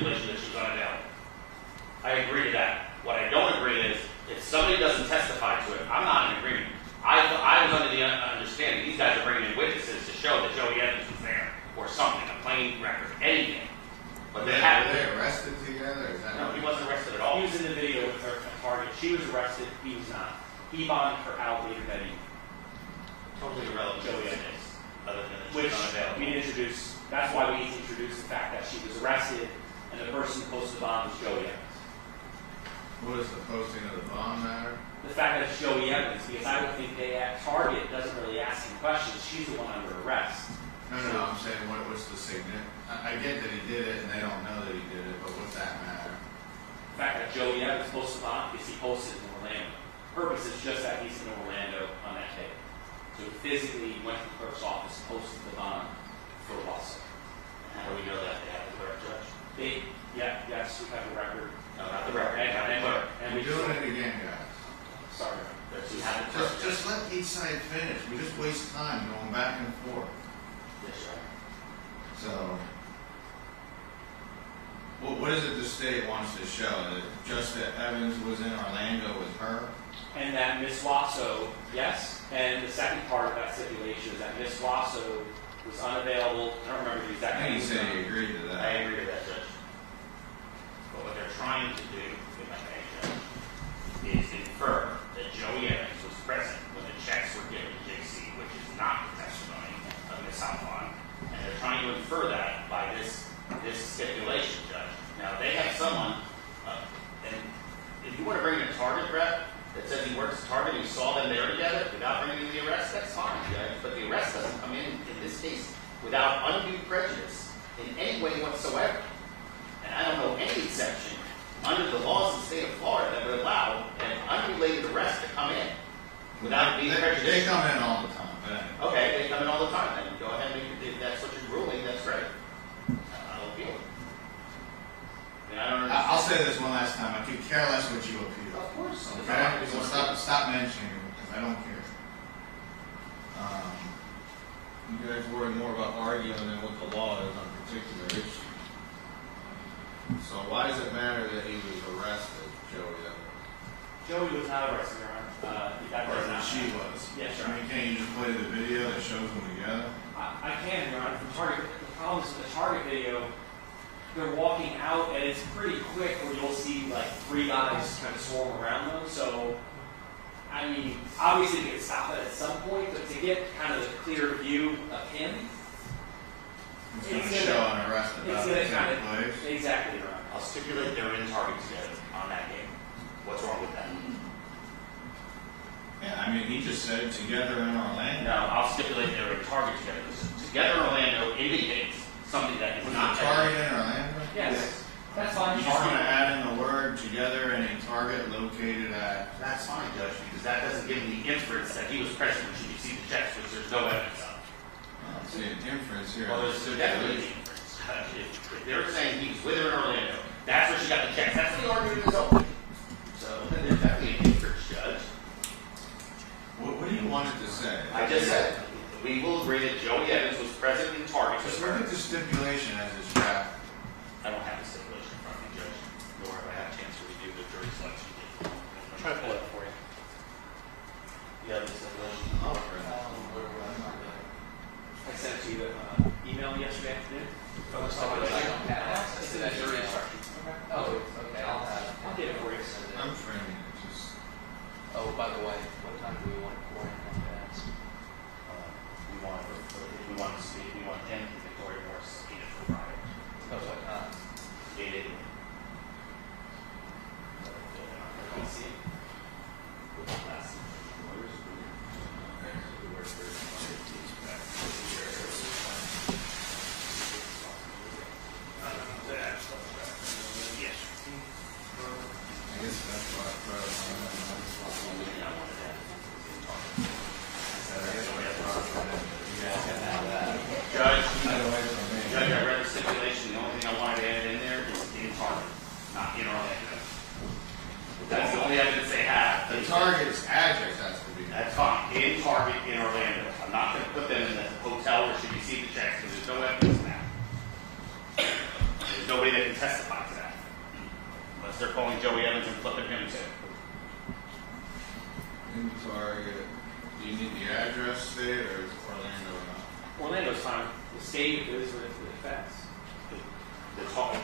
stipulation that she was unavailable. I agree to that. What I don't agree is, if somebody doesn't testify to it, I'm not in agreement. I was under the understanding these guys are bringing in witnesses to show that Joey Evans was there, or something, a plain record, anything. But Were they arrested together? Is that no, he wasn't arrested at all. He was in the video with her at Target. She was arrested. He was not. He bonded her out later that evening. Totally irrelevant. Joey Evans. Other than that Which she's unavailable. we introduced. That's why we introduced the fact that she was arrested and the person who posted the bond was Joey Evans. What does the posting of the bond matter? The fact that it's Joey Evans, because I would think they at Target doesn't really ask him questions. She's the one under arrest. No, I'm saying what's the significance? I get that he did it and they don't know that he did it, but what's that matter? The fact that Joey Evans posted the bond because he posted in Orlando. Purpose is just that he's in Orlando on that day. So he physically went to the clerk's office, posted the bond for Wasso. How do we know that they have the correct judge? Yes, we have the record. No, not the record. And We're doing it again, guys. Sorry. We have the correct Just let each side finish. We just waste time going back and forth. Yes, sir. So, what is it the state wants to show? That just that Evans was in Orlando with her? And that Miss Wasso, yes. And the second part of that stipulation is that Miss Wasso was unavailable. I don't remember the exact I think name. he said he agreed to that. I agree to that, Judge. But what they're trying to do, if I may, Judge, is infer that Joey Evans was present when the checks were given to Jaycee, which is not the testimony of Ms. Halfon. And they're trying to infer that by this stipulation, Judge. Now, they have someone, and if you want to bring in a Target rep that says he works at Target and you saw them there together without bringing in the arrest, that's fine, Judge. But the arrest doesn't come in this case, without undue prejudice in any way whatsoever. And I don't know any exception under the laws of the state of Florida that would allow an unrelated arrest to come in without being prejudiced. They come in all the time. But anyway. Okay, they come in all the time. Then go ahead and if that's what you're ruling, that's great. I'll appeal it. I don't understand. I'll say this one last time. I could care less what you appeal. Of course. Okay? So stop mentioning it because I don't care. You guys worry more about arguing than what the law is on a particular issue. So why does it matter that he was arrested, Joey? Joey was not arrested, Your Honor. That was not. She was. Yes, I Your mean, can't you just play the video that shows them together? I can, Your Honor. From Target, the problem is with the Target video, they're walking out and it's pretty quick where you'll see like three guys kind of swarm around them. So, I mean, obviously they could stop it at some point, but to get kind of a clear view of him, It's going to show an arrest about the same place. Exactly, Your Honor. I'll stipulate they were in Target together on that game. What's wrong with that? Yeah, I mean, he just said together in Orlando. No, I'll stipulate they were in Target together. Together in Orlando indicates something that is Was not it Target in Orlando? Yes, that's fine. You're just going to add in the word together in a Target located at... That's fine, Judge, because that doesn't give me the inference that he was present when she received the checks, which there's no evidence of. I don't see an inference here. Well, there's definitely an inference. If they're saying he was with her in Orlando, that's where she got the checks. That's the argument is open. So there's definitely an inference, Judge. What do you want it to say? I just said, we will agree that Joey Evans was present in Target. Just look at the stipulation as it's drafted. I don't have the stipulation in front of me, Judge, nor have I had a chance to review the jury selection. I'll try to pull it up for you. You have the stipulation? I sent it to you email yesterday afternoon. I don't have It's in that jury instructions. Oh, okay, I'll have it. I'll get it for you. I'm framing it just... Oh, by the way, what time do we want it for? We want to speak, we want 10 Victoria Morris subpoena for Friday. nobody that can testify to that. Unless they're calling Joey Evans and flipping him too. In Target, do you need the address state or is Orlando or not? Orlando's fine. The state is with the defense.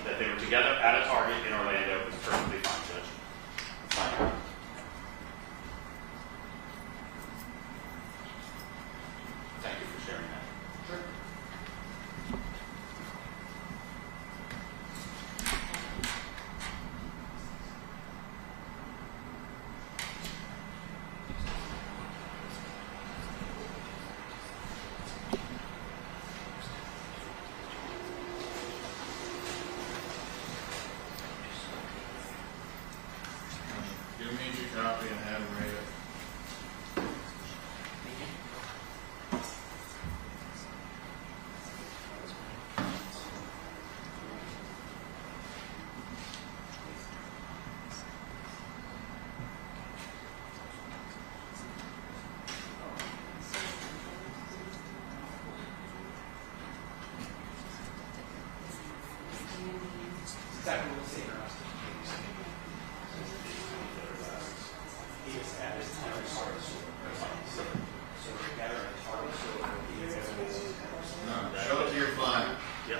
That they were together at a Target in Orlando is perfectly fine, Judge. Fine. Thank you for sharing that. Sure. Give me your copy and have him read it. Exactly what the state asked. He was at his target store. So together at target store. No, show it to your client. Yep.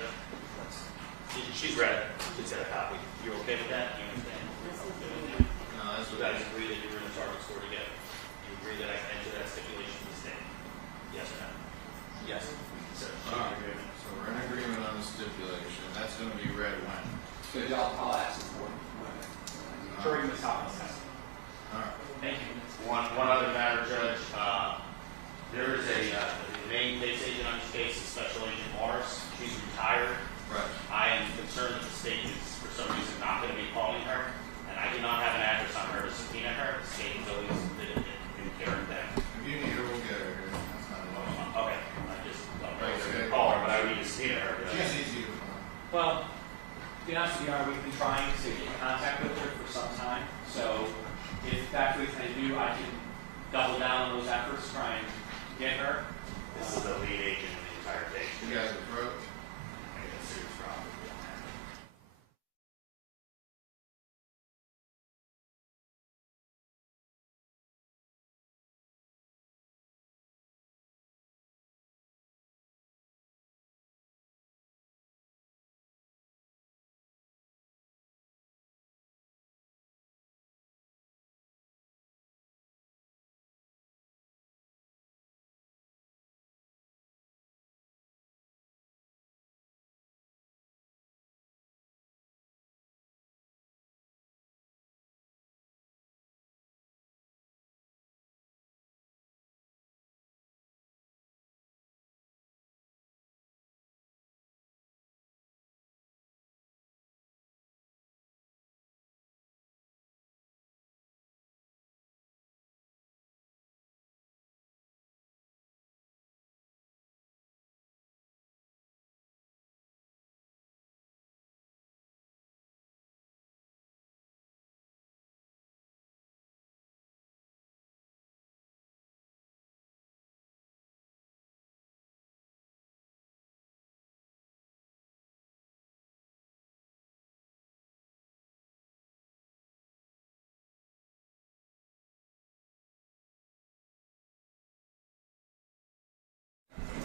She's read it. She's got a copy. You okay with that? You understand? No, that's You what guys agree that you were in the Target store together? You agree that I can enter that stipulation to the state? Yes or no? Yes. Sir. All right, so we're in agreement on the stipulation. That's gonna be read when? So I'll ask him for it. During the top of the test. All right. Thank you. One other matter, Judge. There is the main case agent on this case is Special Agent Morris. She's retired. Right. I am concerned that the state is, for some reason, not going to be calling her, and I do not have an address on her to subpoena her. The state has always been caring them. If you need her, we'll get her here. That's not a problem. Okay, I just don't know if they're going to call her, but I would need to subpoena her. She's easy to find. Well, to be honest with you, we've been trying to get in contact with her for some time. So if that's what he's going to do, I can double down on those efforts, try and get her. This is the lead agent in the entire case. You guys approach? I think it's a serious problem.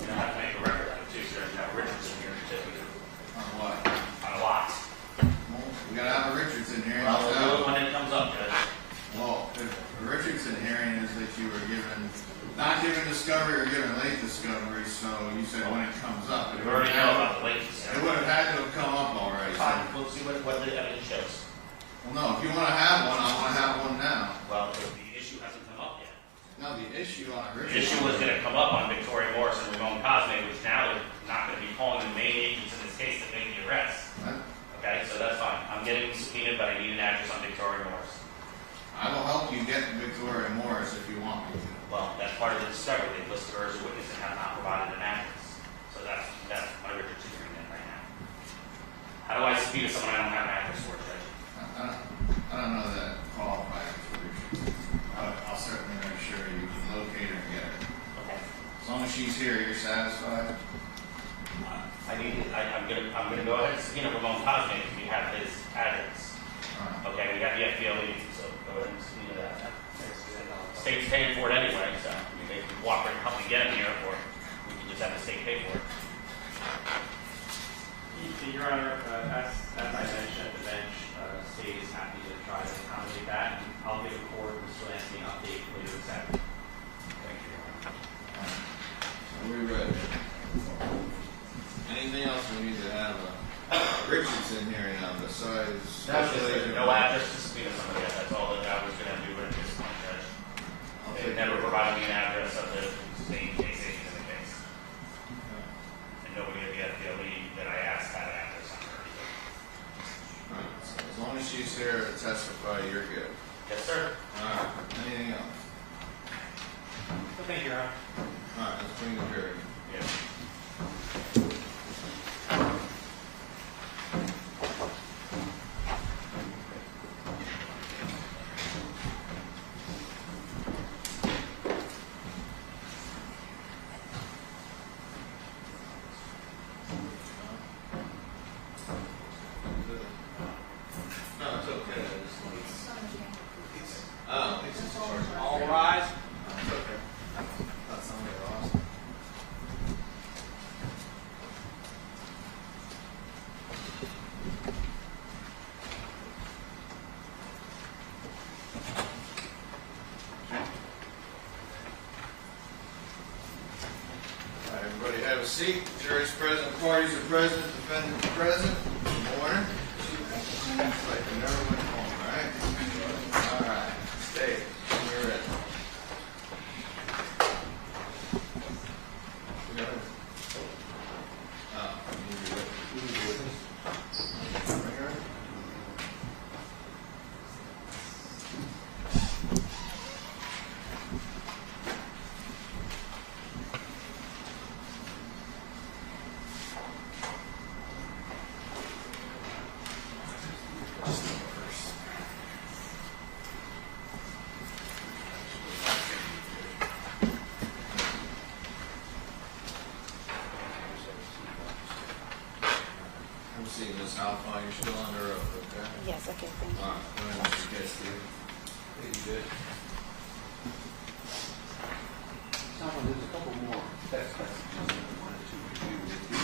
You don't have to make a record of it too, so there's no Richardson here certificate On what? on a lot. We gotta have a Richardson hearing. Well, we'll do it when it comes up, Judge. Well, the Richardson hearing is that you were not given discovery or given late discovery, so you said when it comes up. We already know about the latency. It would have had to have come up already. So- Fine, we'll see what the evidence shows. Well, no, if you wanna have one, I wanna have one now. Well, the issue hasn't come up yet. No, the issue on a The Richardson. issue was gonna come up on Victoria Morris and Ramon Cosme, which now they're not gonna be calling the main agents in this case that made the arrest. What? Okay, so that's fine. I'm getting subpoenaed, but I need an address on Victoria Morris. I will help you get Victoria Morris if you want me to. Well, that's part of the discovery. They've listed her as a witness and have not provided an address. So that's my Richardson agreement right now. How do I subpoena someone I don't have an address for, Judge? I don't know that qualifies for Richardson. I'll certainly make sure you can locate her and get her. Okay. As long as she's here, you're satisfied? I'm gonna go ahead and subpoena Ramon Cosme to Your Honor, as I mentioned at the bench, state is happy to try to accommodate that. I'll give the court Mr. Lansky an update later this afternoon. Thank you, Your Honor. Are we ready? Anything else we need to have Richardson here now besides? That was just no address to speak to somebody else. That's all that I was going to do at this point, Judge. They never provided me an address of the same case agent in the case. And nobody at the FDLE that I asked had an address on her either. Alright, so as long as she's here to testify, you're good. Yes, sir. Alright, anything else? Thank you, Your Honor. Alright, let's bring the jury. Yes. No, it's okay. It's All rise. It's okay. That sounded awesome. All right, everybody have a seat. Jury's present, parties are present, defendants are present. Good morning. It's like we never went home, right? All right, stay. We're ready. We got it. Oh, you need to do it. Right here. Have a seat, Ms. Halfon. You're still under oath, okay? Yes, okay, thank you. All right, go ahead, Mr. Guest. You good? Someone, there's a couple more text messages that I wanted to review with you.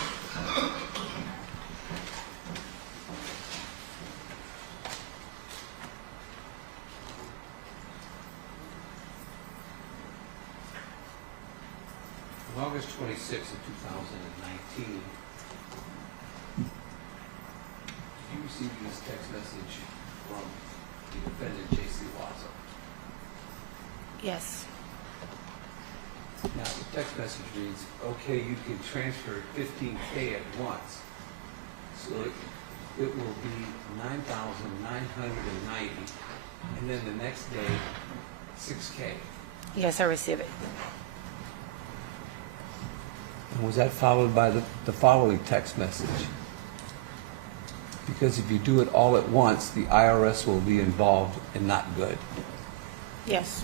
On August 26th of 2019, you received this text message from the defendant, Jaycee Wasso. Yes, Now, the text message reads, okay, you can transfer $15K at once. So it will be $9,990, and then the next day, $6K. yes, I receive it. And was that followed by the following text message? Because if you do it all at once, the IRS will be involved and not good. Yes,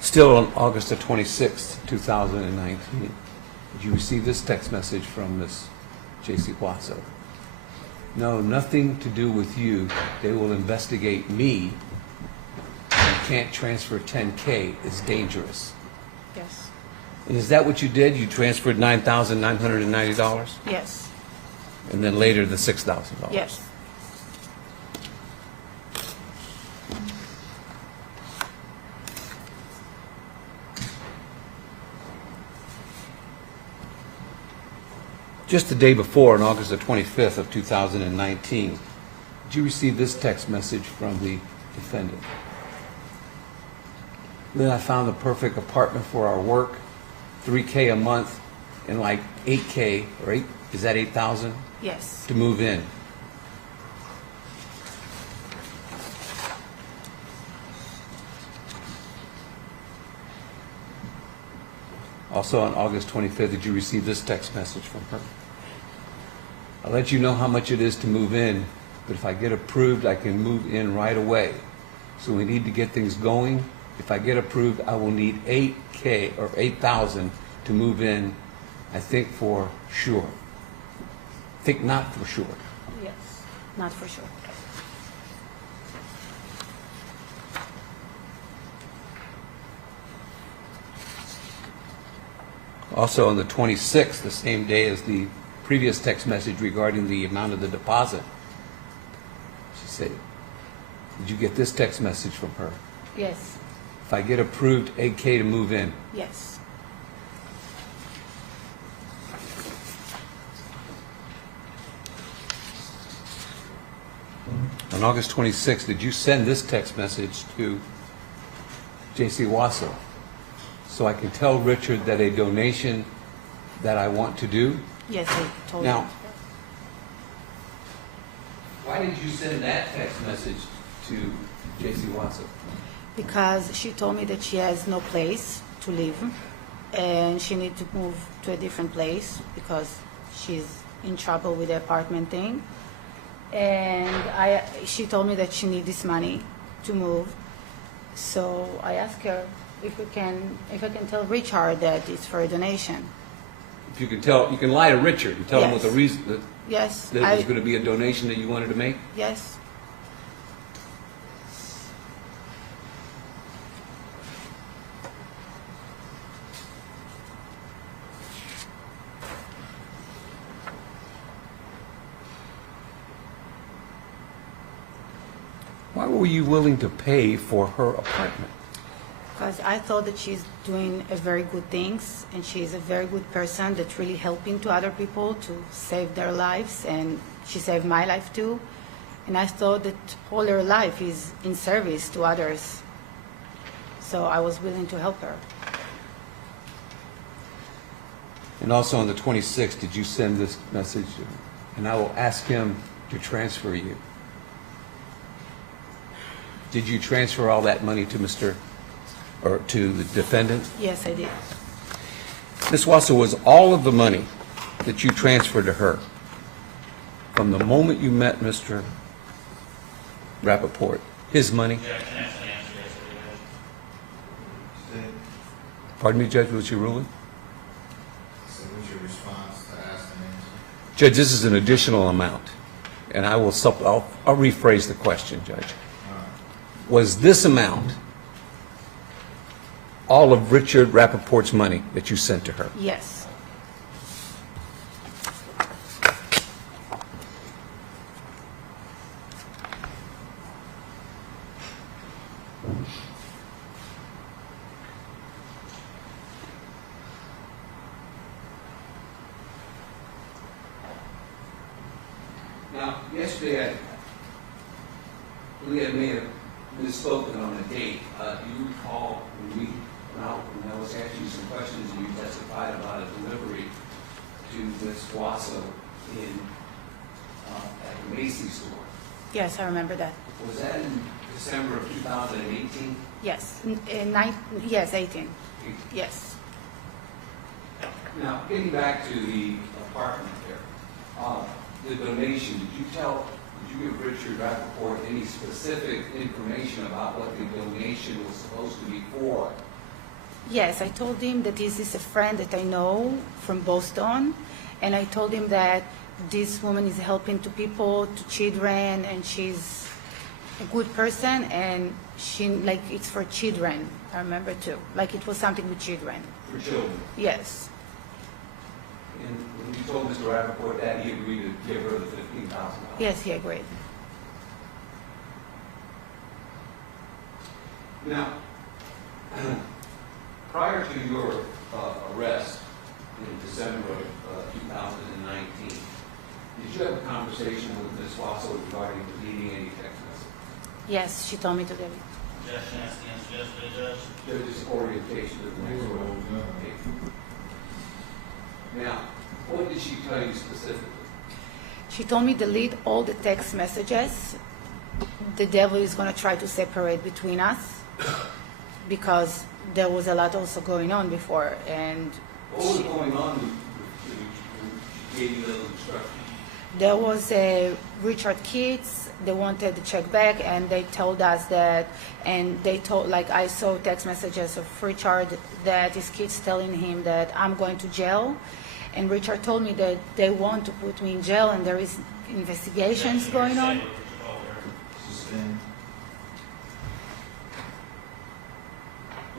Still on August the 26th, 2019, did you receive this text message from Ms. Jaycee Wasso? No, nothing to do with you. They will investigate me. You can't transfer 10K. It's dangerous. yes, And is that what you did? You transferred $9,990? yes, And then later the $6,000? yes, Just the day before, on August the 25th of 2019, did you receive this text message from the defendant? Then I found the perfect apartment for our work, $3K a month, and like $8K, or is that $8,000 yes, to move in? Also on August 25th, did you receive this text message from her? I'll let you know how much it is to move in, but if I get approved, I can move in right away. So we need to get things going. If I get approved, I will need $8K or $8,000 to move in, I think for sure. Think not for sure. yes, not for sure. Also on the 26th, the same day as the previous text message regarding the amount of the deposit, she said, did you get this text message from her? Yes. If I get approved, 8K to move in. Yes. On August 26th, did you send this text message to Jaycee Wasso? So I can tell Richard that a donation that I want to do? Yes, I told Now, him. why did you send that text message to Jaycee Wasso? Because she told me that she has no place to live and she needs to move to a different place because she's in trouble with the apartment thing. And she told me that she needs this money to move. So I asked her if I can tell Richard that it's for a donation. If you can tell, you can lie to Richard and tell him what the Yes. reason, that Yes. that it was going to be a donation that you wanted to make? Yes. Why were you willing to pay for her apartment? Because I thought that she's doing a very good things, and she's a very good person that's really helping to other people to save their lives, and she saved my life too. And I thought that all her life is in service to others. So I was willing to help her. And also on the 26th, did you send this message? And I will ask him to transfer you. Did you transfer all that money to to the defendant? Yes, I did. Ms. Wasso, was all of the money that you transferred to her from the moment you met Mr. Rappaport, his money? Judge, can I ask an answer? Yes, Pardon me, Judge, what's your ruling? So what's your response to ask and answer? Judge, this is an additional amount, and I'll rephrase the question, Judge. All right. Was this amount all of Richard Rappaport's money that you sent to her? Yes. Now, yesterday, Leah may have misspoken on a date. Do you recall when I was asking you some questions and you testified about a delivery to Ms. Wasso at the Macy's store? Yes, I remember that. Was that in December of 2018? Yes. Yes, 18. Yes. Now, getting back to the apartment there, the donation, did you give Richard Rappaport any specific information about what the donation was supposed to be for? Yes, I told him that this is a friend that I know from Boston, and I told him that this woman is helping to people, to children, and she's a good person, and it's for children. I remember too, like it was something with children. For children. Yes, And when you told Mr. Rappaport that, he agreed to give her the $15,000? yes, he agreed. Now, prior to your arrest in December of 2019, did you have a conversation with Ms. Wasso regarding deleting any text message? Yes, she told me to do it. Judge, can I ask the answer? Yes, Judge. Judge's orientation to the next one. Now, what did she tell you specifically? She told me delete all the text messages. The devil is going to try to separate between us because there was a lot also going on before, and What was going on when she gave you those instructions? there was a Richard kids. They wanted the check back, and they told us that, and they told, like I saw text messages of Richard that his kids telling him that I'm going to jail, and Richard told me that they want to put me in jail, and there is investigations going on. Suspend.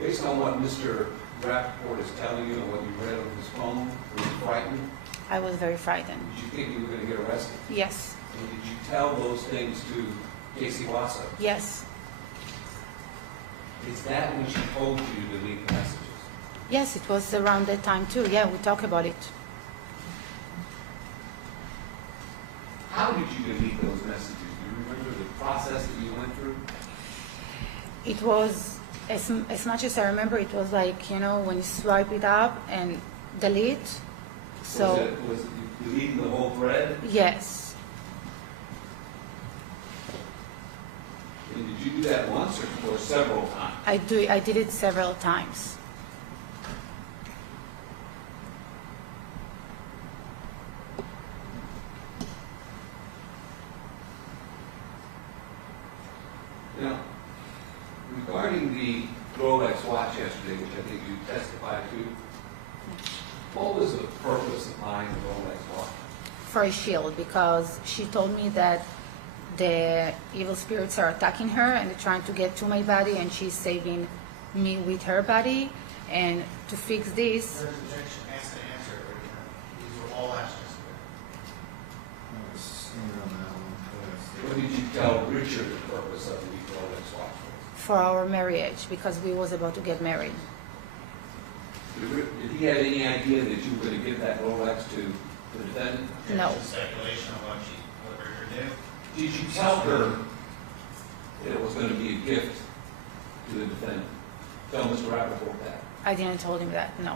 Based on what Mr. Rappaport is telling you and what you read on his phone? Were you frightened? I was very frightened. Did you think you were going to get arrested? Yes, And did you tell those things to Jaycee Wasso? yes, Is that when she told you to delete the messages? yes, it was around that time too. Yeah, we talk about it. How did you delete those messages? Do you remember the process that you went through? It was, as much as I remember, it was like, you know, when you swipe it up and delete. So, Was it deleting the whole thread? yes, And did you do that once or several times? I did it several times. Now, regarding the Rolex watch yesterday, which I think you testified to, what was the purpose of buying the Rolex watch? For a shield, because she told me that the evil spirits are attacking her and they're trying to get to my body, and she's saving me with her body. And to fix this, There's objection, ask and answer, these were all asked yesterday. I was senior on that one. What did you tell Richard the purpose of the Rolex watch was? for our marriage, because we was about to get married. Did he have any idea that you were going to give that Rolex to the defendant? No. There's speculation of what Richard knew. Did you tell her that it was going to be a gift to the defendant? Tell Mr. Rappaport that. I didn't tell him that, no.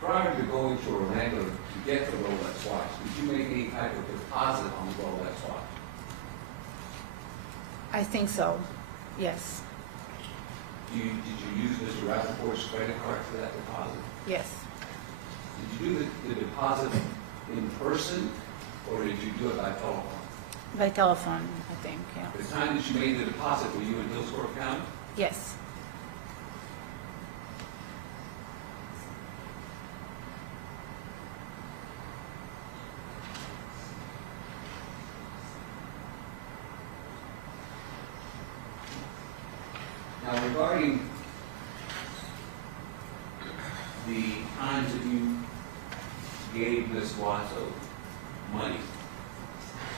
Prior to going to Orlando to get the Rolex watch, did you make any type of deposit on the Rolex watch? I think so, yes, Did you use Mr. Rappaport's credit card for that deposit? yes. Did you do the deposit in person, or did you do it by telephone? By telephone, I think, yeah. At the time that you made the deposit, were you in Hillsborough County? Yes, Now, regarding the times that you gave Ms. Wasso money,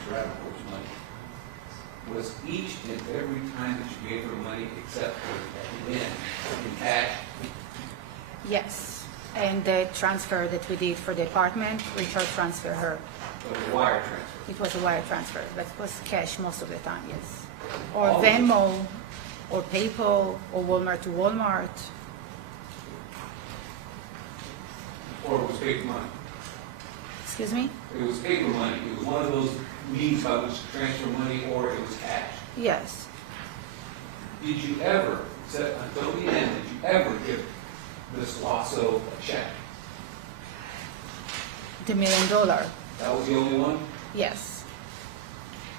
Rappaport's money, was each and every time that you gave her money, except for at the end, in cash? yes. And the transfer that we did for the apartment, Richard transferred her. Or the wire transfer? It was a wire transfer, but it was cash most of the time, yes. Or All of it? Venmo, or PayPal, or Walmart to Walmart. Or it was paper money? Excuse me? It was paper money. It was one of those means by which to transfer money, or it was cash. Yes, Did you ever, except until the end, did you ever give Ms. Wasso a check? the $1 million, That was the only one? yes,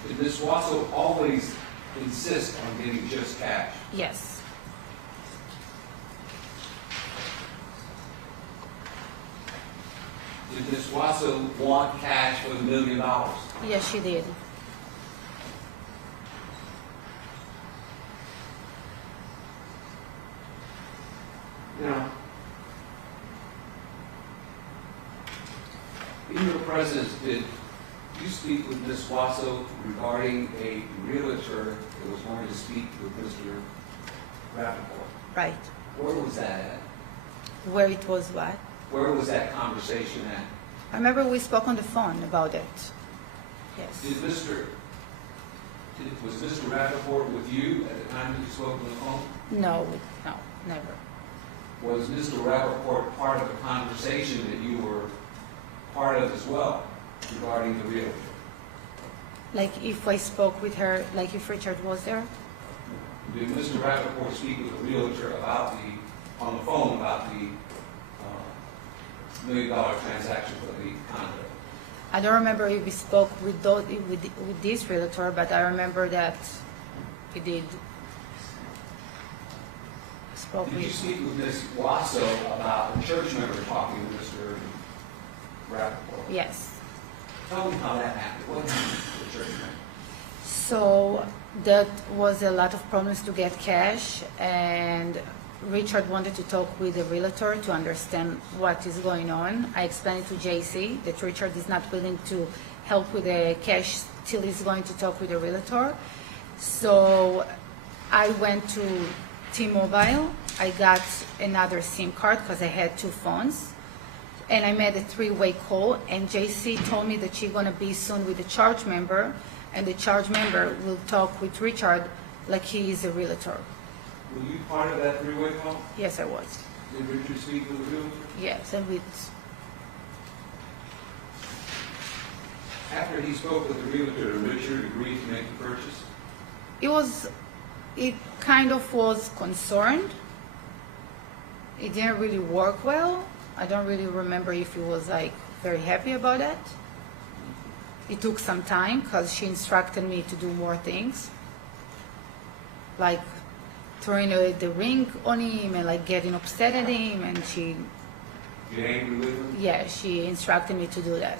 Did Ms. Wasso always insist on getting just cash? yes, Did Ms. Wasso want cash for the $1 million? yes, she did. Now, in your presence, did you speak with Ms. Wasso regarding a realtor that was going to speak with Mr. Rappaport? Right. Where was that at? Where it was what? Where was that conversation at? I remember we spoke on the phone about it. Yes. Was Mr. Rappaport with you at the time that you spoke on the phone? No, no, never. Was Mr. Rappaport part of the conversation that you were part of as well regarding the realtor? Like if I spoke with her, like if Richard was there? Did Mr. Rappaport speak with the realtor on the phone about the $1 million transaction for the condo? I don't remember if we spoke with this realtor, but I remember that we did. Spoke Did you with, speak with Ms. Wasso about a church member talking to Mr. Rappaport? yes, Tell me how that happened. What happened to the church? So that was a lot of problems to get cash, and Richard wanted to talk with the realtor to understand what is going on. I explained to Jaycee that Richard is not willing to help with the cash till he's going to talk with the realtor. So I went to T-Mobile. I got another SIM card because I had two phones. And I made a three-way call, and Jaycee told me that she's going to be soon with the charge member, and the charge member will talk with Richard like he is a realtor. Were you part of that three-way call? Yes, I was. Did Richard speak with the realtor? Yes, and with, After he spoke with the realtor, did Richard agree to make the purchase? it kind of was concerned. It didn't really work well. I don't really remember if he was like very happy about it. It took some time because she instructed me to do more things, like throwing the ring on him and like getting upset at him, and she, You angry with him? yeah, she instructed me to do that.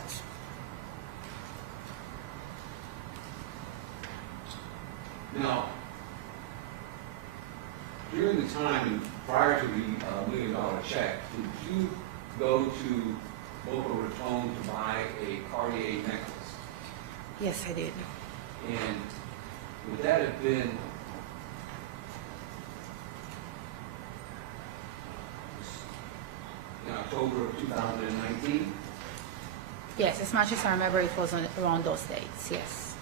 Now, during the time prior to the $1 million check, did you go to Boca Raton to buy a Cartier necklace? Yes, I did. And would that have been in October of 2019? Yes, as much as I remember, it was around those dates, yes.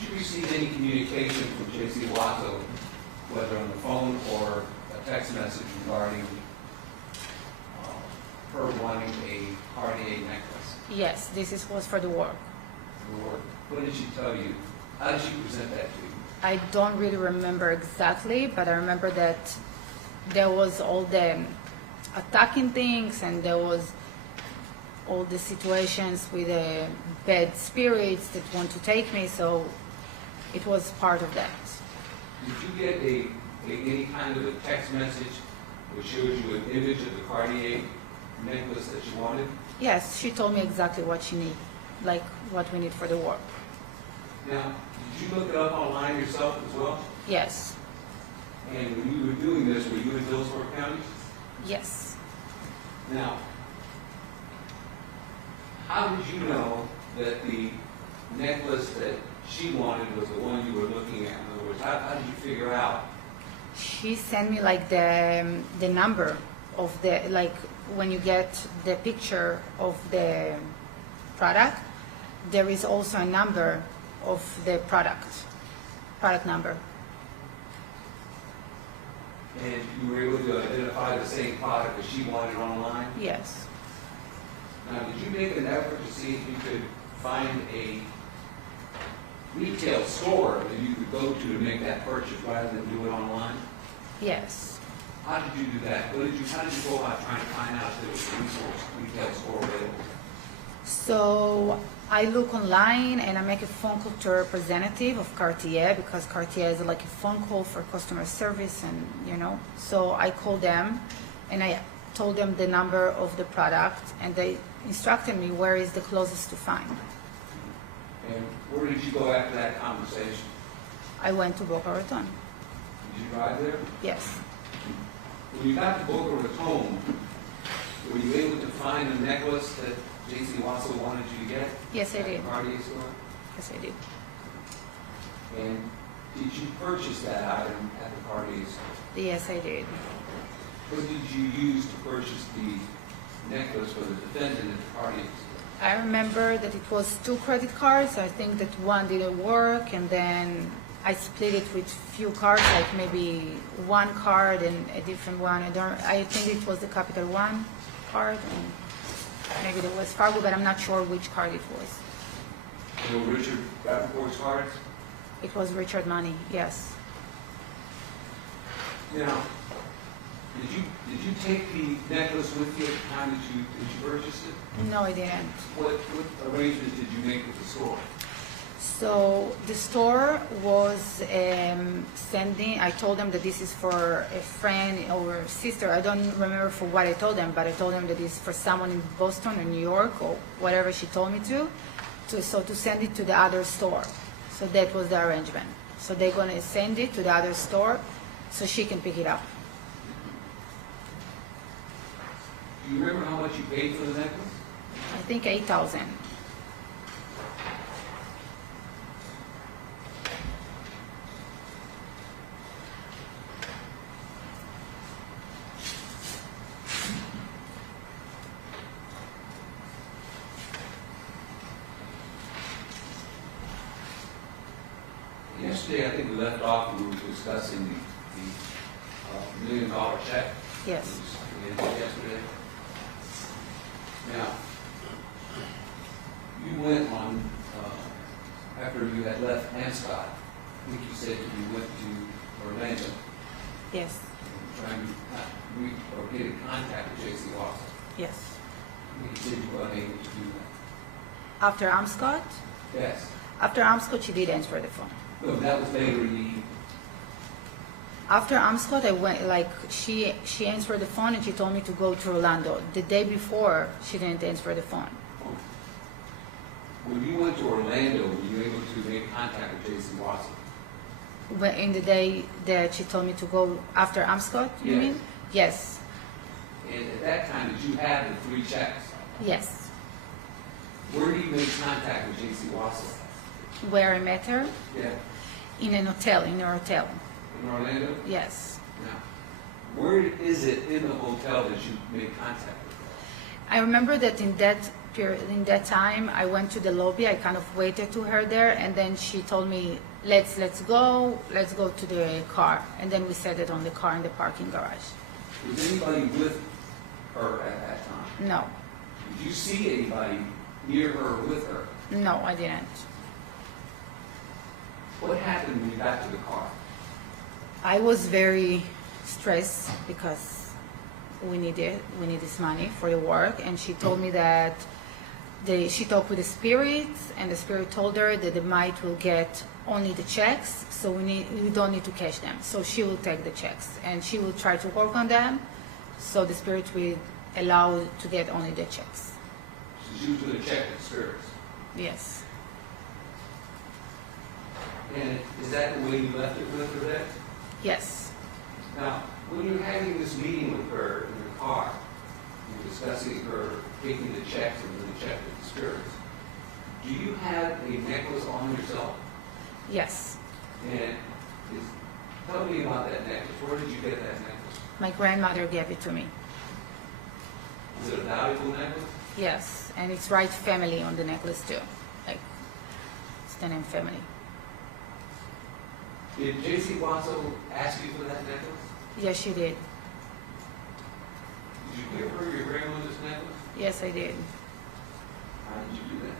Did you receive any communication from Jaycee Wasso, whether on the phone or a text message regarding her wanting a Cartier necklace? Yes, was for the work. Or what did she tell you? How did she present that to you? I don't really remember exactly, but I remember that there was all the attacking things, and there was all the situations with the bad spirits that want to take me, so it was part of that. Did you get any kind of a text message which showed you an image of the Cartier necklace that you wanted? Yes, she told me exactly what she needs, like what we need for the work. Now, did you look it up online yourself as well? Yes, And when you were doing this, were you in Hillsborough County? yes. Now, how did you know that the necklace that she wanted was the one you were looking at? In other words, how did you figure out? She sent me like the number of the, like when you get the picture of the product, there is also a number of the product number. And you were able to identify the same product that she wanted online? Yes. Now, did you make an effort to see if you could find a retail store that you could go to make that purchase rather than do it online? Yes. How did you do that? How did you go about trying to find out if there was a retail store available? So I look online and I make a phone call to a representative of Cartier, because Cartier is like a phone call for customer service, and you know. So I called them and I told them the number of the product, and they instructed me where is the closest to find. And where did you go after that conversation? I went to Boca Raton. Did you drive there? Yes. When you got to Boca Raton, were you able to find the necklace that Jaycee Wasso wanted you to get? Yes, I at did. the Cartier store? Yes, I did. And did you purchase that item at the Cartier store? Yes, I did. What did you use to purchase the necklace for the defendant at the Cartier store? I remember that it was 2 credit cards. I think that one didn't work, and then I split it with few cards, like maybe one card and a different one. I think it was the Capital One card, and maybe the Wells Fargo, but I'm not sure which card it was. So Richard Rappaport's cards? It was Richard money, yes. Now, did you take the necklace with you at the time that you purchased it? No, I didn't. What arrangements did you make with the store? So the store was sending, I told them that this is for a friend or sister. I don't remember for what I told them, but I told them that it's for someone in Boston or New York or whatever she told me to send it to the other store. So that was the arrangement. So they're going to send it to the other store so she can pick it up. Do you remember how much you paid for the necklace? I think 8,000. Yesterday, I think we left off and we were discussing the $1 million check. Yes. Yesterday. Now, you went on, after you had left Anscott, I think you said you went to Orlando, Yes. trying to reach or get in contact with Jaycee Wasso. Yes. You said you were unable to do that. After Amscott? Yes. After Amscott, she did answer the phone. No, that was later in the evening. After Amscott, I went, like, she answered the phone and she told me to go to Orlando. The day before, she didn't answer the phone. When you went to Orlando, were you able to make contact with Jaycee Wasso? But in the day that she told me to go after Amscott, you Yes. mean? Yes. And at that time, did you have the 3 checks? Yes. Where did you make contact with Jaycee Wasso? Where I met her? Yeah. In a hotel. In Orlando? Yes. Now, where is it in the hotel that you made contact with her? I remember that in that period, in that time, I went to the lobby. I kind of waited to her there, and then she told me, let's go to the car. And then we set it on the car in the parking garage. Was anybody with her at that time? No. Did you see anybody near her or with her? No, I didn't. What happened when you got to the car? I was very stressed because we need this money for the work, and she told me that she talked with the spirit, and the spirit told her that the mite will get only the checks, so we don't need to cash them. So she will take the checks and she will try to work on them, so the spirit will allow to get only the checks. So she was going to check the spirits. Yes. And is that the way you left it with her then? Yes. Now, when you're having this meeting with her in the car, you're discussing her taking the checks and then check with the spirits, do you have a necklace on yourself? Yes. And tell me about that necklace. Where did you get that necklace? My grandmother gave it to me. Is it a valuable necklace? Yes, and it's right family on the necklace too. Like, it's the name family. Did Jaycee Wasso ask you for that necklace? Yes, she did. Did you give her your grandmother's necklace? Yes, I did. How did you do that?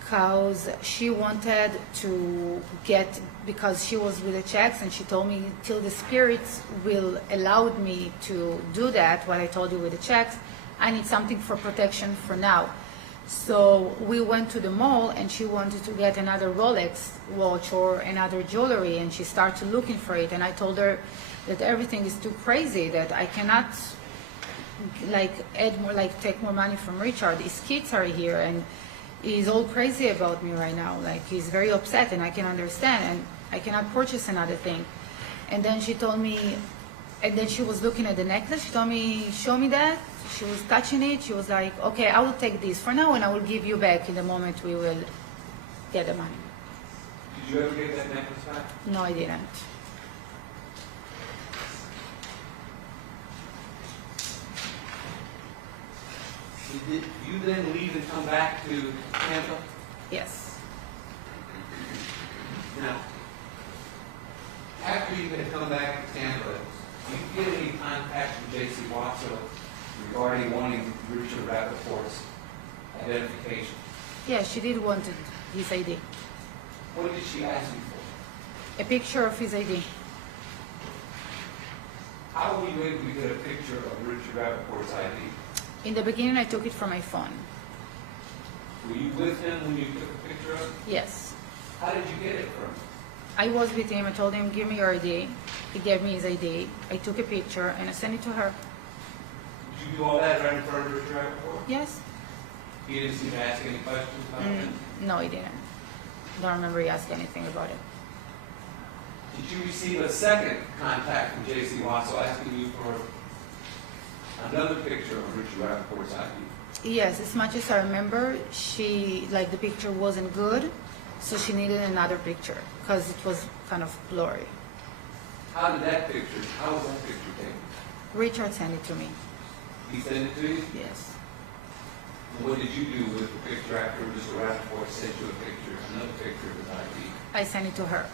Because she wanted to get, because she was with the checks, and she told me till the spirits will allow me to do that, what I told you with the checks, I need something for protection for now. So we went to the mall, and she wanted to get another Rolex watch or another jewelry, and she started looking for it, and I told her that everything is too crazy, that I cannot take more money from Richard. His kids are here, and he's all crazy about me right now. Like, he's very upset, and I can understand, and I cannot purchase another thing. And then she told me, and then she was looking at the necklace. She told me, show me that. She was touching it. She was like, okay, I will take this for now, and I will give you back in the moment we will get the money. Did you ever get that necklace back? No, I didn't. Did you then leave and come back to Tampa? Yes. Now, after you had come back to Tampa, did you get any contact from Jaycee Wasso regarding wanting Richard Rappaport's identification? Yeah, she did want his ID. What did she ask you for? A picture of his ID. How were you able to get a picture of Richard Rappaport's ID? In the beginning, I took it from my phone. Were you with him when you took a picture of it? Yes. How did you get it from? I was with him. I told him, give me your ID. He gave me his ID. I took a picture and I sent it to her. Did you do all that right in front of Mr. Rappaport? Yes. He didn't seem to ask any questions about it? No, he didn't. Don't remember he asked anything about it. Did you receive a second contact from Jaycee Wasso asking you for another picture of Richard Rappaport's ID? Yes, as much as I remember, the picture wasn't good, so she needed another picture because it was kind of blurry. How was that picture taken? Richard sent it to me. He sent it to you? Yes. And what did you do with the picture after Mr. Rappaport sent you another picture of his ID? I sent it to her.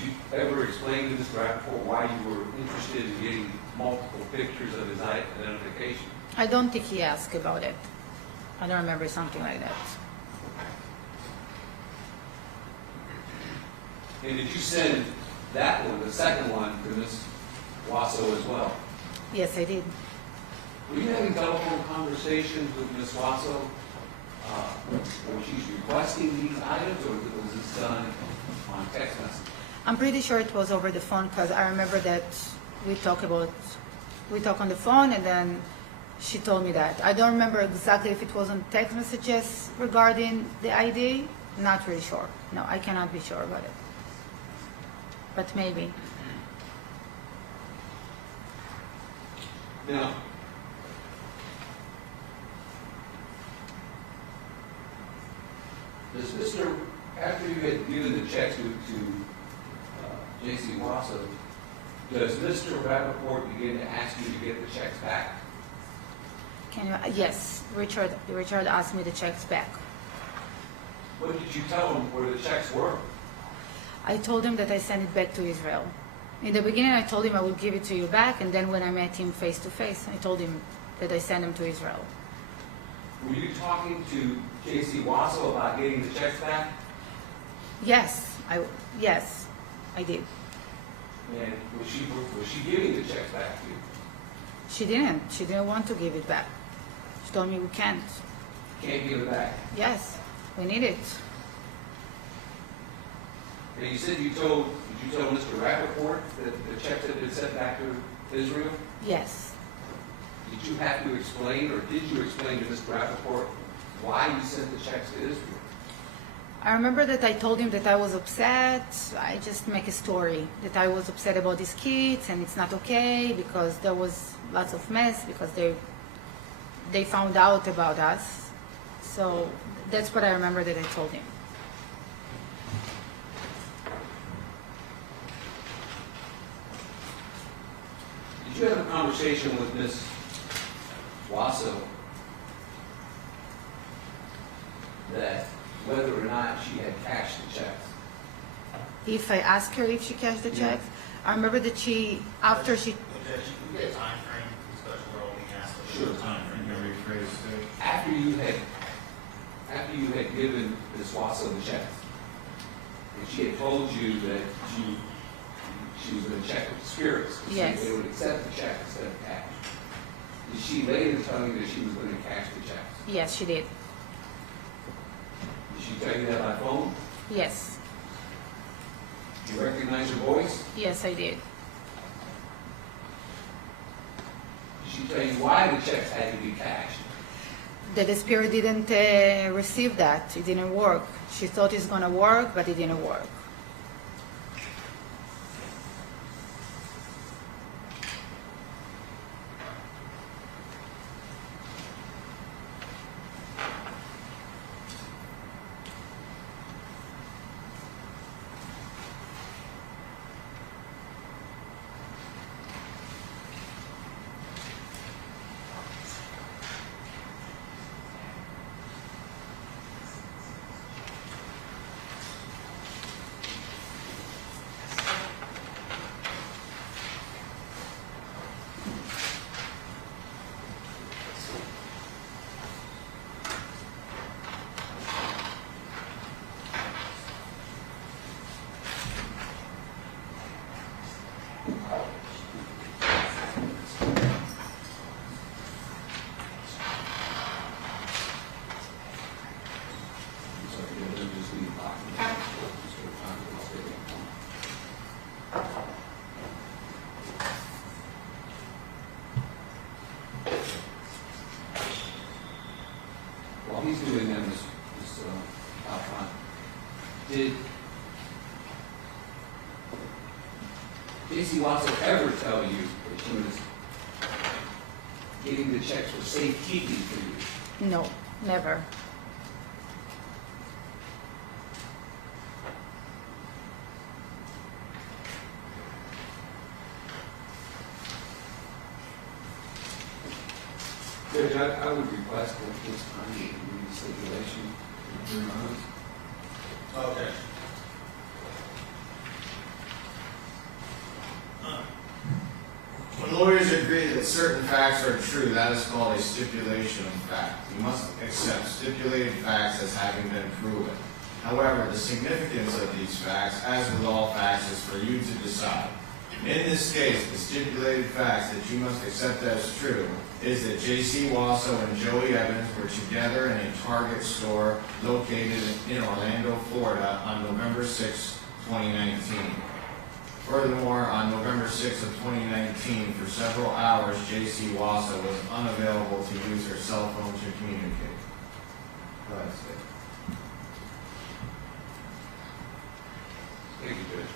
Did you ever explain to Mr. Rappaport why you were interested in getting multiple pictures of his identification? I don't think he asked about it. I don't remember something like that. And did you send that one, the second one, to Ms. Wasso as well? Yes, I did. Were you having telephone conversations with Ms. Wasso when she's requesting these items, or was this done on text message? I'm pretty sure it was over the phone because I remember that we talk on the phone and then she told me that. I don't remember exactly if it was on text messages regarding the ID. Not really sure. No, I cannot be sure about it. But maybe. Now, does Mr. After you had given the checks to Jaycee Wasso, does Mr. Rappaport begin to ask you to get the checks back? Yes, Richard asked me the checks back. What did you tell him where the checks were? I told him that I sent it back to Israel. In the beginning, I told him I would give it to you back, and then when I met him face to face, I told him that I sent them to Israel. Were you talking to Jaycee Wasso about getting the checks back? Yes, I did. And was she giving the checks back to you? She didn't. She didn't want to give it back. She told me we can't. Can't give it back. Yes, we need it. And you said did you tell Mr. Rappaport that the checks had been sent back to Israel? Yes. Did you have to explain, or did you explain to Mr. Rappaport why you sent the checks to Israel? I remember that I told him that I was upset. I just make a story that I was upset about these kids and it's not okay because there was lots of mess because they found out about us. So that's what I remember that I told him. Did you have a conversation with Ms. Wasso that whether or not she had cashed the checks? If I asked her if she cashed the checks, I remember that after she, Okay, you get a time frame, especially we're all being asked for Sure. a time frame. After you had given Ms. Wasso the checks, and she had told you that she was going to check with the spirits to see Yes. if they would accept the check instead of cash. Did she later tell you that she was going to cash the checks? yes, she did. Did she tell you that by phone? Yes, Do you recognize her voice? yes, I did. Did she tell you why the checks had to be cashed? That the spirit didn't receive that. It didn't work. She thought it's going to work, but it didn't work. he's doing that, Ms. Halfon, did Jaycee Wasso ever tell you that she was getting the checks for safekeeping for you? No, never. Judge, I would request that this time you read the stipulation in 3 months. Okay. When lawyers agree that certain facts are true, that is called a stipulation of fact. You must accept stipulated facts as having been proven. However, the significance of these facts, as with all facts, is for you to decide. In this case, the stipulated facts that you must accept as true is that Jaycee Wasso and Joey Evans were together in a Target store located in Orlando, Florida on November 6, 2019. Furthermore, on November 6 of 2019, for several hours, Jaycee Wasso was unavailable to use her cell phone to communicate. Go ahead, Steve. Thank you, Judge.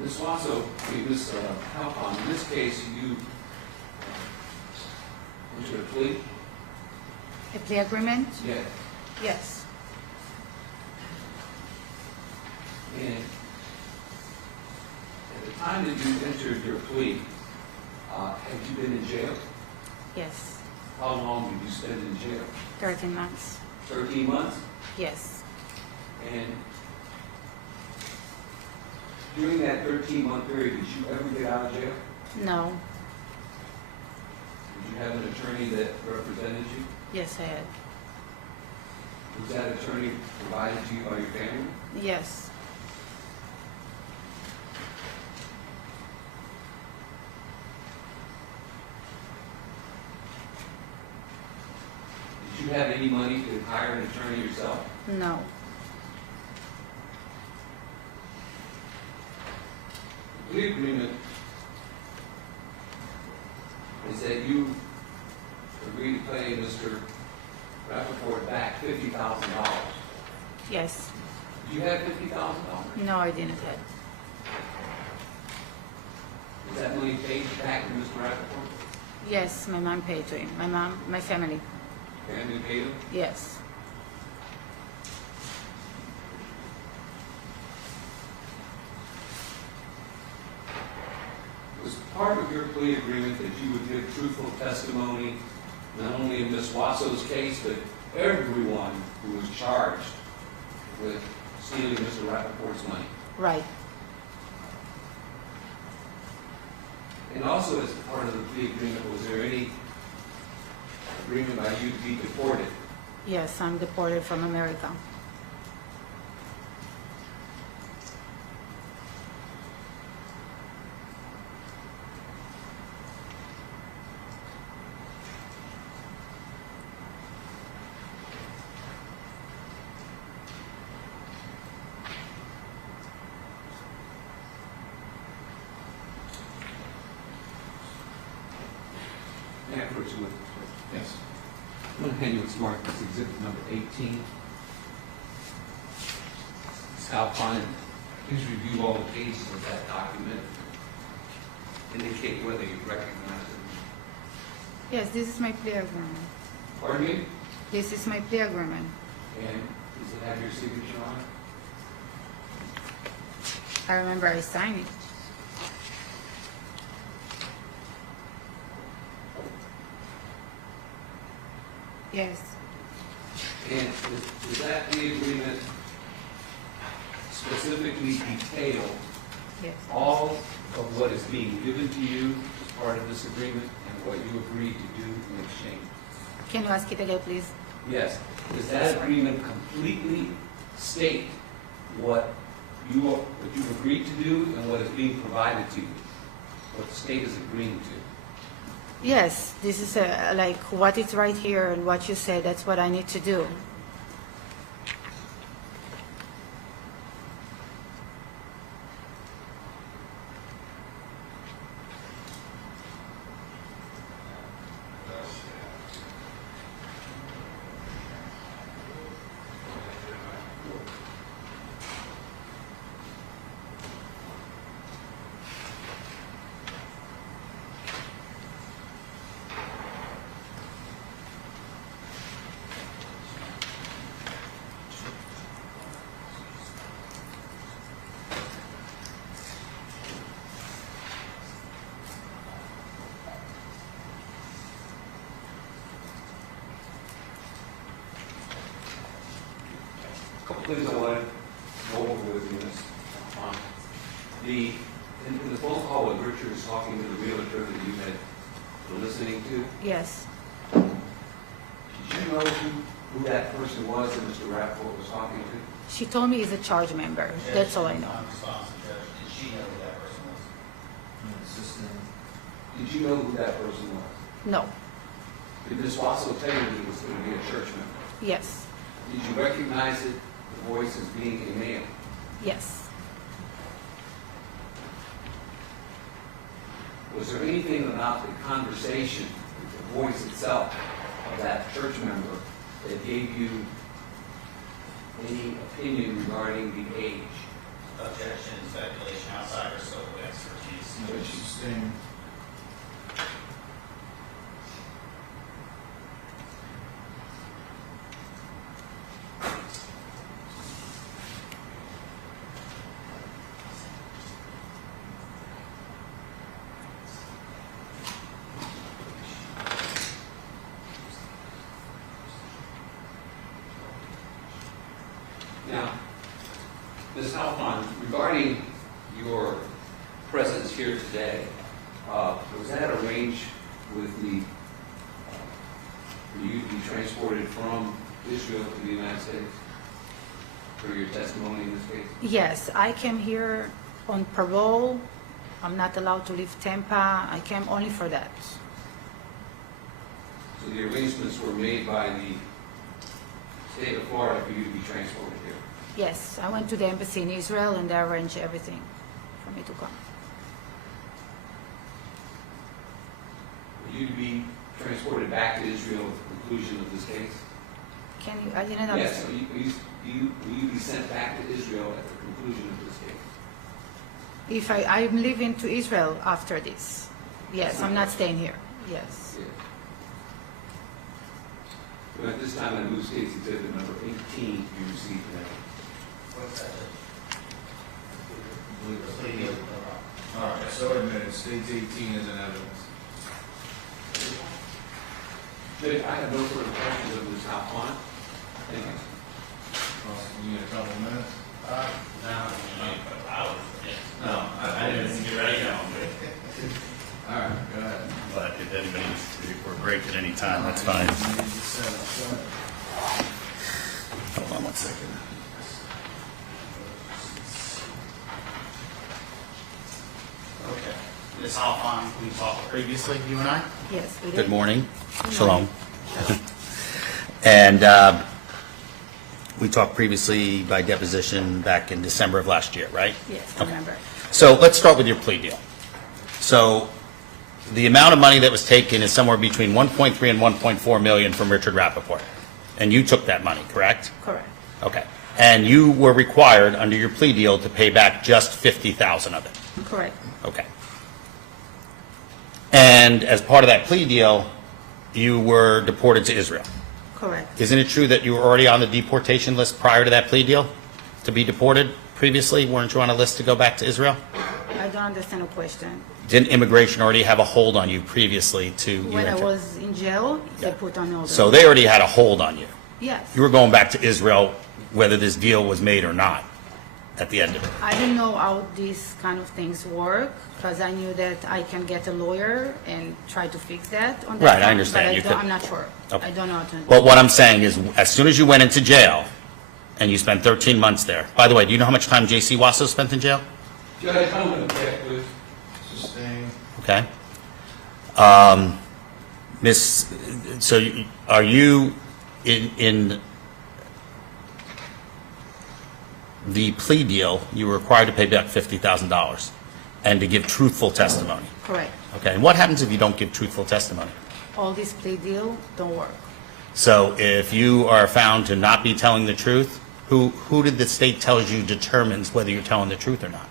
Ms. Wasso, Ms. Halfon, in this case, you entered a plea? A plea agreement? Yes. Yes. And at the time that you entered your plea, had you been in jail? Yes. How long did you spend in jail? 13 months. 13 months? Yes. And during that 13-month period, did you ever get out of jail? No. Did you have an attorney that represented you? Yes, I had. Was that attorney provided to you by your family? Yes. Did you have any money to hire an attorney yourself? No. The plea agreement is that you agreed to pay Mr. Rappaport back $50,000. Yes. Did you have $50,000? No, I didn't have. Was that money paid back to Mr. Rappaport? Yes, my mom paid to him. My family. Family paid him? Yes. Was part of your plea agreement that you would give truthful testimony, not only in Ms. Wasso's case, but everyone who was charged with stealing Mr. Rappaport's money? Right. And also, as part of the plea agreement, was there any agreement by you to be deported? Yes, I'm deported from America. May I approach you with? Yes. I'm going to hand you what's marked as exhibit number 18. Ms. Halfon, please review all the pages of that document. Indicate whether you recognize it. Yes, this is my plea agreement. Pardon me? This is my plea agreement. And does it have your signature on it? I remember I signed it. Yes. And does that plea agreement specifically detail Yes. all of what is being given to you as part of this agreement and what you agreed to do in exchange? Can you ask it again, please? Yes. Does that agreement completely state what you've agreed to do and what is being provided to you? What the state is agreeing to? Yes, this is like what is right here and what you said, that's what I need to do. Couple things I want to go over with you, Ms. Halfon. In the phone call when Richard was talking to the realtor that you had been listening to, Yes, did you know who that person was that Mr. Rappaport was talking to? she told me he's a charge member, that's all I know. I'm responsible, Judge. Did she know who that person was? Assistant. Did you know who that person was? No, Did Ms. Wasso tell you that he was going to be a church member? yes, Did you recognize it, the voice as being a male? yes. Was there anything about the conversation, the voice itself of that church member that gave you any opinion regarding the age? Objection, speculation outside our scope of expertise. No, she's staying. Now, Ms. Halfon, regarding your presence here today, was that arranged with for you to be transported from Israel to the United States for your testimony in this case? Yes, I came here on parole. I'm not allowed to leave Tampa. I came only for that. So the arrangements were made by the state of Florida for you to be transported here? Yes, I went to the embassy in Israel and they arranged everything for me to come. For you to be transported back to Israel at the conclusion of this case? Can you, I didn't Yes, understand. will you be sent back to Israel at the conclusion of this case? If I'm leaving to Israel after this. Yes, I'm not staying here. Yes. Yes. But at this time, I move state's exhibit number 18 to be received today. What's that? All right, so admitted, state's 18 as an evidence. Judge, I have no further questions of Ms. Halfon. Thank you. You need a couple minutes? No, I was, yeah. No, I didn't. Get ready, no, I'm good. All right, go ahead. But if anybody needs to take a break at any time, that's fine. Hold on one second. Okay. Ms. Halfon, we talked previously, you and I? Yes, we did. Good morning. Good Shalom. morning. And we talked previously by deposition back in December of last year, right? Yes, I remember. So let's start with your plea deal. So the amount of money that was taken is somewhere between 1.3 and 1.4 million from Richard Rappaport. And you took that money, correct? Correct. Okay. And you were required under your plea deal to pay back just 50,000 of it. Correct. Okay. And as part of that plea deal, you were deported to Israel. Correct. Isn't it true that you were already on the deportation list prior to that plea deal to be deported previously? Weren't you on a list to go back to Israel? I don't understand the question. Didn't immigration already have a hold on you previously to you When I enter? was in jail, they Yeah. put on all the... So they already had a hold on you. Yes. You were going back to Israel whether this deal was made or not at the end of it. I didn't know how these kind of things work because I knew that I can get a lawyer and try to fix that on that. Right, I one, understand. But You don't- could- I'm not sure. Okay. I don't know how to... Well, what I'm saying is, as soon as you went into jail and you spent 13 months there, by the way, do you know how much time Jaycee Wasso spent in jail? Judge, I'm going to object, please. Sustained. Okay. Miss, so are you in the plea deal, you were required to pay back $50,000 and to give truthful testimony? Correct. Okay, and what happens if you don't give truthful testimony? All this plea deal don't work. So if you are found to not be telling the truth, who did the state tells you determines whether you're telling the truth or not?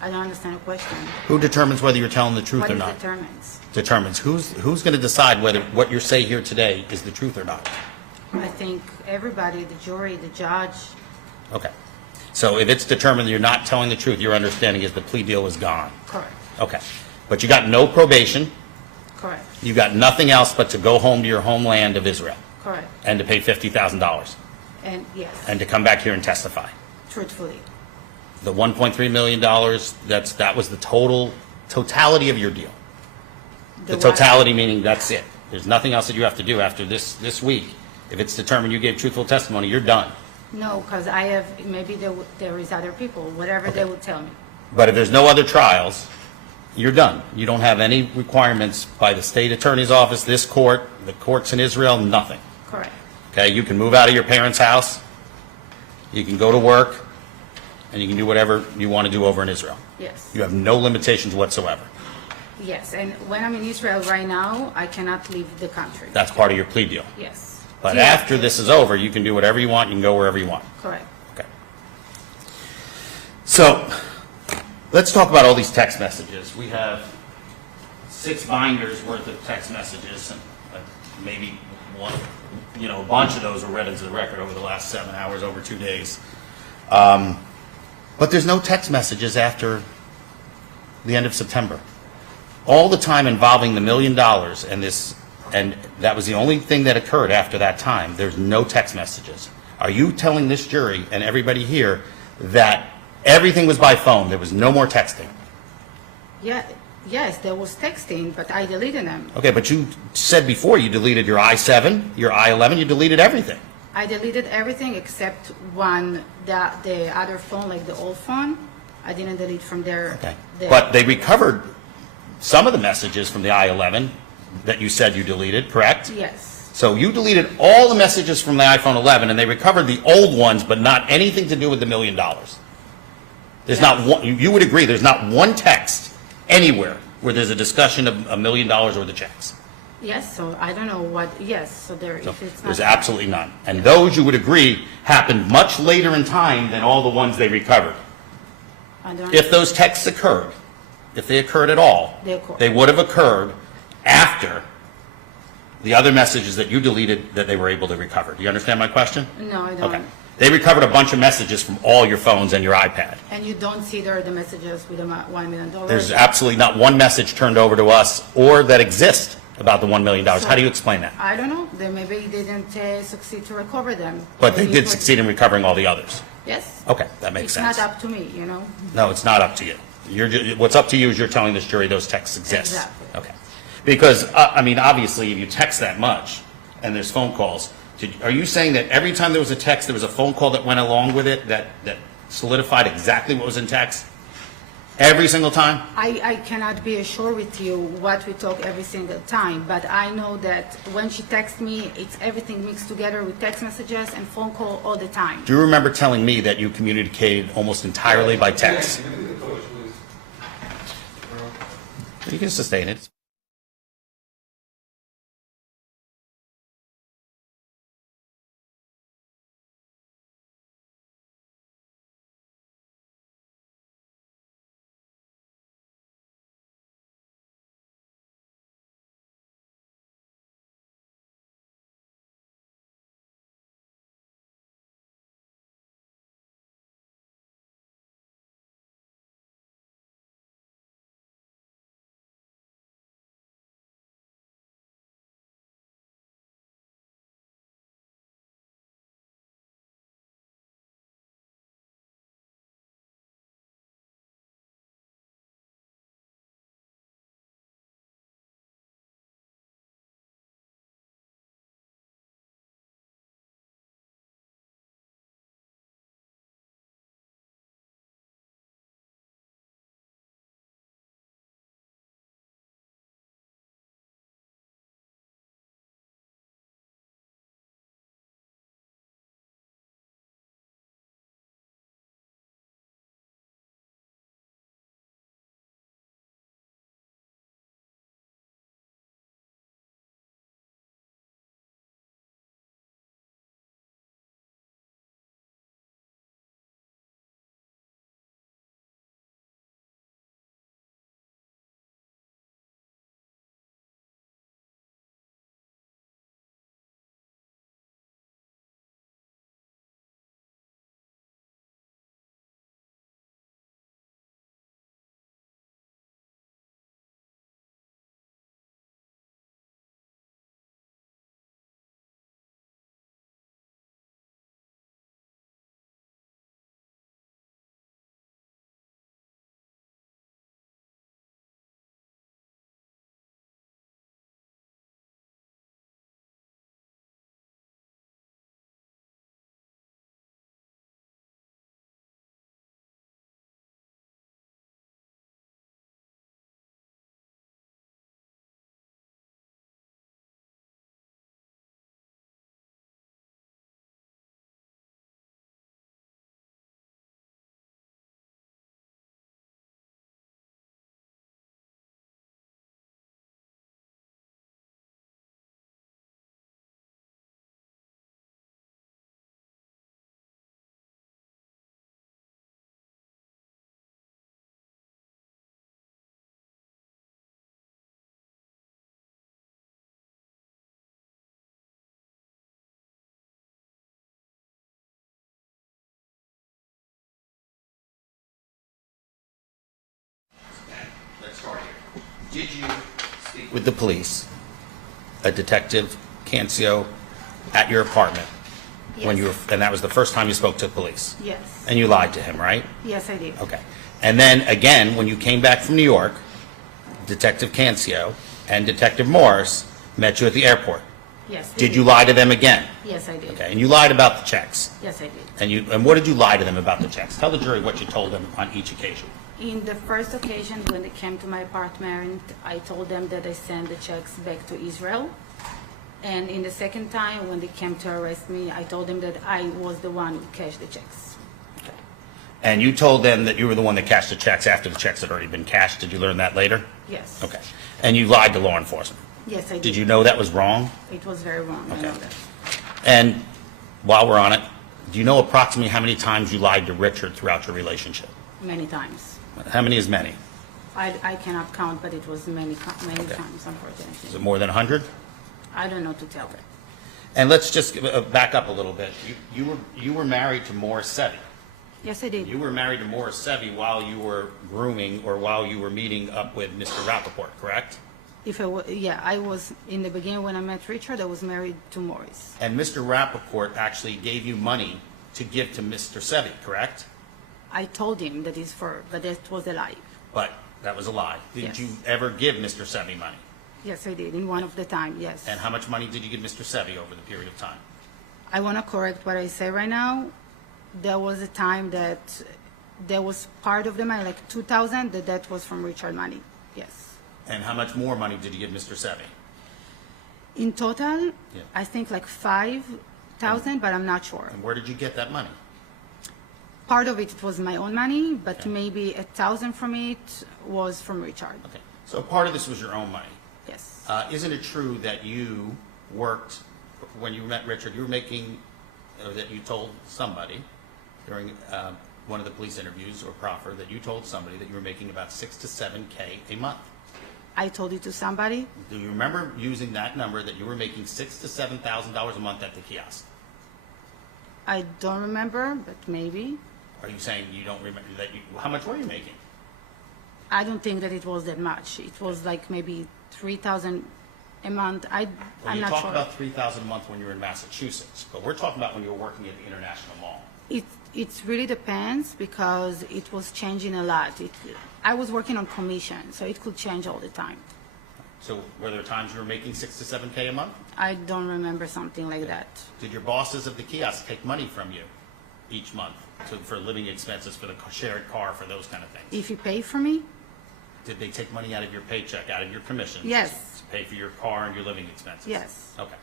I don't understand the question. Who determines whether you're telling the truth What or is not? determines? Determines. Who's going to decide whether what you say here today is the truth or not? I think everybody, the jury, the judge, Okay. So if it's determined you're not telling the truth, your understanding is the plea deal is gone. correct, Okay. But you got no probation. correct, You got nothing else but to go home to your homeland of Israel correct. and to pay $50,000 And yes, and to come back here and testify. truthfully, The $1.3 million, that was the totality of your deal. The what- totality meaning that's it. There's nothing else that you have to do after this week. If it's determined you gave truthful testimony, you're done. No, because I have, maybe there is other people, whatever they Okay. would tell me. But if there's no other trials, you're done. You don't have any requirements by the state attorney's office, this court, the courts in Israel, nothing. Correct. Okay, you can move out of your parents' house, you can go to work, and you can do whatever you want to do over in Israel. Yes. You have no limitations whatsoever. Yes, and when I'm in Israel right now, I cannot leave the country. That's part of your plea deal. Yes. But Yeah. after this is over, you can do whatever you want, you can go wherever you want. Correct. Okay. So, let's talk about all these text messages. We have 6 binders worth of text messages, and maybe one, a bunch of those were read into the record over the last 7 hours, over 2 days. But there's no text messages after the end of September. All the time involving the $1 million and that was the only thing that occurred after that time. There's no text messages. Are you telling this jury and everybody here that everything was by phone, there was no more texting? Yeah, yes, there was texting, but I deleted them. Okay, but you said before you deleted your I-7, your I-11, you deleted everything. I deleted everything except one, the other phone, like the old phone. I didn't delete from there. Okay. But they recovered some of the messages from the I-11 that you said you deleted, correct? Yes, So you deleted all the messages from the iPhone 11, and they recovered the old ones, but not anything to do with the $1 million. There's not one, you would agree, there's not one text anywhere where there's a discussion of $1 million worth of checks. yes, so I don't know what, yes, so there, So if it's not. there's absolutely none. And those, you would agree, happened much later in time than all the ones they recovered. I don't. If those texts occurred, if they occurred at all, They occurred. they would have occurred after the other messages that you deleted that they were able to recover. Do you understand my question? No, I don't. Okay. They recovered a bunch of messages from all your phones and your iPad. And you don't see there the messages with the $1 million? There's absolutely not one message turned over to us or that exists about the $1 million. How do you explain that? I don't know, they maybe didn't succeed to recover them. But they Maybe did it was- succeed in recovering all the others. Yes. Okay, that makes sense. It's not up to me, No, it's not up to you. What's up to you is you're telling this jury those texts exist. Exactly. Okay. Because, obviously, if you text that much and there's phone calls, are you saying that every time there was a text, there was a phone call that went along with it that solidified exactly what was in text? Every single time? I cannot be assured with you what we talk every single time, but I know that when she texts me, it's everything mixed together with text messages and phone call all the time. Do you remember telling me that you communicated almost entirely by text? You can sustain it. Did you speak with the police, a Detective Cancio, at your apartment? When you were, and that was the first time you spoke to the police? Yes. And you lied to him, right? Yes, I did. Okay. And then again, when you came back from New York, Detective Cancio and Detective Morris met you at the airport. Yes. they Did you lie to them again? Yes, I did. Okay. And you lied about the checks. Yes, I did. And what did you lie to them about the checks? Tell the jury what you told them on each occasion. In the first occasion, when they came to my apartment, I told them that I sent the checks back to Israel. And in the second time, when they came to arrest me, I told them that I was the one who cashed the checks. And you told them that you were the one that cashed the checks after the checks had already been cashed. Did you learn that later? Yes. Okay. And you lied to law enforcement. Yes, I did. Did you know that was wrong? It was very wrong. I Okay. know that. And while we're on it, do you know approximately how many times you lied to Richard throughout your relationship? Many times. How many is many? I cannot count, but it was many Okay. times, Is unfortunately. it more than 100? I don't know to tell that. And let's just back up a little bit. You were married to Morris Sevi. Yes, I did. You were married to Morris Sevi while you were grooming or while you were meeting up with Mr. Rappaport, correct? I was, in the beginning when I met Richard, I was married to Morris. And Mr. Rappaport actually gave you money to give to Mr. Sevi, correct? I told him that but that was a lie. But that was a lie. Did Yes. you ever give Mr. Sevi money? Yes, I did, in one of the time, yes. And how much money did you give Mr. Sevi over the period of time? I want to correct what I say right now. There was a time that there was part of the money, like 2,000, that was from Richard money, yes. And how much more money did you give Mr. Sevi? In total, Yeah. I think like 5,000, but I'm not sure. And where did you get that money? Part of it was my own money, but Okay. maybe 1,000 from it was from Richard, Okay, so part of this was your own money. yes. Isn't it true that you worked, when you met Richard, you were making, or that you told somebody during one of the police interviews or proffer, that you told somebody that you were making about 6 to 7K a month? I told it to somebody. Do you remember using that number, that you were making $6,000 to $7,000 a month at the kiosk? I don't remember, but maybe. Are you saying you don't remember that you, how much were you making? I don't think that it was that much. It was like maybe 3,000 a month. Well, I'm you not talked sure. about $3,000 a month when you were in Massachusetts, but we're talking about when you were working at the International Mall. It really depends because it was changing a lot. I was working on commission, so it could change all the time. So were there times you were making 6 to 7K a month? I don't remember something like that. Did your bosses of the kiosk take money from you each month for living expenses, for the shared car, for those kind of things? If you pay for me, Did they take money out of your paycheck, out of your commissions? Yes. To pay for your car and your living expenses? Yes. Okay.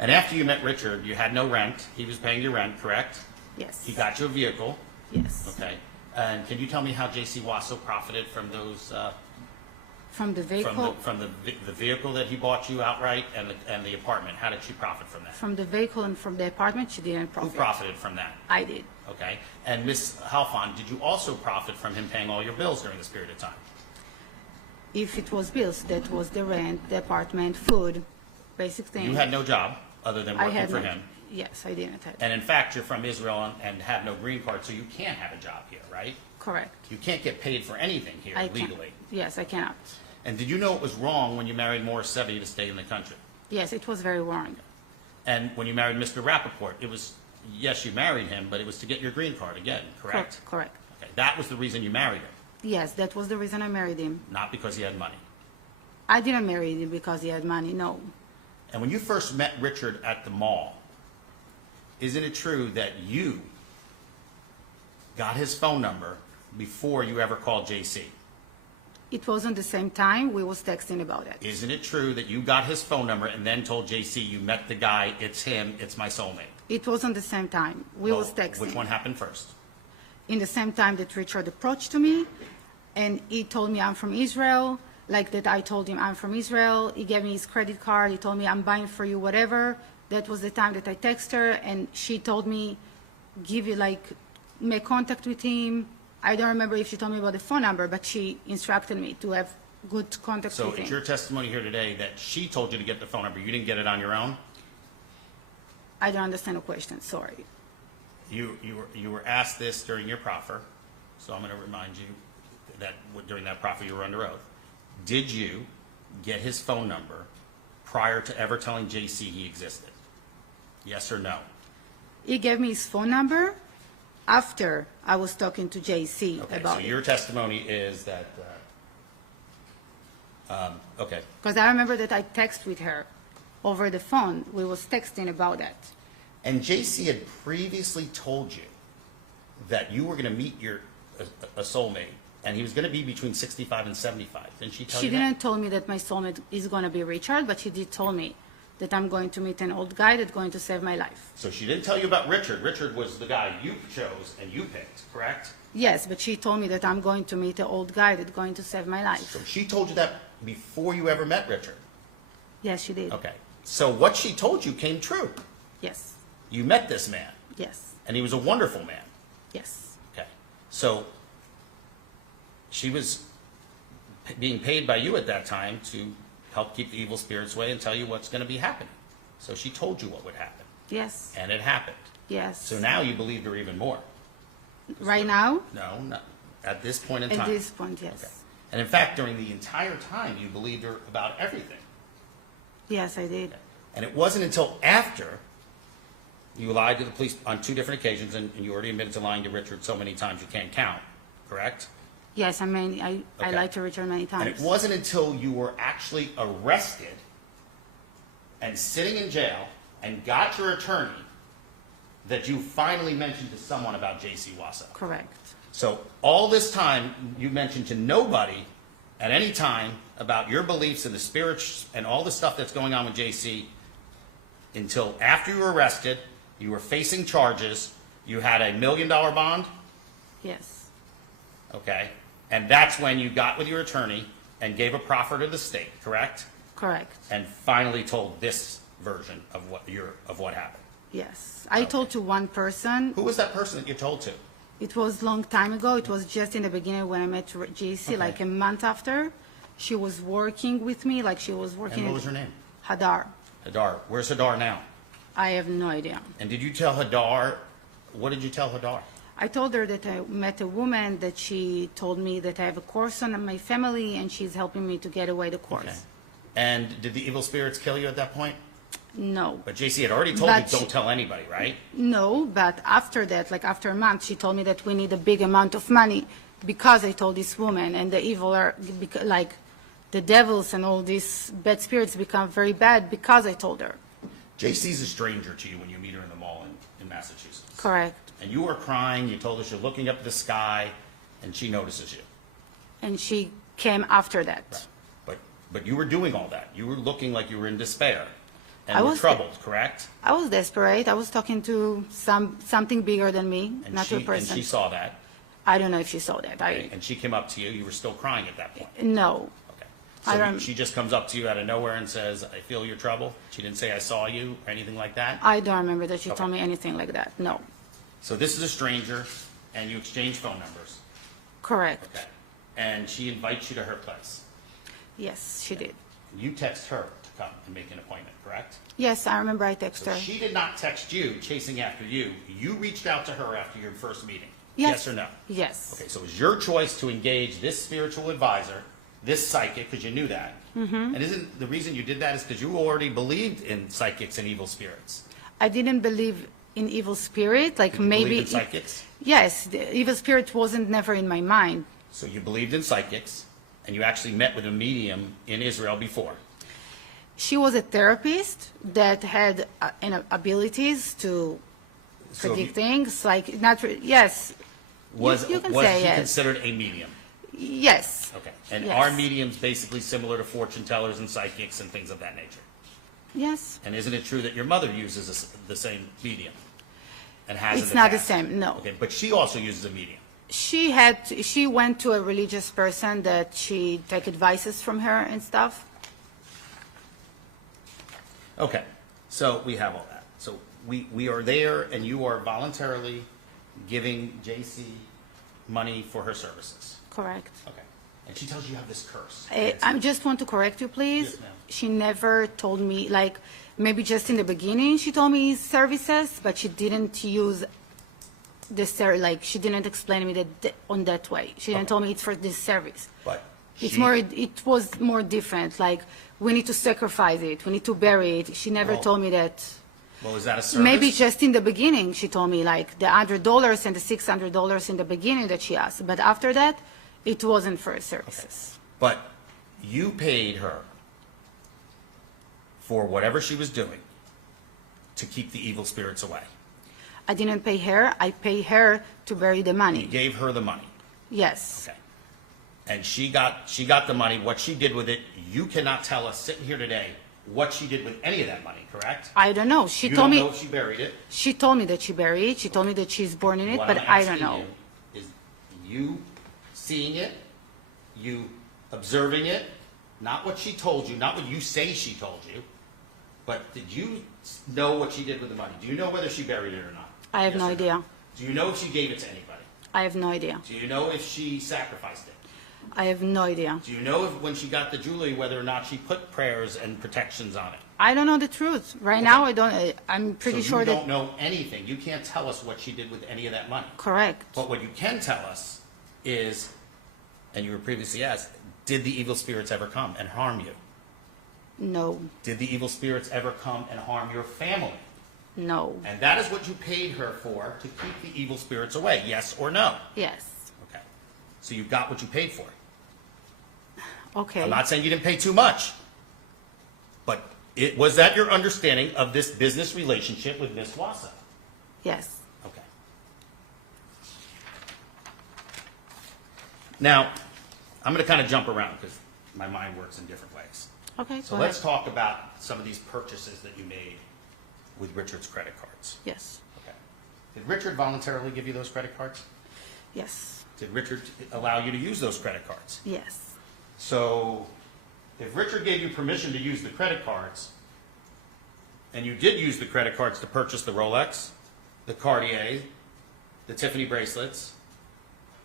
And after you met Richard, you had no rent. He was paying your rent, correct? yes. He got you a vehicle, Yes. okay? And can you tell me how Jaycee Wasso profited from those, From the vehicle, from the vehicle that he bought you outright and the apartment? How did she profit from that? from the vehicle and from the apartment, she didn't Who profit. profited from that? I did. Okay. And Ms. Halfon, did you also profit from him paying all your bills during this period of time? If it was bills, that was the rent, the apartment, food, basic things. You had no job other than I working had for no- him. Yes, I didn't have. And in fact, you're from Israel and have no green card, so you can't have a job here, right? Correct. You can't get paid for anything here I can. legally. Yes, I cannot. And did you know it was wrong when you married Morris Sevi to stay in the country? Yes, it was very wrong. And when you married Mr. Rappaport, it was, yes, you married him, but it was to get your green card again, correct? Correct. Okay, that was the reason you married him, Yes, that was the reason I married him. not because he had money. I didn't marry him because he had money, no. And when you first met Richard at the mall, isn't it true that you got his phone number before you ever called JC? It was on the same time we was texting about it. Isn't it true that you got his phone number and then told JC, you met the guy, it's him, it's my soulmate? It was on the same time. We Well, was texting. Which one happened first? In the same time that Richard approached to me, and he told me I'm from Israel, like that I told him I'm from Israel. He gave me his credit card. He told me I'm buying for you whatever. That was the time that I texted her, and she told me, make contact with him. I don't remember if she told me about the phone number, but she instructed me to have good contact So with it's him. your testimony here today that she told you to get the phone number, you didn't get it on your own? I don't understand the question, sorry. You were asked this during your proffer, so I'm going to remind you that during that proffer you were under oath. did you get his phone number prior to ever telling Jaycee he existed? Yes or no? He gave me his phone number after I was talking to Jaycee Okay, about so it. your testimony is that, okay. Because I remember that I texted with her over the phone. We was texting about that. And Jaycee had previously told you that you were going to meet a soulmate, and he was going to be between 65 and 75. Didn't she tell She you that? didn't tell me that my soulmate is going to be Richard, but she did tell me that I'm going to meet an old guy that's going to save my life. So she didn't tell you about Richard. Richard was the guy you chose and you picked, correct? Yes, but she told me that I'm going to meet an old guy that's going to save my life. So she told you that before you ever met Richard. Yes, she did. Okay. So what she told you came true. Yes, You met this man, yes, and he was a wonderful man. yes, Okay. So she was being paid by you at that time to help keep the evil spirits away and tell you what's going to be happening. So she told you what would happen, yes, and it happened. yes. So now you believed her even more. Right now, No, not at this point in at time. this point, yes. Okay. And in fact, during the entire time, you believed her about everything. Yes, I did. And it wasn't until after you lied to the police on 2 different occasions, and you already admitted to lying to Richard so many times you can't count, correct? Yes, I mean, I Okay. lied to Richard many And it times. wasn't until you were actually arrested and sitting in jail and got your attorney that you finally mentioned to someone about Jaycee Wasso. Correct. So all this time, you mentioned to nobody at any time about your beliefs and the spirits and all the stuff that's going on with Jaycee until after you were arrested, you were facing charges, you had $1 million bond, Yes, okay? And that's when you got with your attorney and gave a proffer to the state, correct? correct. And finally told this version of what happened. Yes. I told to one person. Who was that person that you told to? It was long time ago. It was just in the beginning when I met Jaycee, Okay. like a month after. She was working with me, like she was working. And what was her name? Hadar. Hadar. Where's Hadar now? I have no idea. And did you tell Hadar, what did you tell Hadar? I told her that I met a woman that she told me that I have a course on my family and she's helping me to get away the course. Okay. And did the evil spirits kill you at that point? No. But Jaycee had already told But you, don't she- tell anybody, right? No, but after that, like after a month, she told me that we need a big amount of money because I told this woman, and the evil are, like the devils and all these bad spirits become very bad because I told her. Jaycee's a stranger to you when you meet her in the mall in Massachusetts. Correct. And you were crying, you told us you're looking up at the sky, and she notices you. And she came after that. But you were doing all that. You were looking like you were in despair I and were was- troubled, correct? I was desperate. I was talking to something bigger than me, And not to a person. And she saw that, I don't know if she saw that. okay? And she came up to you. You were still crying at that point. No. Okay. I So don't- she just comes up to you out of nowhere and says, I feel your trouble? She didn't say, I saw you, or anything like that? I don't remember that she Okay. told me anything like that. No. So this is a stranger, and you exchange phone numbers, Correct. okay? And she invites you to her place. Yes, she did. You text her to come and make an appointment, correct? Yes, I remember I texted So her. she did not text you, chasing after you. You reached out to her after your first meeting? Yes. Yes or no? Yes. Okay, so it was your choice to engage this spiritual advisor, this psychic, because you knew that. Mm-hmm. And isn't the reason you did that is because you already believed in psychics and evil spirits? I didn't believe in evil spirit, like Did you maybe. believe in psychics? Yes, the evil spirit wasn't never in my mind. So you believed in psychics, and you actually met with a medium in Israel before. She was a therapist that had abilities to So predict things, like not. Yes. Was, you can was say she yes. considered a medium? Yes. Okay. And Yes. are mediums basically similar to fortune tellers and psychics and things of that nature? Yes. And isn't it true that your mother uses the same medium? And has It's in the not the past? same. No. Okay, but she also uses a medium. She went to a religious person that she take advices from her and stuff. Okay, so we have all that. So we are there, and you are voluntarily giving Jaycee money for her services. Correct. Okay, and she tells you have this curse. I just want to correct you, please. Yes, ma'am. She never told me, like, maybe just in the beginning she told me services, but she didn't use like, she didn't explain to me that on that way. She didn't Okay. tell me it's for this service. But It's She- more. It was more different. Like we need to sacrifice it. We need to bury it. She never Well, told me that. Well, is that a service? Maybe just in the beginning, she told me like the $100 and the $600 in the beginning that she asked. But after that, it wasn't for services. But you paid her for whatever she was doing to keep the evil spirits away. I didn't pay her. I pay her to bury the You money. gave her the money. Yes. Okay. And she got the money. What she did with it, you cannot tell us sitting here today what she did with any of that money, correct? I don't know. She You told don't me. know if she buried it. She told me that she buried it. She told me that she's born in it, What but I'm I don't asking know. you is you seeing it, you observing it, not what she told you, not what you say she told you, but did you know what she did with the money? Do you know whether she buried it or not? I have Yes no or idea. Do you know if she gave it to anybody? I have no idea. Do you know if she sacrificed it? I have no idea. Do you know if when she got the jewelry whether or not she put prayers and protections on it? I don't know the truth. Right now, I don't. I'm pretty So sure you that. don't know anything. You can't tell us what she did with any of that money. Correct. But what you can tell us is, and you were previously asked, did the evil spirits ever come and harm you? No. Did the evil spirits ever come and harm your family? No. And that is what you paid her for, to keep the evil spirits away, yes or no? Yes. Okay. So you got what you paid for. Okay. I'm not saying you didn't pay too much, but was that your understanding of this business relationship with Miss Wasso? Yes. Okay. Now, I'm going to kind of jump around because my mind works in different ways. Okay. So go let's ahead. talk about some of these purchases that you made with Richard's credit cards. Yes. Okay. Did Richard voluntarily give you those credit cards? Yes. Did Richard allow you to use those credit cards? Yes. So if Richard gave you permission to use the credit cards, and you did use the credit cards to purchase the Rolex, the Cartier, the Tiffany bracelets,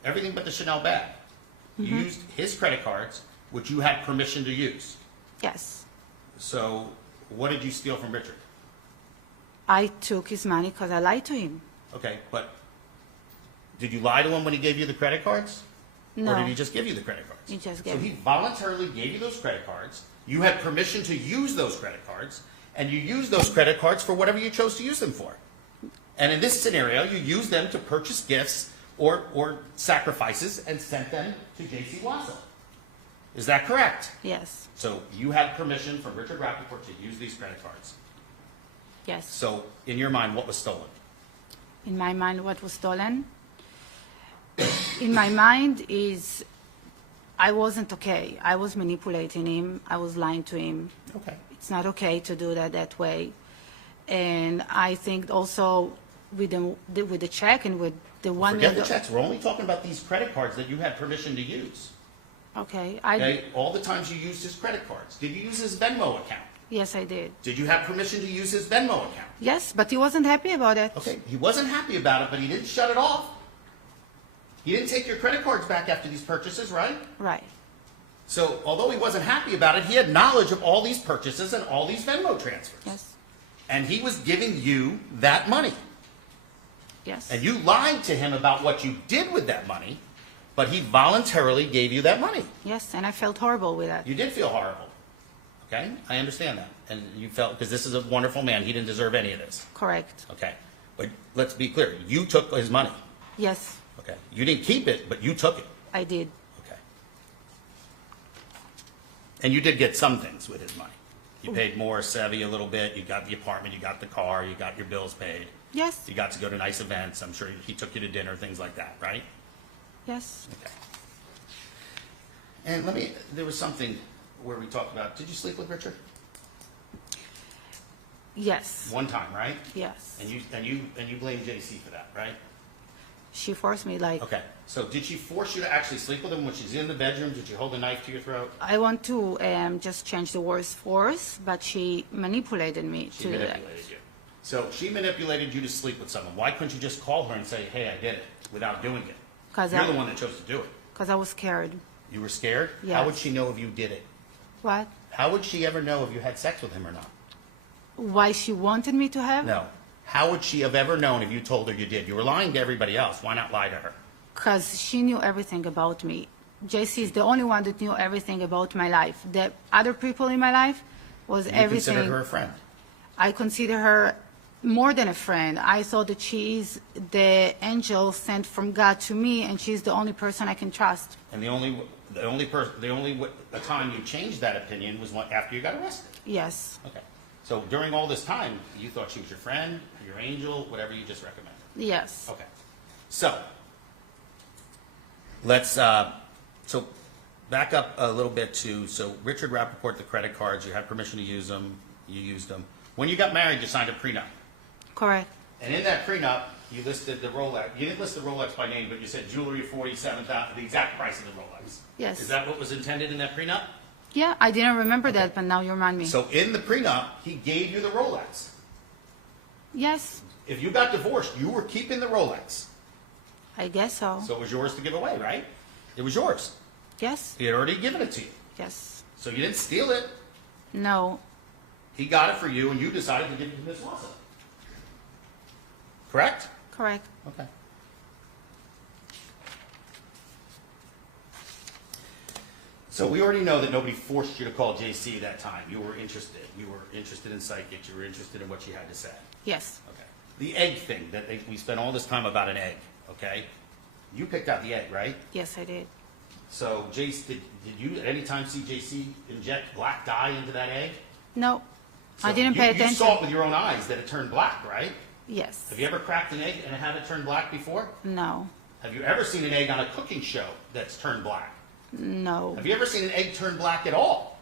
everything but the Chanel bag, you used his credit cards, which you had permission to use. Yes. So what did you steal from Richard? I took his money because I lied to him. Okay, but did you lie to him when he gave you the credit cards? No. Or did he just give you the credit cards? He just So gave he me. voluntarily gave you those credit cards. You had permission to use those credit cards, and you used those credit cards for whatever you chose to use them for. And in this scenario, you used them to purchase gifts or sacrifices and sent them to Jaycee Wasso. Is that correct? Yes. So you had permission from Richard Rappaport to use these credit cards. Yes. So in your mind, what was stolen? In my mind, what was stolen? In my mind is I wasn't okay. I was manipulating him. I was lying to him. Okay. It's not okay to do that way. And I think also with the check and with the one Forget the checks. We're only talking about these credit cards that you had permission to use. Okay. Okay? All the times you used his credit cards. Did you use his Venmo account? Yes, I did. Did you have permission to use his Venmo account? Yes, but he wasn't happy about it. Okay, he wasn't happy about it, but he didn't shut it off. He didn't take your credit cards back after these purchases, right? Right. So, although he wasn't happy about it, he had knowledge of all these purchases and all these Venmo transfers. Yes. And he was giving you that money. Yes. And you lied to him about what you did with that money, but he voluntarily gave you that money. Yes, and I felt horrible with that. You did feel horrible. Okay? I understand that. And you felt, because this is a wonderful man, he didn't deserve any of this. Correct. Okay? But let's be clear. You took his money. Yes, Okay? You didn't keep it, but you took it. I did. Okay? And you did get some things with his money. You paid more, Sevy a little bit. You got the apartment, you got the car, you got your bills paid. Yes. You got to go to nice events. I'm sure he took you to dinner, things like that, right? Yes. Okay. And there was something where we talked about, did you sleep with Richard? Yes. One time, right? Yes. And you blame Jaycee for that, right? She forced me like Okay. So did she force you to actually sleep with him when she's in the bedroom? Did you hold a knife to your throat? I want to just change the words force, but she manipulated me She to do that. manipulated you. So she manipulated you to sleep with someone. Why couldn't you just call her and say, hey, I did it, without doing it? Because You're the one that chose to do it. I was scared. You were scared? How Yes. would she know if you did it? What? How would she ever know if you had sex with him or not? Why she wanted me to have? No. How would she have ever known if you told her you did? You were lying to everybody else. Why not lie to her? Because she knew everything about me Jaycee is the only one that knew everything about my life. The other people in my life was You everything. considered her a friend. I consider her more than a friend. I thought that she is the angel sent from God to me, and she's the only person I can trust. And the only time you changed that opinion was after you got arrested. Yes, Okay. So during all this time, you thought she was your friend, your angel, whatever you just recommended. yes. Okay. So let's so back up a little bit to Richard Rappaport, the credit cards, you had permission to use them, you used them. When you got married, you signed a prenup. Correct. And in that prenup, you listed the Rolex. You didn't list the Rolex by name, but you said jewelry $47,000, the exact price of the Rolex. Yes. Is that what was intended in that prenup? Yeah, I didn't remember that, but now you remind me. So in the prenup, he gave you the Rolex. Yes, If you got divorced, you were keeping the Rolex. I guess so. So it was yours to give away, right? It was yours. Yes, He had already given it to you. yes. So you didn't steal it. No, He got it for you, and you decided to give it to Miss Wasso. Correct? correct. Okay. So we already know that nobody forced you to call Jaycee that time. You were interested. You were interested in psychics. You were interested in what she had to say. Yes, Okay. The egg thing that we spent all this time about an egg. Okay. You picked out the egg, right? yes, I did. So Jace, did you at any time see Jaycee inject black dye into that egg? No, I So didn't pay You attention. saw it with your own eyes that it turned black, right? Yes, Have you ever cracked an egg and had it turn black before? no, Have you ever seen an egg on a cooking show that's turned black? no, Have you ever seen an egg turn black at all?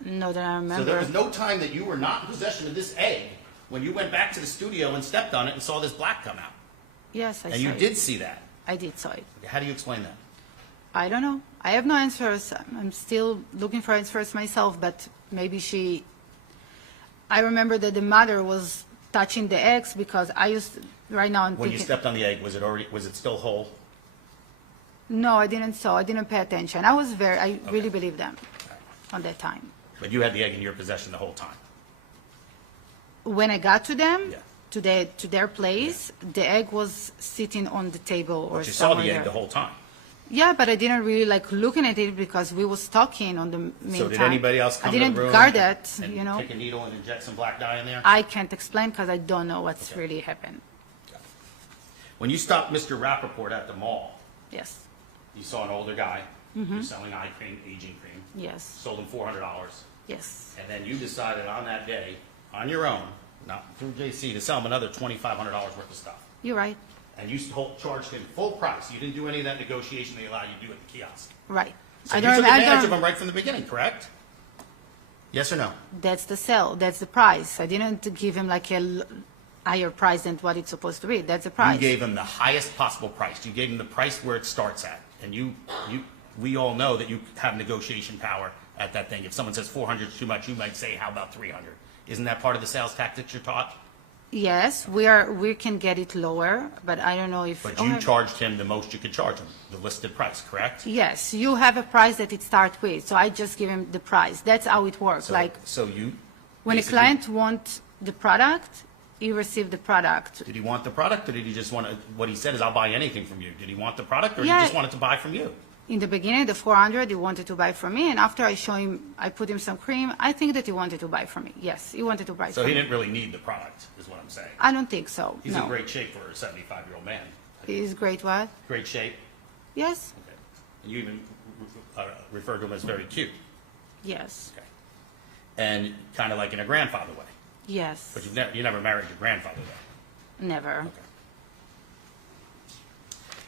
no, that I So there remember. was no time that you were not in possession of this egg when you went back to the studio and stepped on it and saw this black come out. Yes, I saw And you it. did see that. I did saw it. How do you explain that? I don't know. I have no answers. I'm still looking for answers myself, but maybe she... I remember that the mother was touching the eggs because I used... Right now I'm When you thinking... stepped on the egg, was it still whole? No, I didn't saw. I didn't pay attention. I really believed them on that time. But you had the egg in your possession the whole time. When I got to them, Yeah. to their place, the egg was sitting on the table or But you saw somewhere the egg there. the whole time. Yeah, but I didn't really like looking at it because we was talking on the meantime. So did anybody else come I to the didn't room guard that, and you know. take a needle and inject some black dye in there? I can't explain because I don't know what's Okay. really happened. When you stopped Mr. Rappaport at the mall, Yes, you saw an older guy Mm-hmm. who's selling eye cream, aging cream, yes, sold him $400. yes, And then you decided on that day, on your own, not through JC, to sell him another $2,500 worth of stuff. you're right, And you charged him full price. You didn't do any of that negotiation they allow you to do at the kiosk. right. So you took advantage of him right from the beginning, correct? Yes or no? That's the sell, that's the price. I didn't give him like a higher price than what it's supposed to be. That's the price. You gave him the highest possible price. You gave him the price where it starts at. And we all know that you have negotiation power at that thing. If someone says 400 is too much, you might say, how about 300? Isn't that part of the sales tactics you're taught? Yes, we can get it lower, but I don't know if. But you charged him the most you could charge him, the listed price, correct? Yes, you have a price that it starts with, so I just give him the price. That's how it works. Like So you. when a basically- client wants the product, he receives the product. Did he want the product, or did he just want to, what he said is, I'll buy anything from you. Did he want the product, or Yeah. he just wanted to buy from you? In the beginning, the 400 he wanted to buy from me, and after I put him some cream, I think that he wanted to buy from me. Yes, he wanted to buy So from he me. didn't really need the product, is what I'm saying. I don't think so. He's no. in great shape for a 75-year-old man. He's great. What? Great shape. Yes. Okay. And you even refer to him as very cute. Yes. Okay. And kind of like in a grandfather way. Yes. But you never married your grandfather, though. Never. Okay.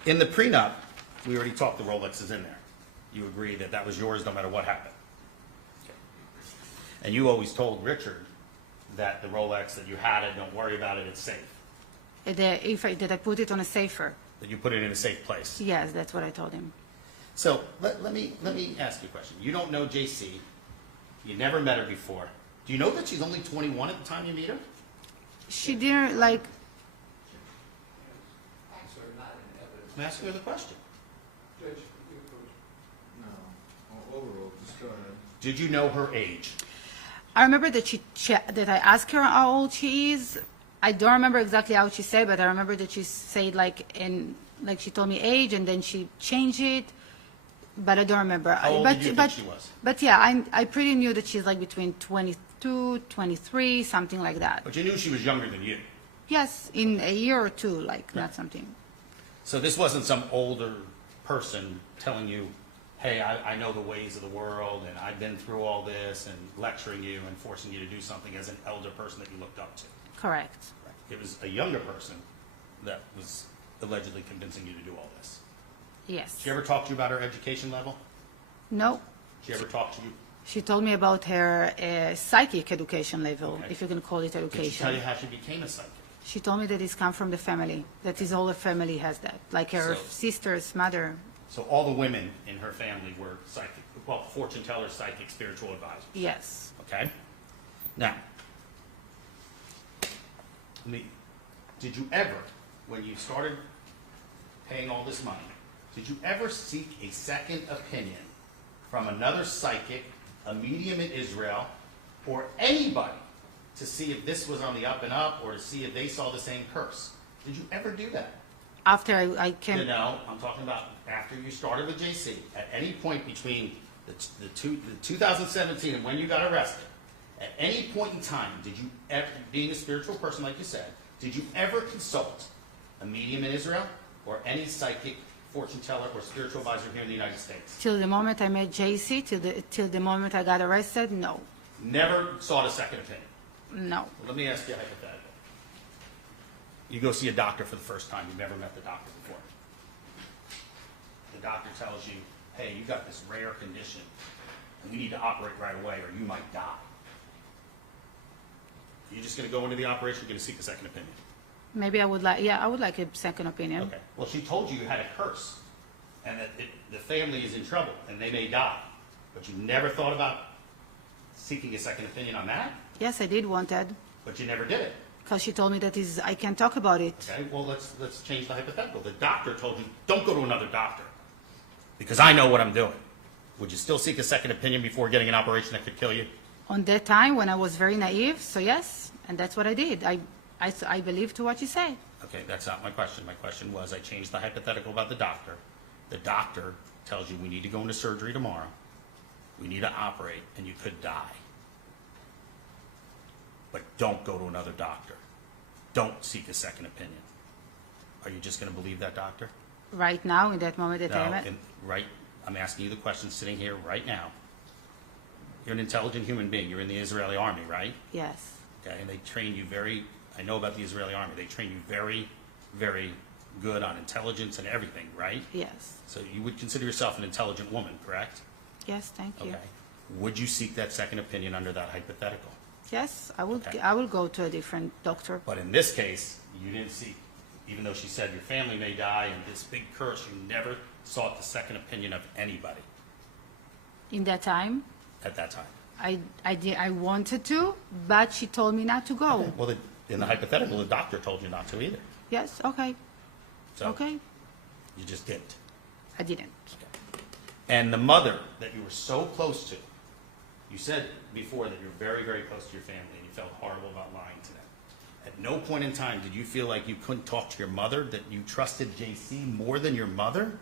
In the prenup, we already talked the Rolex is in there. You agree that that was yours no matter what happened. Okay. And you always told Richard that the Rolex, that you had it, don't worry about it, it's safe. Did I put it on a safer? That you put it in a safe place. Yes, that's what I told him. So let me ask you a question. You don't know Jaycee. You never met her before. Do you know that she's only 21 at the time you meet her? She didn't like. I'm asking her the question. No, overall, just go ahead. Did you know her age? I remember that that I asked her how old she is. I don't remember exactly how she said, but I remember that she said like she told me age, and then she changed it. but I don't remember. How old but, did you think but, she was? But yeah, I pretty knew that she's like between 22, 23, something like that. But you knew she was younger than you. Yes, in a year or two, like not something. So this wasn't some older person telling you, hey, I know the ways of the world, and I've been through all this, and lecturing you and forcing you to do something as an elder person that you looked up to. Correct. It was a younger person that was allegedly convincing you to do all this. Yes. Did she ever talk to you about her education level? No. Did she ever talk to you? She told me about her psychic education level, Okay. if you can call it Did she tell you education. how she became a psychic? She told me that it's come from the family, that is all her family has that, like her So- sister's mother. So all the women in her family were psychic, well, fortune tellers, psychic, spiritual advisors. Yes. Okay? Now, did you ever, when you started paying all this money, did you ever seek a second opinion from another psychic, a medium in Israel, or anybody to see if this was on the up and up, or to see if they saw the same curse? Did you ever do that? After I came, No, I'm talking about after you started with Jaycee. At any point between the 2017 and when you got arrested, at any point in time, did you ever, being a spiritual person like you said, did you ever consult a medium in Israel or any psychic, fortune teller, or spiritual advisor here in the United States? till the moment I met Jaycee, till the moment I got arrested, no. Never sought a second opinion. No. Well, let me ask you a hypothetical. You go see a doctor for the first time. You've never met the doctor before. The doctor tells you, hey, you got this rare condition, and we need to operate right away, or you might die. You're just going to go into the operation, you're going to seek a second opinion. Maybe I would like, yeah, I would like a second opinion. Okay. Well, she told you you had a curse, and that the family is in trouble, and they may die. But you never thought about seeking a second opinion on that? Yes, I did wanted, But you never did it. because she told me that is I can talk about it. Okay, well, let's change the hypothetical. The doctor told you, don't go to another doctor, because I know what I'm doing. Would you still seek a second opinion before getting an operation that could kill you? On that time when I was very naive, so yes, and that's what I did. I believed to what you say. Okay, that's not my question. My question was, I changed the hypothetical about the doctor. The doctor tells you we need to go into surgery tomorrow. We need to operate, and you could die. But don't go to another doctor. Don't seek a second opinion. Are you just going to believe that doctor? Right now, in that moment that I met. Right. I'm asking you the question sitting here right now. You're an intelligent human being. You're in the Israeli army, right? Yes. Okay, and they train you I know about the Israeli army. They train you very, very good on intelligence and everything, right? Yes. So you would consider yourself an intelligent woman, correct? Yes, thank you. Okay. Would you seek that second opinion under that hypothetical? Yes, I would. Okay. I will go to a different doctor. But in this case, you didn't seek, even though she said your family may die and this big curse, you never sought the second opinion of anybody In that time, at that time. I wanted to, but she told me not to go. Okay. Well, in the hypothetical, the doctor told you not to either. Yes. Okay. So Okay. you just didn't. I didn't. And the mother that you were so close to, you said before that you're very, very close to your family and you felt horrible about lying to them. At no point in time did you feel like you couldn't talk to your mother, that you trusted Jaycee more than your mother?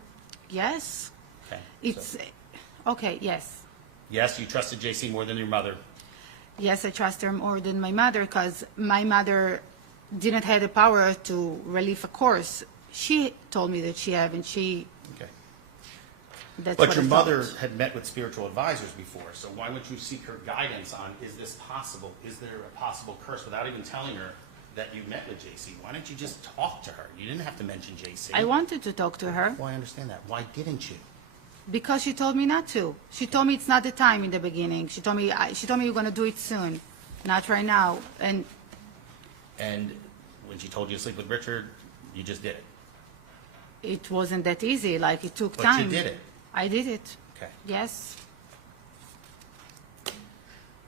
Yes. Okay. It's okay. Yes. Yes, you trusted Jaycee more than your mother. Yes, I trust her more than my mother because my mother didn't have the power to relieve a course. She told me that she had, and she. Okay. That's But what your I mother thought. had met with spiritual advisors before, so why wouldn't you seek her guidance on, is this possible? Is there a possible curse without even telling her that you met with Jaycee? Why didn't you just talk to her? You didn't have to mention Jaycee. I wanted to talk to her Well, I understand that. Why didn't you? because she told me not to. She told me it's not the time in the beginning. She told me you're going to do it soon, not right now. And And when she told you to sleep with Richard, you just did it. it wasn't that easy. Like it took But time. you did it. I did it. Okay. Yes.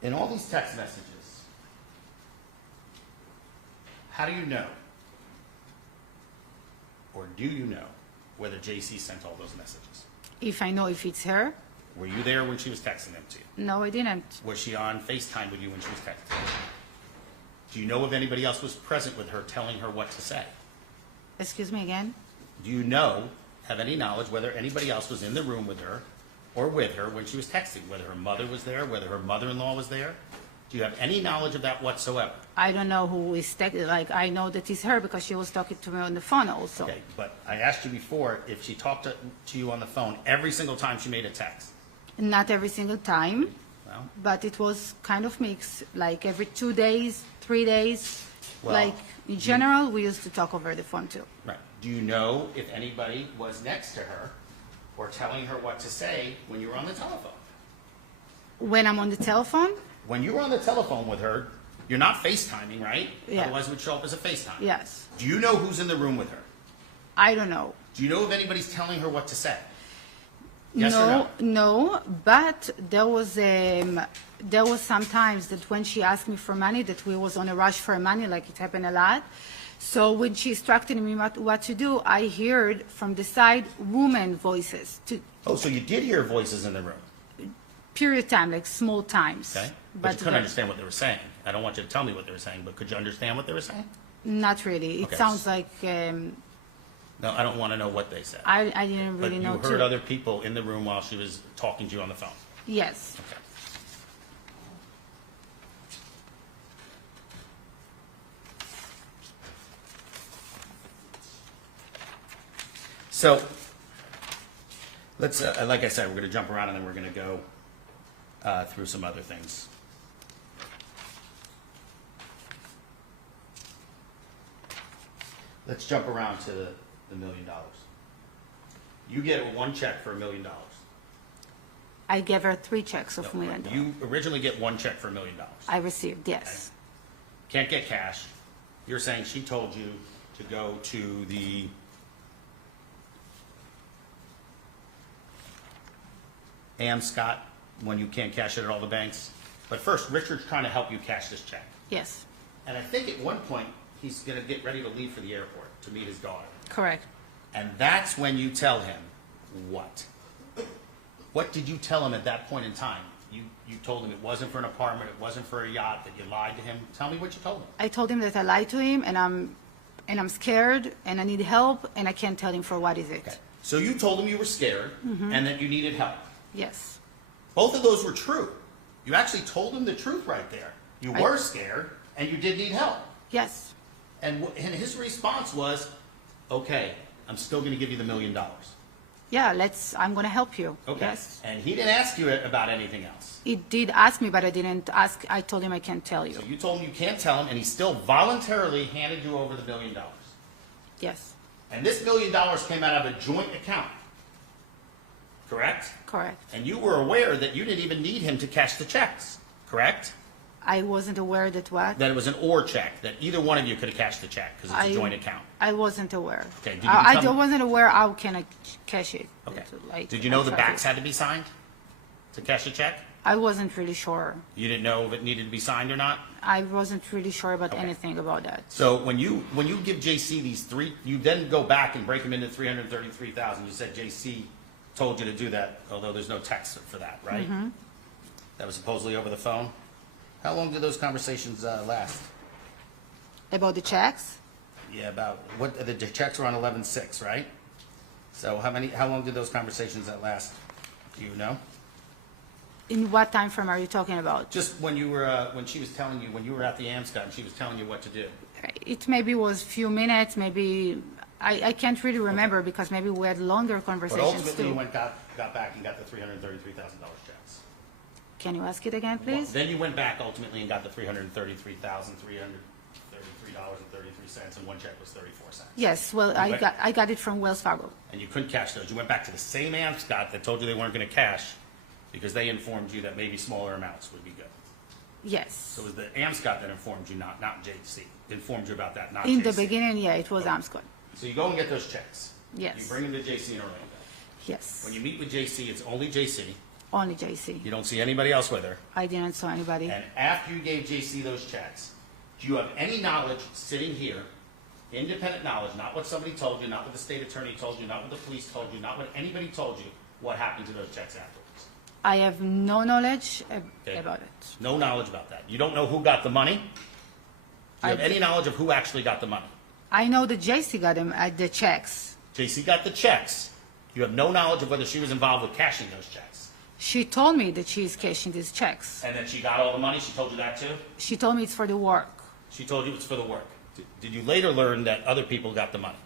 In all these text messages, how do you know, or do you know, whether Jaycee sent all those messages? If I know if it's her, Were you there when she was texting them to you? no, I didn't. Was she on FaceTime with you when she was texting you? Do you know if anybody else was present with her telling her what to say? Excuse me again. Do you know, have any knowledge whether anybody else was in the room with her or with her when she was texting, whether her mother was there, whether her mother-in-law was there? Do you have any knowledge of that whatsoever? I don't know who is texting. Like, I know that it's her because she was talking to me on the phone also. Okay, but I asked you before if she talked to you on the phone every single time she made a text. Not every single time, Well, but it was kind of mixed, like every 2 days, 3 days. Well, Like, in general, we used to talk over the phone too. right. Do you know if anybody was next to her or telling her what to say when you were on the telephone? When I'm on the telephone, When you were on the telephone with her, you're not FaceTiming, right? Yeah. Otherwise it would show up as a FaceTime. yes. Do you know who's in the room with her? I don't know. Do you know if anybody's telling her what to say? Yes or No, no, but there was sometimes that when she asked me for money, that we was on a rush for money, like it happened a lot. So when she instructed me what to do, I heard from the side woman voices to Oh, so you did hear voices in the room, period time, like small times. okay? But you couldn't understand what they were saying. I don't want you to tell me what they were saying, but could you understand what they were saying? Not really. It Okay. sounds like No, I don't want to know what they said. I didn't But really you know heard too. other people in the room while she was talking to you on the phone. Yes. Okay. So, let's, like I said, we're going to jump around and then we're going to go through some other things. Let's jump around to the $1 million. You get one check for $1 million. I gave her 3 checks of $1 million. You originally get one check for $1 million. I received, yes. Can't get cash. You're saying she told you to go to the Scott when you can't cash it at all the banks. But first, Richard's trying to help you cash this check. Yes, And I think at one point, he's going to get ready to leave for the airport to meet his daughter. correct. And that's when you tell him what? What did you tell him at that point in time? You told him it wasn't for an apartment, it wasn't for a yacht, that you lied to him. Tell me what you told him. I told him that I lied to him and I'm scared and I need help and I can't tell him for what is it. Okay. So you told him you were scared and that you needed help. Yes, Both of those were true. You actually told him the truth right there. You I- were scared and you did need help. yes, And his response was, okay, I'm still going to give you the $1 million. yeah, I'm gonna help you. Okay. Yes. And he didn't ask you about anything else. He did ask me, but I didn't ask, I told him I can't tell you. So you told him you can't tell him, and he still voluntarily handed you over the $1 million. Yes, And this $1 million came out of a joint account, correct? correct. And you were aware that you didn't even need him to cash the checks, correct? I wasn't aware that what? That it was an or check, that either one of you could have cashed the check, because it's a I- joint account. I wasn't aware. Okay, did you I become- wasn't aware how can I cash it. Okay. Like, Did you know I the tried to- backs had to be signed to cash a check? I wasn't really sure. You didn't know if it needed to be signed or not? I wasn't really sure about Okay. anything about that. So when you give JC these three, you then go back and break them into 333,000. You said JC told you to do that, although there's no text for that, right? Mm-hmm. That was supposedly over the phone. How long did those conversations last? About the checks? Yeah, about what the checks were on 11/6, right? So how long did those conversations last? Do you know? In what time frame are you talking about? Just when you were when she was telling you when you were at the AMSCOT and she was telling you what to do. It maybe was few minutes, maybe, I can't really remember because maybe we had longer But conversations ultimately, you too. got back and got the $333,000 checks. Can you ask it again, please? Then you went back ultimately and got the $333,333.33, and one check was 34 cents. Yes, well, I got it from Wells Fargo. And you couldn't cash those. You went back to the same AMSCOT that told you they weren't going to cash because they informed you that maybe smaller amounts would be good. Yes. So it was the AMSCOT that informed you, not JC. Informed you about that, not In JC. the beginning, yeah, it was Amscot. So you go and get those checks. Yes. You bring them to JC in Orlando. Yes. When you meet with JC, it's only JC. Only JC. You don't see anybody else with her. I didn't saw anybody. And after you gave JC those checks, do you have any knowledge sitting here, independent knowledge, not what somebody told you, not what the state attorney told you, not what the police told you, not what anybody told you, what happened to those checks afterwards? I have no knowledge Okay. about it. No knowledge about that. You don't know who got the money? Do you have I- any knowledge of who actually got the money? I know that JC got them the checks. JC got the checks. You have no knowledge of whether she was involved with cashing those checks. She told me that she is cashing these checks. And that she got all the money? She told you that too? She told me it's for the work. She told you it's for the work. Did you later learn that other people got the money?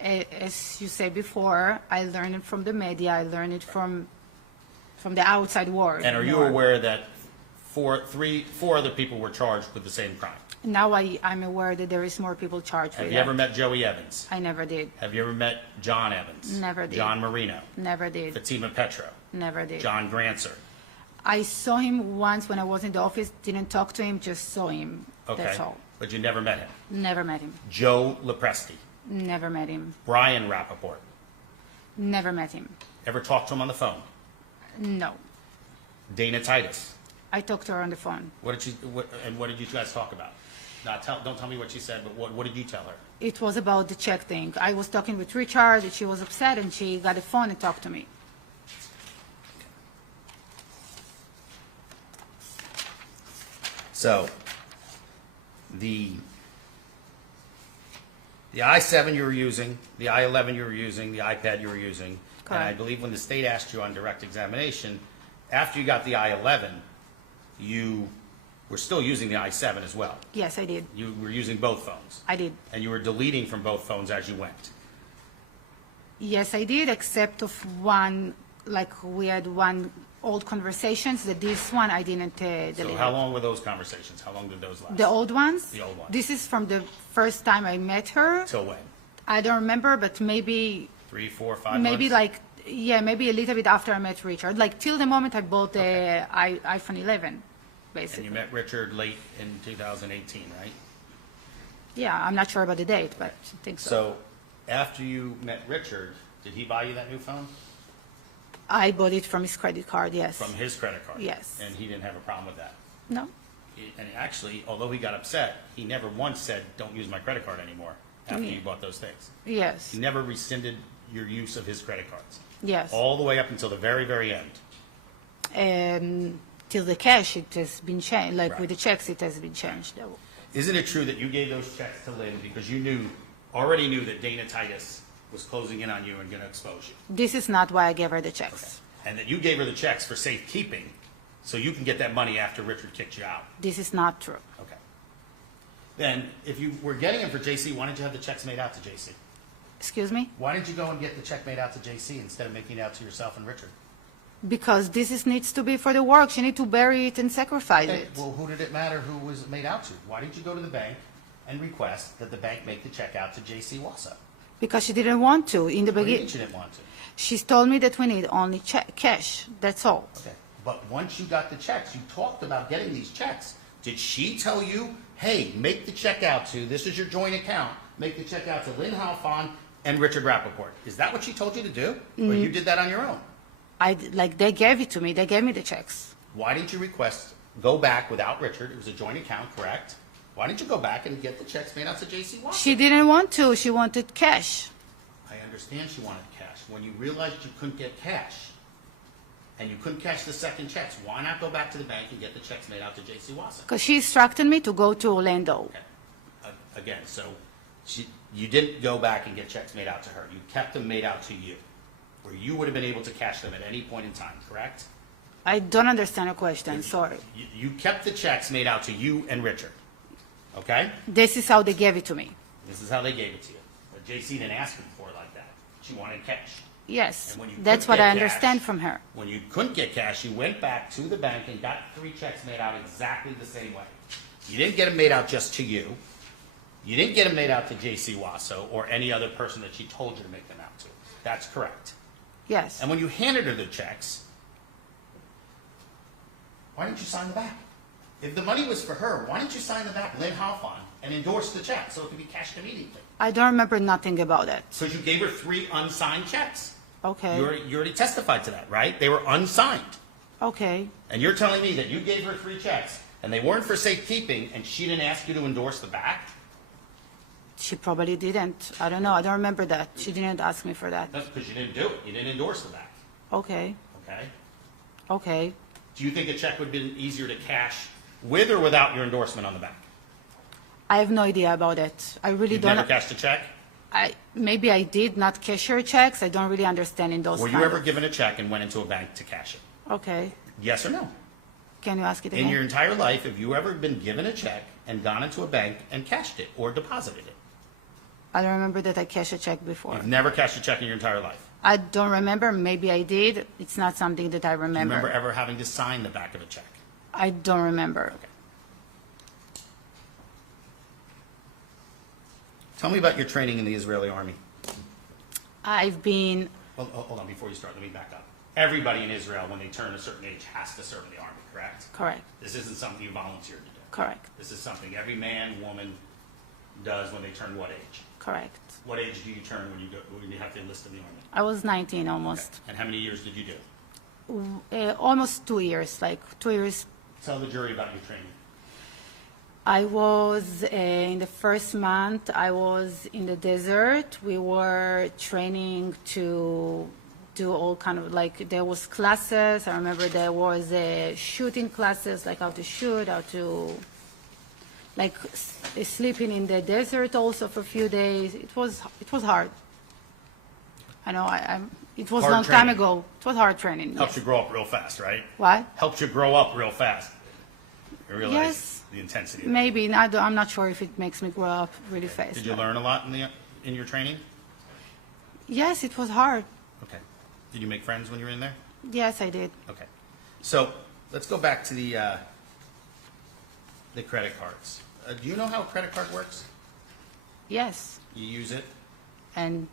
As you said before, I learned it from the media. I learned it from the outside world. And are you more. aware that four other people were charged with the same crime? Now I'm aware that there is more people charged Have with you ever that. met Joey Evans? I never did. Have you ever met John Evans? Never did. John Marino? Never did. Fatima Petro? Never did. John Grancer? I saw him once when I was in the office. Didn't talk to him. Just saw him. Okay. That's all. But you never met him? Never met him. Joe Lepresti? Never met him. Brian Rappaport? Never met him. Ever talked to him on the phone? No. Dana Titus? I talked to her on the phone. What did you guys talk about? Don't tell me what she said, but what did you tell her? It was about the check thing. I was talking with Richard, and she was upset, and she got a phone and talked to me. So, the I-7 you were using, the I-11 you were using, the iPad you were using, and I Correct. believe when the state asked you on direct examination, after you got the I-11, you were still using the I-7 as well. Yes, I did. You were using both phones, I did. and you were deleting from both phones as you went. Yes, I did, except of one, like we had one old conversations, that this one I didn't delete. So how long were those conversations? How long did those last? The old ones? The old ones. This is from the first time I met her. Till when? I don't remember, but maybe 3, 4, 5 maybe months? maybe a little bit after I met Richard, like till the moment I bought the iPhone 11, And basically. you met Richard late in 2018, right? Yeah, I'm not sure about the date, but I think so. So after you met Richard, did he buy you that new phone? I bought it from his credit card, yes. From his credit card? Yes. And he didn't have a problem with that? No? And actually, although he got upset, he never once said, "Don't use my credit card anymore," after Yeah. you bought those things. Yes. He never rescinded your use of his credit cards, Yes. all the way up until the very, very end. Till the cash, it has been changed. Like Right. with the checks, it has been changed. Isn't it true that you gave those checks to Lynn because you already knew that Dana Titus was closing in on you and going to expose you? This is not why I gave her the checks. And that you gave her the checks for safekeeping so you can get that money after Richard kicked you out? This is not true. Okay. Then, if you were getting them for JC, why didn't you have the checks made out to JC? Excuse me? Why didn't you go and get the check made out to JC instead of making it out to yourself and Richard? Because needs to be for the work. She need to bury it and sacrifice Okay, it. well, who did it matter who was made out to? Why didn't you go to the bank and request that the bank make the check out to Jaycee Wasso? Because she didn't want to in the What do you mean beginning. she didn't want to? She's told me that we need only cash. That's all. Okay, but once you got the checks, you talked about getting these checks. Did she tell you, hey, make the check out to, this is your joint account, make the check out to Lin Halfon and Richard Rappaport? Is that what she told you to do? Or you did that on your own? They gave it to me. They gave me the checks. Why didn't you go back without Richard? It was a joint account, correct? Why didn't you go back and get the checks made out to Jaycee Wasso? She didn't want to. She wanted cash. I understand she wanted cash. When you realized you couldn't get cash, and you couldn't cash the second checks, why not go back to the bank and get the checks made out to Jaycee Wasso? Because she instructed me to go to Orlando. Okay. Again, so you didn't go back and get checks made out to her. You kept them made out to you, where you would have been able to cash them at any point in time, correct? I don't understand your question. Sorry. You kept the checks made out to you and Richard, okay? This is how they gave it to me. This is how they gave it to you. But JC didn't ask him for it like that. She wanted cash. Yes. And when you That's couldn't what I get understand cash- from her. When you couldn't get cash, you went back to the bank and got 3 checks made out exactly the same way. You didn't get them made out just to you. You didn't get them made out to Jaycee Wasso or any other person that she told you to make them out to. That's correct. Yes. And when you handed her the checks, why didn't you sign the back? If the money was for her, why didn't you sign the back, Lin Halfon, and endorse the check so it could be cashed immediately? I don't remember nothing about it. Because you gave her 3 unsigned checks. Okay. You already testified to that, right? They were unsigned. Okay. And you're telling me that you gave her 3 checks, and they weren't for safekeeping, and she didn't ask you to endorse the back? She probably didn't. I don't know. I don't remember that. She didn't ask me for that. That's because you didn't do it. You didn't endorse the back, Okay. okay? Okay. Do you think a check would have been easier to cash with or without your endorsement on the back? I have no idea about it. I really You've don't. never cashed a check? Maybe I did not cashier checks. I don't really understand in those Were kind you ever of- given a check and went into a bank to cash it? Okay. Yes or no? Can you ask it In again? your entire life, have you ever been given a check and gone into a bank and cashed it or deposited it? I don't remember that I cashed a check before. You've never cashed a check in your entire life. I don't remember. Maybe I did. It's not something that I Do you remember. remember ever having to sign the back of a check? I don't remember. Okay. Tell me about your training in the Israeli army. I've been, Well, hold on, before you start, let me back up. Everybody in Israel, when they turn a certain age, has to serve in the army, correct? correct, This isn't something you volunteered to do. correct, This is something every man, woman does when they turn what age? correct. What age do you turn when you have to enlist in the army? I was 19 almost. And how many years did you do? Almost 2 years, like 2 years. Tell the jury about your training. I was, in the first month, I was in the desert. We were training to do all kind of, like, there was classes. I remember there was shooting classes, like how to shoot, how to, like, sleeping in the desert also for a few days. It was hard. I know, it was a Hard long time training. ago. It was hard training. Helps Yes. you grow up real fast, right? What? Helps you grow up real fast. You realize Yes. the intensity. of it. Maybe. I'm not sure if it makes me grow up really fast. Did you but- learn a lot in your training? Yes, it was hard. Okay. Did you make friends when you were in there? Yes, I did. Okay. So let's go back to the credit cards. Do you know how a credit card works? Yes. You use it. And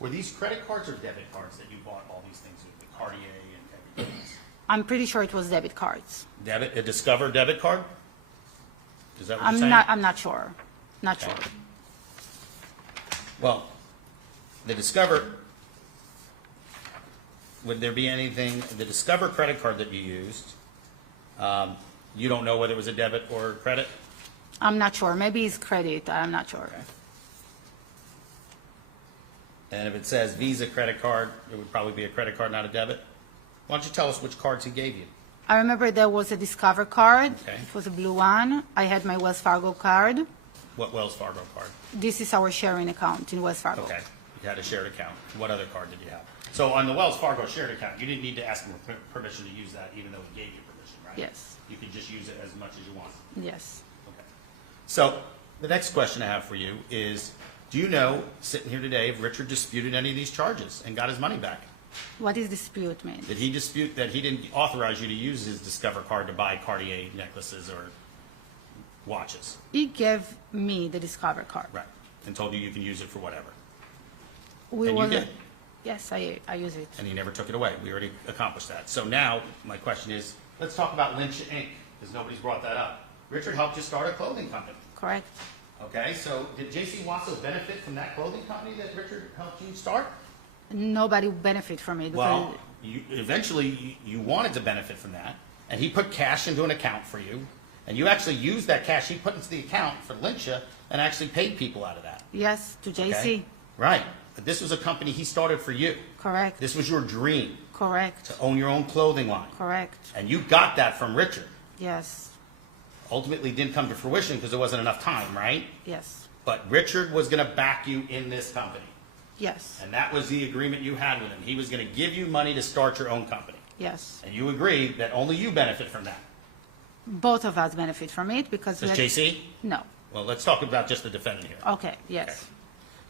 Were these credit cards or debit cards that you bought all these things with, the Cartier and everything else? I'm pretty sure it was debit cards. Debit, a Discover debit card? Is that what you're I'm saying? not. I'm not sure. Not Okay. sure. Well, the Discover, would there be anything, the Discover credit card that you used, you don't know whether it was a debit or credit? I'm not sure. Maybe it's credit. I'm not sure. Okay. And if it says Visa credit card, it would probably be a credit card, not a debit? Why don't you tell us which cards he gave you? I remember there was a Discover card. Okay. It was a blue one. I had my Wells Fargo card. What Wells Fargo card? This is our sharing account in Wells Fargo. Okay, you had a shared account. What other card did you have? So on the Wells Fargo shared account, you didn't need to ask him for permission to use that, even though he gave you permission, right? Yes. You could just use it as much as you want. Yes. Okay. So the next question I have for you is, do you know, sitting here today, if Richard disputed any of these charges and got his money back? What is dispute mean? Did he dispute that he didn't authorize you to use his Discover card to buy Cartier necklaces or watches? He gave me the Discover card. Right. And told you you can use it for whatever. We And you wasn't- did. Yes, I use it. And he never took it away. We already accomplished that. So now, my question is, let's talk about Lynch Inc., because nobody's brought that up. Richard helped you start a clothing company. Correct. Okay, so did Jaycee Wasso benefit from that clothing company that Richard helped you start? Nobody benefit from it. Well, you wanted to benefit from that, and he put cash into an account for you, and you actually used that cash he put into the account for Lynchia and actually paid people out of that. Yes, to Okay? JC. Right. But this was a company he started for you. Correct. This was your dream, Correct. to own your own clothing line. Correct. And you got that from Richard. Yes. Ultimately didn't come to fruition because there wasn't enough time, right? Yes. But Richard was going to back you in this company. Yes. And that was the agreement you had with him. He was going to give you money to start your own company. Yes. And you agree that only you benefit from that. Both of us benefit from it because Does JC? No. Well, let's talk about just the defendant here. Okay. Yes. Okay.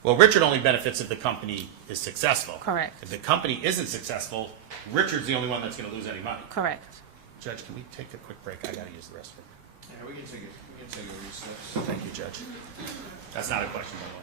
Well, Richard only benefits if the company is successful. Correct. If the company isn't successful, Richard's the only one that's going to lose any money. Correct. Judge, can we take a quick break? I got to use the restroom. Yeah, we can take a recess. Thank you, Judge. That's not a question, by the way.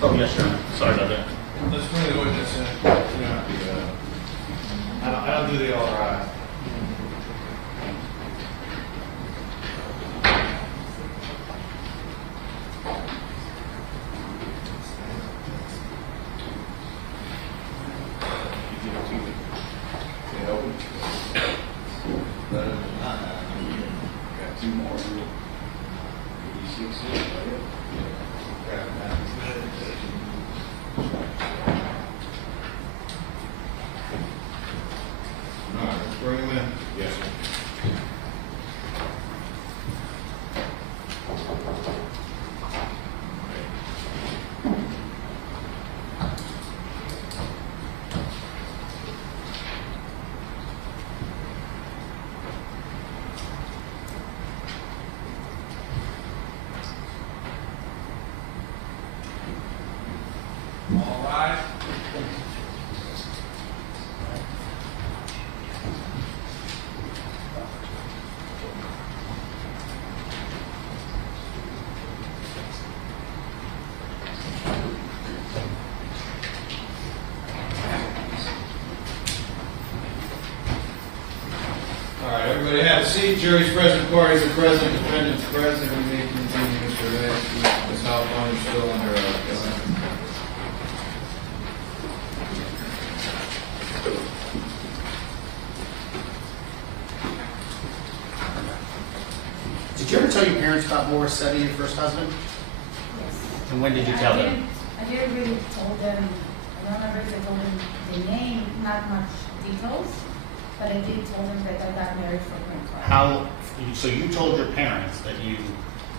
Oh, yes, Your Honor. Sorry about that. Let's bring the witness in. You don't have to do that. I don't do the all right. All right, let's bring him in. Yes, sir. All rise. All right, everybody have a seat. Jury's present, parties are present, defendant's present. We may continue, Mr. Ray. Ms. Halfon is still under oath. Did you ever tell your parents about Morris Setti, your first husband? Yes. And when did you tell them? I didn't really told them, I don't remember if I told them the name, not much details, but I did tell them that I got married for green card. So you told your parents that you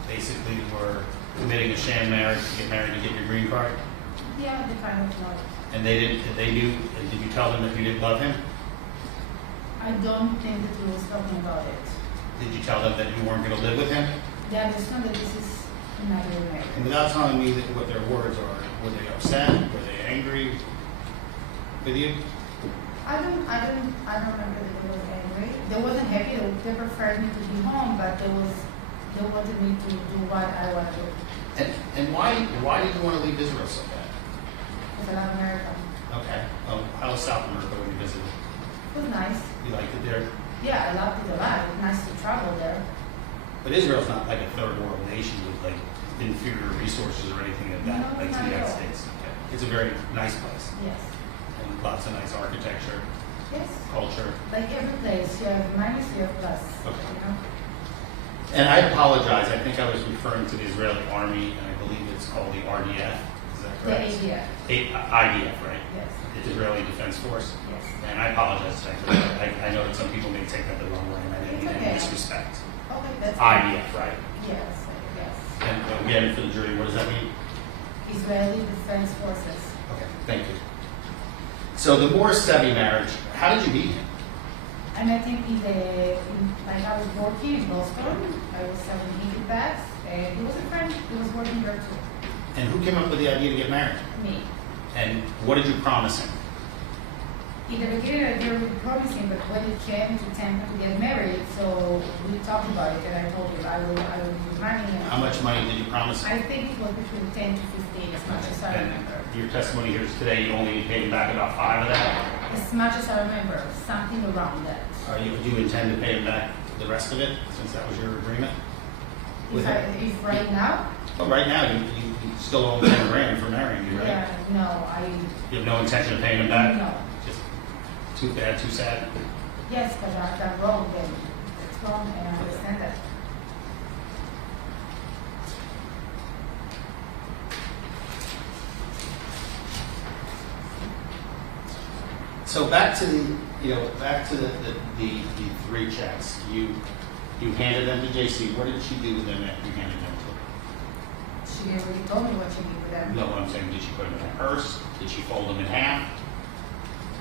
basically were committing a sham marriage to get married to get your green card? Yeah, they kind of know. And they didn't, they knew, and did you tell them that you didn't love him? I don't think that we was talking about it. Did you tell them that you weren't gonna live with him? They understand that this is another marriage. And without telling me what their words are, were they upset? Were they angry with you? I don't remember that they was angry. They wasn't happy. They preferred me to be home, but they wanted me to do what I wanted to do. And why did you want to leave Israel so bad? Because I love America. Okay. How was South America when you visited? It was nice. You liked it there? Yeah, I loved it a lot. It was nice to travel there. But Israel's not like a third world nation with like inferior resources or anything like that, No, like not the at United all. States. Okay. It's a very nice place Yes. and lots of nice architecture, Yes. culture. Like every place, you have minus, you have plus. Okay. You know? And I apologize. I think I was referring to the Israeli army, and I believe it's called the RDF. Is that The correct? ADF. IDF, right? Yes. The Israeli Defense Force. Yes. And I apologize. I know that some people may take that the wrong way, and I didn't It's mean okay. any disrespect. Okay, that's IDF, right? Yes, yes. And again, for the jury, what does that mean? Israeli Defense Forces. Okay, thank you. So the Morris Sevi marriage, how did you meet him? I met him like I was working in Boston. I was selling ticket bags, and he was a friend. He was working there too. And who came up with the idea to get married? Me. And what did you promise him? In the beginning, I didn't really promise him, but when it came to Tampa to get married, so we talked about it, and I told him I will give you money. And How much money did you promise him? I think it was between 10 to 15, as much as I And remember. your testimony here is today, you only paid him back about 5 of that. As much as I remember, something around that. Do you intend to pay him back the rest of it, since that was your agreement? with him? If right now, Well, right now, you still owe him 10 grand for marrying you, right? yeah, no, You have no intention of paying him back? no. Just too bad, too sad? Yes, because I've done wrong, then it's wrong, and I understand that. So back to the, back to the 3 checks. You handed them to Jaycee. What did she do with them after you handed them to her? She never really told me what she did with them. No, what I'm saying, did she put them in a purse? Did she fold them in half?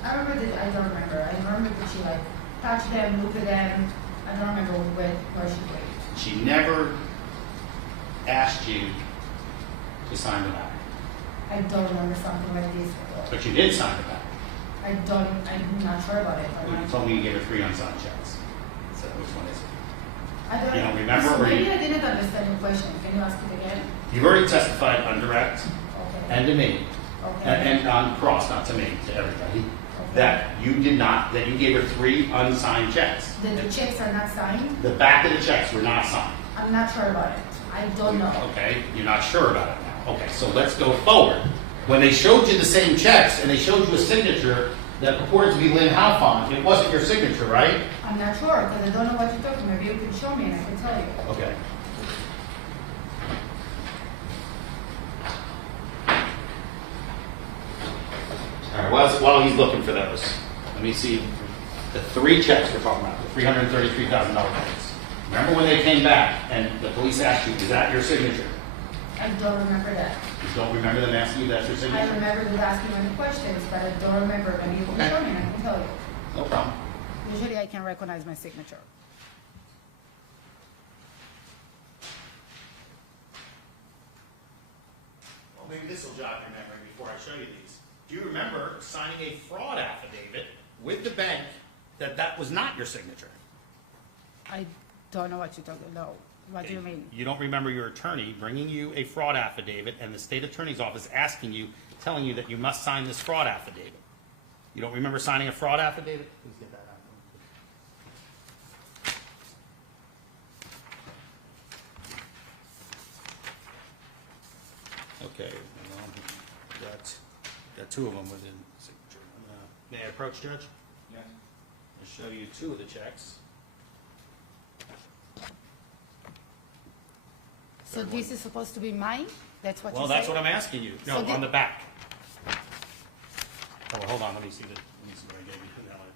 I don't remember. I remember that she like touched them, looked at them. I don't remember where she put it. She never asked you to sign the back, I don't remember something like this. but you did sign the back. I'm not sure about it. Well, you told me you gave her 3 unsigned checks. So which one is it? I don't You don't remember, So or you- maybe I didn't understand your question. Can you ask it again? You've already testified on direct, Okay. and to me, Okay. and on cross, not to me, to everybody, that you did not, that you gave her 3 unsigned checks. The checks are not signed? The back of the checks were not signed. I'm not sure about it. I don't know. Okay, you're not sure about it now. Okay, so let's go forward. When they showed you the same checks and they showed you a signature that purported to be Lin Halfon, it wasn't your signature, right? I'm not sure, because I don't know what you're talking about. Maybe you could show me and I can tell you. Okay. All right, while he's looking for those, let me see the 3 checks we're talking about, the $333,000 checks. Remember when they came back and the police asked you, is that your signature? I don't remember that. You don't remember them asking you that's your I signature? remember them asking many questions, but I don't remember. Maybe you can Okay. show me and I can tell you. No problem. Usually I can recognize my signature. Well, maybe this will jog your memory before I show you these. Do you remember signing a fraud affidavit with the bank that was not your signature? I don't know what you're talking about. What do you mean? You don't remember your attorney bringing you a fraud affidavit and the state attorney's office asking you, telling you that you must sign this fraud affidavit? You don't remember signing a fraud affidavit? Please get that out. Okay, well, got 2 of them within signature. May I approach, Judge? Yes. I'll show you 2 of the checks. So this is supposed to be mine? That's what you Well, say? that's what I'm asking you. No, So the- on the back. Oh, hold on, let me see what I gave you. That one.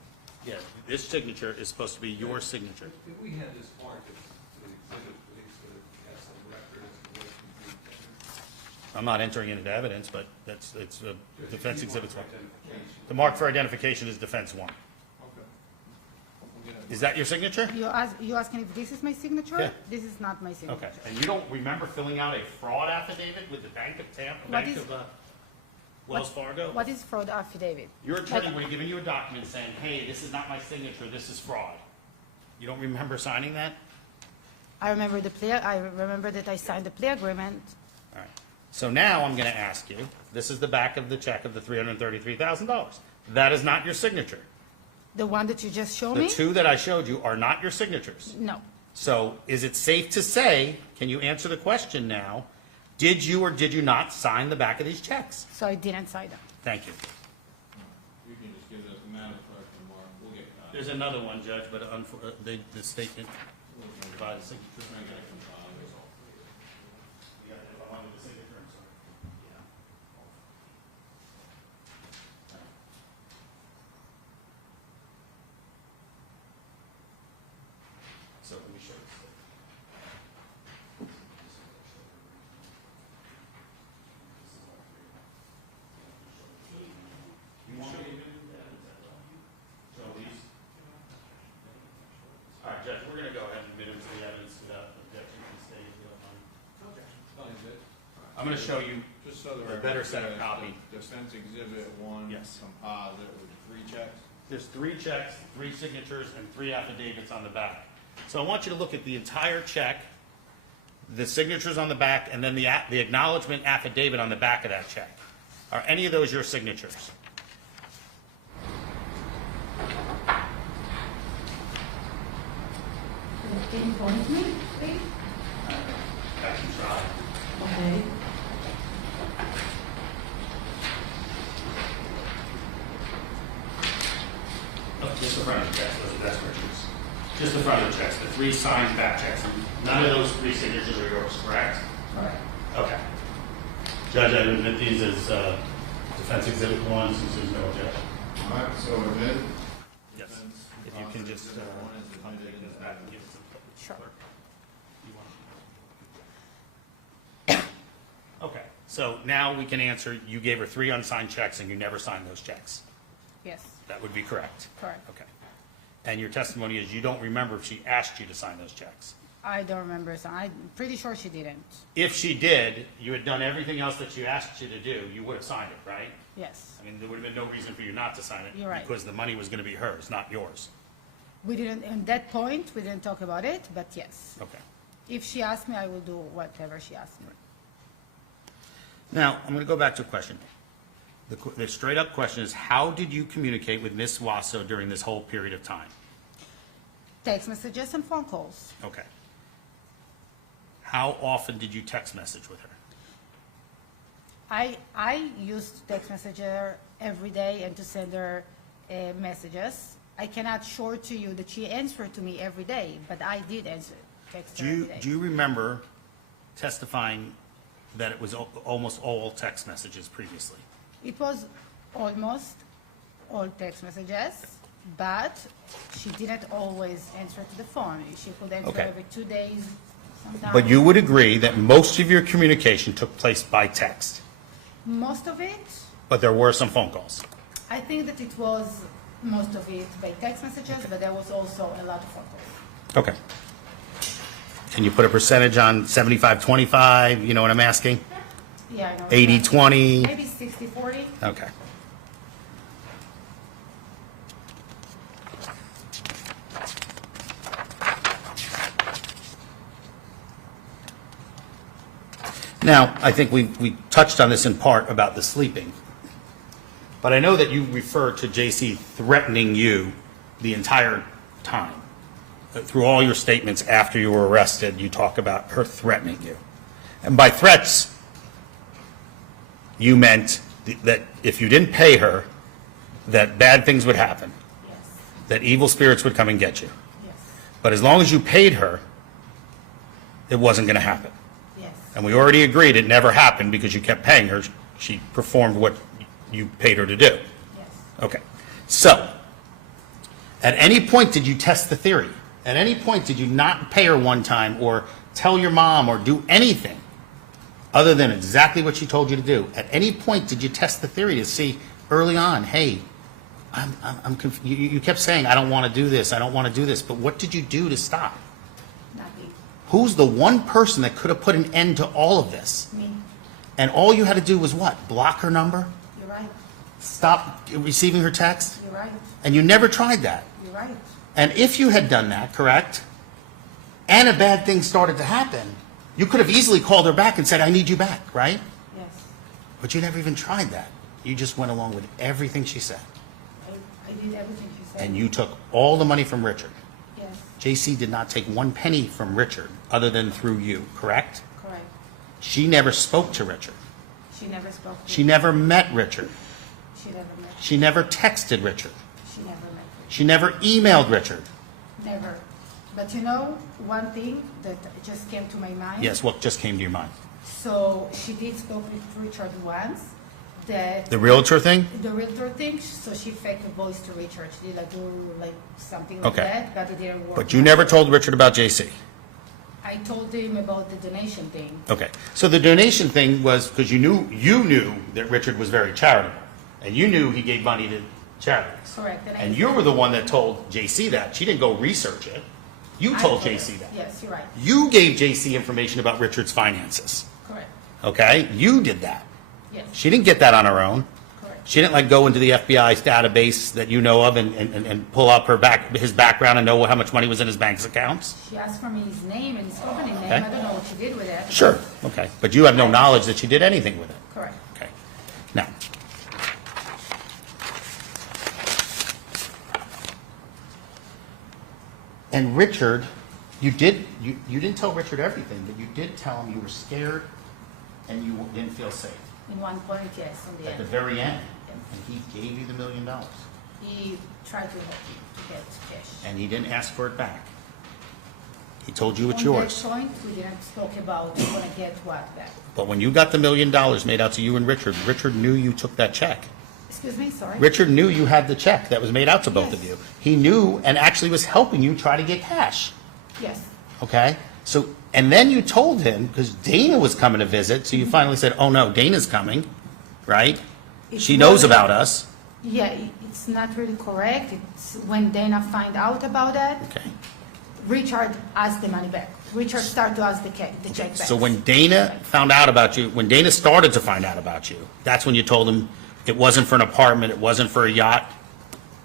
Yeah, this signature is supposed to be your signature. If we had this marked as the exhibit, please, so that we have some record as to what you did. I'm not entering it into evidence, but it's a defense Just exhibit. mark for identification. The mark for identification is defense 1. Okay. We'll get it. Is that your signature? You asking if this is my signature? Yeah. This is not my signature. Okay, and you don't remember filling out a fraud affidavit with the Bank of Tampa, What Bank is- of Wells Fargo? What is fraud affidavit? Your attorney Like- would have given you a document saying, hey, this is not my signature, this is fraud. You don't remember signing that? I remember I remember that I signed the plea agreement. All right. So now I'm going to ask you, this is the back of the check of the $333,000. That is not your signature. The one that you just showed The me? 2 that I showed you are not your signatures. No. So is it safe to say, can you answer the question now, did you or did you not sign the back of these checks? So I didn't sign them. Thank you. You can just give us a matter of question, Mark. We'll get that. There's another one, Judge, but the statement, provide the signature. You got the one with the signature, I'm sorry. Yeah. So let me show you. You want me to do that? Show these? All right, Judge, we're gonna go ahead and admit them to the evidence without objection to the state, if you don't mind. Fine, good. I'm gonna show you, Just so the A record better set of says, copy. Defense Exhibit 1. Yes. Composite with 3 checks. there's 3 checks, 3 signatures, and 3 affidavits on the back. So I want you to look at the entire check, the signatures on the back, and then the acknowledgement affidavit on the back of that check. Are any of those your signatures? Can you point me, please? I can try. Okay. Oh, just the front of the checks, that's Richard's. Just the front of the checks, the 3 signed back checks. None of those 3 signatures are yours, correct? Correct. Okay. Judge, I admit these as defense exhibit 1 since there's no objection. All right, so admitted. Yes. Defense If you can just, Exhibit 1 is admitted take into this back and evidence. give it to the Sure. clerk. You want- Okay, so now we can answer, you gave her 3 unsigned checks and you never signed those checks. Yes, That would be correct. correct. Okay. And your testimony is you don't remember if she asked you to sign those checks. I don't remember, so I'm pretty sure she didn't. If she did, you had done everything else that she asked you to do, you would have signed it, right? Yes. I mean, there would have been no reason for you not to sign it. You're right. Because the money was going to be hers, not yours. We didn't, at that point, we didn't talk about it, but yes. Okay. If she asked me, I will do whatever she asked me. Now, I'm going to go back to a question. The straight-up question is, how did you communicate with Ms. Wasso during this whole period of time? Text messages and phone calls. Okay. How often did you text message with her? I used text messenger every day and to send her messages. I cannot assure to you that she answered to me every day, but I did answer text her every day. Do you remember testifying that it was almost all text messages previously? It was almost all text messages, but she didn't always answer to the phone. She could answer Okay. every 2 days, sometimes. But you would agree that most of your communication took place by text, Most of it, but there were some phone calls. I think that it was most of it by text messages, but there was also a lot of phone calls. Okay. Can you put a percentage on 75-25, you know what I'm asking? Yeah, I know. 80-20? Maybe 60-40. Okay. Now, I think we touched on this in part about the sleeping. But I know that you refer to Jaycee threatening you the entire time. Through all your statements after you were arrested, you talk about her threatening you. And by threats, you meant that if you didn't pay her, that bad things would happen, Yes, that evil spirits would come and get you. yes, But as long as you paid her, it wasn't going to happen. yes. And we already agreed it never happened because you kept paying her. She performed what you paid her to do. Yes. Okay. So, at any point did you test the theory? At any point did you not pay her one time or tell your mom or do anything other than exactly what she told you to do? At any point did you test the theory to see early on, hey, you kept saying, I don't want to do this, I don't want to do this, but what did you do to stop? Nothing. Who's the one person that could have put an end to all of this? Me. And all you had to do was what? Block her number? You're right. Stop receiving her text? You're right. And you never tried that. You're right. And if you had done that, correct, and a bad thing started to happen, you could have easily called her back and said, I need you back, right? Yes. But you never even tried that. You just went along with everything she said. I did everything she said. And you took all the money from Richard. Yes, Jaycee did not take one penny from Richard other than through you, correct? correct. She never spoke to Richard. She never spoke to She me. never met Richard. She never met. She never texted Richard. She never met. She never emailed Richard. Never. But you know, one thing that just came to my mind. Yes, what just came to your mind? So she did spoke with Richard once. That The realtor thing? the realtor thing. So she faked a voice to Richard. She did like something like Okay. that, but it didn't work. But you never told Richard about Jaycee. I told him about the donation thing. Okay, so the donation thing was because you knew that Richard was very charitable, and you knew he gave money to charities. Correct. And you were the one that told Jaycee that. She didn't go research it. You I told her. Jaycee that. Yes, you're right. You gave Jaycee information about Richard's finances. Correct. Okay, you did that. Yes. She didn't get that on her own. Correct. She didn't like go into the FBI's database that you know of and pull up his background and know how much money was in his bank's accounts. She asked for me his name and his company name. Okay. I don't know what she did with it. Sure, okay, but you have no knowledge that she did anything with it. Correct. Okay. Now, and Richard, you didn't tell Richard everything, but you did tell him you were scared and you didn't feel safe. In one point, yes, in the At the end. very end, and he gave you the $1 million, He tried to help me to get cash. and he didn't ask for it back. He told you it's On yours. that point, we didn't talk about who's gonna get what back. But when you got the $1 million made out to you and Richard, Richard knew you took that check. Excuse me, sorry? Richard knew you had the check that was made out to both Yes. of you. He knew and actually was helping you try to get cash. Yes, Okay? So, and then you told him, because Dana was coming to visit, so you finally said, oh no, Dana's coming, right? It's She knows really- about us. yeah, it's not really correct. It's when Dana find out about that, Okay. Richard asked the money back. Richard started to ask the check back. So when Dana found out about you, when Dana started to find out about you, that's when you told him it wasn't for an apartment, it wasn't for a yacht?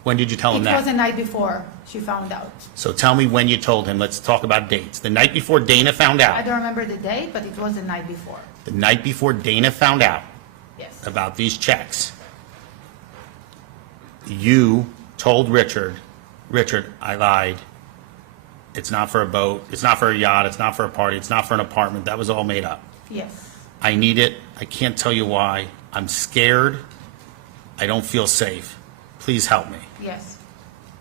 When did you tell him It was that? the night before she found out. So tell me when you told him. Let's talk about dates. The night before Dana found I out. don't remember the date, but it was the night before. The night before Dana found out Yes. about these checks, you told Richard, I lied. It's not for a boat, it's not for a yacht, it's not for a party, it's not for an apartment. That was all made up. Yes. I need it. I can't tell you why. I'm scared. I don't feel safe. Please help me. Yes.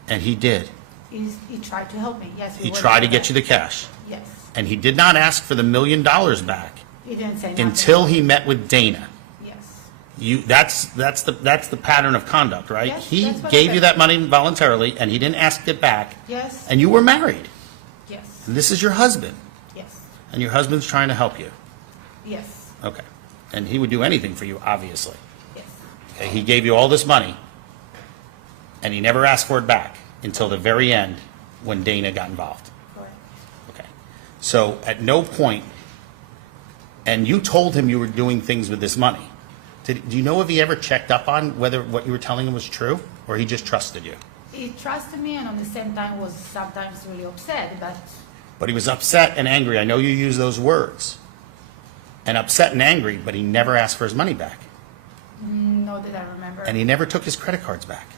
And he did. He tried to help me. Yes. He tried to get you the cash. Yes. And he did not ask for the $1 million back He didn't say nothing. until he met with Dana. Yes. That's the pattern of conduct, right? Yes, He that's what gave I you said. that money voluntarily, and he didn't ask it back. Yes. And you were married. Yes. And this is your husband. Yes. And your husband's trying to help you. Yes. Okay. And he would do anything for you, obviously. Yes. Okay, he gave you all this money, and he never asked for it back until the very end when Dana got involved. Correct. Okay. So at no point, and you told him you were doing things with this money. Do you know if he ever checked up on whether what you were telling him was true, or he just trusted you? He trusted me, and on the same time was sometimes really upset. But he was upset and angry. I know you use those words. And upset and angry, but he never asked for his money back. No, that I remember. And he never took his credit cards back.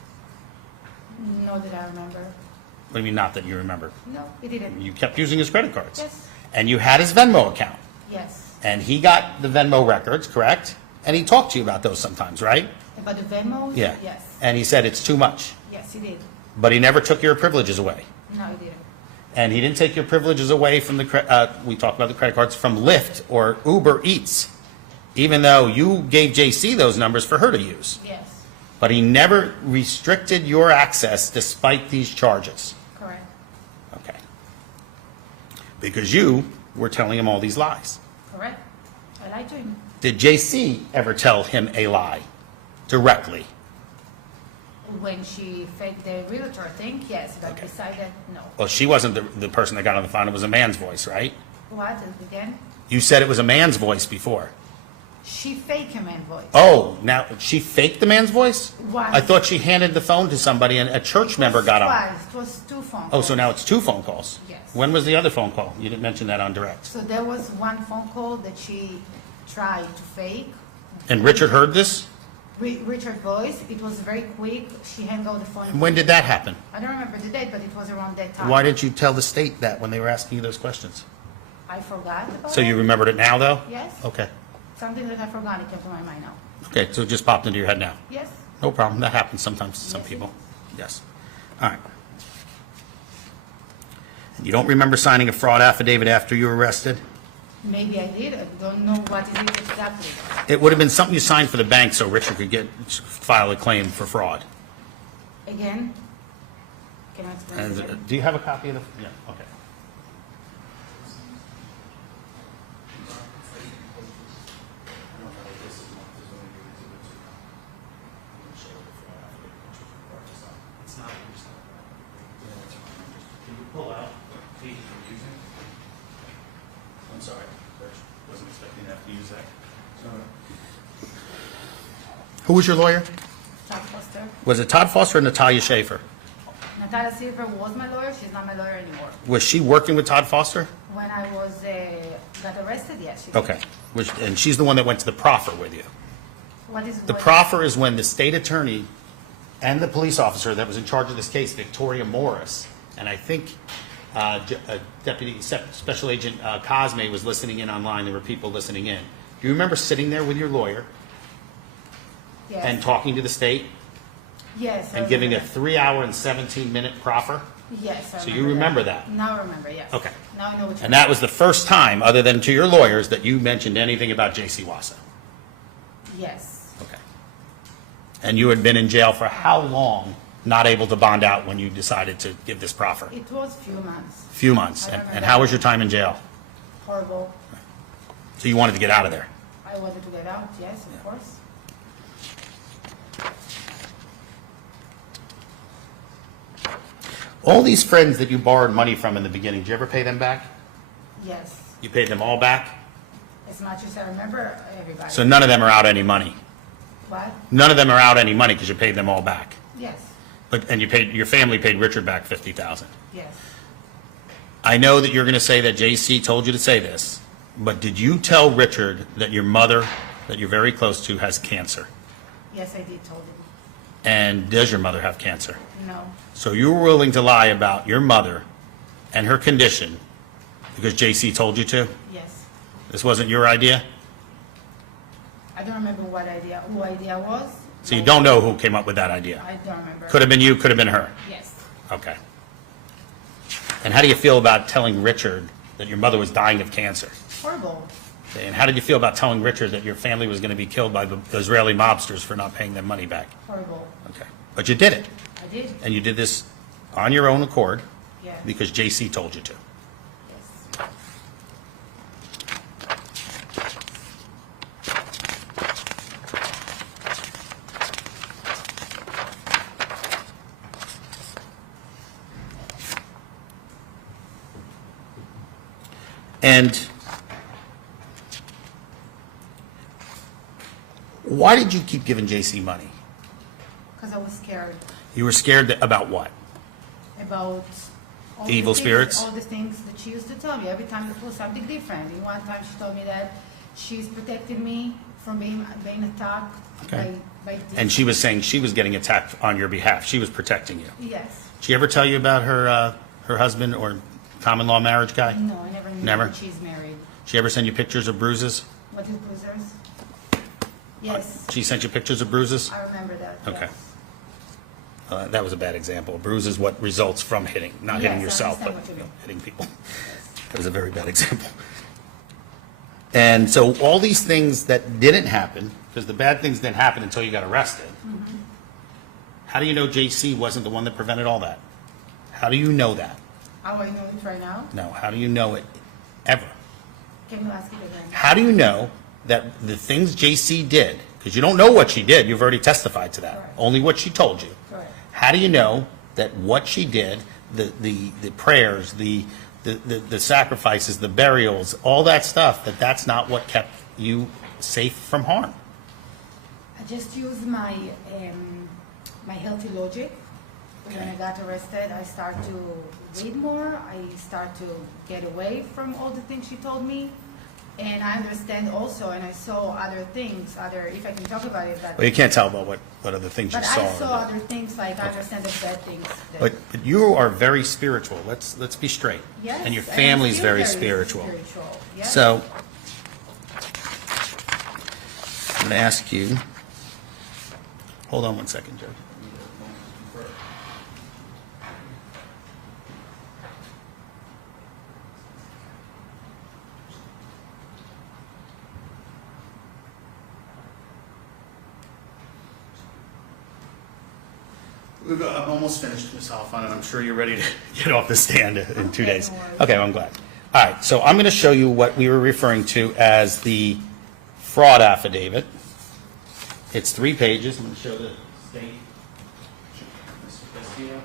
No, that I remember. What do you mean, not that you remember? No, he didn't. You kept using his credit cards. Yes. And you had his Venmo account. Yes. And he got the Venmo records, correct? And he talked to you about those sometimes, right? About the Venmos? Yeah. Yes. And he said it's too much. Yes, he did. But he never took your privileges away. No, he didn't. And he didn't take your privileges away from we talked about the credit cards, from Lyft or Uber Eats, even though you gave Jaycee those numbers for her to use. Yes. But he never restricted your access despite these charges. Correct. Okay. Because you were telling him all these lies. Correct. I lied to him. Did Jaycee ever tell him a lie directly? When she faked the realtor thing, yes, but Okay. beside that, no. Well, she wasn't the person that got on the phone. It was a man's voice, right? What? Again? You said it was a man's voice before. She faked a man voice. Oh, now she faked the man's voice? Why? I thought she handed the phone to somebody and a church member got on. Twice. It was 2 phone Oh, calls. so now it's 2 phone calls? Yes. When was the other phone call? You didn't mention that on direct. So there was 1 phone call that she tried to fake. And Richard heard this? Richard voice. It was very quick. She hung out the phone. And when did that happen? I don't remember the date, but it was around that time. Why didn't you tell the state that when they were asking you those questions? I forgot about So it. you remembered it now, though? Yes. Okay. Something that I forgot. It came to my mind now. Okay, so it just popped into your head now? Yes. No problem. That happens sometimes to some Yes, it people. Yes. All right. And you don't remember signing a fraud affidavit after you were arrested? Maybe I did. I don't know what is it exactly. It would have been something you signed for the bank so Richard could file a claim for fraud. Again? Can I explain it again? And do you have a copy of the? Yeah, okay. Can you pull out pages you're using? I'm sorry, Rich, wasn't expecting to have to use that. Who was your lawyer? Todd Foster. Was it Todd Foster or Natalia Schaefer? Natalia Silver was my lawyer. She's not my lawyer anymore. Was she working with Todd Foster? When I was got arrested, yes. She did. Okay. And she's the one that went to the proffer with you. What is The what- proffer is when the state attorney and the police officer that was in charge of this case, Victoria Morris, and I think Deputy Special Agent Cosme was listening in online. There were people listening in. Do you remember sitting there with your lawyer Yes. and talking to the state Yes. I and giving a remember. 3-hour and 17-minute proffer? Yes. I So you remember that? Now I remember, yes. Okay. Now I know what you And that was the first time, other than to your lawyers, that you mentioned anything about Jaycee Wasso? Yes. Okay. And you had been in jail for how long, not able to bond out when you decided to give this proffer? It was few months. Few months. I And remember. how was your time in jail? Horrible. So you wanted to get out of there? I wanted to get out, yes, of course. All these friends that you borrowed money from in the beginning, did you ever pay them back? Yes. You paid them all back? As much as I remember, everybody. So none of them are out any money? What? None of them are out any money because you paid them all back? Yes. And your family paid Richard back $50,000? Yes. I know that you're going to say that Jaycee told you to say this, But did you tell Richard that your mother, that you're very close to, has cancer? Yes, I did told him. And does your mother have cancer? No. So you were willing to lie about your mother and her condition because Jaycee told you to? Yes. This wasn't your idea? I don't remember who idea was. So you don't know who came up with that idea? I don't remember. Could have been you, could have been her? Yes. Okay. And how do you feel about telling Richard that your mother was dying of cancer? Horrible. Okay, and how did you feel about telling Richard that your family was going to be killed by the Israeli mobsters for not paying them money back? Horrible. Okay. But you did it. I did. And you did this on your own accord Yeah. because Jaycee told you to. Yes. And why did you keep giving Jaycee money? Because I was scared You were scared about what? about all Evil the things, spirits? all the things that she used to tell me. Every time it was something different. In one time she told me that she's protecting me from being attacked Okay. by And she was saying she was getting attacked on your behalf. She was protecting you. Yes. Did she ever tell you about her husband or common law marriage guy? No, I never knew Never? that she's married. She ever send you pictures of bruises? What is bruisers? Yes, She sent you pictures of bruises? I remember that. Okay. Yes. That was a bad example. A bruise is what results from hitting, not hitting Yes, I yourself, but understand what you mean. hitting people. That was a very bad example. And so all these things that didn't happen, because the bad things didn't happen until you got arrested. Mm-hmm. How do you know Jaycee wasn't the one that prevented all that? How do you know that? How I know it right now? No, how do you know it ever? Can you ask it again? How do you know that the things Jaycee did, because you don't know what she did, you've already testified to that, Correct. only what she told you. Correct. How do you know that what she did, the prayers, the sacrifices, the burials, all that stuff, that's not what kept you safe from harm? I just used my my healthy logic. When I got arrested, I start to read more. I start to get away from all the things she told me. And I understand also, and I saw other things, if I can talk about it. Well, you can't tell about what other things you But saw. I saw other things, like I understand the bad things. But you are very spiritual. Let's be straight. Yes, And your I'm family's still very spiritual. Yes. So, I'm going to ask you, hold on one second, Judge. I'm almost finished, Ms. Halfon, and I'm sure you're ready to get off the stand in 2 days. no worries. Okay, well, I'm glad. All right, so I'm going to show you what we were referring to as the fraud affidavit. It's 3 pages. I'm going to show the state. Mr. Castillo.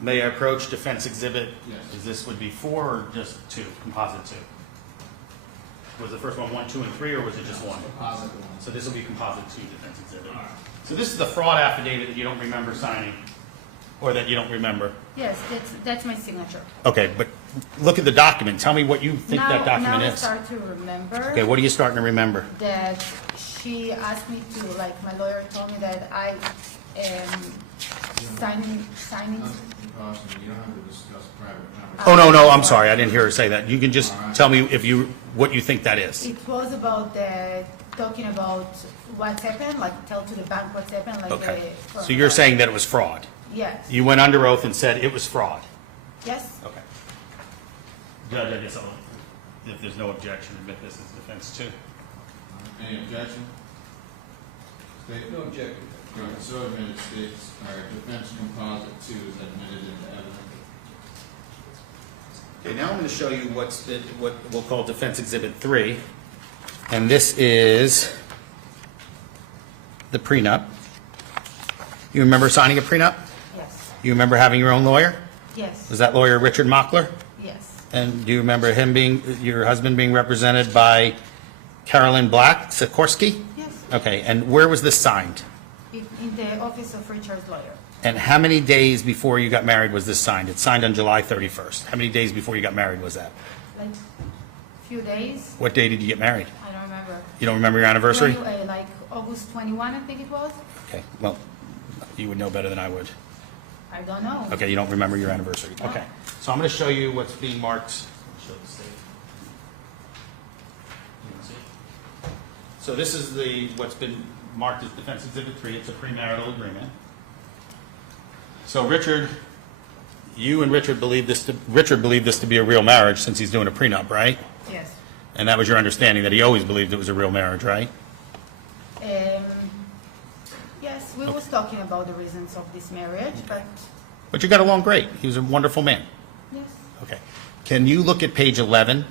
May I approach defense exhibit? Yes. Is this would be 4 or just 2, composite 2? Was the first one 1, 2, and 3, or was it just 1? Composite one. So this will be composite 2, defense exhibit. So this is the fraud affidavit that you don't remember signing, or that you don't remember. Yes, that's my signature. Okay, but look at the document. Tell me what you think that document now I is. start to remember. Okay, what are you starting to remember? That she asked me to, like, my lawyer told me that I am signing. You don't have to discuss private Oh, conversations. no, I'm sorry, I didn't hear her say that. You can just tell me what you think that is. It was about talking about what's happened, like tell to the bank what's happened, like Okay, the. so you're saying that it was fraud? Yes. You went under oath and said it was fraud? Yes. Okay. Judge, I guess if there's no objection, admit this as defense too. Any objection? State? No objection. Right, so admitted states, defense composite 2 is admitted into evidence. Okay, now I'm going to show you what we'll call Defense Exhibit 3. And this is the prenup. You remember signing a prenup? Yes. You remember having your own lawyer? Yes. Was that lawyer Richard Mockler? Yes. And do you remember your husband being represented by Carolyn Black Sikorsky? Yes. Okay, and where was this signed? In the office of Richard's lawyer. And how many days before you got married was this signed? It's signed on July 31st. How many days before you got married was that? Like a few days. What day did you get married? I don't remember. You don't remember your anniversary? Like August 21, I think it was. Okay, well, you would know better than I would. I don't know. Okay, you don't remember your anniversary. No. Okay, so I'm going to show you what's being marked. Show the state. You can see. So this is what's been marked as Defense Exhibit 3. It's a premarital agreement. So Richard, you and Richard believe this to be a real marriage since he's doing a prenup, right? Yes. And that was your understanding, that he always believed it was a real marriage, right? Yes, we was talking about the reasons of this marriage, but But you got along great. He was a wonderful man. yes. Okay. Can you look at page 11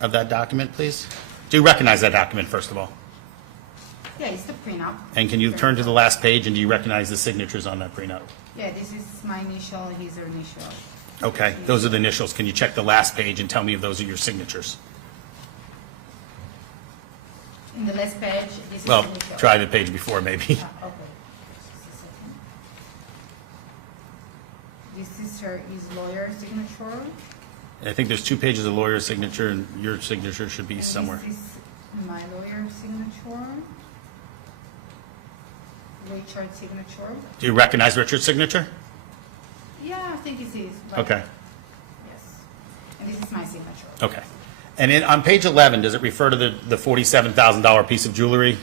of that document, please? Do you recognize that document, first of all? Yeah, it's the prenup. And can you turn to the last page, and do you recognize the signatures on that prenup? Yeah, this is my initial, his initial. Okay, those are the initials. Can you check the last page and tell me if those are your signatures? In the last page, this is Well, initial. try the page before, maybe. Okay. Just a second. This is his lawyer's signature. I think there's 2 pages of lawyer's signature, and your signature should be And somewhere. This is my lawyer's signature. Richard's signature. Do you recognize Richard's signature? Yeah, I think it is. but- Okay, Yes. And this is my signature. okay. And on page 11, does it refer to the $47,000 piece of jewelry?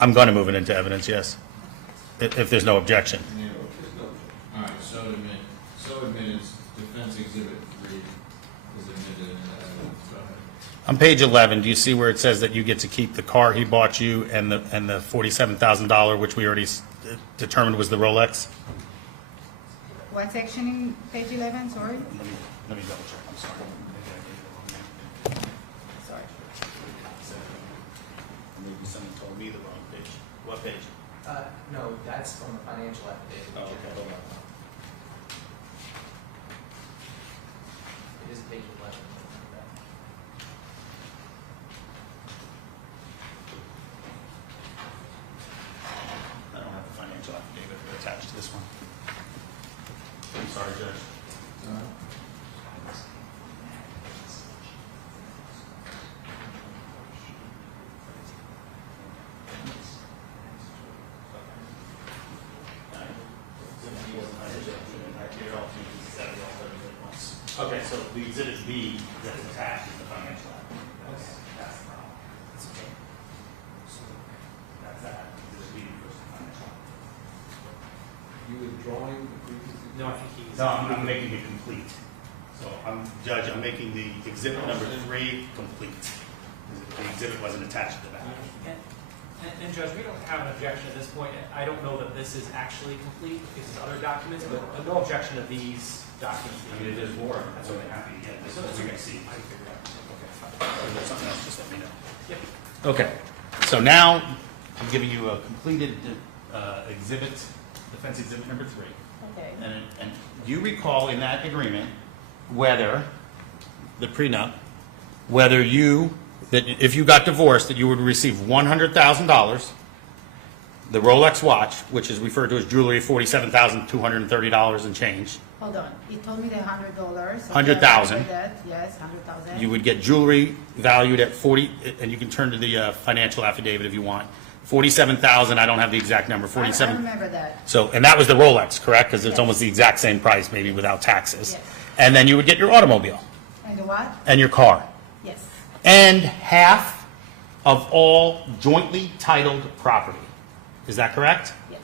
I'm going to move it into evidence, yes, if there's no objection. All right, so admitted, Defense Exhibit 3 is admitted into evidence. Go ahead. On page 11, do you see where it says that you get to keep the car he bought you and the $47,000, which we already determined was the Rolex? What section in page 11, sorry? Let me double check, I'm sorry. Sorry. Maybe someone told me the wrong page. What page? No, that's from the financial affidavit. Oh, okay, hold on. It is page 11. I don't have the financial affidavit attached to this one. I'm sorry, Judge. Okay, so the exhibit B that's attached is the financial affidavit. That's the problem. That's that. Exhibit B versus the financial affidavit. You withdrawing the previous? No, I think he's. No, I'm making it complete. So Judge, I'm making the exhibit number 3 complete. The exhibit wasn't attached to that. And Judge, we don't have an objection at this point. I don't know that this is actually complete because there's other documents, but no objection to these documents. I mean, there's more, that's what I'm happy to get. This is what you're gonna see. If there's something else, just let me know. Yep. Okay, so now I'm giving you a completed exhibit, defense exhibit number 3. Okay. And you recall in that agreement whether, the prenup, whether that if you got divorced, that you would receive $100,000, the Rolex watch, which is referred to as jewelry, $47,230 and change. Hold on. He told me the $100. Okay, $100,000. I heard that. Yes, $100,000. You would get jewelry valued at 40, and you can turn to the financial affidavit if you want. 47,000, I don't have the exact number, I 47. remember that. So, and that was the Rolex, correct? Because it's Yes. almost the exact same price, maybe without taxes. Yes. And then you would get your automobile And the what? and your car. Yes. And half of all jointly titled property. Is that correct? Yes.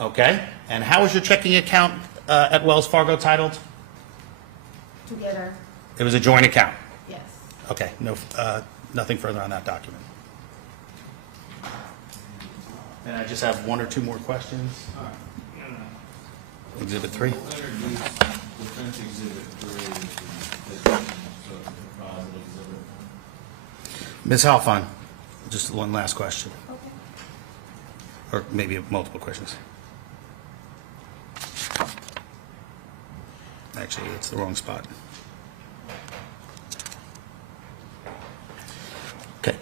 Okay. And how is your checking account at Wells Fargo titled? Together. It was a joint account. Yes. Okay, no, nothing further on that document. And I just have 1 or 2 more questions. Exhibit 3. We'll introduce defense exhibit 3 is the petition, so it's a deposit exhibit. Ms. Halfon, just one last question, Okay. or maybe multiple questions. Actually, it's the wrong spot. Okay,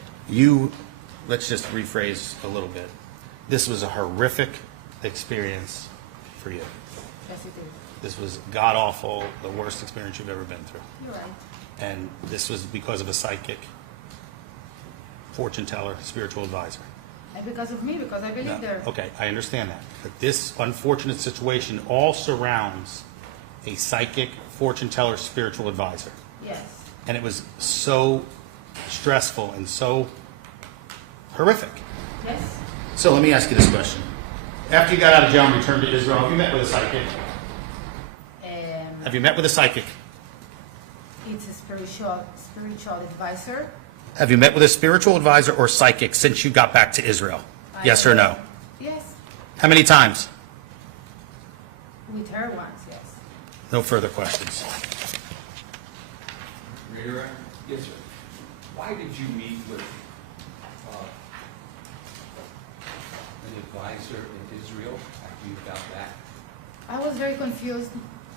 let's just rephrase a little bit. This was a horrific experience for you. Yes, it is. This was god-awful, the worst experience you've ever been through. You're right. And this was because of a psychic, fortune teller, spiritual advisor. And because of me, because I believe there. Okay, I understand that. But this unfortunate situation all surrounds a psychic, fortune teller, spiritual advisor. Yes. And it was so stressful and so horrific. Yes. So let me ask you this question. After you got out of jail and returned to Israel, have you met with a psychic? Have you met with a psychic? It's a spiritual advisor. Have you met with a spiritual advisor or psychic since you got back to Israel? Yes or no? Yes. How many times? With her once, yes. No further questions. Redirect? Yes, sir. Why did you meet with an advisor in Israel after you got back? I was very confused.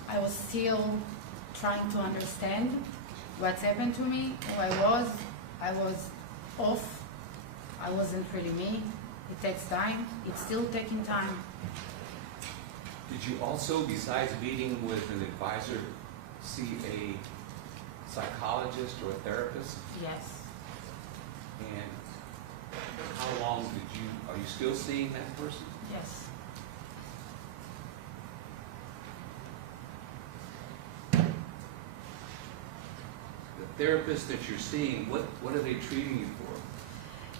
I was still trying to understand what's happened to me, who I was. I was off. I wasn't really me. It takes time. It's still taking time. Did you also, besides meeting with an advisor, see a psychologist or a therapist? Yes. And how long are you still seeing that person? Yes. The therapist that you're seeing, what are they treating you for?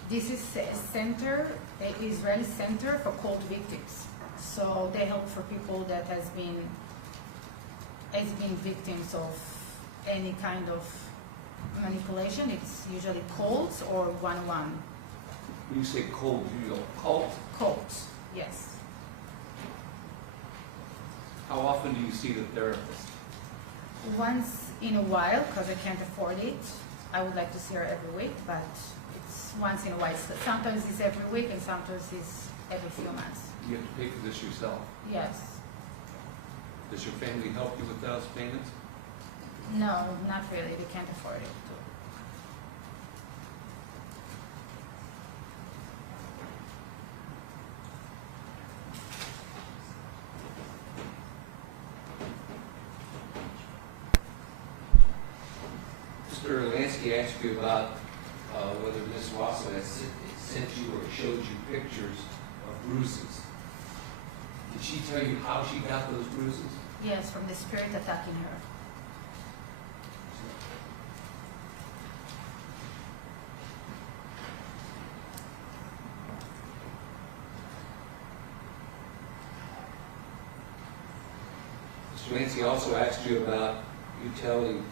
This is a center, an Israeli center for cult victims. So they help for people that has been victims of any kind of manipulation. It's usually cults or one-on-one. When you say cold, you go cult? Cults, yes. How often do you see the therapist? Once in a while, because I can't afford it. I would like to see her every week, but it's once in a while. So sometimes it's every week and sometimes it's every few months. You have to pay for this yourself. Yes. Does your family help you with those payments? No, not really. They can't afford it. Mr. Lansky asked you about whether Ms. Wasso has sent you or showed you pictures of bruises. Did she tell you how she got those bruises? Yes, from the spirit attacking her. Mr. Lansky also asked you about you telling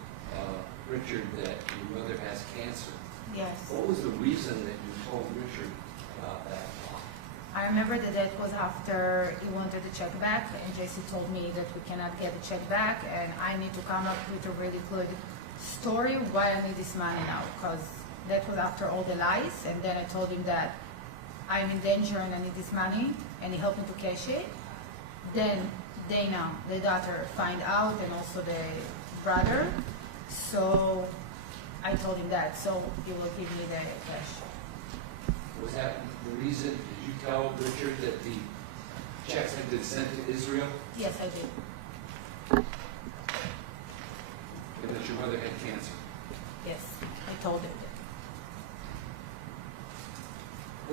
Richard that your mother has cancer. Yes. What was the reason that you told Richard about that? I remember that that was after he wanted the check back, and Jaycee told me that we cannot get the check back, and I need to come up with a really good story why I need this money now, because that was after all the lies, and then I told him that I'm in danger and I need this money, and he helped me to cash it. Then Dana, the daughter, find out, and also the brother, so I told him that, so he will give me the cash. Was that the reason? Did you tell Richard that the checks had been sent to Israel Yes, I did. and that your mother had cancer? Yes, I told him that.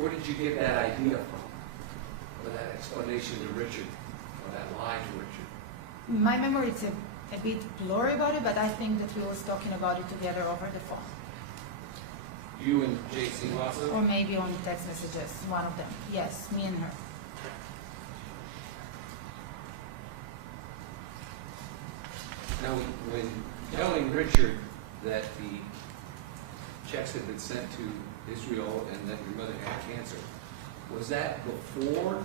Where did you get that idea from? Or that explanation to Richard? Or that lie to Richard? My memory is a bit blurry about it, but I think that we was talking about it together over the phone. You and Jaycee Wasso? Or maybe on text messages, one of them. Yes, me and her. Now, when telling Richard that the checks had been sent to Israel and that your mother had cancer, was that before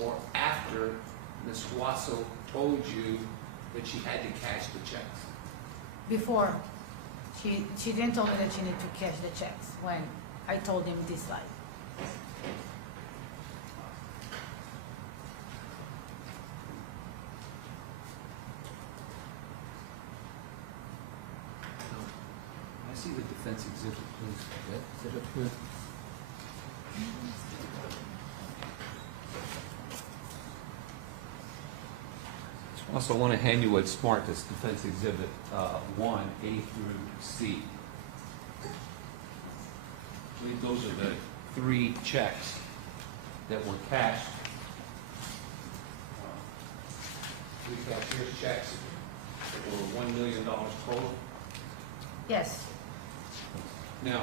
or after Ms. Wasso told you that she had to cash the checks? Before, she didn't tell me that she needed to cash the checks when I told him this lie. I see the defense exhibit, please. Is that up here? Also, I want to hand you what's smart, this defense exhibit 1, A through C. I believe those are the 3 checks that were cashed. 3 cashier's checks that were $1 million total. Yes, Now,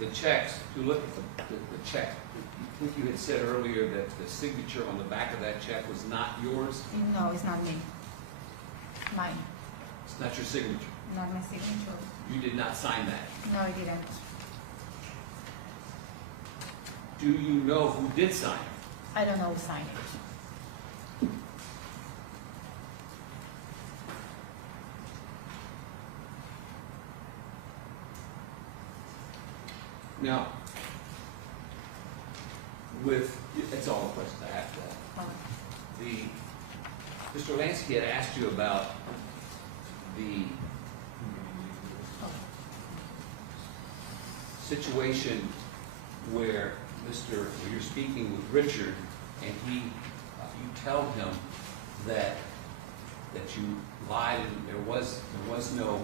the checks, if you look at the check, I think you had said earlier that the signature on the back of that check was not yours. no, it's not me. Mine, It's not your signature. not my signature. You did not sign that. No, I didn't. Do you know who did sign it? I don't know who signed it. Now, that's all the questions I have for that. Oh, Mr. Lansky had asked you about the situation where you're speaking with Richard, and you tell him that you lied and there was no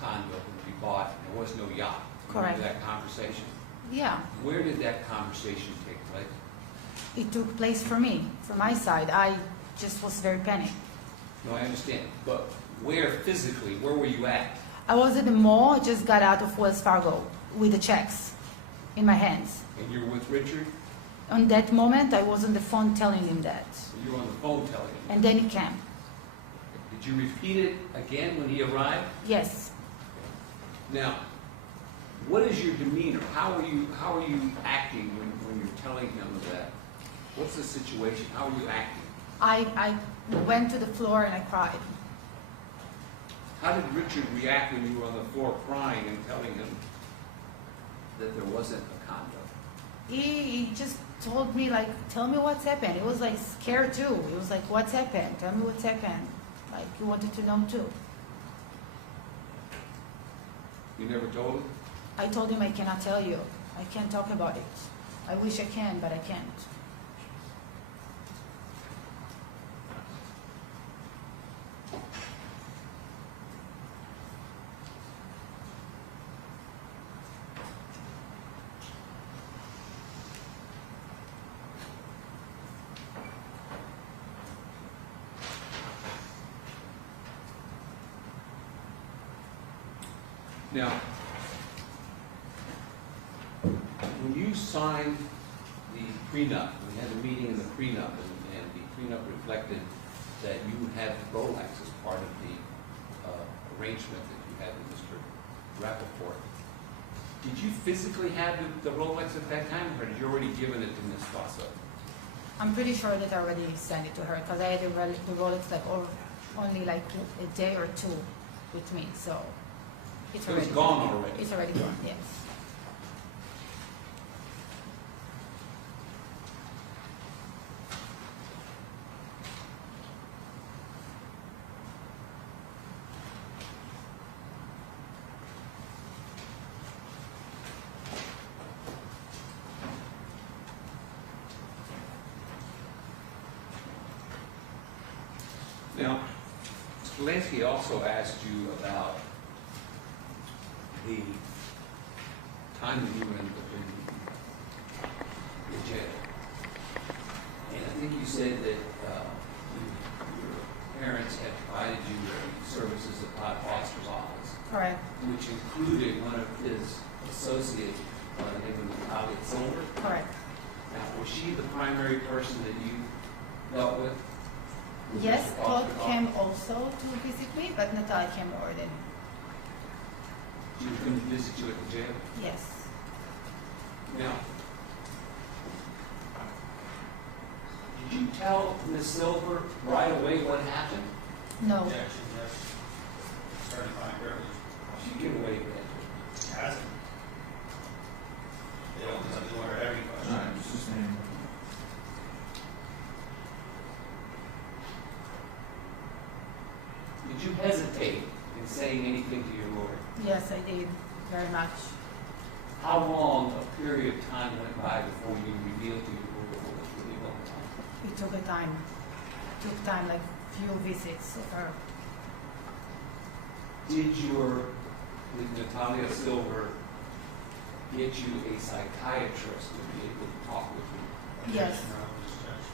condo to be bought, and there was no yacht. Correct. Remember that conversation? yeah, Where did that conversation take place? it took place for me, from my side. I just was very panicked. No, I understand, but where physically, where were you at? I was at the mall, I just got out of Wells Fargo with the checks in my hands. And you're with Richard? On that moment, I was on the phone telling him that. You were on the phone telling him. And then he came. Did you repeat it again when he arrived? Yes. Now, what is your demeanor? How are you acting when you're telling him that? What's the situation? How are you acting? I went to the floor and I cried. How did Richard react when you were on the floor crying and telling him that there wasn't a condo? He just told me, like, tell me what's happened. He was, like, scared too. He was like, what's happened? Tell me what's happened. Like, he wanted to know too. You never told him? I told him I cannot tell you. I can't talk about it. I wish I can, but I can't. Now, when you signed the prenup, we had a meeting in the prenup, and the prenup reflected that you had Rolex as part of the arrangement that you had with Mr. Rappaport. Did you physically have the Rolex at that time, or had you already given it to Ms. Wasso? I'm pretty sure that I already sent it to her because I had the Rolex like only like a day or two with me, so it's It was already gone already. It's already gone. Yes. Now, Mr. Lansky also asked you about the time that you were in the jail. And I think you said that your parents had provided you the services of Todd Foster's office, Correct. which included one of his associates by the name of Natalia Silver. Correct. Now, was she the primary person that you dealt with? Was Yes, Mr. Claude Foster came also to visit me, but Natalia came more than me. She was going to visit you at the jail? Yes. Now, did you tell tell Ms. Silver right away what happened? No. Objection, yes. Attorney-client privilege. She get away with it. Hasn't. They don't order every question. All right, Mr. Stanley. Did you hesitate in saying anything to your lawyer? Yes, I did, very much. How long a period of time went by before you revealed to your lawyer what was really going on? It took a time. Took time, like few visits of her. Did Natalia Silver get you a psychiatrist to be able to talk with you? Yes. Objection, Your Honor, Mr. Judge.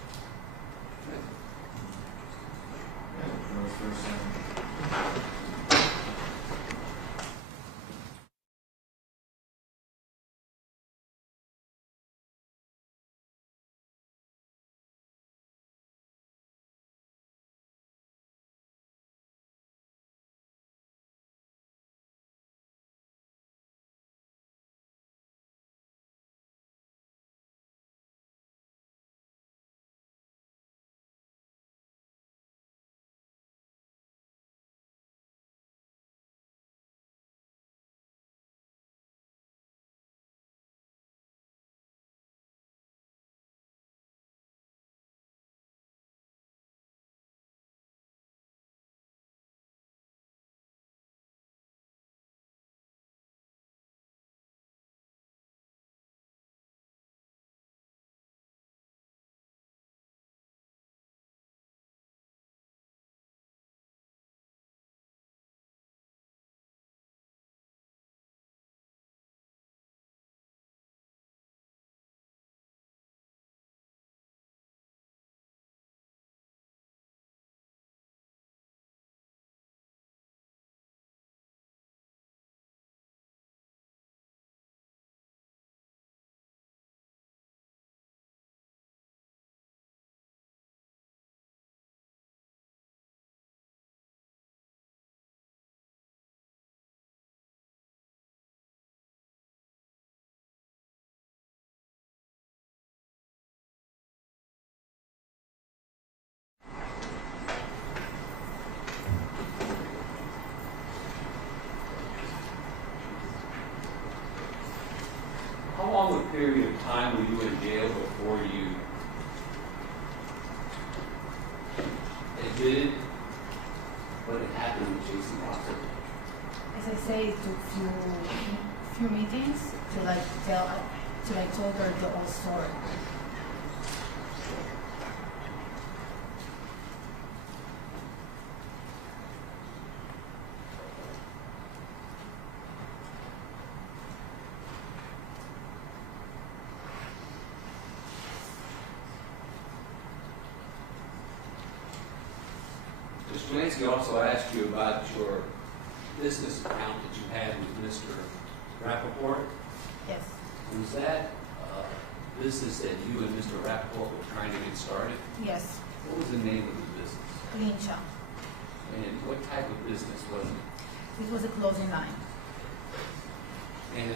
How long a period of time were you in jail before you admitted what had happened with Jaycee Wasso? As I say, it took few meetings to I told her the whole story. Mr. Lansky also asked you about your business account that you had with Mr. Rappaport. Yes. Was that a business that you and Mr. Rappaport were trying to get started? Yes. What was the name of the business? Lincha. And what type of business was it? It was a clothing line. And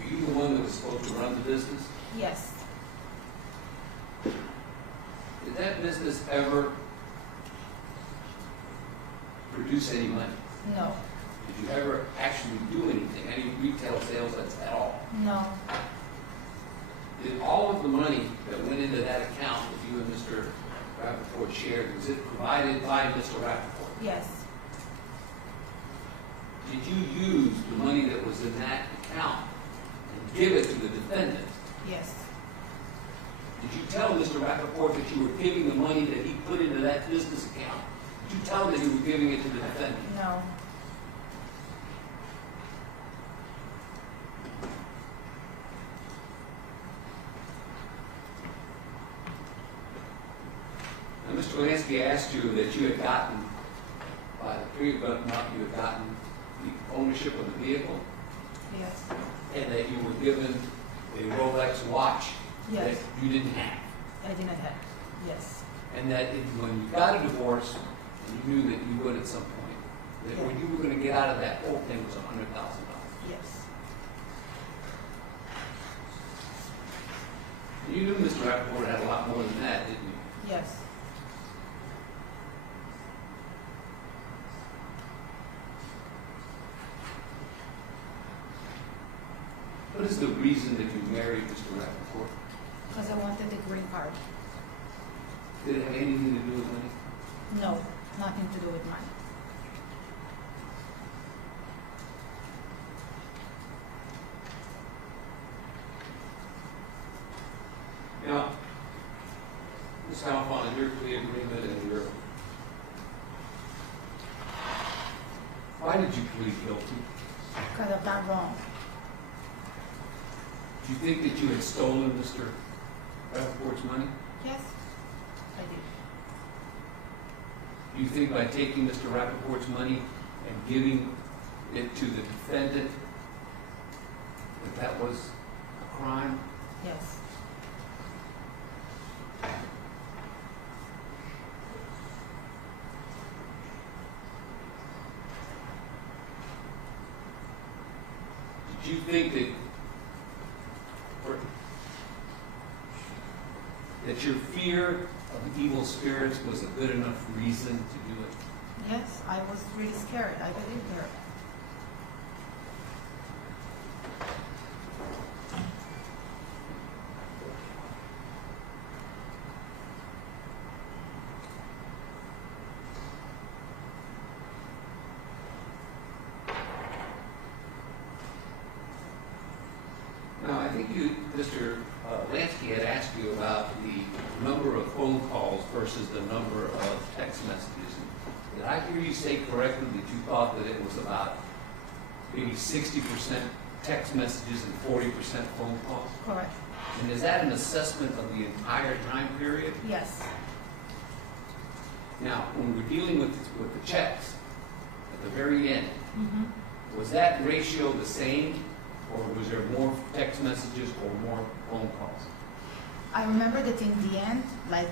were you the one that was supposed to run the business? Yes. Did that business ever produce any money? No. Did you ever actually do anything, any retail sales at all? No. Did all of the money that went into that account that you and Mr. Rappaport shared, was it provided by Mr. Rappaport? Yes. Did you use the money that was in that account and give it to the defendant? Yes. Did you tell Mr. Rappaport that you were giving the money that he put into that business account? Did you tell him that you were giving it to the defendant? No. Now, Mr. Lansky asked you that you had gotten, by the period of month, you had gotten the ownership of the vehicle, Yes. and that you were given a Rolex watch Yes. that you didn't have. I did not have. Yes. And that when you got a divorce, and you knew that you would at some point, that Yeah. what you were going to get out of that whole thing was $100,000. Yes. You you knew Mr. Rappaport had a lot more than that, didn't you? Yes. What is the reason that you married Mr. Rappaport? Because I wanted the green card. Did it have anything to do with money? No, nothing to do with money. Now, Ms. Halfon, in your plea agreement and your, why did you plead guilty? Because I've done wrong. Do you think that you had stolen Mr. Rappaport's money? Yes, I did. Do you think by taking Mr. Rappaport's money and giving it to the defendant, that that was a crime? Yes. Did you think that your fear of evil spirits was a good enough reason to do it? Yes, I was really scared. I believed her. Now, I think Mr. Lansky had asked you about the number of phone calls versus the number of text messages. Did I hear you say correctly that you thought that it was about maybe 60% text messages and 40% phone calls? Correct. And is that an assessment of the entire time period? Yes. Now, when we're dealing with the checks at the very end, Mm-hmm. was that ratio the same, or was there more text messages or more phone calls? I remember that in the end, like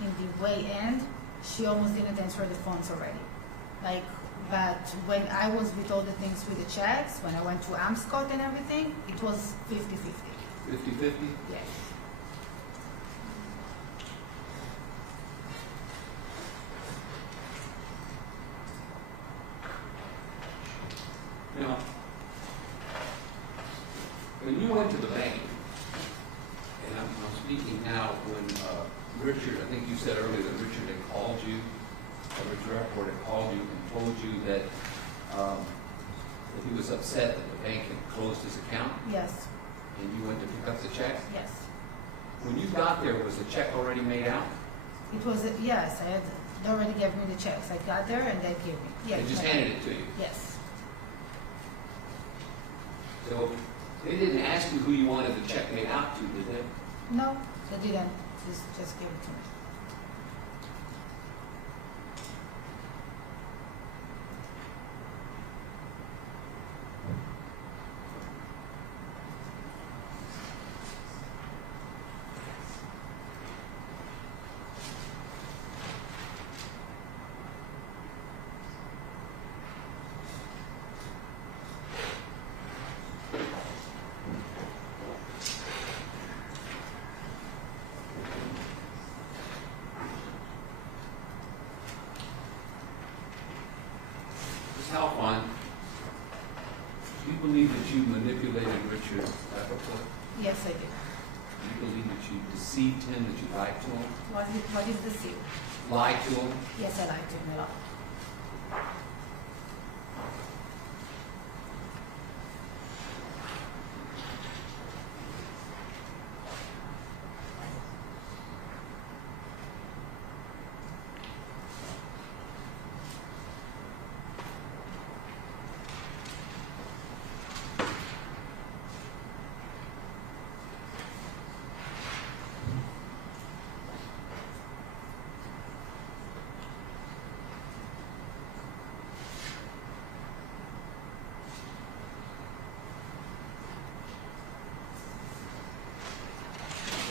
in the way end, she almost didn't answer the phones already. Like, but when I was with all the things with the checks, when I went to Amscot and everything, it was 50-50. 50-50? Yes. Now, when you went to the bank, and I'm speaking now when Richard, I think you said earlier that Richard had called you, Richard Rappaport had called you and told you that he was upset that the bank had closed his account, Yes. and you went to pick up the check. Yes. When you got there, was the check already made out? It was, yes, I had, they already gave me the checks. I got there and they gave me. Yes. They just handed it to you. Yes. So they didn't ask you who you wanted the check made out to, did they? No, they didn't. Just give it to me. Ms. Halfon, do you believe that you manipulated Richard Rappaport? Yes, I did. Do you believe that you deceived him, that you lied to him? What is the seal? Lied to him? Yes, I lied to him a lot.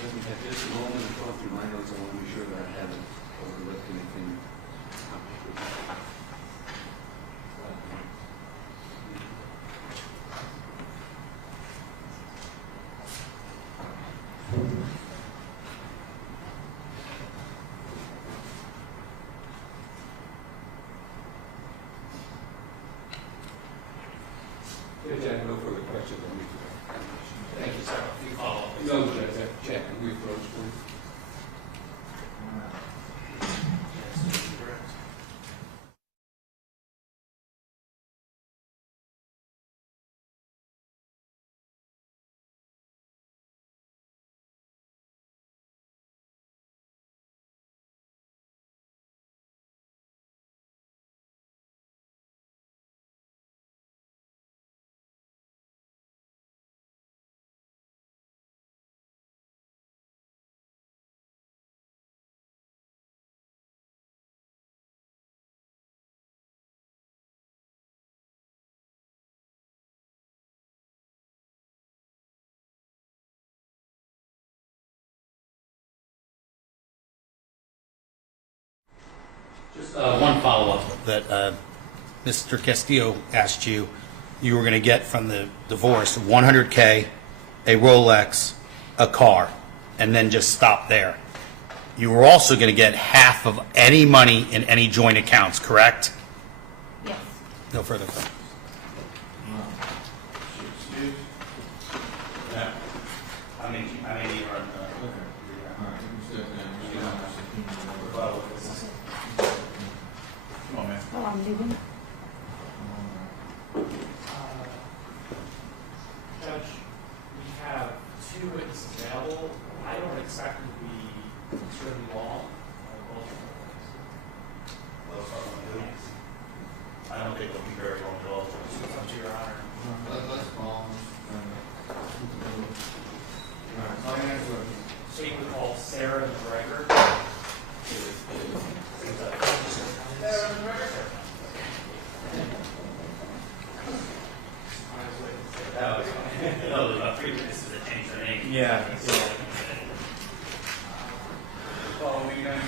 At this moment, I'm going through my notes, I want to be sure that I haven't overlooked anything. No, Judge, I checked, we approached him. Just one follow-up that Mr. Castillo asked you. You were going to get from the divorce $100K, a Rolex, a car, and then just stop there. You were also going to get half of any money in any joint accounts, correct? Yes. No further questions. Excuse? Yeah. I mean, you're on, Okay. All right, you can step down. rebuttal witnesses. Come on, man. Oh, I'm leaving. Judge, we have 2 witnesses available. I don't expect it to be extremely long. Well, start on the doings. I don't think it'll be very long at all. It's up to your honor. Let's call him. All right, call your next witness. State would call Sarah McGregor. No, about 3 witnesses that changed their name. Yeah. Follow me again.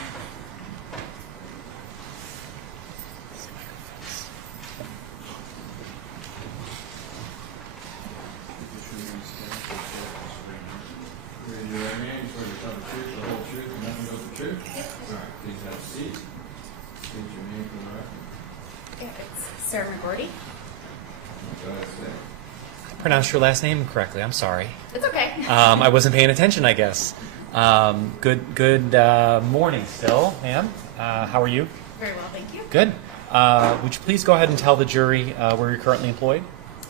Raise your right hand, swear to tell the truth, the whole truth, and nothing but the truth? All right, please have a seat. State your name for the record. Yeah, it's Sarah McGordy. Go ahead, say. Pronounced your last name correctly. I'm sorry. It's okay. I wasn't paying attention, I guess. Good morning still, ma'am. How are you? Very well, thank you. Good. Would you please go ahead and tell the jury where you're currently employed?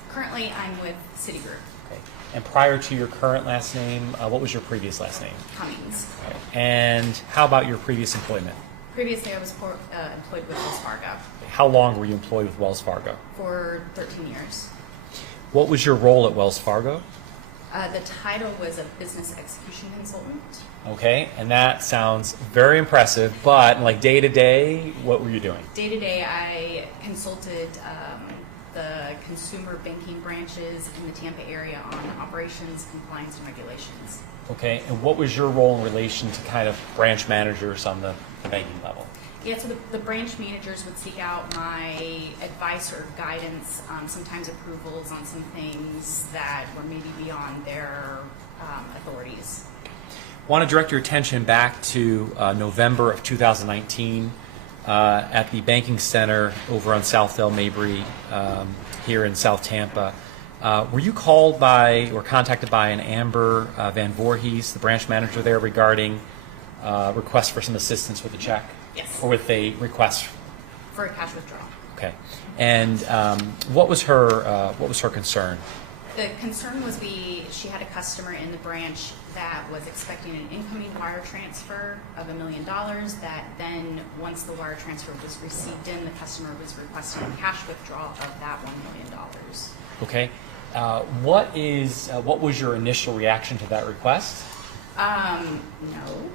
Currently, I'm with Citigroup, Okay. And prior to your current last name, what was your previous last name? Cummings. Okay. And how about your previous employment? Previously, I was employed with Wells Fargo How long were you employed with Wells Fargo? for 13 years. What was your role at Wells Fargo? The title was a business execution consultant. Okay, and that sounds very impressive, but like day to day, what were you doing? Day to day, I consulted the consumer banking branches in the Tampa area on operations, compliance, and regulations. Okay, and what was your role in relation to kind of branch managers on the banking level? Yeah, so the branch managers would seek out my advice or guidance, sometimes approvals on some things that were maybe beyond their authorities. Want to direct your attention back to November of 2019 at the banking center over on South Del Mabry here in South Tampa. Were you called by or contacted by an Amber Van Voorhees, the branch manager there, regarding request for some assistance with a check? Yes. Or with a request? For a cash withdrawal. Okay. And what was her concern? The concern was she had a customer in the branch that was expecting an incoming wire transfer of $1 million that then, once the wire transfer was received in, the customer was requesting a cash withdrawal of that $1 million. Okay. What was your initial reaction to that request? No.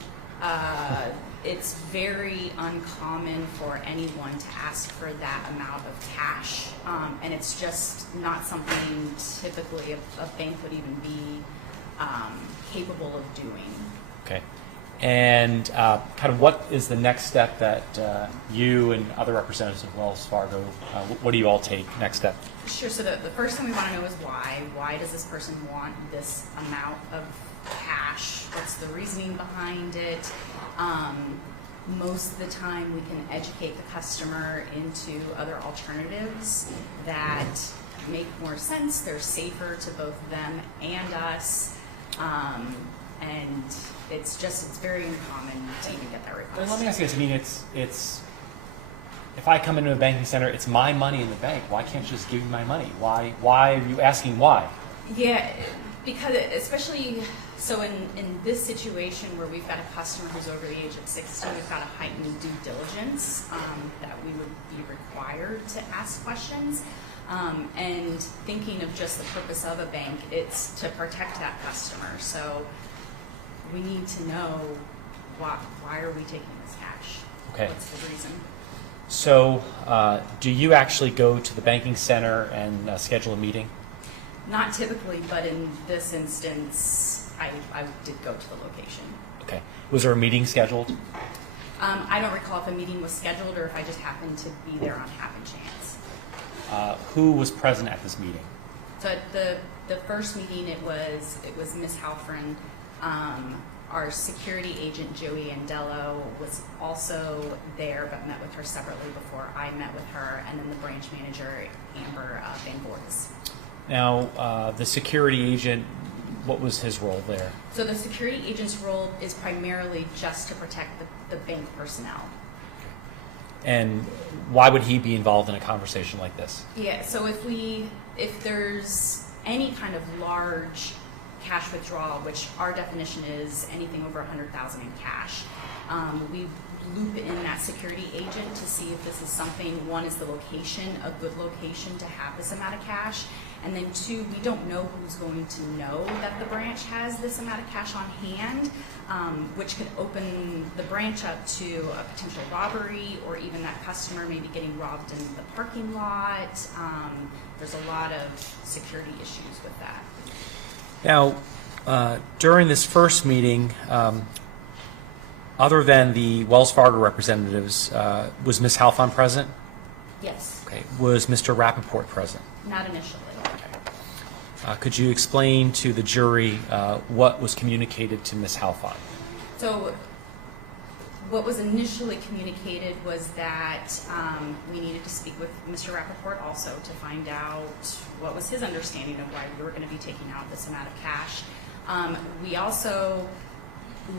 It's very uncommon for anyone to ask for that amount of cash, and it's just not something typically a bank would even be capable of doing. Okay. And kind of what is the next step that you and other representatives of Wells Fargo, what do you all take next step? Sure, so the first thing we want to know is why. Why does this person want this amount of cash? What's the reasoning behind it? Most of the time we can educate the customer into other alternatives that make more sense. They're safer to both them and us. And it's very uncommon to even get that Well, request. let me ask you this. I mean, it's if I come into a banking center, it's my money in the bank. Why can't you just give me my money? Why are you asking why? Yeah, because especially so in this situation where we've got a customer who's over the age of 60, we've got a heightened due diligence that we would be required to ask questions. And thinking of just the purpose of a bank, it's to protect that customer. So we need to know why are we taking this cash? Okay. What's the reason? So, do you actually go to the banking center and schedule a meeting? Not typically, but in this instance, I did go to the location. Okay. Was there a meeting scheduled? I don't recall if a meeting was scheduled or if I just happened to be there on happen chance. Who was present at this meeting? So at the first meeting, it was Ms. Halfon. Our security agent, Joey Andello, was also there, but met with her separately before I met with her, and then the branch manager, Amber Van Voorhis. Now, the security agent, what was his role there? So the security agent's role is primarily just to protect the bank personnel. And why would he be involved in a conversation like this? Yeah, so if there's any kind of large cash withdrawal, which our definition is anything over $100,000 in cash, we loop in that security agent to see if this is something. One, is the location a good location to have this amount of cash? And then two, we don't know who's going to know that the branch has this amount of cash on hand, which could open the branch up to a potential robbery, or even that customer maybe getting robbed in the parking lot. There's a lot of security issues with that. Now, during this first meeting, other than the Wells Fargo representatives, was Ms. Halfon present? Yes, Okay. Was Mr. Rappaport present? not initially. Could you explain to the jury what was communicated to Ms. Halfon? So what was initially communicated was that we needed to speak with Mr. Rappaport also to find out what was his understanding of why we were going to be taking out this amount of cash. We also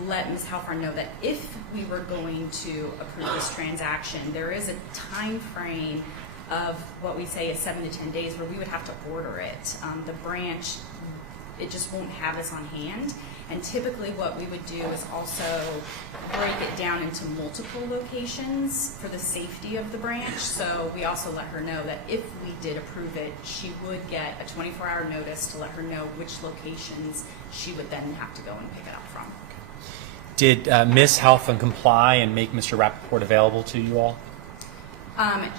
let Ms. Halfon know that if we were going to approve this transaction, there is a time frame of what we say is 7 to 10 days where we would have to order it. The branch, it just won't have this on hand. And typically what we would do is also break it down into multiple locations for the safety of the branch. So we also let her know that if we did approve it, she would get a 24-hour notice to let her know which locations she would then have to go and pick it up from. Did Ms. Halfon comply and make Mr. Rappaport available to you all?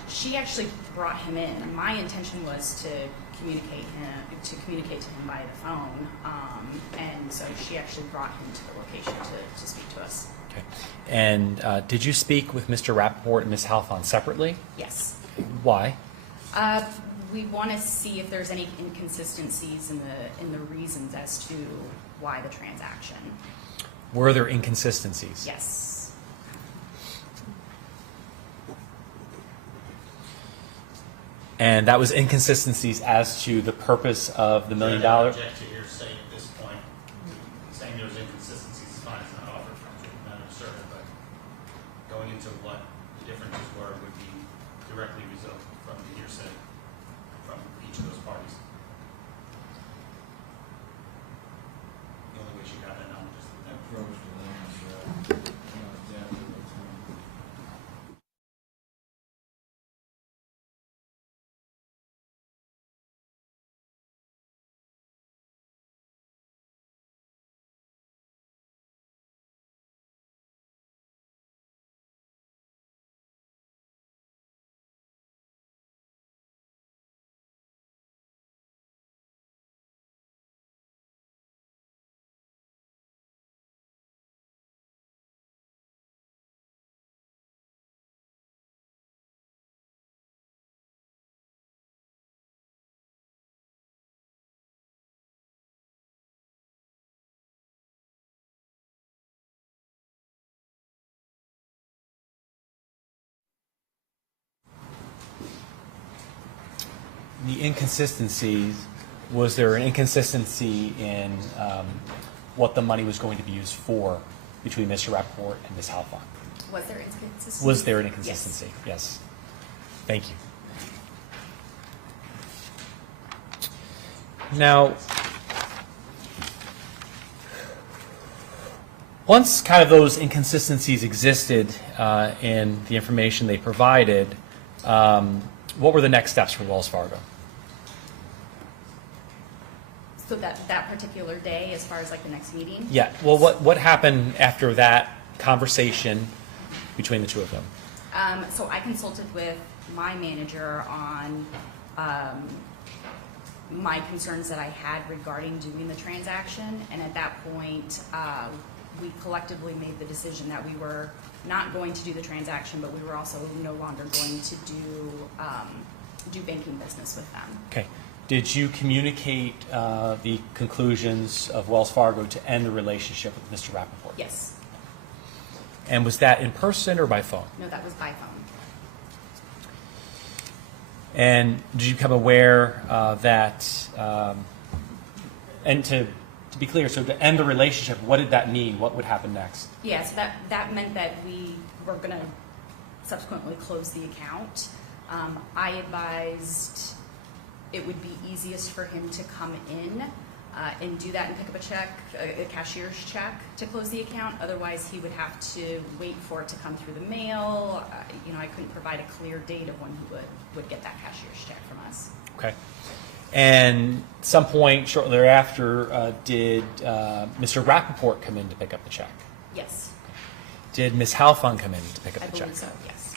She actually brought him in. My intention was to communicate to him by the phone, and so she actually brought him to the location to speak to us. Okay. And did you speak with Mr. Rappaport and Ms. Halfon separately? Yes. Why? We want to see if there's any inconsistencies in the reasons as to why the transaction. Were there inconsistencies? Yes. And that was inconsistencies as to the purpose of the $1 million? I object to your saying at this point, saying there's inconsistencies is fine, it's not offered from the matter of certain, but going into what the differences were would be directly result from the hearsay from each of those parties. The only way she got that knowledge is that. Approach to them, The inconsistencies was there an inconsistency in what the money was going to be used for between Mr. Rappaport and Ms. Halfon? Was there inconsistency? Was there an inconsistency? Yes. Thank you. Now, once kind of those inconsistencies existed in the information they provided, what were the next steps for Wells Fargo? So that particular day, as far as like the next meeting? Yeah. Well, what happened after that conversation between the two of them? So I consulted with my manager on my concerns that I had regarding doing the transaction, and at that point, we collectively made the decision that we were not going to do the transaction, but we were also no longer going to do banking business with them. Okay. Did you communicate the conclusions of Wells Fargo to end the relationship with Mr. Rappaport? Yes. And was that in person or by phone? No, that was by phone. And did you become aware that, and to be clear, so to end the relationship, what did that mean? What would happen next? Yeah, so that meant that we were going to subsequently close the account. I advised it would be easiest for him to come in and do that and pick up a check, a cashier's check, to close the account. Otherwise, he would have to wait for it to come through the mail. I couldn't provide a clear date of when he would get that cashier's check from us. Okay. And at some point shortly thereafter, did Mr. Rappaport come in to pick up the check? Yes. Did Ms. Halfon come in to pick up I the check? believe so, yes.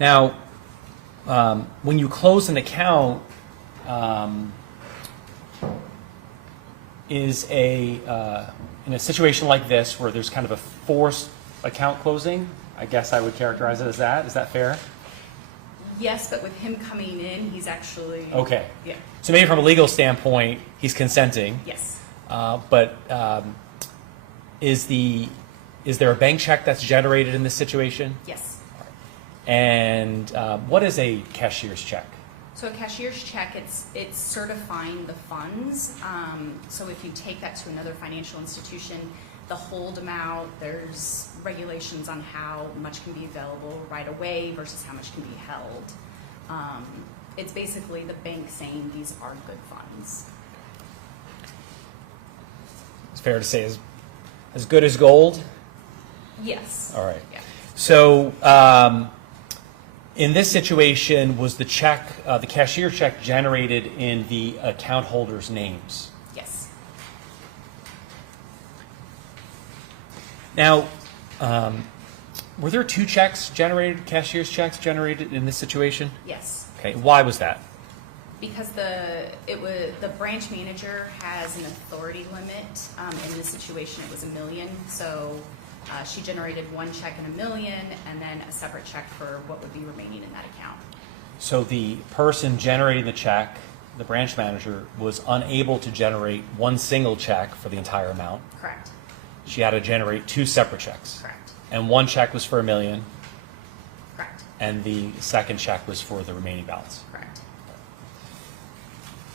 Now, when you close an account, is in a situation like this where there's kind of a forced account closing, I guess I would characterize it as that. Is that fair? Yes, but with him coming in, he's actually... Okay. Yeah. So maybe from a legal standpoint, he's consenting. Yes. But is there a bank check that's generated in this situation? Yes. And what is a cashier's check? So a cashier's check, it's certifying the funds. So if you take that to another financial institution, the hold amount, there's regulations on how much can be available right away versus how much can be held. It's basically the bank saying these are good funds. It's fair to say as good as gold? Yes. All right. Yeah. So in this situation, was the check, the cashier check generated in the account holders' names? Yes. Now, were there two checks generated, cashier's checks generated in this situation? Yes. Okay, why was that? Because the branch manager has an authority limit. In this situation, it was $1 million. So she generated one check in $1 million, and then a separate check for what would be remaining in that account. So the person generating the check, the branch manager, was unable to generate one single check for the entire amount. Correct. She had to generate two separate checks. Correct. And one check was for $1 million, Correct. and the second check was for the remaining balance. Correct.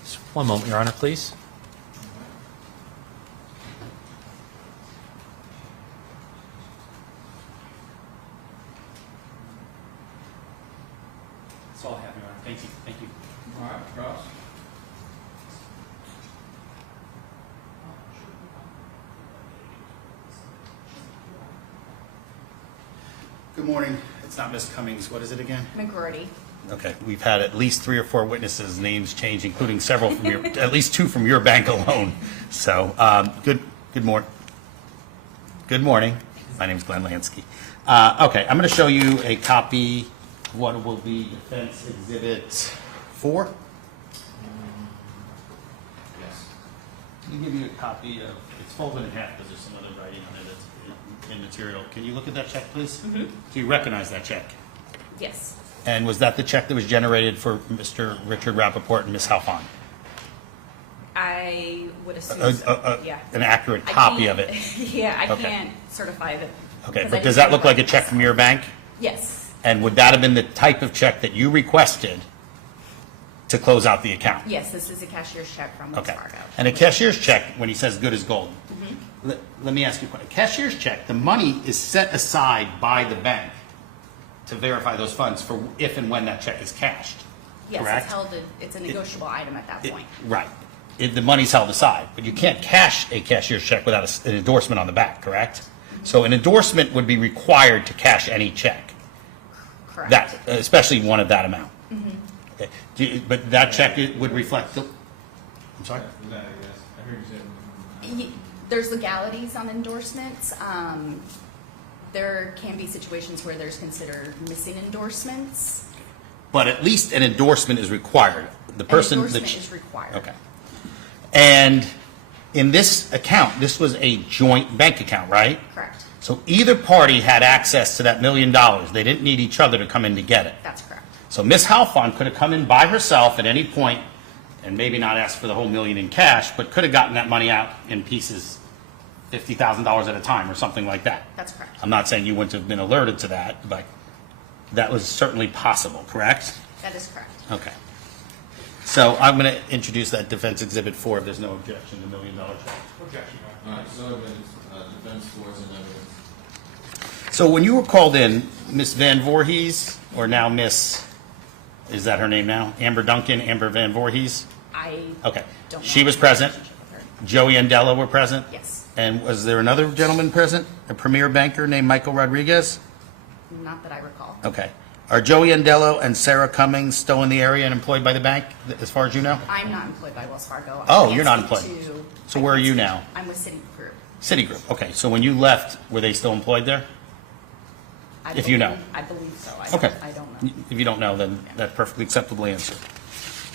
Just one moment, Your Honor, please. That's all I have, Your Honor. Thank you. Thank you. All right, Ross. Good morning. It's not Ms. Cummings. What is it again? McGroarty. Okay, we've had at least 3 or 4 witnesses' names change, including several from your, at least 2 from your bank alone. So, good morning. Good morning. My name is Glenn Lansky. Okay, I'm going to show you a copy of what will be Defense Exhibit 4. Yes. Let me give you a copy of, it's folded in half because there's some other writing on it that's in material. Can you look at that check, please? Mm-hmm. Do you recognize that check? Yes. And was that the check that was generated for Mr. Richard Rappaport and Ms. Halfon? I would assume so. Yeah. An accurate I copy can't- of it? Yeah, I Okay. can't certify that. Okay, 'cause but I does didn't that look like a certify check from your bank? Yes. And would that have been the type of check that you requested to close out the account. Yes, this is a cashier's check from Wells Okay. Fargo. And a cashier's check, when he says good as gold, Mm-hmm. let me ask you a question. A cashier's check, the money is set aside by the bank to verify those funds for if and when that check is cashed. Yes, correct? it's a negotiable item at that point. Right. The money's held aside, but you can't cash a cashier's check without an endorsement on the back, correct? So an endorsement would be required to cash any check, Correct. that, especially one of that amount. Mm-hmm. Okay. But that check would reflect the, I'm sorry? After that, I guess. I heard you say. There's legalities on endorsements. There can be situations where there's considered missing endorsements. But at least an endorsement is required. The person. An endorsement is required. Okay. And in this account, this was a joint bank account, right? Correct. So either party had access to that $1 million. They didn't need each other to come in to get it. That's correct. So Ms. Halfon could have come in by herself at any point and maybe not asked for the whole $1 million in cash, but could have gotten that money out in pieces, $50,000 at a time or something like that. That's correct. I'm not saying you wouldn't have been alerted to that, but that was certainly possible, correct? That is correct. Okay. So I'm going to introduce that Defense Exhibit 4 if there's no objection to $1 million check. Objection, Your Honor. All right, so evidence, defense scores and evidence. So when you were called in, Ms. Van Voorhees, or now Miss, is that her name now? Amber Duncan, Amber Van Voorhees? I Okay. don't know. She was present? Relationship with her. Joey and Della were present? Yes. And was there another gentleman present? A premier banker named Michael Rodriguez? Not that I recall. Okay. Are Joey Andello and Sarah Cummings still in the area and employed by the bank, as far as you know? I'm not employed by Wells Fargo. Oh, I can't you're not speak employed. to- So I where are can't you speak- now? I'm with Citigroup. Citigroup. Okay. So when you left, were they still employed there? I If you know. I believe so. Okay. I don't know. If you don't know, then that's perfectly acceptable answer.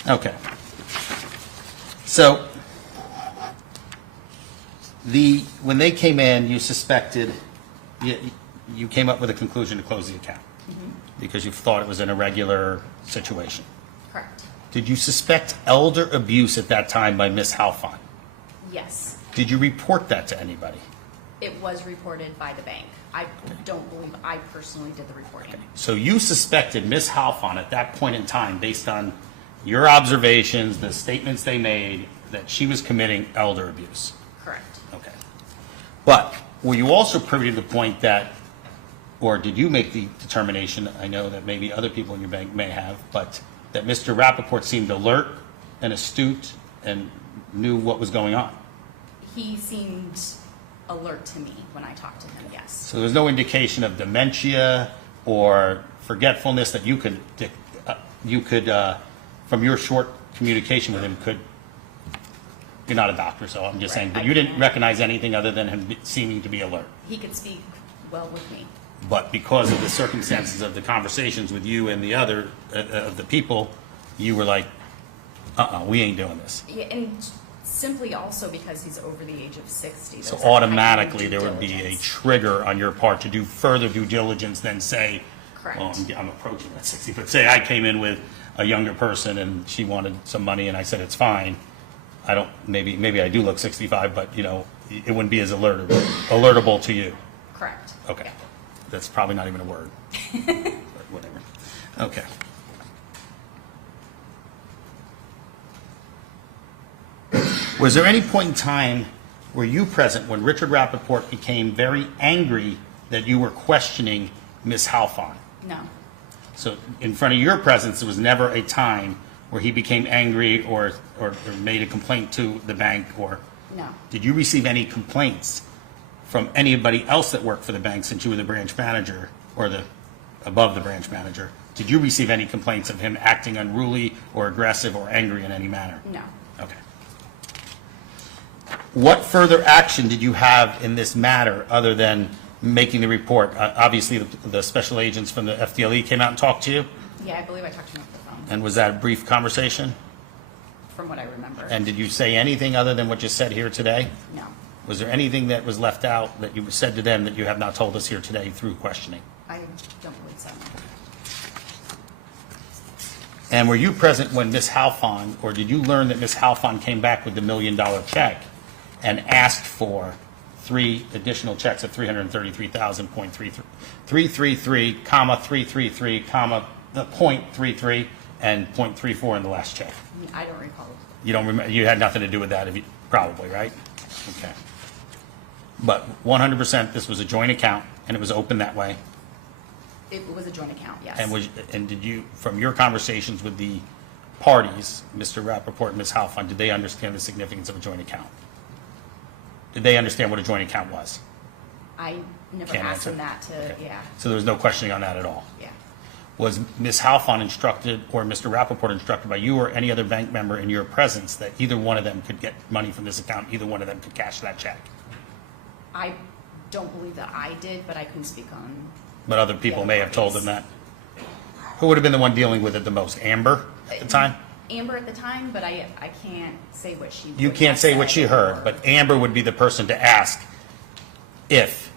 Okay. So when they came in, you suspected, you came up with a conclusion to close the account because you thought it was an irregular situation. Correct. Did you suspect elder abuse at that time by Ms. Halfon? Yes. Did you report that to anybody? It was reported by the bank. I don't believe I personally did the reporting. So you suspected Ms. Halfon at that point in time, based on your observations, the statements they made, that she was committing elder abuse? Correct. Okay. But were you also privy to the point that, or did you make the determination, I know that maybe other people in your bank may have, but that Mr. Rappaport seemed alert and astute and knew what was going on? He seemed alert to me when I talked to him, yes. So there's no indication of dementia or forgetfulness that you could, from your short communication with him, you're not a doctor, so I'm just saying, but you didn't recognize anything other than him seeming to be alert. He could speak well with me. But because of the circumstances of the conversations with you and the other, of the people, you were like, we ain't doing this. Yeah, and simply also because he's over the age of 60. So there's a automatically, heightened there due would be a diligence. trigger on your part to do further due diligence than say, Correct. well, I'm approaching that 60, but say I came in with a younger person and she wanted some money and I said, it's fine. I don't, maybe I do look 65, but it wouldn't be as alertable to you. Correct. Okay. That's probably not even a word. But whatever. Okay. Was there any point in time were you present when Richard Rappaport became very angry that you were questioning Ms. Halfon? No. So in front of your presence, there was never a time where he became angry or made a complaint to the bank, or No. did you receive any complaints from anybody else that worked for the bank since you were the branch manager or above the branch manager? Did you receive any complaints of him acting unruly or aggressive or angry in any manner? No. Okay. What further action did you have in this matter other than making the report? Obviously, the special agents from the FDLE came out and talked to you, Yeah, I believe I talked to him over the phone, and was that a brief conversation? from what I remember. And did you say anything other than what you said here today? No. Was there anything that was left out that you said to them that you have not told us here today through questioning? I don't believe so. And were you present when Ms. Halfon, or did you learn that Ms. Halfon came back with the $1 million check and asked for 3 additional checks of $333,000.333, comma 333, comma the .33 and .34 in the last check. I don't recall. You don't remember, you had nothing to do with that, if you, probably, right? Okay. But 100%, this was a joint account, and it was open that way? It was a joint account, yes. And did you, from your conversations with the parties, Mr. Rappaport and Ms. Halfon, did they understand the significance of a joint account? Did they understand what a joint account was? I never Can't asked answer. them that to, Okay. yeah, So there was no questioning on that at all? yeah. Was Ms. Halfon instructed, or Mr. Rappaport instructed by you or any other bank member in your presence that either one of them could get money from this account, either one of them could cash that check? I don't believe that I did, but I couldn't speak on, But other people Yeah, may have told them parties. that? Who would have been the one dealing with it the most? Amber at the time? Amber at the time, but I can't say what she. You would can't have say what said she heard, or- but Amber would be the person to ask if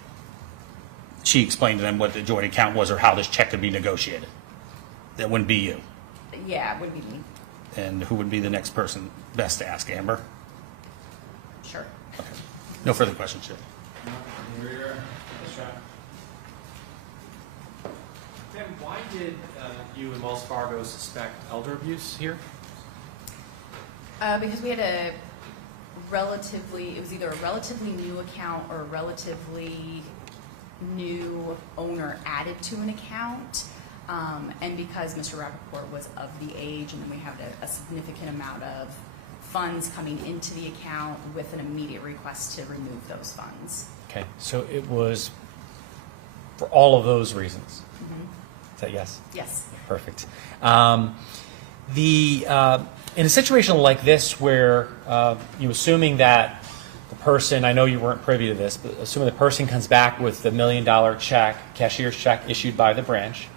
she explained to them what the joint account was or how this check could be negotiated. That wouldn't be you. Yeah, it would be me, And who would be the next person best to ask? Amber? sure. Okay. No further questions, Chair. Rear. Tim, why did you and Wells Fargo suspect elder abuse here? Because we had it was either a relatively new account or a relatively new owner added to an account. And because Mr. Rappaport was of the age, and then we have a significant amount of funds coming into the account with an immediate request to remove those funds. Okay, so it was for all of those reasons. Is that yes? Yes. Perfect. In a situation like this where you assuming that the person, I know you weren't privy to this, but assuming the person comes back with the $1 million check, cashier's check issued by the branch,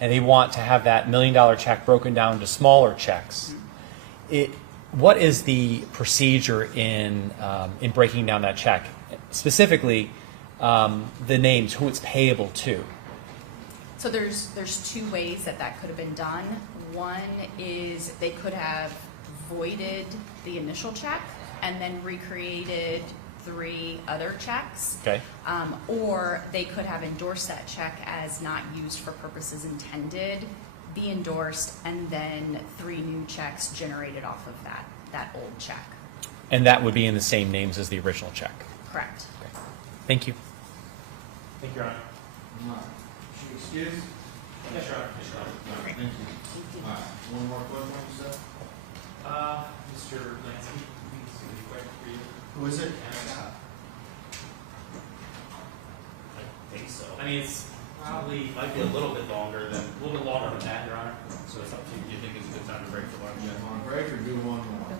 and they want to have that $1 million check broken down into smaller checks, what is the procedure in breaking down that check? Specifically, the names, who it's payable to. So there's two ways that could have been done. One is they could have voided the initial check and then recreated 3 other checks. Okay. Or they could have endorsed that check as not used for purposes intended, be endorsed, and then 3 new checks generated off of that old check. And that would be in the same names as the original check. Correct. Okay. Thank you. Thank you, Your Honor. All right. She excused? Yes, Your Honor. Yes, Your Honor. All right, thank you. All right, one more question, sir? Mr. Lansky, please, to be quick for you. Who is it? I think so. I mean, it's probably, Might be a little bit longer than, a little bit longer than that, Your Honor. so it's up to you. Do you think it's a good time to break for lunch? Want to break or do one more?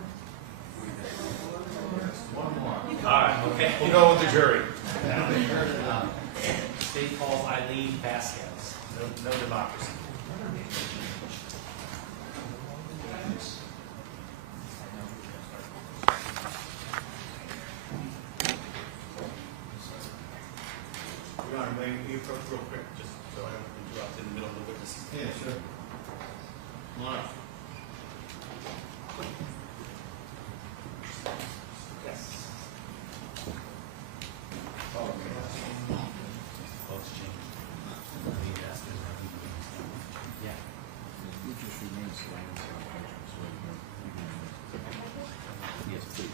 One more. All right, okay. We'll go with the jury. State calls Eileen Vasquez. No democracy. Your Honor, may you approach real quick, just so I don't interrupt in the middle of the witness. Yeah, sure. Come on up. Yes. Yeah. Yes, please.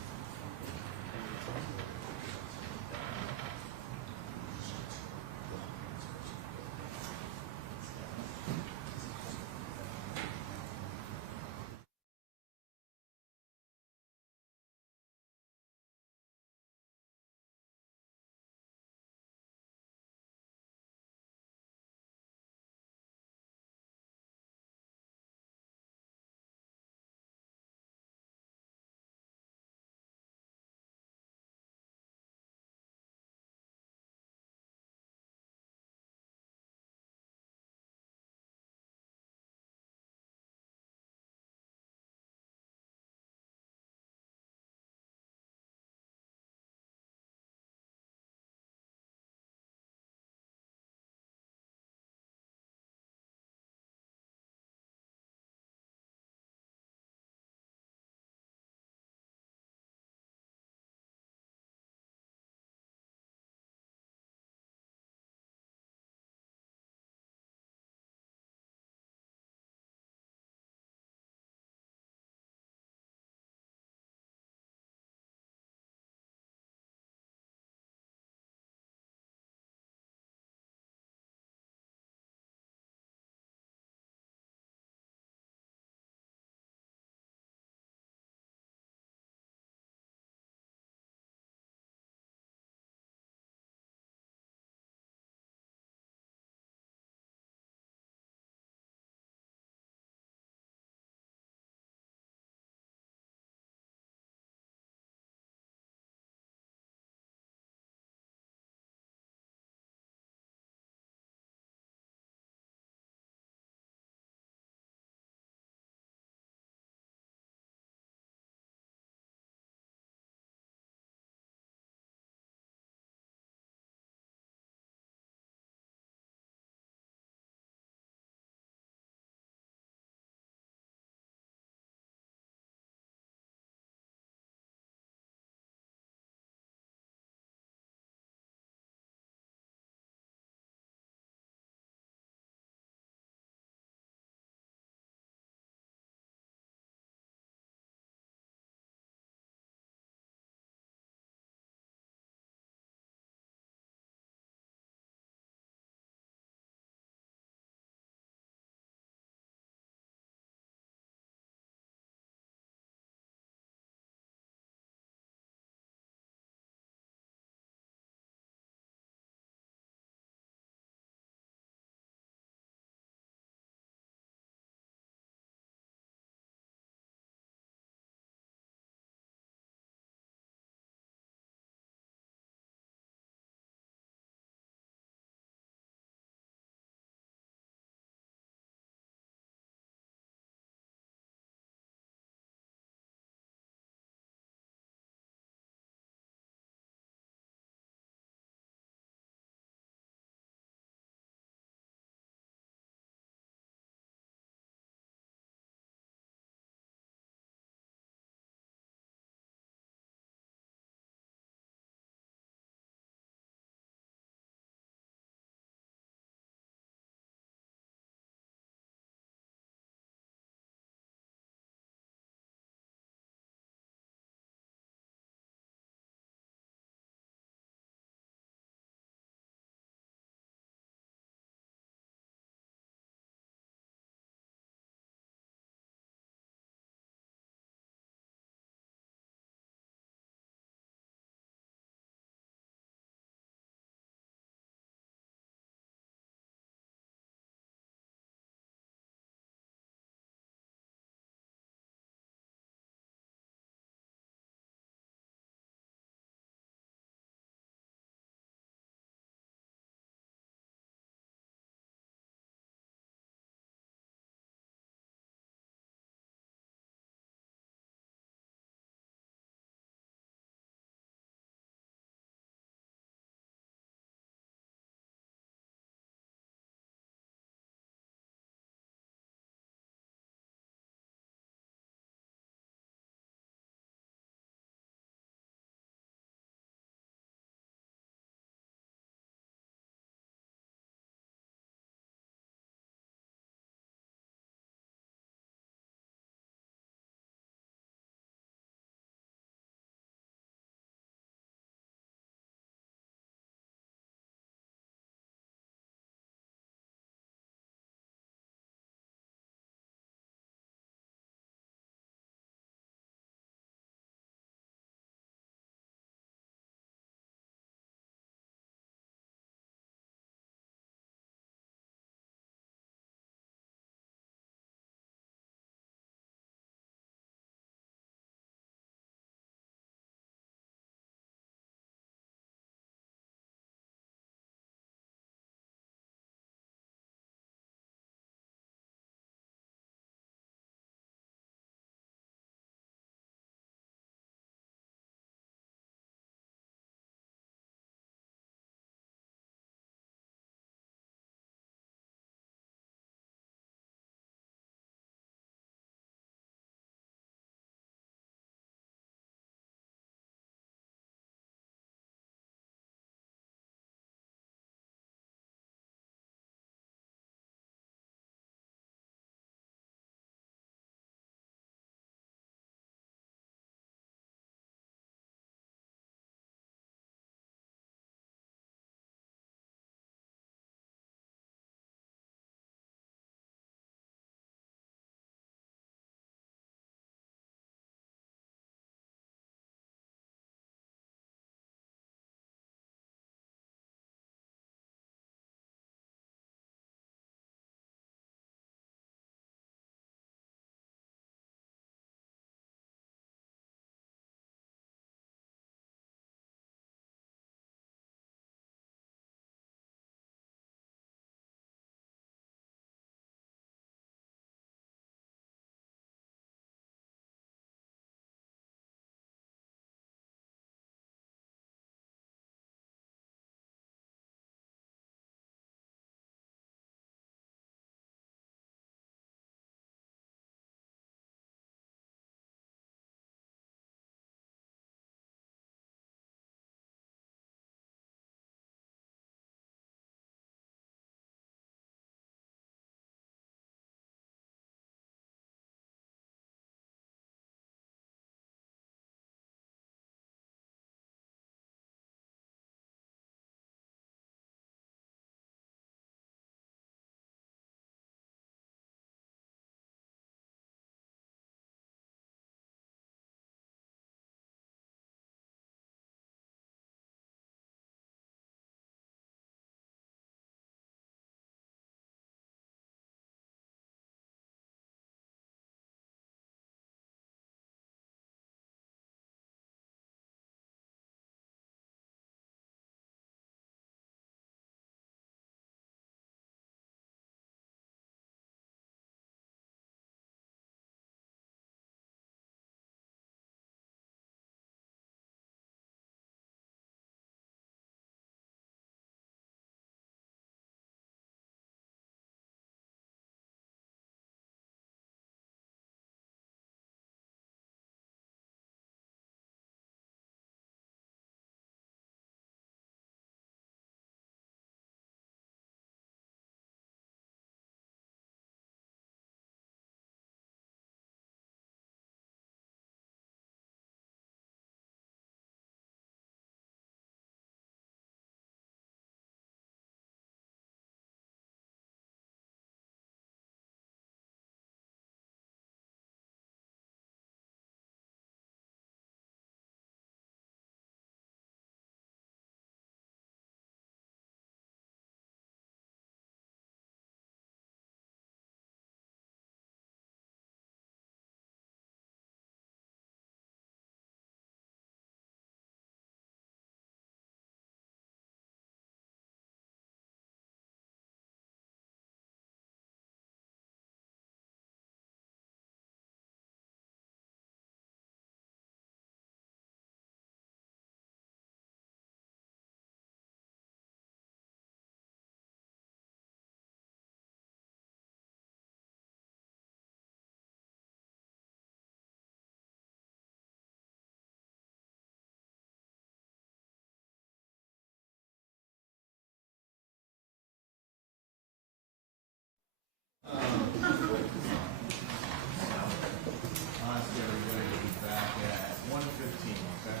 team, okay?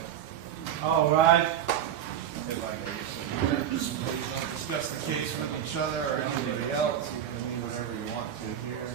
All right. If I can get some minutes, please don't discuss the case with each other or anybody else. You can leave whatever you want to here.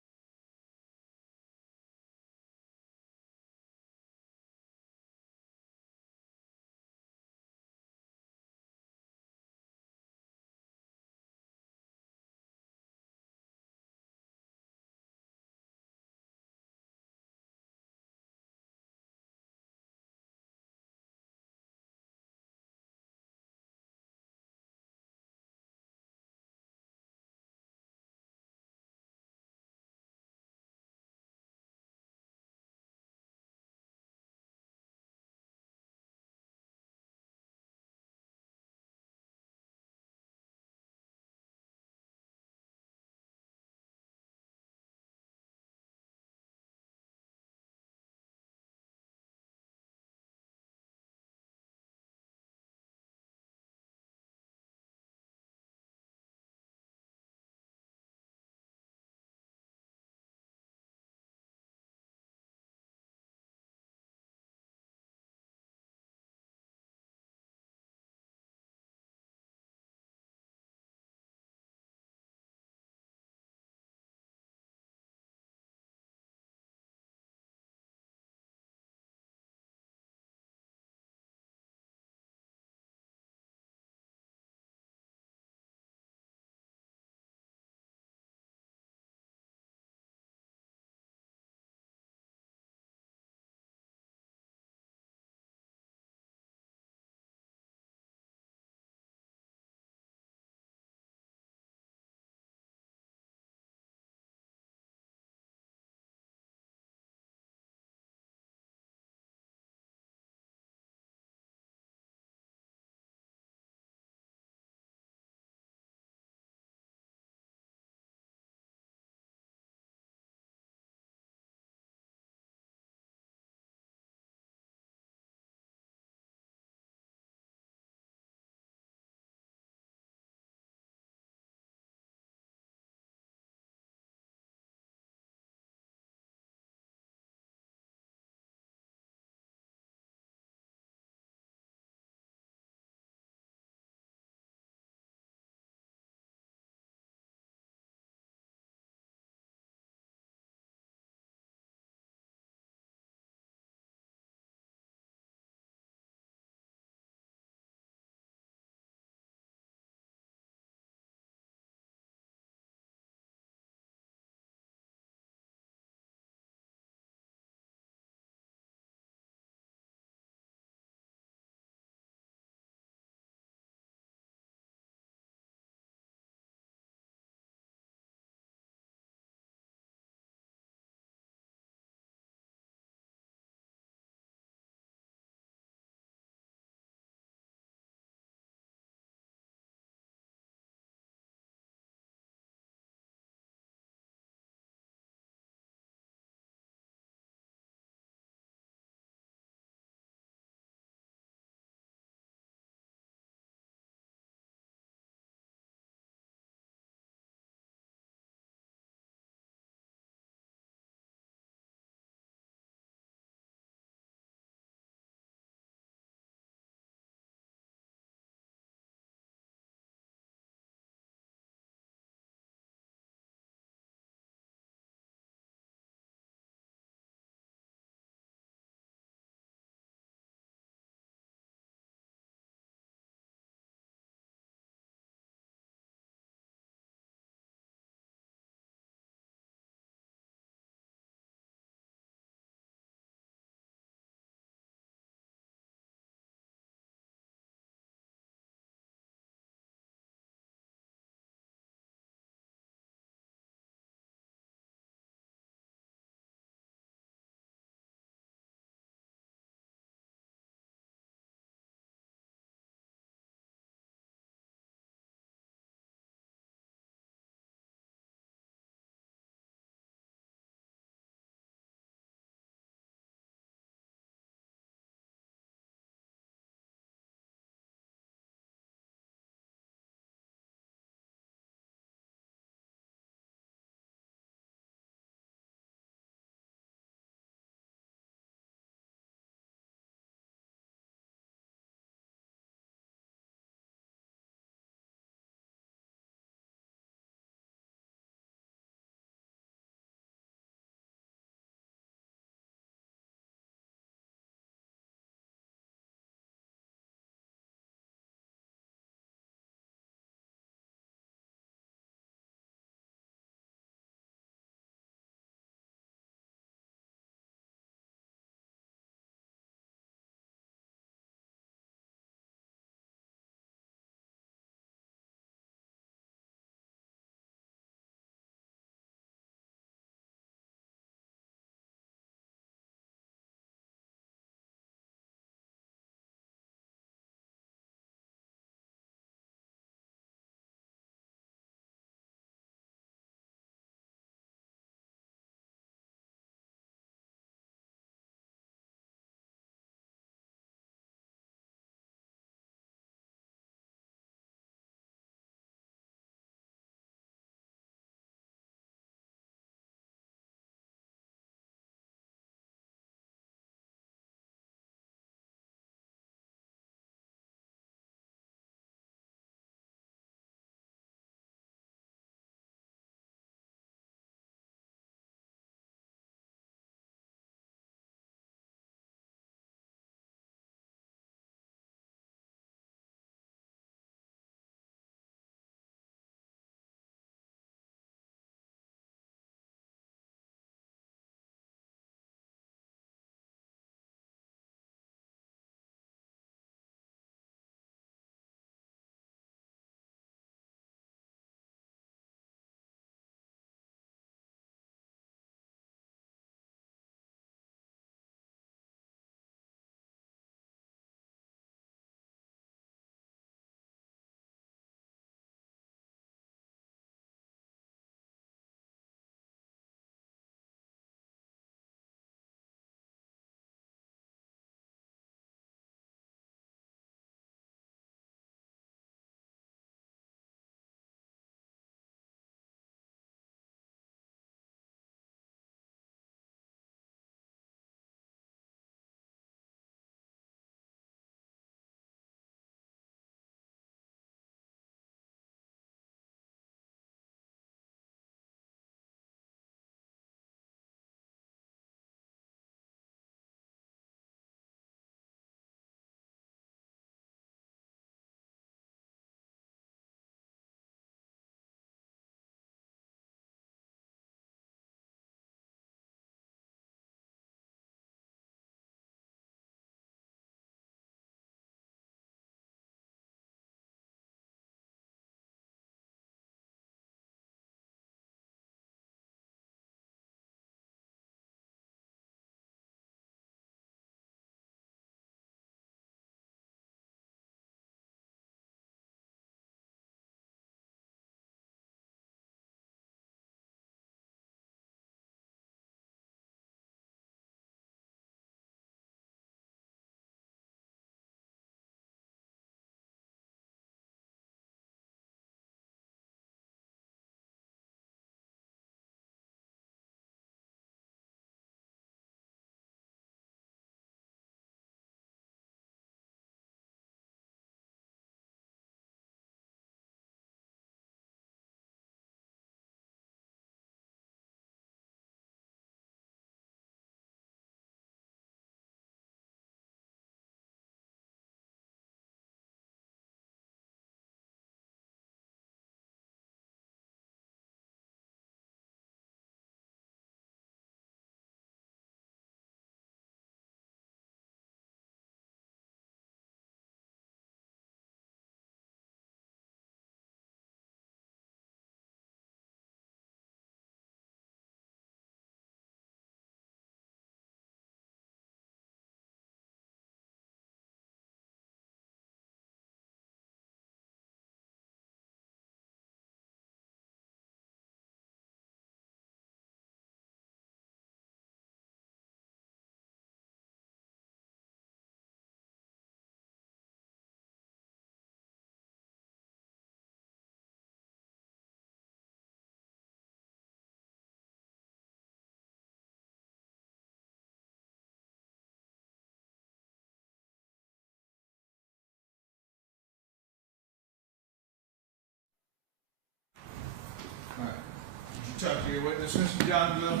talk to your witness, Mr. Johnville?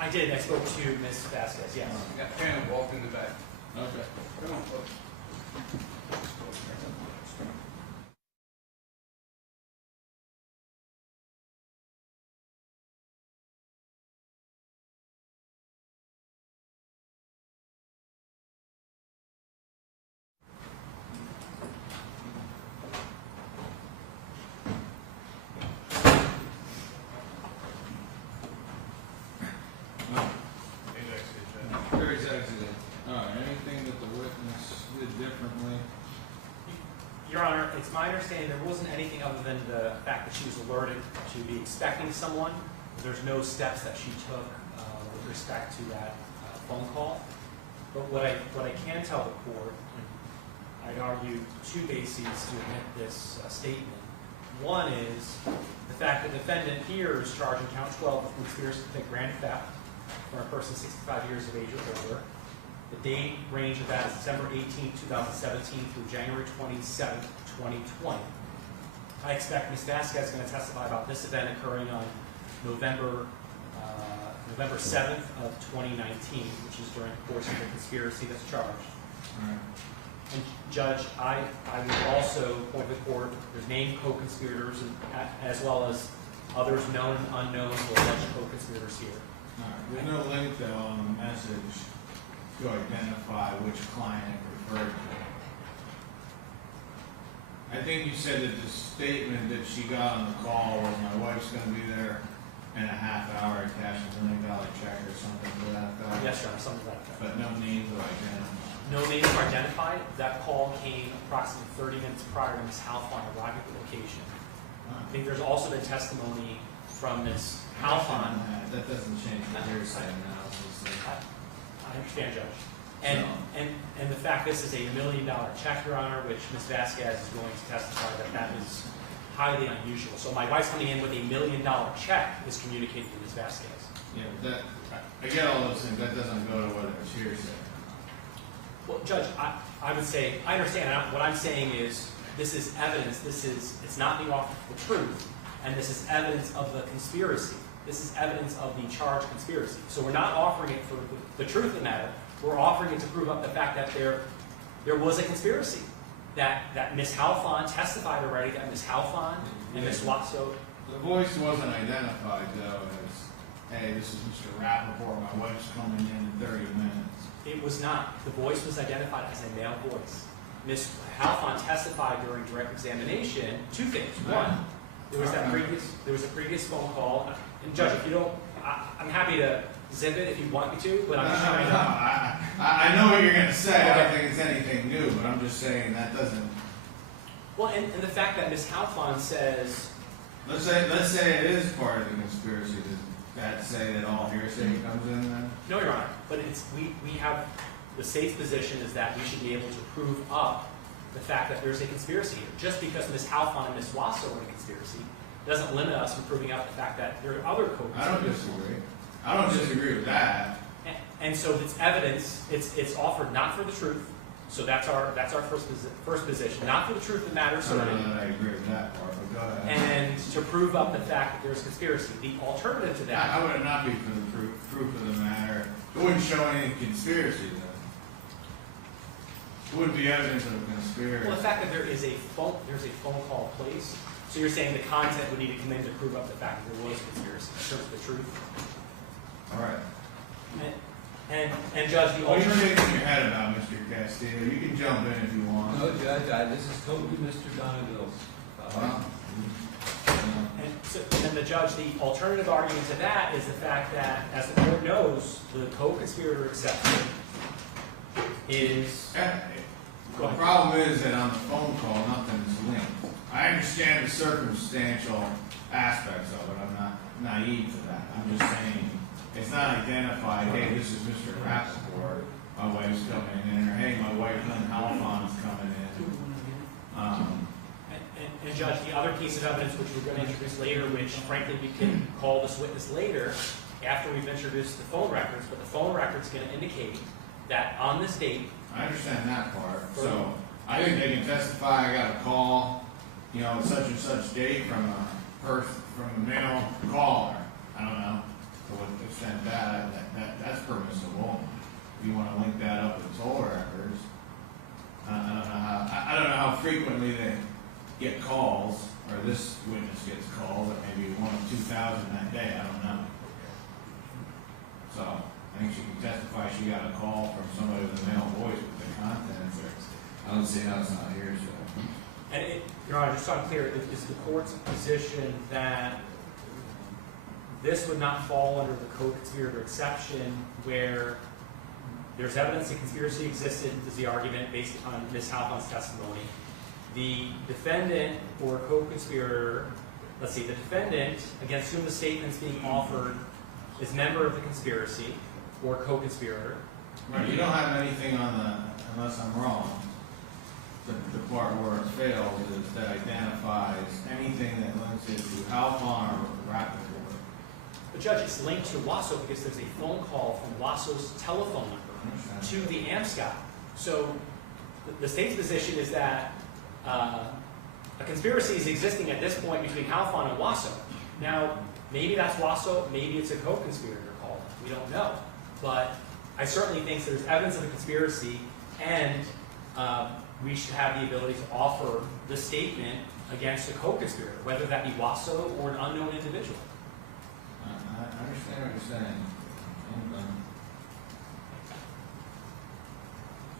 I did. I spoke to Ms. Vasquez, yes. Pam walked in the back. Okay. Come on, folks. Carrie's exited. All right, anything that the witness did differently? Your Honor, it's my understanding there wasn't anything other than the fact that she was alerted to be expecting someone. There's no steps that she took with respect to that phone call. But what I can tell the court, and I'd argue two bases to admit this statement. One is the fact that the defendant here is charged in count 12 with conspiracy to commit grand theft for a person 65 years of age or older. The date range of that is December 18, 2017 through January 27, 2020. I expect Ms. Vasquez is going to testify about this event occurring on November 7th of 2019, which is during the course of the conspiracy that's charged. And Judge, I would also point to the court, there's named co-conspirators as well as others known and unknown or alleged co-conspirators here. All right, there's no link though on the message to identify which client it referred to. I think you said that the statement that she got on the call was my wife's going to be there in a half hour to cash $1 million check or something to that effect. Yes, Your Honor, something like that. But no names were identified. No names were identified. That call came approximately 30 minutes prior to Ms. Halfon arriving at the location. I think there's also been testimony from Ms. Halfon. That doesn't change the hearsay analysis. I understand, Judge. And the fact this is a $1 million check, Your Honor, which Ms. Vasquez is going to testify that is highly unusual. So my wife's coming in with a $1 million check is communicated to Ms. Vasquez. Yeah, but that, I get all those things. That doesn't go to whether it's hearsay. Well, Judge, I would say, I understand. What I'm saying is this is evidence. It's not being offered for the truth, and this is evidence of the conspiracy. This is evidence of the charged conspiracy. So we're not offering it for the truth of the matter. We're offering it to prove up the fact that there was a conspiracy. That Ms. Halfon testified already, that Ms. Halfon and Ms. Wasso. The voice wasn't identified, though, as, hey, this is Mr. Rappaport, my wife's coming in 30 minutes. It was not. The voice was identified as a male voice. Ms. Halfon testified during direct examination two things. One, there was a previous phone call. And Judge, if you don't, I'm happy to zip it if you want me to, but I'm just trying to. I know what you're going to say. Okay. I don't think it's anything new, but I'm just saying that doesn't. Well, and the fact that Ms. Halfon says. Let's say it is part of the conspiracy. Does that say that all hearsay comes in then? No, Your Honor. But we have the state's position is that we should be able to prove up the fact that there's a conspiracy here. Just because Ms. Halfon and Ms. Wasso are in a conspiracy doesn't limit us from proving out the fact that there are other co-conspirators. I don't disagree with that. And so it's evidence. It's offered not for the truth. So that's our first position, not for the truth of the matter. So I don't know that I agree with that part, but go ahead. And to prove up the fact that there's conspiracy. The alternative to that. How would it not be for the proof of the matter? It wouldn't show any conspiracy then. It wouldn't be evidence of a conspiracy. Well, the fact that there's a phone call placed. So you're saying the content would need to come in to prove up the fact that there was a conspiracy in terms of the truth. All right. And Judge, the What are you alternative. shaking your head about, Mr. Castillo? You can jump in if you want. No, Judge, this is totally Mr. Donaville's. And the judge, the alternative argument to that is the fact that, as the court knows, the co-conspirator exception is. The problem is that on the phone call, nothing's linked. I understand the circumstantial aspects of it. I'm not naive to that. I'm just saying it's not identified. Hey, this is Mr. Rappaport. My wife's coming in, or hey, my wife Lin Halfon's coming in. And Judge, the other piece of evidence which we're going to introduce later, which frankly we can call this witness later after we've introduced the phone records, but the phone record's going to indicate that on this date. I understand that part. So I think they can testify. I got a call, such and such date from a male caller. I don't know, to what extent that's permissible. If you wanna link that up with toll records, I don't know how frequently they get calls, or this witness gets calls, or maybe 1 or 2,000 that day, I don't know. So, I think she can testify she got a call from somebody with a male voice with the contents, or, I don't see how it's not here, so. And Your Honor, just so I'm clear, is the court's position that this would not fall under the co-conspirator exception where there's evidence that conspiracy existed, is the argument based on Ms. Halfon's testimony. The defendant or co-conspirator, the defendant against whom the statement's being offered is member of the conspiracy or co-conspirator. Right, you don't have anything on the, unless I'm wrong, the part where it fails is that identifies anything that links it to Halfon or Rappaport. The judge, it's linked to Wasso because there's a phone call from Wasso's telephone number to the AMSCOP. So the state's position is that a conspiracy is existing at this point between Halfon and Wasso. Now, maybe that's Wasso, maybe it's a co-conspirator call. We don't know. But I certainly think there's evidence of a conspiracy, and we should have the ability to offer the statement against a co-conspirator, whether that be Wasso or an unknown individual. I understand what you're saying.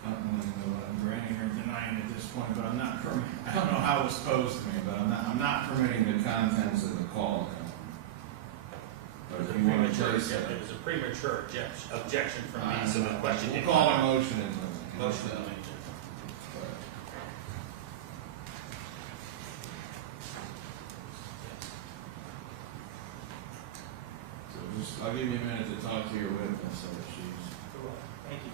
I don't really know what I'm granting or denying at this point, but I'm not I don't know how it was posed to me, but I'm not permitting the contents of the call. But if you want to trace it. It was a premature objection from me, so the question. We'll call a motion in. Motion to major. So I'll give you a minute to talk to your witness so that she's. Thank you.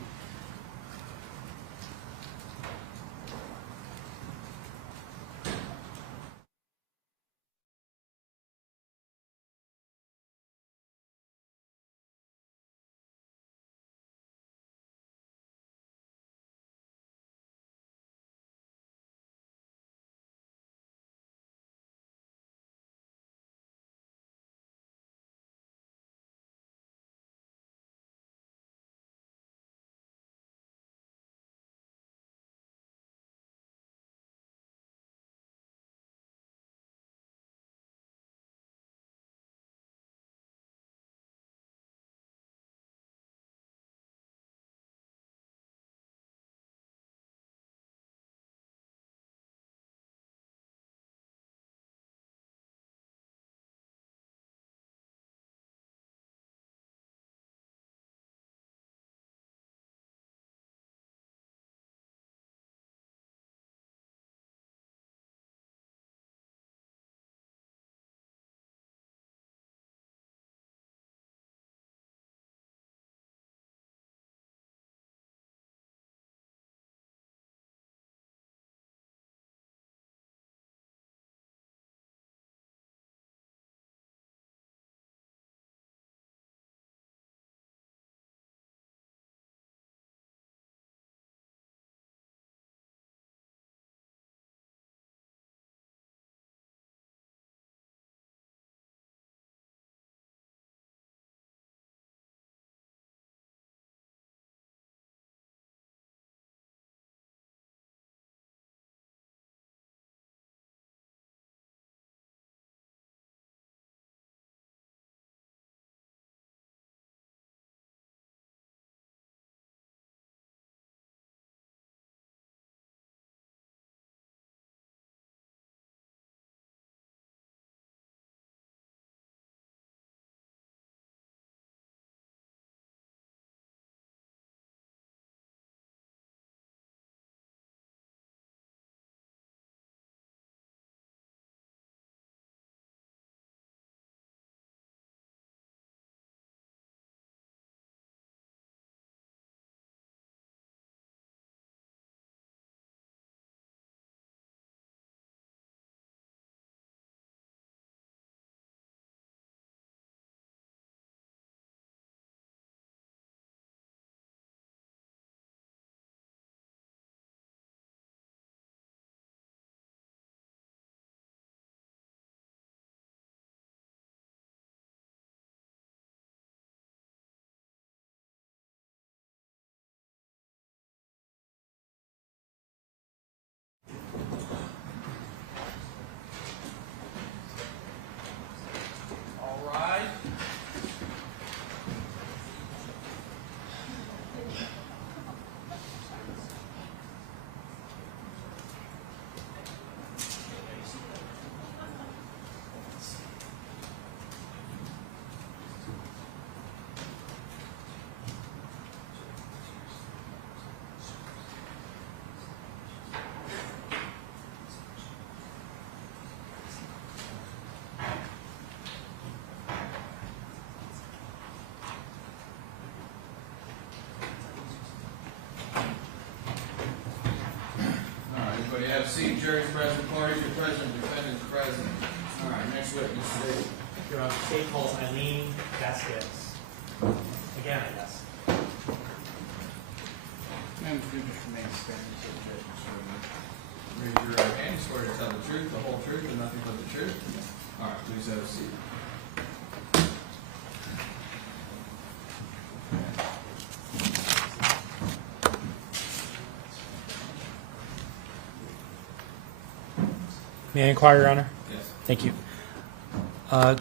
have a seat. Jury's present, parties are present, defendant's present. All right, next witness, please. Your Honor, the state calls Eileen Vasquez. Again, I guess. Ma'am, if you just remain standing, so the judge can swear you. Raise your right hand, swear to tell the truth, the whole truth, and nothing but the truth. All right, please have a seat. May I inquire, Your Honor? Yes. Thank you.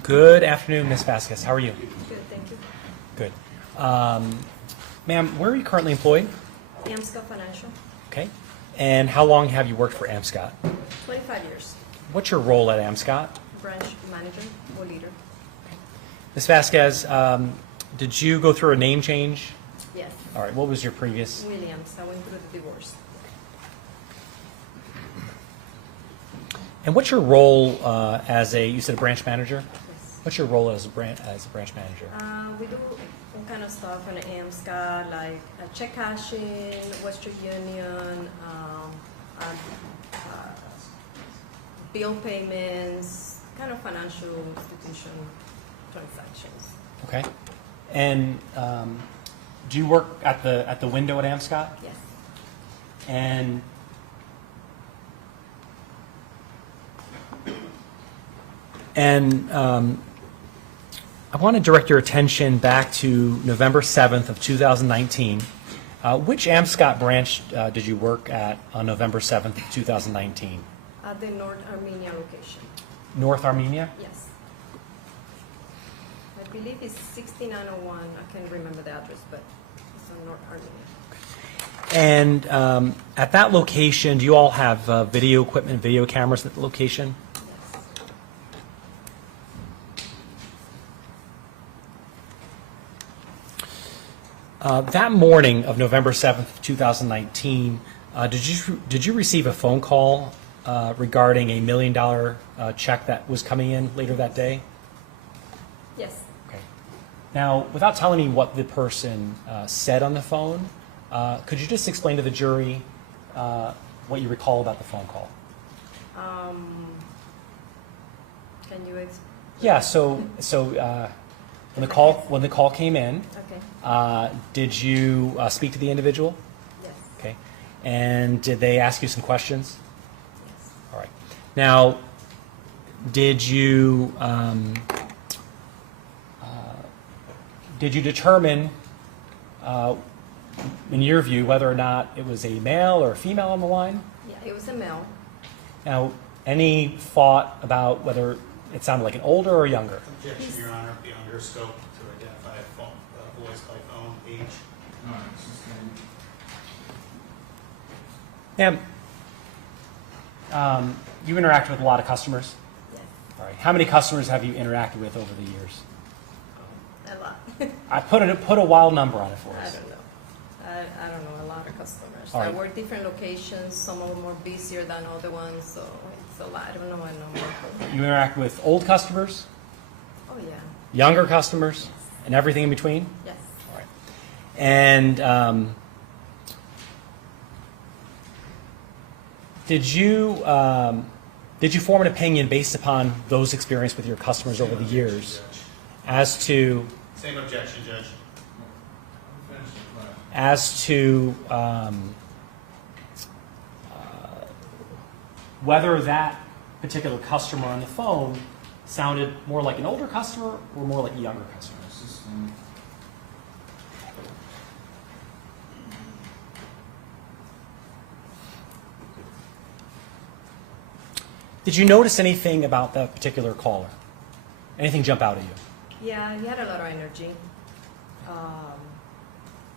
Good afternoon, Ms. Vasquez. How are you? Good, thank you. Good. Ma'am, where are you currently employed? Amscott Financial, Okay. And how long have you worked for Amscott? 25 years. What's your role at Amscott? Branch manager or leader. Ms. Vasquez, did you go through a name change? Yes. All right. What was your previous? Williams. I went through the divorce. And what's your role as you said a branch manager? Yes. What's your role as a branch manager? We do all kind of stuff on the Amscott, like check cashing, Western Union, bill payments, kind of financial institution transactions. Okay. And do you work at the window at Amscott? Yes. And I want to direct your attention back to November 7th of 2019. Which Amscott branch did you work at on November 7th of 2019? At the North Armenia location. North Armenia? Yes. I believe it's 6901. I can't remember the address, but it's on North Armenia. And at that location, do you all have video equipment, video cameras at the location? Yes. That morning of November 7th, 2019, did you receive a phone call regarding a $1 million check that was coming in later that day? Yes. Okay. Now, without telling me what the person said on the phone, could you just explain to the jury what you recall about the phone call? Can you explain? Yeah. So when the call came in, Okay. did you speak to the individual? Yes. Okay. And did they ask you some questions? Yes. All right. Now, did you determine, in your view, whether or not it was a male or a female on the line? Yeah, it was a male. Now, any thought about whether it sounded like an older or younger? Objection, Your Honor, beyond your scope to identify a phone, voice by phone, age. All right, sustained. Ma'am, you interact with a lot of customers. Yes. All right. How many customers have you interacted with over the years? A lot. I put a wild number on it for I us. don't know. I don't know, a lot of customers. All I right. work different locations, some of them are busier than other ones, so it's a lot. I don't know a number. You interact with old customers, Oh, yeah. younger customers, and everything in between? Yes. All right. And did you form an opinion based upon those experience with your customers over the years as to Same objection, Judge. Finish the question. as to whether that particular customer on the phone sounded more like an older customer or more like a younger customer? Sustained. Did you notice anything about that particular caller? Anything jump out at you? Yeah, he had a lot of energy.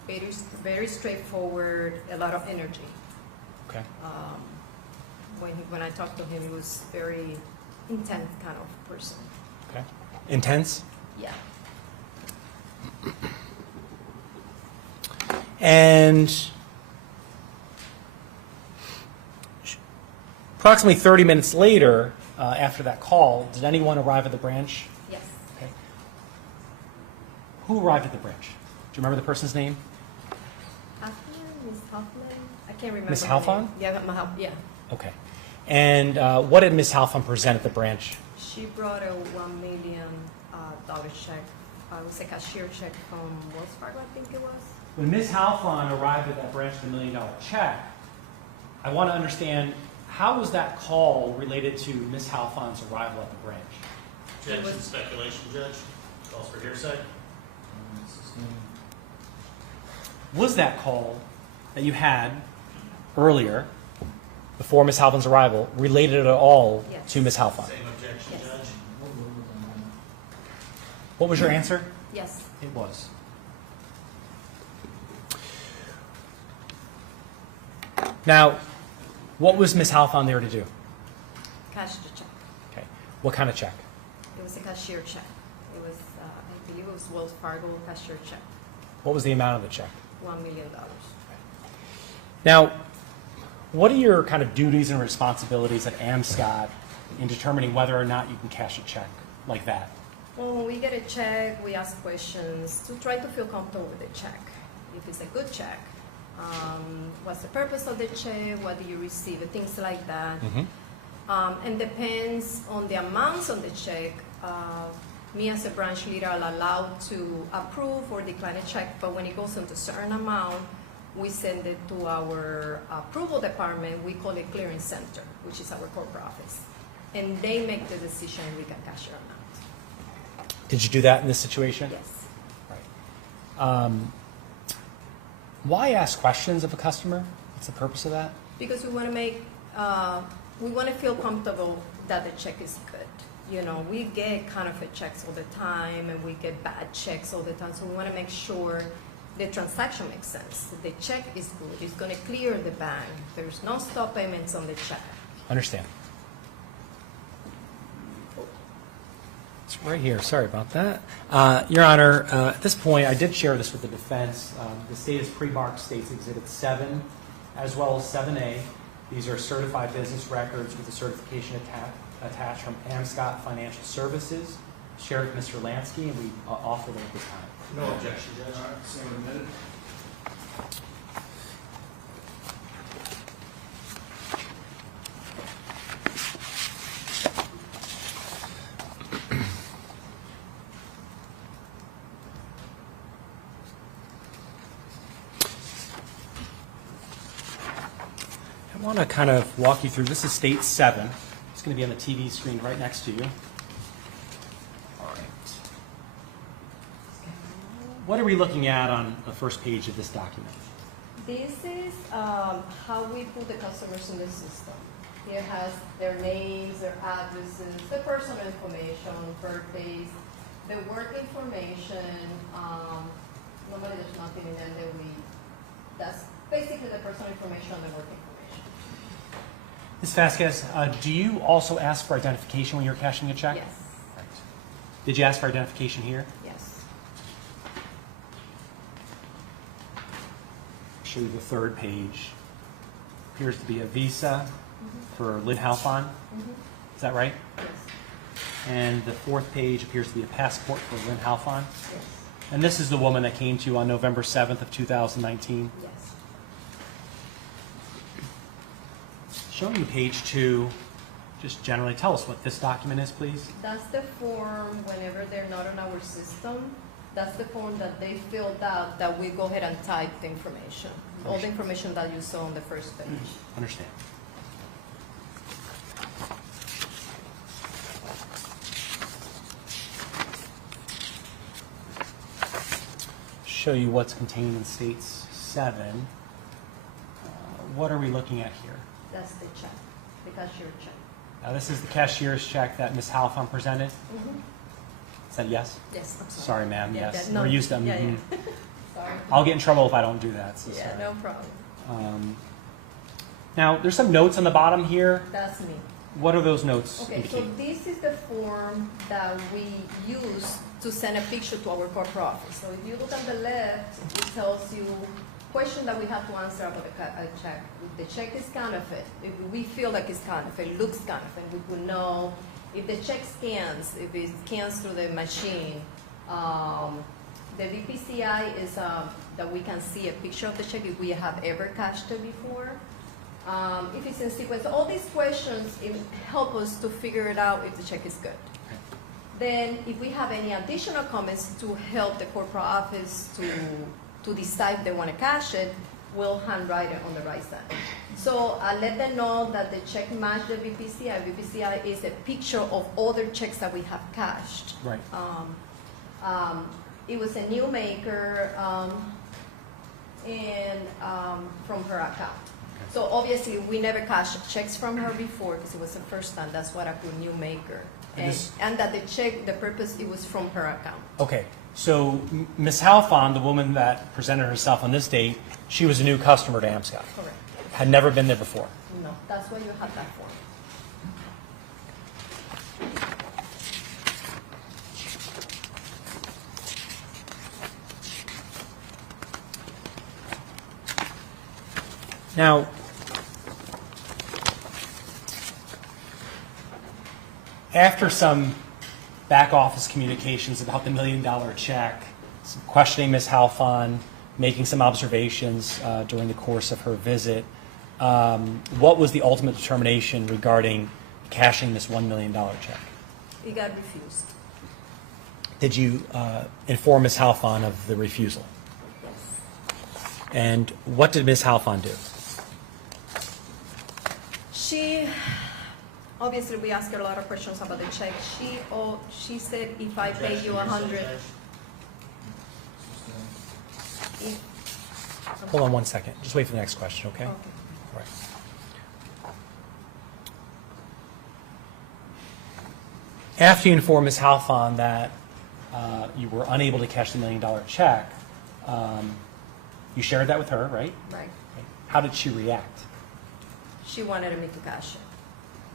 Very, very straightforward, a lot of energy. Okay. When I talked to him, he was very intense kind of person. Okay. Intense? Yeah. And approximately 30 minutes later, after that call, did anyone arrive at the branch? Yes. Okay. Who arrived at the branch? Do you remember the person's name? Halfman, Miss Halfman? I can't remember. Miss her Halfon? name. Yeah, yeah. Okay. And what did Ms. Halfon present at the branch? She brought a $1 million check. It was a cashier check from Wells Fargo, I think it was. When Ms. Halfon arrived at that branch with $1 million check, I want to understand, how was that call related to Ms. Halfon's arrival at the branch? Objection, speculation, Judge. Calls for hearsay. Was that call that you had earlier, before Ms. Halfon's arrival, related at all Yes. to Ms. Halfon? Same objection, Yes. Judge. What was your answer? Yes. It was. Now, what was Ms. Halfon there to do? Cash the check. Okay. What kind of check? It was a cashier check. It was, I believe it was Wells Fargo cashier check. What was the amount of the check? $1 million. Now, what are your kind of duties and responsibilities at AMSCOT in determining whether or not you can cash a check like that? Well, when we get a check, we ask questions to try to feel comfortable with the check. If it's a good check, what's the purpose of the check? What do you receive? Things like that. And depends on the amounts on the check. Me as a branch leader are allowed to approve or decline a check, but when it goes into a certain amount, we send it to our approval department. We call it clearing center, which is our corporate office. And they make the decision we can cash it or not. Did you do that in this situation? Yes. Right. Why ask questions of a customer? What's the purpose of that? Because we want to make, we want to feel comfortable that the check is good. You know, we get counterfeit checks all the time, and we get bad checks all the time. So we want to make sure the transaction makes sense. The check is good. It's going to clear the bank. There's no stop payments on the check. Understand. It's right here. Sorry about that. Your Honor, at this point, I did share this with the defense. The state has pre-marked States Exhibit 7 as well as 7A. These are certified business records with a certification attached from AMSCOT Financial Services. Shared with Mr. Lansky, and we offer them at this time. No objection, Judge. All right, same admitted. I want to kind of walk you through. This is State 7. It's going to be on the TV screen right next to you. All right. What are we looking at on the first page of this document? This is how we put the customers in the system. Here has their names, their addresses, the personal information, birthdays, the work information. Normally there's nothing in them that's basically the personal information and the work information. Ms. Vasquez, do you also ask for identification when you're cashing a check? Yes. Right. Did you ask for identification here? Yes. Show you the third page. Appears to be a visa for Lin Halfon. Is that right? Yes. And the fourth page appears to be a passport for Lin Halfon. Yes. And this is the woman that came to you on November 7th of 2019. Yes. Showing you page 2, just generally tell us what this document is, please. That's the form whenever they're not on our system. That's the form that they filled out that we go ahead and type the information. All the information that you saw on the first page. Understand. Show you what's contained in States 7. What are we looking at here? That's the check, the cashier check. Now, this is the cashier's check that Ms. Halfon presented. Is that yes? Yes, I'm sorry. Sorry, ma'am, Yeah, yes. that- no. We're used to Yeah, mhm. yeah. Sorry. I'll get in trouble if I don't do that, so Yeah, sorry. no problem. Now, there's some notes on the bottom here. That's me. What are those notes Okay, so indicate? this is the form that we use to send a picture to our corporate office. So if you look on the left, it tells you question that we have to answer about a check. If the check is counterfeit, if we feel like it's counterfeit, looks counterfeit, we would know if the check scans, if it scans through the machine. The VPCI is that we can see a picture of the check if we have ever cashed it before. if it's in sequence. All these questions help us to figure it out if the check is good. Then, if we have any additional comments to help the corporate office to decide if they want to cash it, we'll handwrite it on the right side. So I let them know that the check matched the VPCI. VPCI is a picture of other checks that we have cashed. Right. It was a new maker and from her account. So obviously, we never cashed checks from her before because it was the first time. That's what I put new maker. And that the check, the purpose, it was from her account. Okay, so Ms. Halfon, the woman that presented herself on this date, she was a new customer to AMSCOT. Correct. Had never been there before. No, that's why you have that form. Now, after some back office communications about the $1 million check, some questioning Ms. Halfon, making some observations during the course of her visit, what was the ultimate determination regarding cashing this $1 million check? It got refused. Did you inform Ms. Halfon of the refusal? Yes. And what did Ms. Halfon do? She, obviously, we asked her a lot of questions about the check. She said, if I pay you 100, Hold on one second. Just wait for the next question, okay? Okay. All right. After you informed Ms. Halfon that you were unable to cash the $1 million check, you shared that with her, right? Right. How did she react? She wanted me to cash it.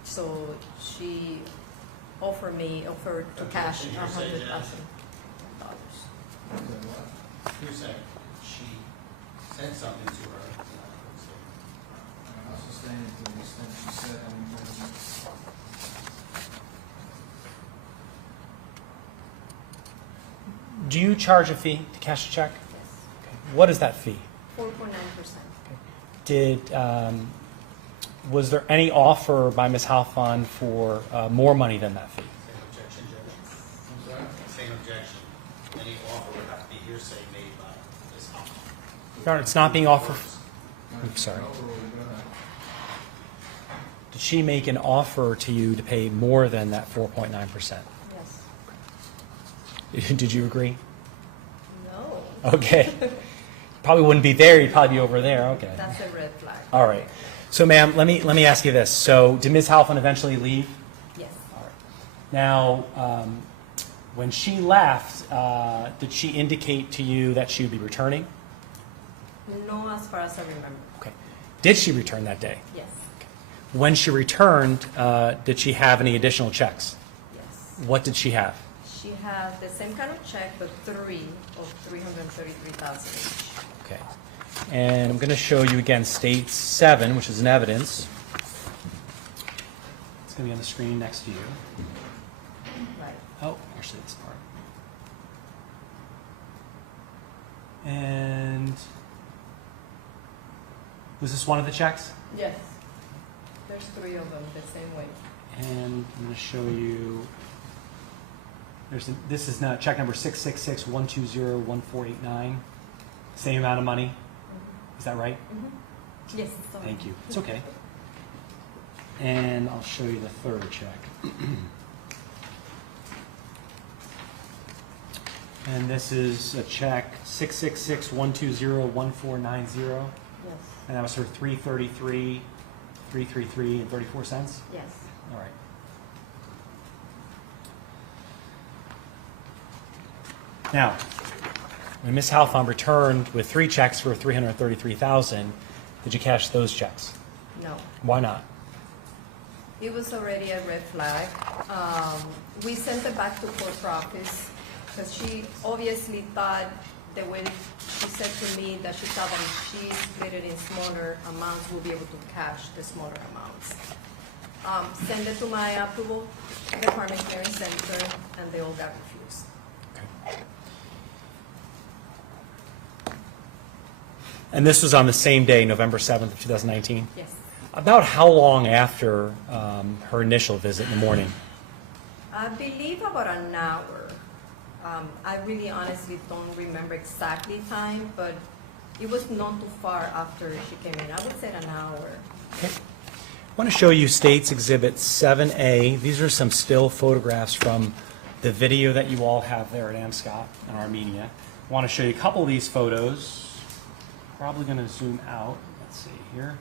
So she offered to cash Did you say $100,000. You're saying she said something to her. I also saying to the extent she said, Do you charge a fee to cash a check? Yes. Okay. What is that fee? 4.9%. Was there any offer by Ms. Halfon for more money than that fee? Same objection, Judge. I'm sorry? Same objection. Any offer would have to be hearsay made by Ms. Halfon. Your Honor, it's not being offered. I'm sorry. No, go ahead. Did she make an offer to you to pay more than that 4.9%? Yes. Did you agree? No. Okay. Probably wouldn't be there. You'd probably be over there. Okay. That's a red flag. All right. So, ma'am, let me ask you this. So, did Ms. Halfon eventually leave? Yes. All right. Now, when she left, did she indicate to you that she would be returning? No, as far as I remember. Okay. Did she return that day? Yes. When she returned, did she have any additional checks? Yes. What did she have? She had the same kind of check, but three of $333,000 each. Okay. And I'm going to show you again State 7, which is an evidence. It's going to be on the screen next to you. Right. Oh, actually, this part. And was this one of the checks? Yes. There's three of them the same way. And I'm going to show you. This is now check number 666-120-1489. Same amount of money. Is that right? Mm-hmm. Yes. Sorry. Thank you. It's okay. And I'll show you the third check. And this is a check 666-120-1490. Yes. And that was for $333, and 34 cents. Yes. All right. Now, when Ms. Halfon returned with 3 checks for $333,000, did you cash those checks? No. Why not? It was already a red flag. We sent it back to corporate office because she obviously thought the way she said to me that she thought that if she split it in smaller amounts, we'll be able to cash the smaller amounts. Send it to my approval department clearing center, and they all got refused. Okay. And this was on the same day, November 7th of 2019? Yes. About how long after her initial visit in the morning? I believe about an hour. I really honestly don't remember exactly time, but it was not too far after she came in. I would say an hour. Okay. I want to show you States Exhibit 7A. These are some still photographs from the video that you all have there at AMSCOT in Armenia. I want to show you a couple of these photos. Probably going to zoom out. Let's see here.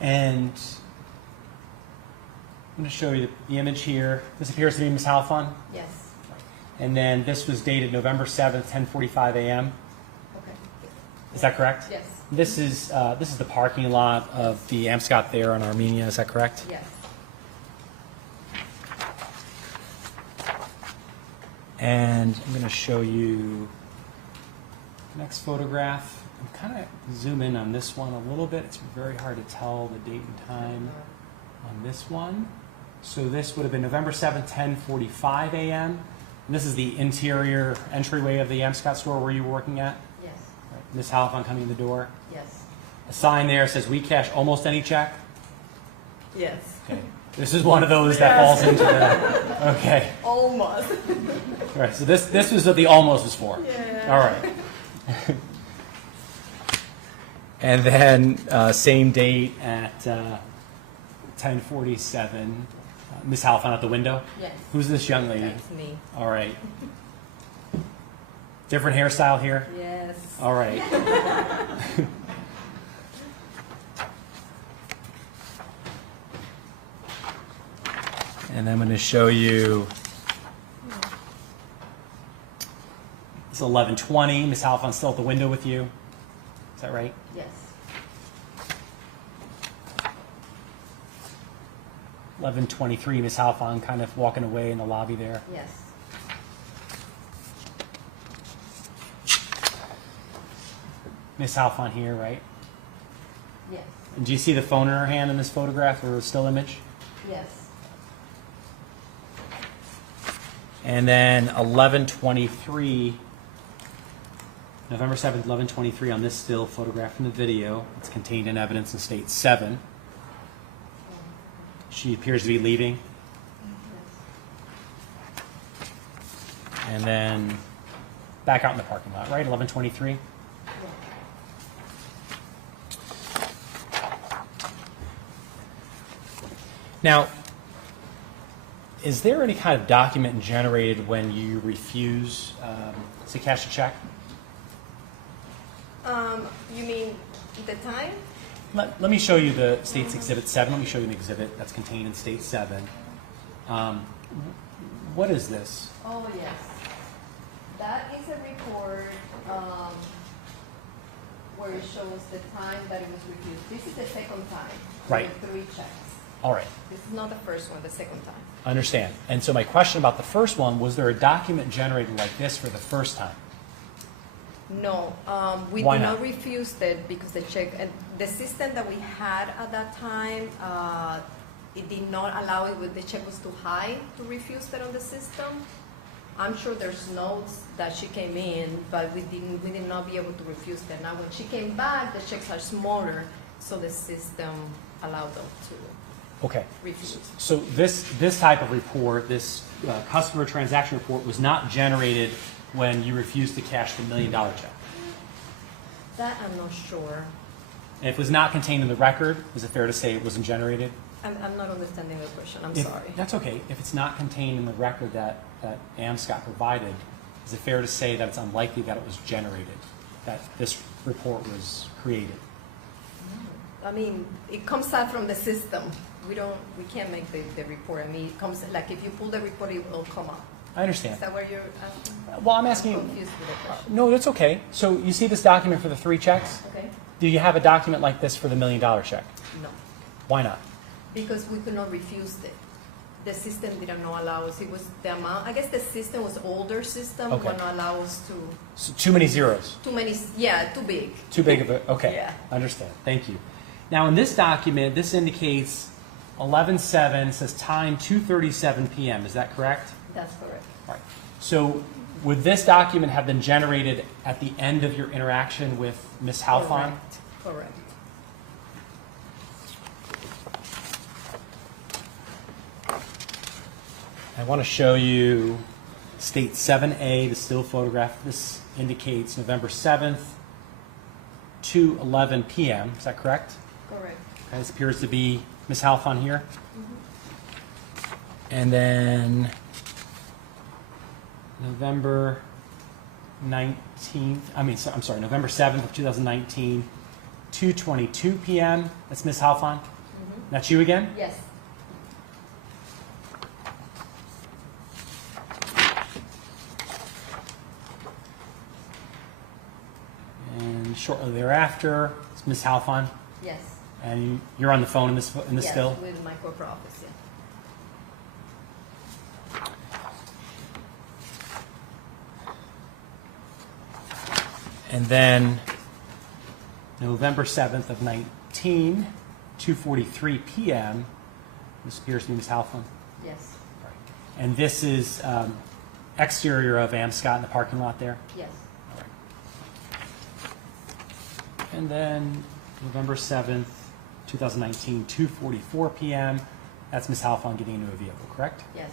And I'm going to show you the image here. This appears to be Ms. Halfon. Yes. And then this was dated November 7th, 10:45 a.m. Okay. Is that correct? Yes. This is the parking lot of the AMSCOT there in Armenia. Is that correct? Yes. And I'm going to show you the next photograph. I'm kind of zoom in on this one a little bit. It's very hard to tell the date and time on this one. So this would have been November 7th, 10:45 a.m. And this is the interior entryway of the AMSCOT store where you were working at. Yes. Right. Ms. Halfon coming in the door. Yes. A sign there says, "We cash almost any check." Yes. Okay. This is one of those that falls into the, okay. Almost. All right, so this was what the almost was for. Yeah. All right. And then same date at 10:47, Ms. Halfon at the window. Yes. Who's this young lady? That's me. All right. Different hairstyle here? Yes. All right. And I'm going to show you, it's 11:20. Ms. Halfon's still at the window with you. Is that right? Yes. 11:23. Ms. Halfon kind of walking away in the lobby there. Yes. Ms. Halfon here, right? Yes. And do you see the phone in her hand in this photograph or still image? Yes. And then 11:23, November 7th, 11:23 on this still photograph from the video. It's contained in evidence in State 7. She appears to be leaving. And then back out in the parking lot, right? 11:23. Now, is there any kind of document generated when you refuse to cash a check? You mean the time? Let me show you the State's Exhibit 7. Let me show you an exhibit that's contained in State 7. What is this? Oh, yes. That is a report where it shows the time that it was refused. This is the second time. Right. With 3 checks. All right, This is not the first one, the second time. I understand. And so my question about the first one, was there a document generated like this for the first time? No, we Why did not? not refuse it because the check, and the system that we had at that time, it did not allow it when the check was too high to refuse it on the system. I'm sure there's notes that she came in, but we did not be able to refuse them. Now, when she came back, the checks are smaller, so the system allowed them to Okay. refuse. So this type of report, this customer transaction report, was not generated when you refused to cash the $1 million check. That I'm not sure. And if it was not contained in the record, is it fair to say it wasn't generated? I'm not understanding the question, I'm If- sorry. That's okay. If it's not contained in the record that AMSCOT provided, is it fair to say that it's unlikely that it was generated, that this report was created? I mean, it comes out from the system. We can't make the report. I mean, it comes, like if you pull the report, it will come up. I understand. Is that what you're asking? Well, I'm asking you. Confused with the question. No, that's okay. So you see this document for the 3 checks? Okay. Do you have a document like this for the $1 million check? No, Why not? because we could not refuse it. The system didn't allow us. It was the amount. I guess the system was older system. Okay. Would not allow us to. So too many zeros. Too many. Yeah, too big. Too big of a. Okay. Yeah. Understand. Thank you. Now in this document, this indicates 11/7 says time 2:37 p.m. Is that correct? That's correct. Right. So would this document have been generated at the end of your interaction with Ms. Halfon? Correct. I want to show you state 7A, the still photograph. This indicates November 7th, 2:11 p.m. Is that correct? Correct. Okay, this appears to be Ms. Halfon here. And then November 19th, I'm sorry, November 7th of 2019, 2:22 p.m. That's Ms. Halfon. That's you again? Yes. And shortly thereafter, it's Ms. Halfon. Yes. And you're on the phone in this Yes, still? with my corporate office. Yeah. And then November 7th of 19, 2:43 p.m. This appears to be Ms. Halfon. Yes. And this is exterior of Amscott in the parking lot there. Yes. And then November 7th, 2019, 2:44 p.m. That's Ms. Halfon getting into a vehicle, correct? Yes.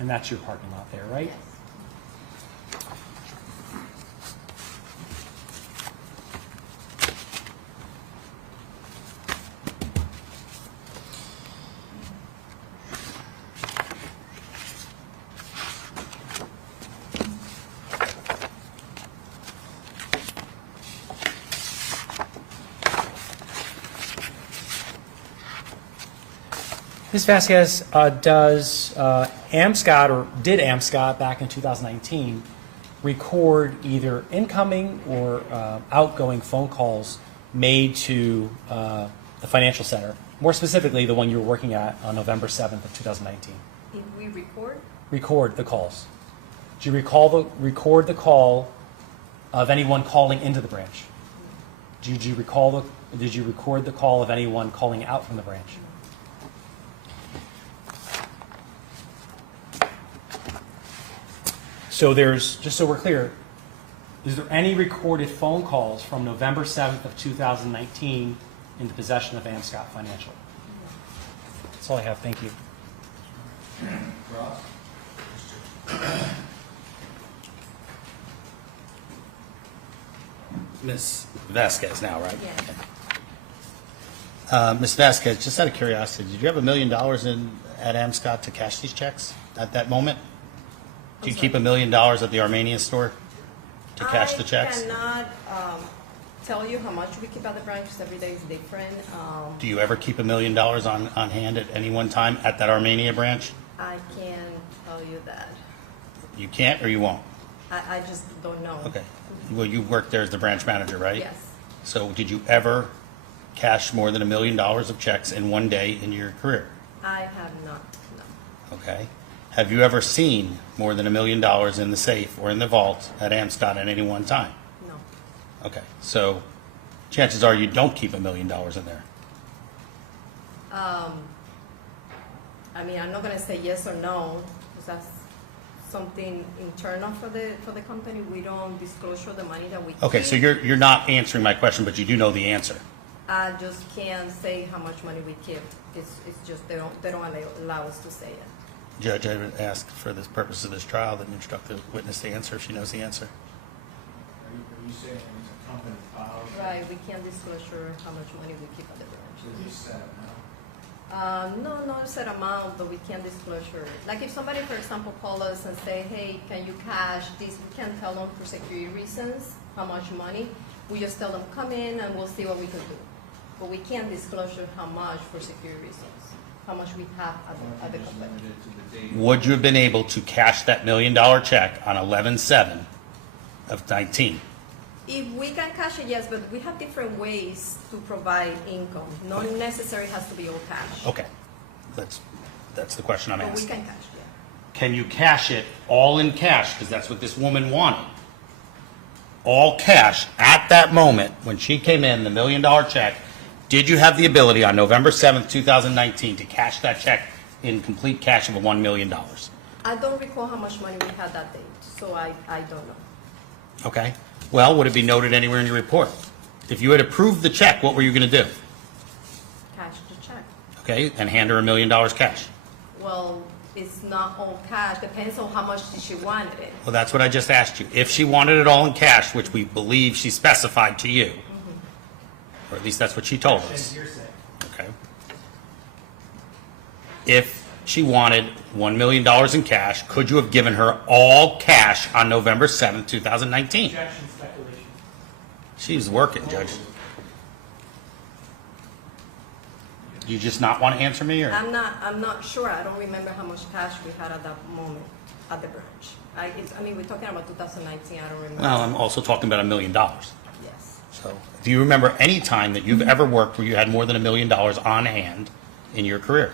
And that's your parking lot there, right? Yes. Ms. Vasquez, does Amscott, or did Amscott back in 2019, record either incoming or outgoing phone calls made to the financial center, more specifically the one you were working at on November 7th of 2019? If we record, Record the calls. Do you record the call of anyone calling into the branch? Did you record the call of anyone calling out from the branch? So there's, just so we're clear, is there any recorded phone calls from November 7th of 2019 in the possession of Amscott Financial? That's all I have. Thank you. Ross? Ms. Vasquez now, right? yeah. Ms. Vasquez, just out of curiosity, did you have $1 million at Amscott to cash these checks at that moment? Do you keep $1 million at the Armenian store to cash the checks? I cannot tell you how much we keep at the branch because every day is different. Do you ever keep $1 million on hand at any one time at that Armenia branch? I can't tell you that. You can't or you won't? I just don't know. Okay. Well, you worked there as the branch manager, right? Yes. So did you ever cash more than $1 million of checks in one day in your career? I have not. No. Okay. Have you ever seen more than $1 million in the safe or in the vault at Amscott at any one time? No. Okay. So chances are you don't keep $1 million in there. I mean, I'm not going to say yes or no because that's something internal for the company. We don't disclose the money that we keep. Okay. So you're not answering my question, but you do know the answer. I just can't say how much money we keep. It's just they don't allow us to say it. Judge, I would ask for the purpose of this trial that you instruct the witness to answer if she knows the answer. Are you saying it's a company policy? Right, we can't disclose how much money we keep at the branch. Is it set No, not a set amount, but we can't disclose. Like if somebody, for example, call us and say, hey, can you cash this? We can't tell them for security reasons how much money. We just tell them, come in and we'll see what we can do. But we can't disclose how much for security reasons, how much we have at the company. Limited to the date. Would you have been able to cash that $1 million check on 11/7 of 19? If we can cash it, yes, but we have different ways to provide income. Not necessarily has to be all cash. Okay, that's the question I'm But we asking. can cash, yeah. Can you cash it all in cash, because that's what this woman wanted? All cash at that moment, when she came in, the $1 million check, did you have the ability on November 7th, 2019 to cash that check in complete cash of $1 million? I don't recall how much money we had that date, so I don't know. Okay, well, would it be noted anywhere in your report? If you had approved the check, what were you going to do? Cash the check. Okay, and hand her $1 million cash? Well, it's not all cash, depends on how much she wanted it. Well, that's what I just asked you. If she wanted it all in cash, which we believe she specified to you, or at least that's what she told us. Okay. If she wanted $1 million in cash, could you have given her all cash on November 7th, 2019? Objection, speculation. She's working, Judge. Do you just not want to answer me, or? I'm not sure, I don't remember how much cash we had at that moment at the branch. I mean, we're talking about 2019, I don't remember. Well, I'm also talking about $1 million. Yes. So, do you remember any time that you've ever worked where you had more than $1 million on hand in your career?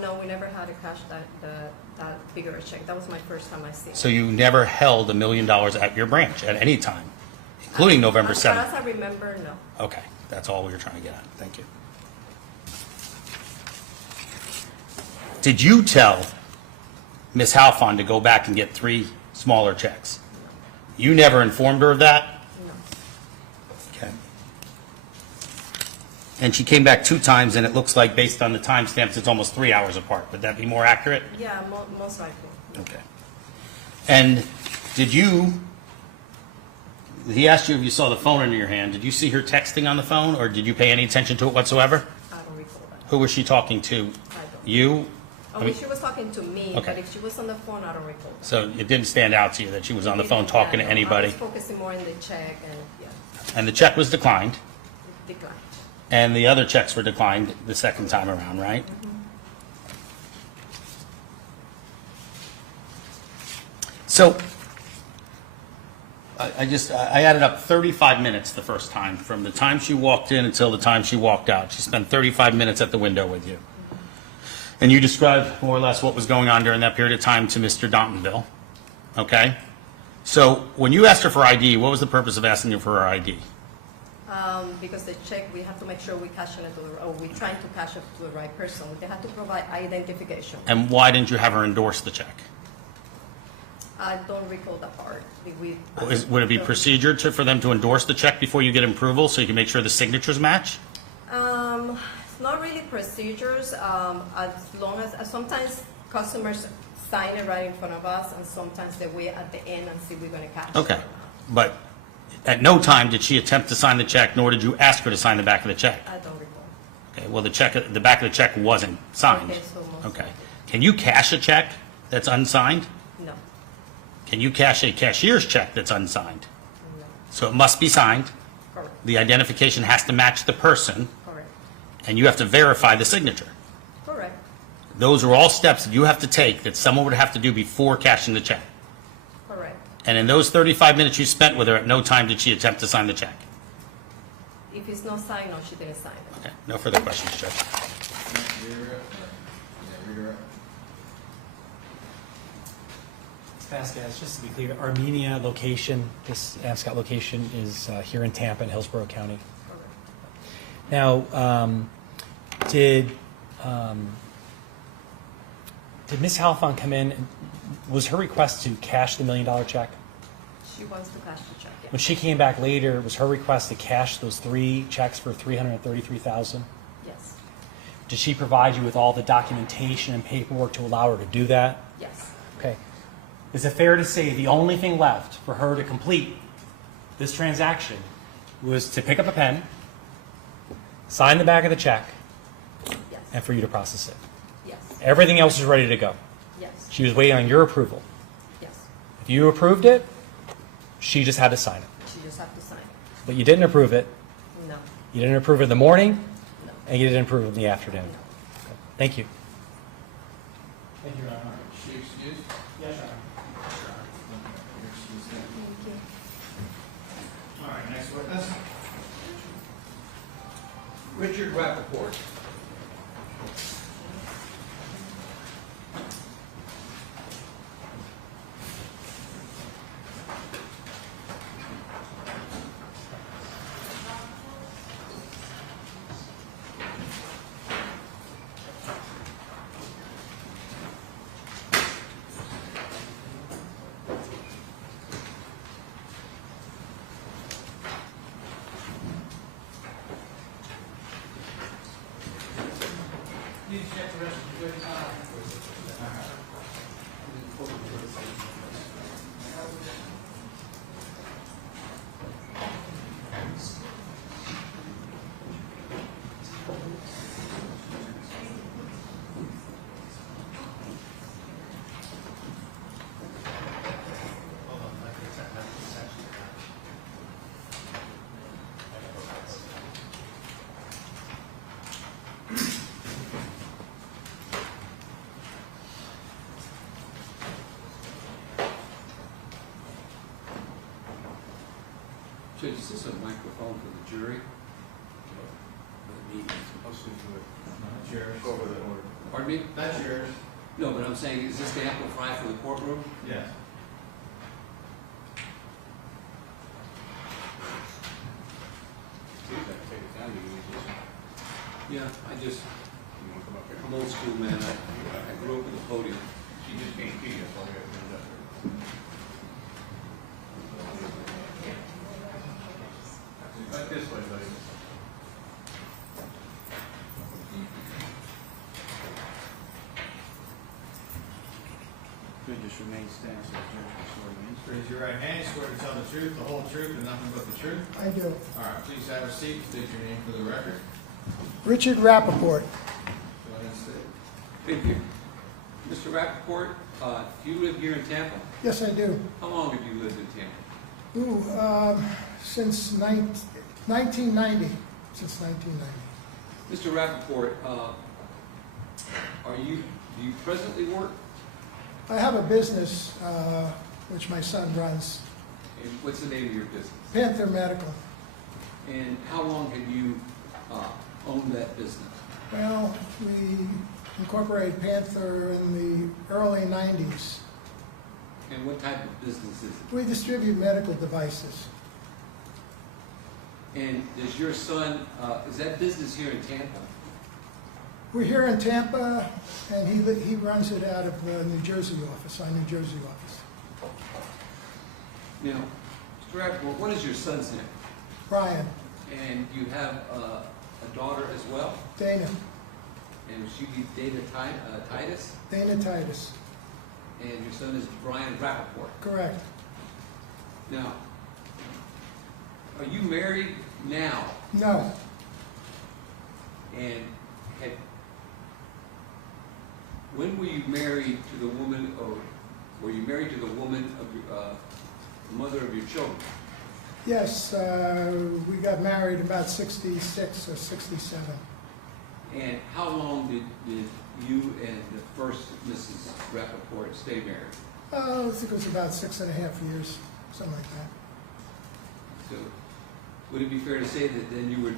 No, we never had to cash that bigger check. That was my first time I seen it. So you never held $1 million at your branch at any time, including November 7th? As far as I remember, no. Okay, that's all we were trying to get at. Thank you. Did you tell Ms. Halfon to go back and get 3 smaller checks? You never informed her of that? No. Okay. And she came back 2 times, and it looks like, based on the timestamps, it's almost 3 hours apart. Would that be more accurate? Yeah, most likely. Okay. And did you, he asked you if you saw the phone in your hand. Did you see her texting on the phone, or did you pay any attention to it whatsoever? I don't recall that. Who was she talking to? I don't. You? Oh, well, she was talking to me, Okay. but if she was on the phone, I don't recall that. So it didn't stand out to you that she was on the phone Yeah, talking to no, anybody? I was focusing more on the check and, yeah, And the check was declined, it declined. and the other checks were declined the second time around, right? So, I added up 35 minutes the first time, from the time she walked in until the time she walked out. She spent 35 minutes at the window with you. And you described more or less what was going on during that period of time to Mr. Dontonville, okay? So, when you asked her for ID, what was the purpose of asking her for her ID? Because the check, we have to make sure we cash it to or we're trying to cash it to the right person. They have to provide identification. And why didn't you have her endorse the check? I don't recall that part. Would it be procedure for them to endorse the check before you get approval, so you can make sure the signatures match? It's not really procedures, as long as, sometimes customers sign it right in front of us, and sometimes they wait at the end and see if we're gonna cash it. Okay, but at no time did she attempt to sign the check, nor did you ask her to sign the back of the check? I don't recall. Okay, well, the back of the check wasn't signed. Okay, so most Okay. likely. Can you cash a check that's unsigned? No, Can you cash a cashier's check that's unsigned? no, So it must be signed, correct, the identification has to match the person, correct, and you have to verify the signature. correct, Those are all steps that you have to take that someone would have to do before cashing the check. correct. And in those 35 minutes you spent with her, at no time did she attempt to sign the check. If it's not signed, no, she didn't sign it. Okay, no further questions, Judge. Vasquez, just to be clear, Armenia location, this Amscot location is here in Tampa in Hillsborough County. Correct. Now, did Ms. Halfon come in, was her request to cash the $1 million check? She wants to cash the check, yeah. When she came back later, was her request to cash those 3 checks for $333,000? Yes, Did she provide you with all the documentation and paperwork to allow her to do that? yes, Okay. Is it fair to say the only thing left for her to complete this transaction was to pick up a pen, sign the back of the check, yes, and for you to process it? yes, Everything else is ready to go. yes, She was waiting on your approval. yes. If you approved it, she just had to sign it. She just have to sign it. But you didn't approve it. No, You didn't approve it in the morning, no. and you didn't approve it in the afternoon. Thank you. Thank you, Your Honor. She excused? Yes, Your Honor. You're excused then. Thank you. All right, next witness. Richard Rappaport. Judge, is this a microphone for the jury? Yours. Over the order. Pardon me? That's yours. No, but I'm saying, is this to amplify for the courtroom? Yes. Yeah, I'm old school, man. I grew up with a podium. She just can't see us, all we have to do is like this way, buddy. Could just remain standing so the judge can swear you in. Raise your right hand, swear to tell the truth, the whole truth, and nothing but the truth. I do. All right, please have a seat, state your name for the record. Richard Rappaport. Go ahead and state. Thank you. Mr. Rappaport, you live here in Tampa? Yes, I do. How long have you lived in Tampa? Since 1990. Since 1990. Mr. Rappaport, do you presently work? I have a business which my son runs, And what's the name of your business? Panther Medical. And how long have you owned that business? Well, we incorporated Panther in the early 90s. And what type of business is it? We distribute medical devices. And does your son, is that business here in Tampa? We're here in Tampa, and he runs it out of the New Jersey office, our New Jersey office. Now, Mr. Rappaport, what is your son's name? Brian, And you have a daughter as well? Dana, And will she be Dana Titus? Dana Titus. And your son is Brian Rappaport. Correct. Now, are you married now? No, And when were you married to the woman, or were you married to the woman of your, the mother of your children? yes, we got married about 66 or 67. And how long did you and the first Mrs. Rappaport stay married? I think it was about 6.5 years, something like that. So, would it be fair to say that then you were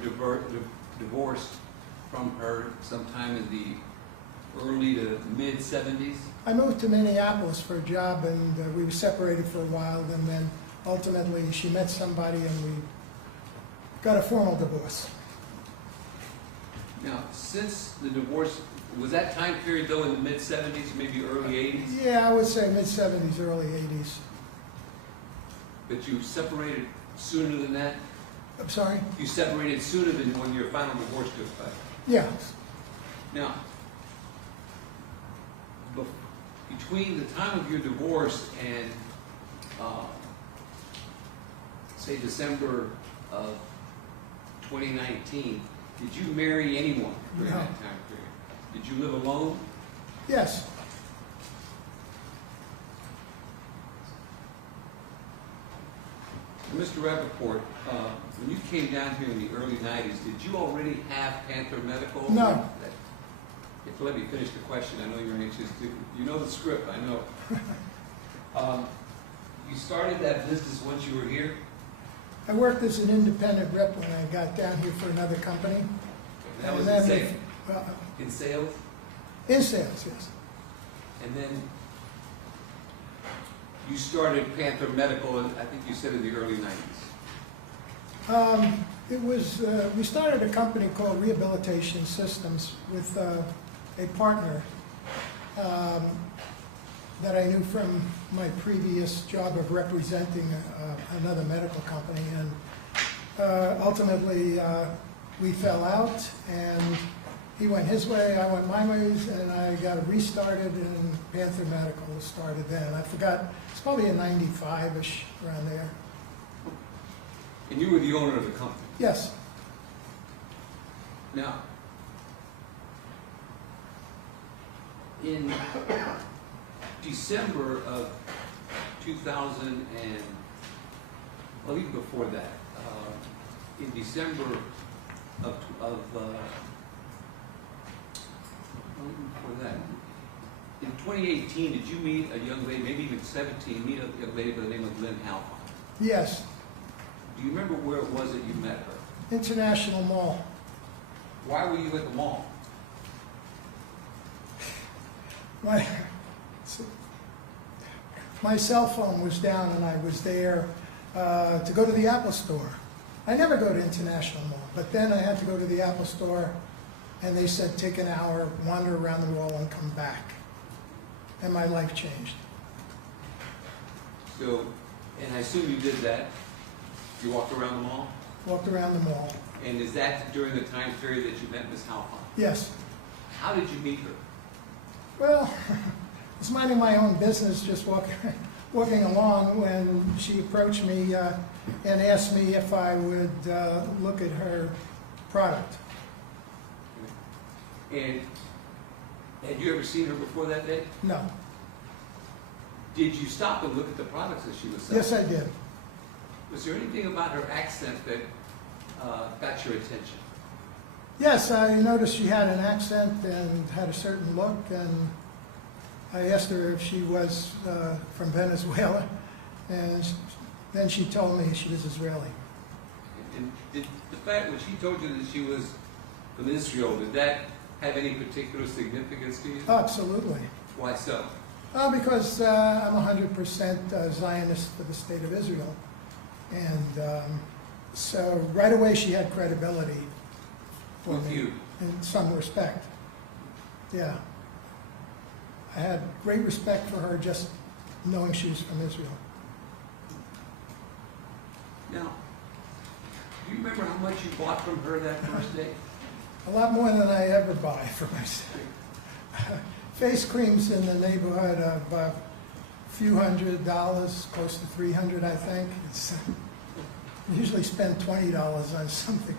divorced from her sometime in the early to mid-70s? I moved to Minneapolis for a job, and we were separated for a while, and then ultimately she met somebody and we got a formal divorce. Now, since the divorce, was that time period though in the mid-70s, maybe early 80s? Yeah, I would say mid-70s, early 80s. But you separated sooner than that? I'm sorry? You separated sooner than when your final divorce took place? Yeah. Now, between the time of your divorce and, say, December of 2019, did you marry anyone during No. that time period? Did you live alone? Yes. Mr. Rappaport, when you came down here in the early 90s, did you already have Panther Medical? No. If you let me finish the question, I know you're anxious to. You know the script, I know. You started that business once you were here? I worked as an independent rep when I got down here for another company. That was And in then sales? well, In sales? in sales, yes. And then you started Panther Medical, I think you said in the early 90s. It was, we started a company called Rehabilitation Systems with a partner that I knew from my previous job of representing another medical company. And ultimately, we fell out, and he went his way, I went my ways, and I got it restarted, and Panther Medical was started then. I forgot, it's probably in 95-ish, around there. And you were the owner of the company? Yes. Now, in December of 2000 and, well, even before that, in December of well, even before that, in 2018, did you meet a young lady, maybe even 17, meet a young lady by the name of Lin Halfon? Yes. Do you remember where it was that you met her? International Mall. Why were you at the mall? My cell phone was down, and I was there to go to the Apple Store. I never go to International Mall, but then I had to go to the Apple Store, and they said, take an hour, wander around the mall, and come back. And my life changed. So, and I assume you did that. You walked around the mall? Walked around the mall. And is that during the time period that you met Ms. Halfon? Yes. How did you meet her? Well, I was minding my own business, just walking along, when she approached me and asked me if I would look at her product. And had you ever seen her before that day? No. Did you stop and look at the products that she was selling? Yes, I did. Was there anything about her accent that got your attention? Yes, I noticed she had an accent and had a certain look, and I asked her if she was from Venezuela, and then she told me she was Israeli. And did the fact when she told you that she was from Israel, did that have any particular significance to you? Absolutely. Why so? Because I'm 100% Zionist for the state of Israel. And so right away she had credibility for With me, you? in some respect. Yeah. I had great respect for her just knowing she was from Israel. Now, do you remember how much you bought from her that first day? A lot more than I ever buy for myself. Face cream's in the neighborhood of a few $100s, close to $300, I think. I usually spend $20 on something.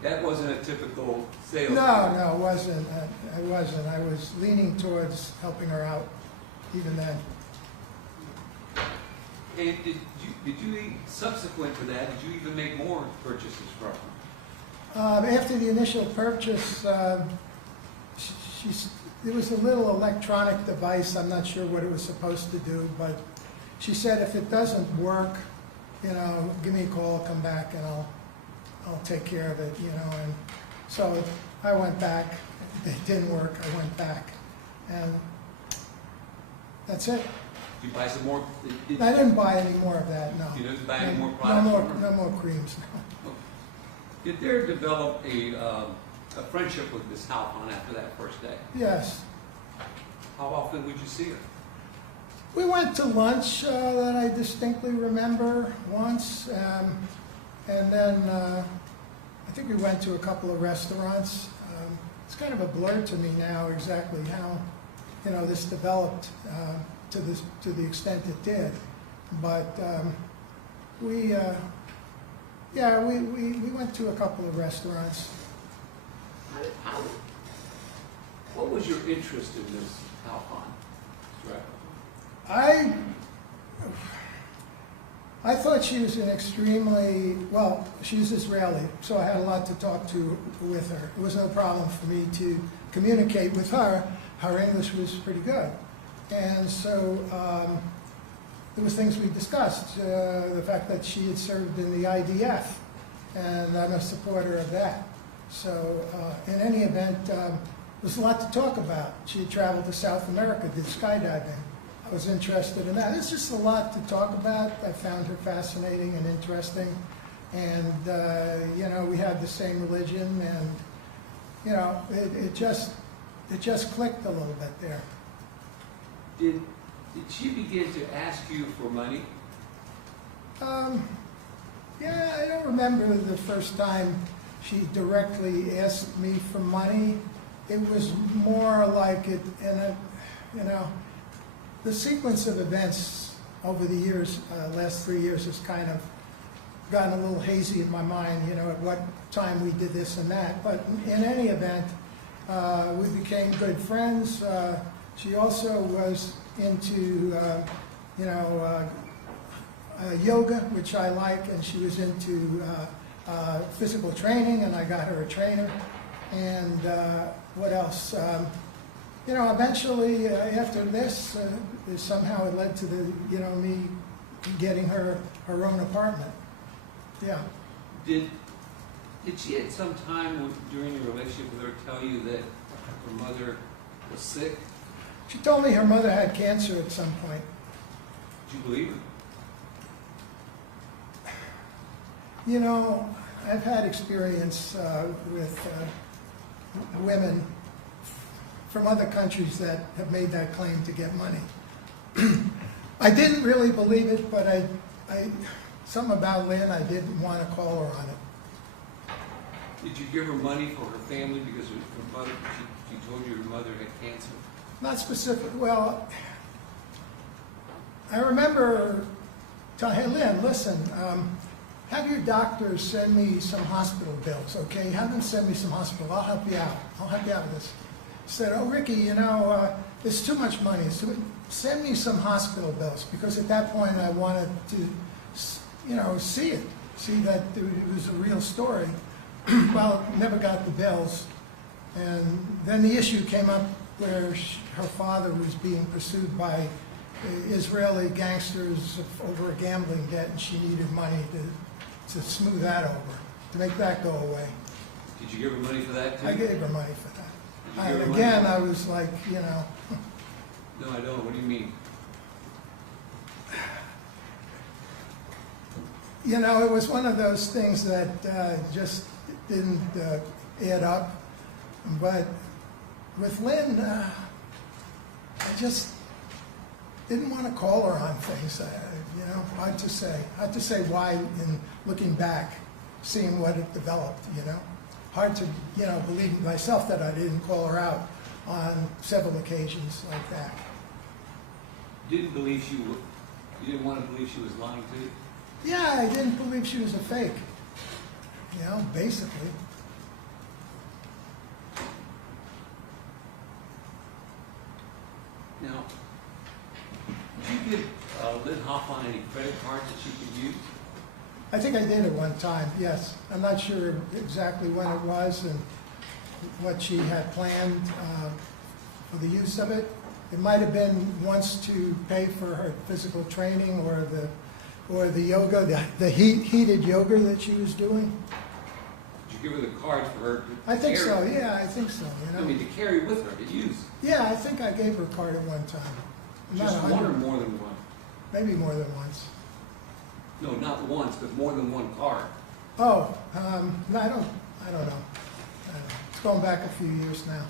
That wasn't a typical sales. No, it wasn't. I wasn't. I was leaning towards helping her out, even then. And did you subsequent to that, did you even make more purchases from her? After the initial purchase, there was a little electronic device. I'm not sure what it was supposed to do, but she said if it doesn't work, give me a call, come back, and I'll take care of it, And so I went back. It didn't work. I went back, and that's it. Did you buy some more? I didn't buy any more of that. No. You didn't buy any more products? No more creams. No. Did there develop a friendship with Ms. Halfon after that first day? Yes. How often would you see her? We went to lunch that I distinctly remember once, and then I think we went to a couple of restaurants. It's kind of a blur to me now exactly how this developed to the extent it did, but we went to a couple of restaurants. What was your interest in Ms. Halfon? I thought she was an extremely, well, she's Israeli, so I had a lot to talk to with her. It was no problem for me to communicate with her. Her English was pretty good. And so there was things we discussed. The fact that she had served in the IDF, and I'm a supporter of that. So in any event, there was a lot to talk about. She had traveled to South America, did skydiving. I was interested in that. There's just a lot to talk about. I found her fascinating and interesting. And, you know, we had the same religion, and, you know, it just clicked a little bit there. Did she begin to ask you for money? Yeah, I don't remember the first time she directly asked me for money. It was more like it in a, you know, the sequence of events over the years, last 3 years, has kind of gotten a little hazy in my mind, you know, at what time we did this and that. But in any event, we became good friends. She also was into, you know, yoga, which I like, and she was into physical training, and I got her a trainer. And what else? You know, eventually, after this, somehow it led to the, you know, me getting her own apartment. Yeah. Did she at some time during your relationship with her tell you that her mother was sick? She told me her mother had cancer at some point. Did you believe her? You know, I've had experience with women from other countries that have made that claim to get money. I didn't really believe it, but something about Lynn, I didn't want to call her on it. Did you give her money for her family because her mother, she told you her mother had cancer? Not specific, well, I remember telling her, hey, Lynn, listen, have your doctor send me some hospital bills, okay? Have them send me some hospital, I'll help you out. I'll help you out with this. Said, oh, Ricky, you know, it's too much money. Send me some hospital bills, because at that point I wanted to, you know, see that it was a real story. Well, never got the bills. And then the issue came up where her father was being pursued by Israeli gangsters over a gambling debt, and she needed money to smooth that over, to make that go away. Did you give her money for that too? I gave her money for that. Again, I was like, you know. No, I don't. What do you mean? You know, it was one of those things that just didn't add up. But with Lynn, I just didn't want to call her on things. You know, hard to say. Hard to say why in looking back, seeing what it developed, you know. Hard to, you know, believe myself that I didn't call her out on several occasions like that. You didn't believe you didn't want to believe she was lying to you? Yeah, I didn't believe she was a fake. You know, basically. Now, did you give Lin Halfon any credit cards that she could use? I think I did at one time, yes. I'm not sure exactly when it was and what she had planned for the use of it. It might have been once to pay for her physical training or the yoga, the heated yoga that she was doing. Did you give her the cards for her to I think carry? so, yeah, I think so. You know? I mean, to carry with her, to use. Yeah, I think I gave her a card at one time. Just Not one or 100. more than one? Maybe more than once. No, not once, but more than one card. Oh, no, I don't know. It's going back a few years now.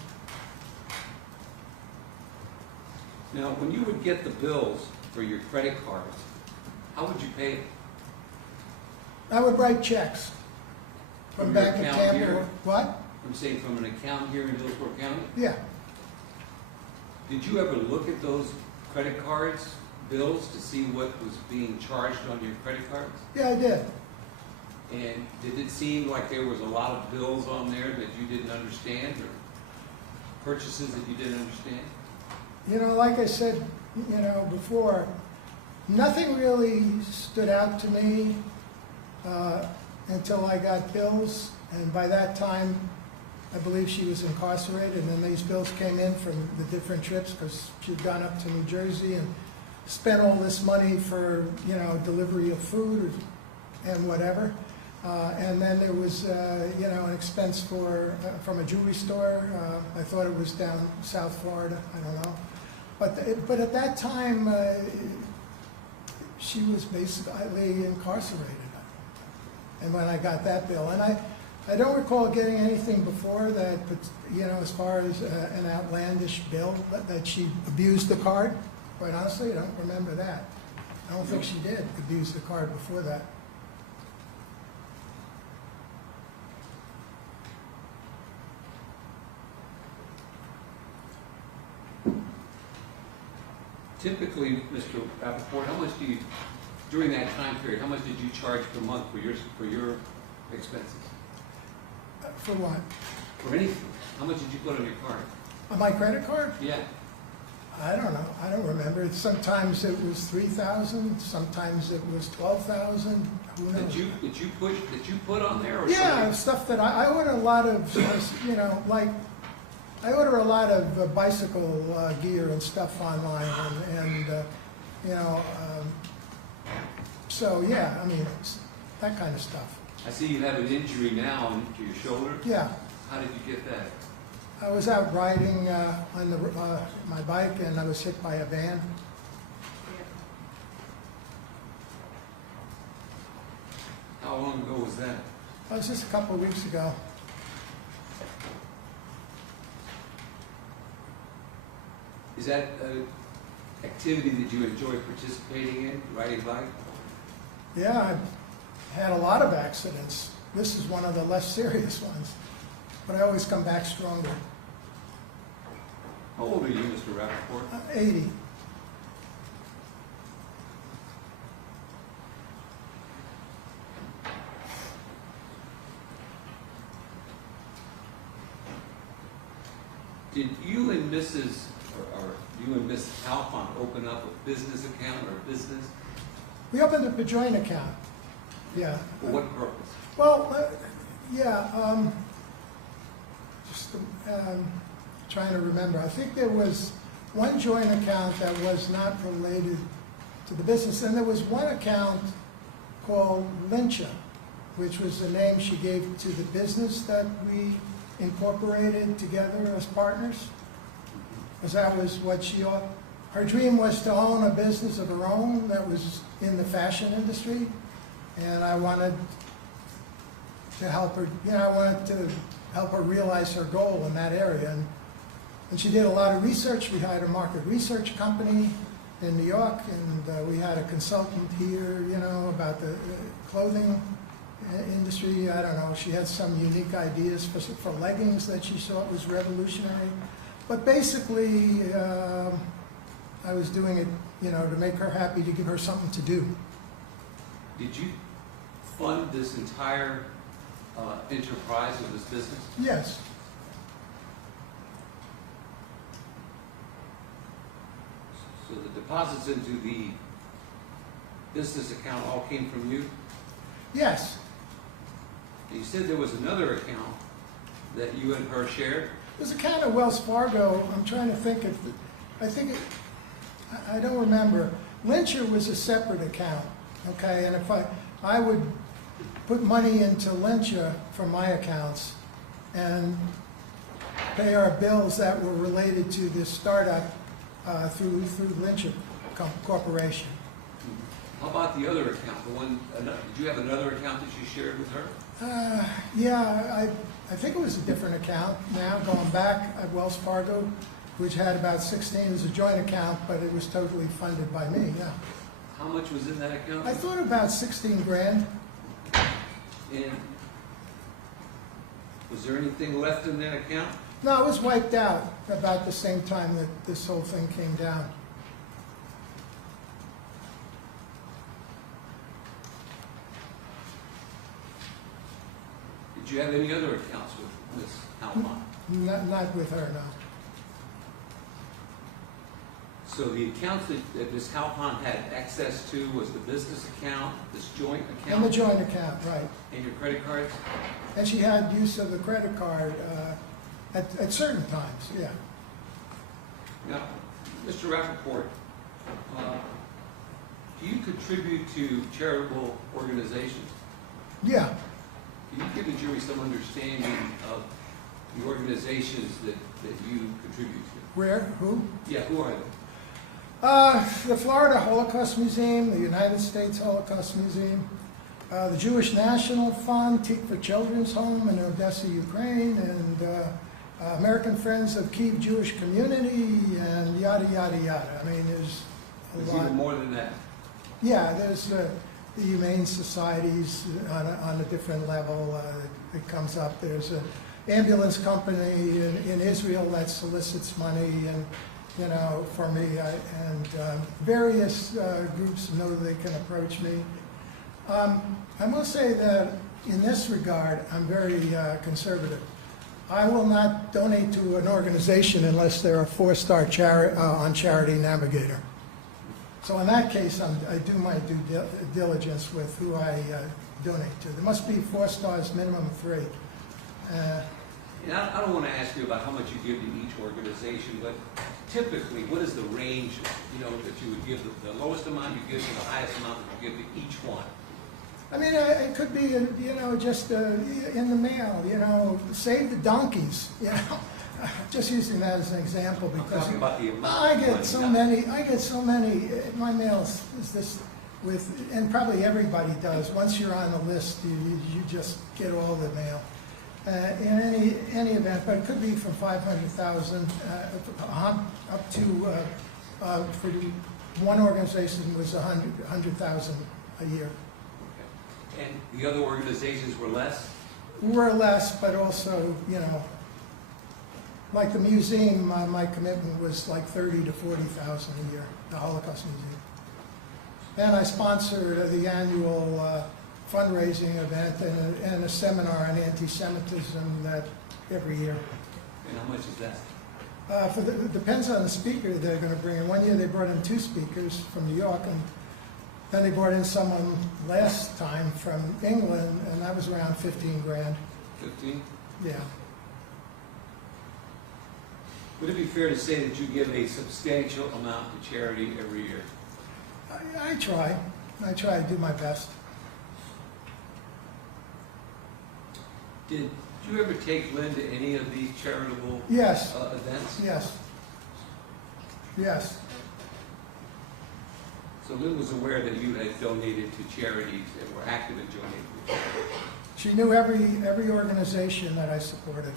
Now, when you would get the bills for your credit cards, how would you pay it? I would write checks from From your back in account Tampa. here? What? I'm saying from an account here in Hillsborough County? Yeah. Did you ever look at those credit cards, bills, to see what was being charged on your credit cards? Yeah, I did. And did it seem like there was a lot of bills on there that you didn't understand, or purchases that you didn't understand? You know, like I said, you know, before, Nothing really stood out to me until I got bills, and by that time, I believe she was incarcerated, and then these bills came in from the different trips because she'd gone up to New Jersey and spent all this money for, you know, delivery of food and whatever. And then there was, you know, an expense for from a jewelry store. I thought it was down South Florida. I don't know. But at that time, she was basically incarcerated. And when I got that bill, and I don't recall getting anything before that, but, you know, as far as an outlandish bill that she abused the card. Quite honestly, I don't remember that. I don't think she did abuse the card before that. Typically, Mr. Rappaport, how much do you, during that time period, how much did you charge per month for your expenses? For what? For anything? How much did you put on your card? On my credit card? Yeah. I don't know. I don't remember. Sometimes it was 3,000. Sometimes it was 12,000. Who knows? Did you put on there? Or Yeah, something? stuff that I order a lot of. You know, like I order a lot of bicycle gear and stuff online, and you know. So yeah, I mean, it's that kind of stuff. I see you have an injury now to your shoulder. Yeah. How did you get that? I was out riding on my bike, and I was hit by a van. How long ago was that? That was just a couple of weeks ago. Is that an activity that you enjoy participating in, riding a bike? Yeah, I've had a lot of accidents. This is one of the less serious ones, but I always come back stronger. How old are you, Mr. Rappaport? 80. Did you and Mrs. or you and Miss Halfon open up a business account or business? We opened up a joint account. Yeah. For what purpose? Well, yeah. Just trying to remember. I think there was one joint account that was not related to the business, and there was one account called Lyncha, which was the name she gave to the business that we incorporated together as partners. Because that was what her dream was to own a business of her own that was in the fashion industry, and I wanted to help her. You know, I wanted to help her realize her goal in that area, and she did a lot of research. We hired a market research company in New York, and we had a consultant here, you know, about the clothing industry. I don't know. She had some unique ideas for leggings that she thought was revolutionary. But basically, I was doing it, you know, to make her happy, to give her something to do. Did you fund this entire enterprise of this business? Yes. So the deposits into the business account all came from you? Yes. And you said there was another account that you and her shared? There's an account at Wells Fargo. I'm trying to think if, I don't remember. Lyncher was a separate account, okay? And if I would put money into Lyncher from my accounts and pay our bills that were related to this startup through Lyncher Corporation. How about the other account? The one, did you have another account that you shared with her? Yeah, I think it was a different account now, going back at Wells Fargo, which had about 16. It was a joint account, but it was totally funded by me, yeah. How much was in that account? I thought about 16 grand. And was there anything left in that account? No, it was wiped out about the same time that this whole thing came down. Did you have any other accounts with Ms. Halfon? Not with her, no. So the accounts that Ms. Halfon had access to was the business account, this joint account? And the joint account, right. And your credit cards? And she had use of the credit card at certain times, yeah. Now, Mr. Rappaport, do you contribute to charitable organizations? Yeah. Can you give the jury some understanding of the organizations that you contribute to? Where? Who? Yeah, who are they? The Florida Holocaust Museum, the United States Holocaust Museum, the Jewish National Fund, Tikva Children's Home in Odessa, Ukraine, and American Friends of Kyiv Jewish Community, and yada, yada, yada. I mean, there's a lot. Even more than that. Yeah, there's the humane societies on a different level. It comes up. There's an ambulance company in Israel that solicits money, and you know, for me, and various groups know they can approach me. I will say that in this regard, I'm very conservative. I will not donate to an organization unless they're a 4-star on Charity Navigator. So in that case, I do my due diligence with who I donate to. There must be 4 stars, minimum 3. I don't want to ask you about how much you give to each organization, but typically, what is the range, you know, that you would give, the lowest amount you give to the highest amount that you give to each one? I mean, it could be, you know, just in the mail, you know, save the donkeys, you know. Just using that as an example because I'm talking about the amount I get so many, my mail is this with, and probably everybody does. Once you're on the list, you just get all the mail. In any event, but it could be from 500,000 up to, for one organization was 100,000 a year. Okay. And the other organizations were less? Were less, but also, you know, like the museum, my commitment was like 30 to 40,000 a year, the Holocaust Museum. And I sponsored the annual fundraising event and a seminar on anti-Semitism that every year. And how much is that? It depends on the speaker they're going to bring in. One year they brought in 2 speakers from New York, and then they brought in someone last time from England, and that was around 15 grand. 15? Yeah. Would it be fair to say that you give a substantial amount to charity every year? I try. I try to do my best. Did you ever take Lin to any of these charitable Yes. Events? Yes. Yes. So Lin was aware that you had donated to charities and were active in donating to charities. She knew every organization that I supported.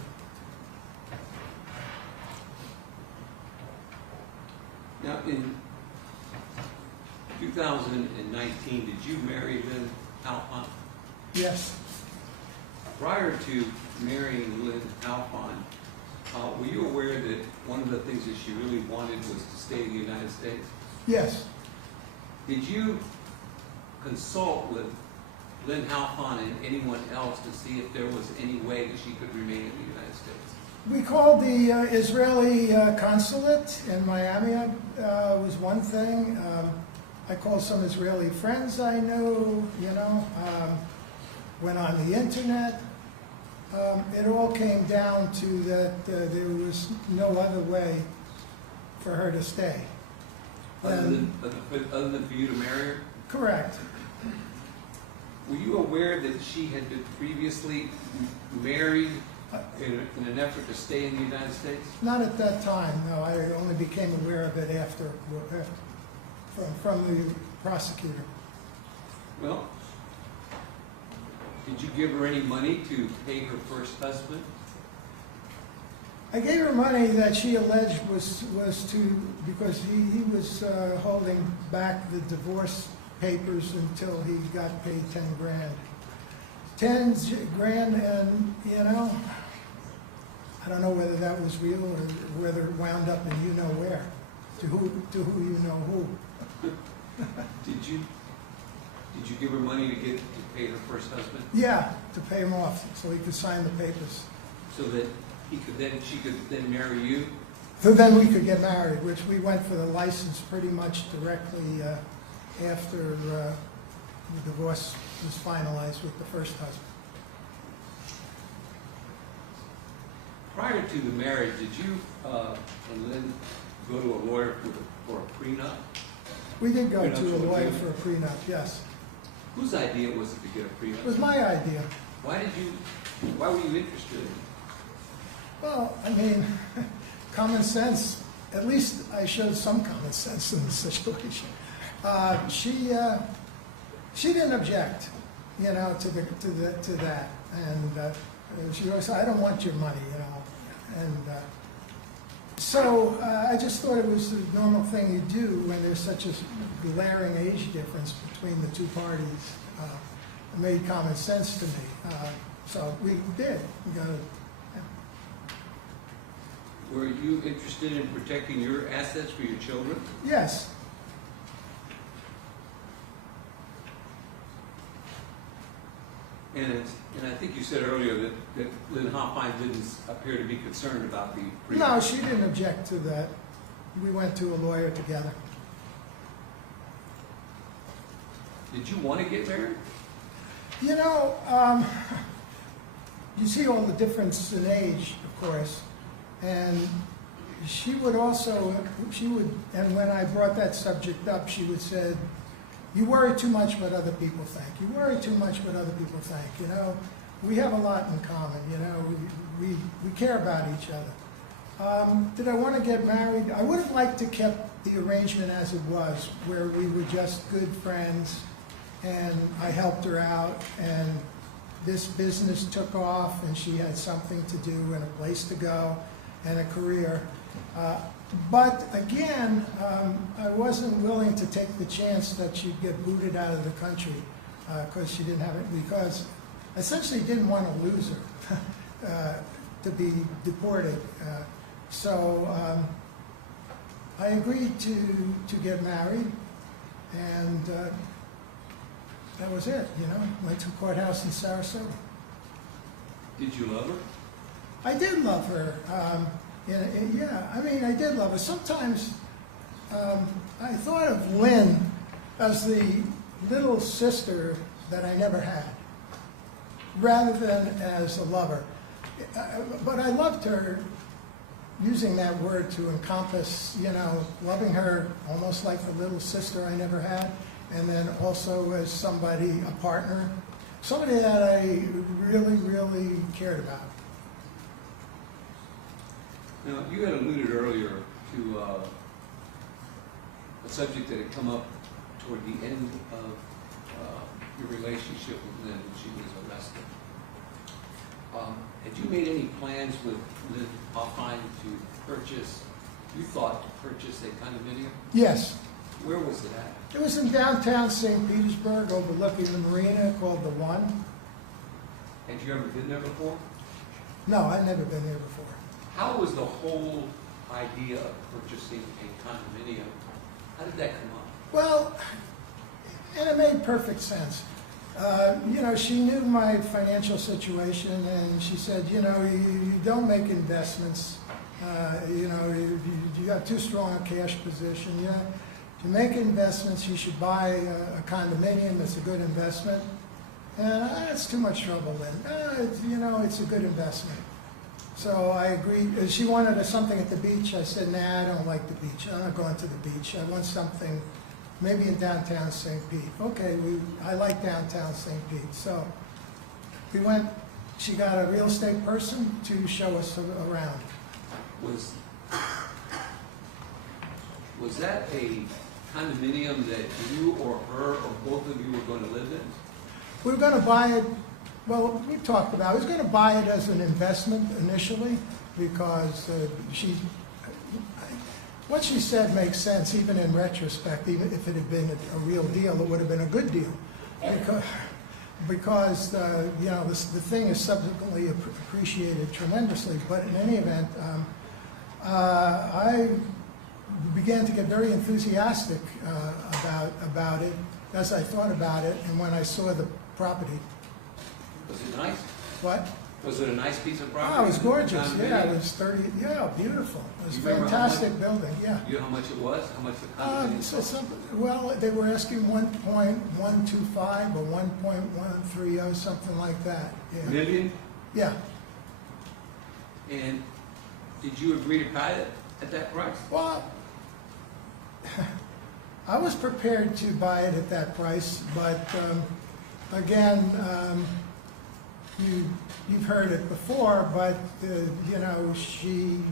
Now, in 2019, did you marry Lin Halfon? Yes. Prior to marrying Lin Halfon, were you aware that one of the things that she really wanted was to stay in the United States? Yes. Did you consult with Lin Halfon and anyone else to see if there was any way that she could remain in the United States? We called the Israeli consulate in Miami, was one thing. I called some Israeli friends I knew, you know, went on the internet. It all came down to that there was no other way for her to stay. Other than for you to marry her? Correct. Were you aware that she had been previously married in an effort to stay in the United States? Not at that time, no. I only became aware of it after from the prosecutor. Well, did you give her any money to pay her first husband? I gave her money that she alleged was to, because he was holding back the divorce papers until he got paid 10 grand. 10 grand, and you know, I don't know whether that was real or whether it wound up in you know where, to who you know who. Did you give her money to pay her first husband? Yeah, to pay him off so he could sign the papers. So that she could then marry you? So then we could get married, which we went for the license pretty much directly after the divorce was finalized with the first husband. Prior to the marriage, did you and Lynn go to a lawyer for a prenup? We did go Prenup to a to lawyer agree. for a prenup, yes. Whose idea was it to get a prenup? It was my idea. Why were you interested in it? Well, I mean, common sense, at least I showed some common sense in the situation. She didn't object, you know, to that. And she always said, I don't want your money, you know. And so I just thought it was the normal thing you do when there's such a glaring age difference between the two parties. It made common sense to me. So we did. We got it. Were you interested in protecting your assets for your children? Yes. And I think you said earlier that Lin Halfon didn't appear to be concerned about the prenup. No, she didn't object to that. We went to a lawyer together. Did you want to get married? You know, you see all the difference in age, of course, and she would also, and when I brought that subject up, she would say, you worry too much what other people think. You worry too much what other people think, you know. We have a lot in common, you know. We care about each other. Did I want to get married? I would have liked to kept the arrangement as it was, where we were just good friends, and I helped her out, and this business took off, and she had something to do and a place to go and a career. But again, I wasn't willing to take the chance that she'd get booted out of the country because she didn't have it, because I essentially didn't want to lose her to be deported. So I agreed to get married, and that was it, you know. Went to a courthouse in Sarasota. Did you love her? I did love her. Yeah, I mean, I did love her. Sometimes I thought of Lynn as the little sister that I never had, rather than as a lover. But I loved her, using that word to encompass, you know, loving her almost like the little sister I never had, and then also as somebody, a partner, somebody that I really, really cared about. Now, you had alluded earlier to a subject that had come up toward the end of your relationship with Lynn when she was arrested. Had you made any plans with Lin Halfon to purchase, you thought to purchase a condominium? Yes. Where was it at? It was in downtown St. Petersburg, overlooking the marina, called The One. Had you ever been there before? No, I'd never been there before. How was the whole idea of purchasing a condominium, how did that come up? Well, and it made perfect sense. You know, she knew my financial situation, and she said, you know, you don't make investments. You know, you got too strong a cash position. You know, to make investments, you should buy a condominium. It's a good investment. And it's too much trouble then. You know, it's a good investment. So I agreed. She wanted something at the beach. I said, nah, I don't like the beach. I'm not going to the beach. I want something maybe in downtown St. Pete. Okay, I like downtown St. Pete. So we went, she got a real estate person to show us around. Was that a condominium that you or her or both of you were going to live in? We were going to buy it, well, we talked about it. I was going to buy it as an investment initially because what she said makes sense, even in retrospect. Even if it had been a real deal, it would have been a good deal. Because you know, the thing is subsequently appreciated tremendously. But in any event, I began to get very enthusiastic about it as I thought about it, and when I saw the property. Was it nice? What? Was it a nice piece of property? Oh, it was gorgeous, Condominium? yeah, it was 30, yeah, beautiful. It was You a remember how fantastic building, yeah. You know how much it was? How much the condominium cost? Well, they were asking 1.125 or 1.130, something like that, yeah. Million? Yeah, And did you agree to buy it at that price? well, I was prepared to buy it at that price, but again, you've heard it before, but you know, she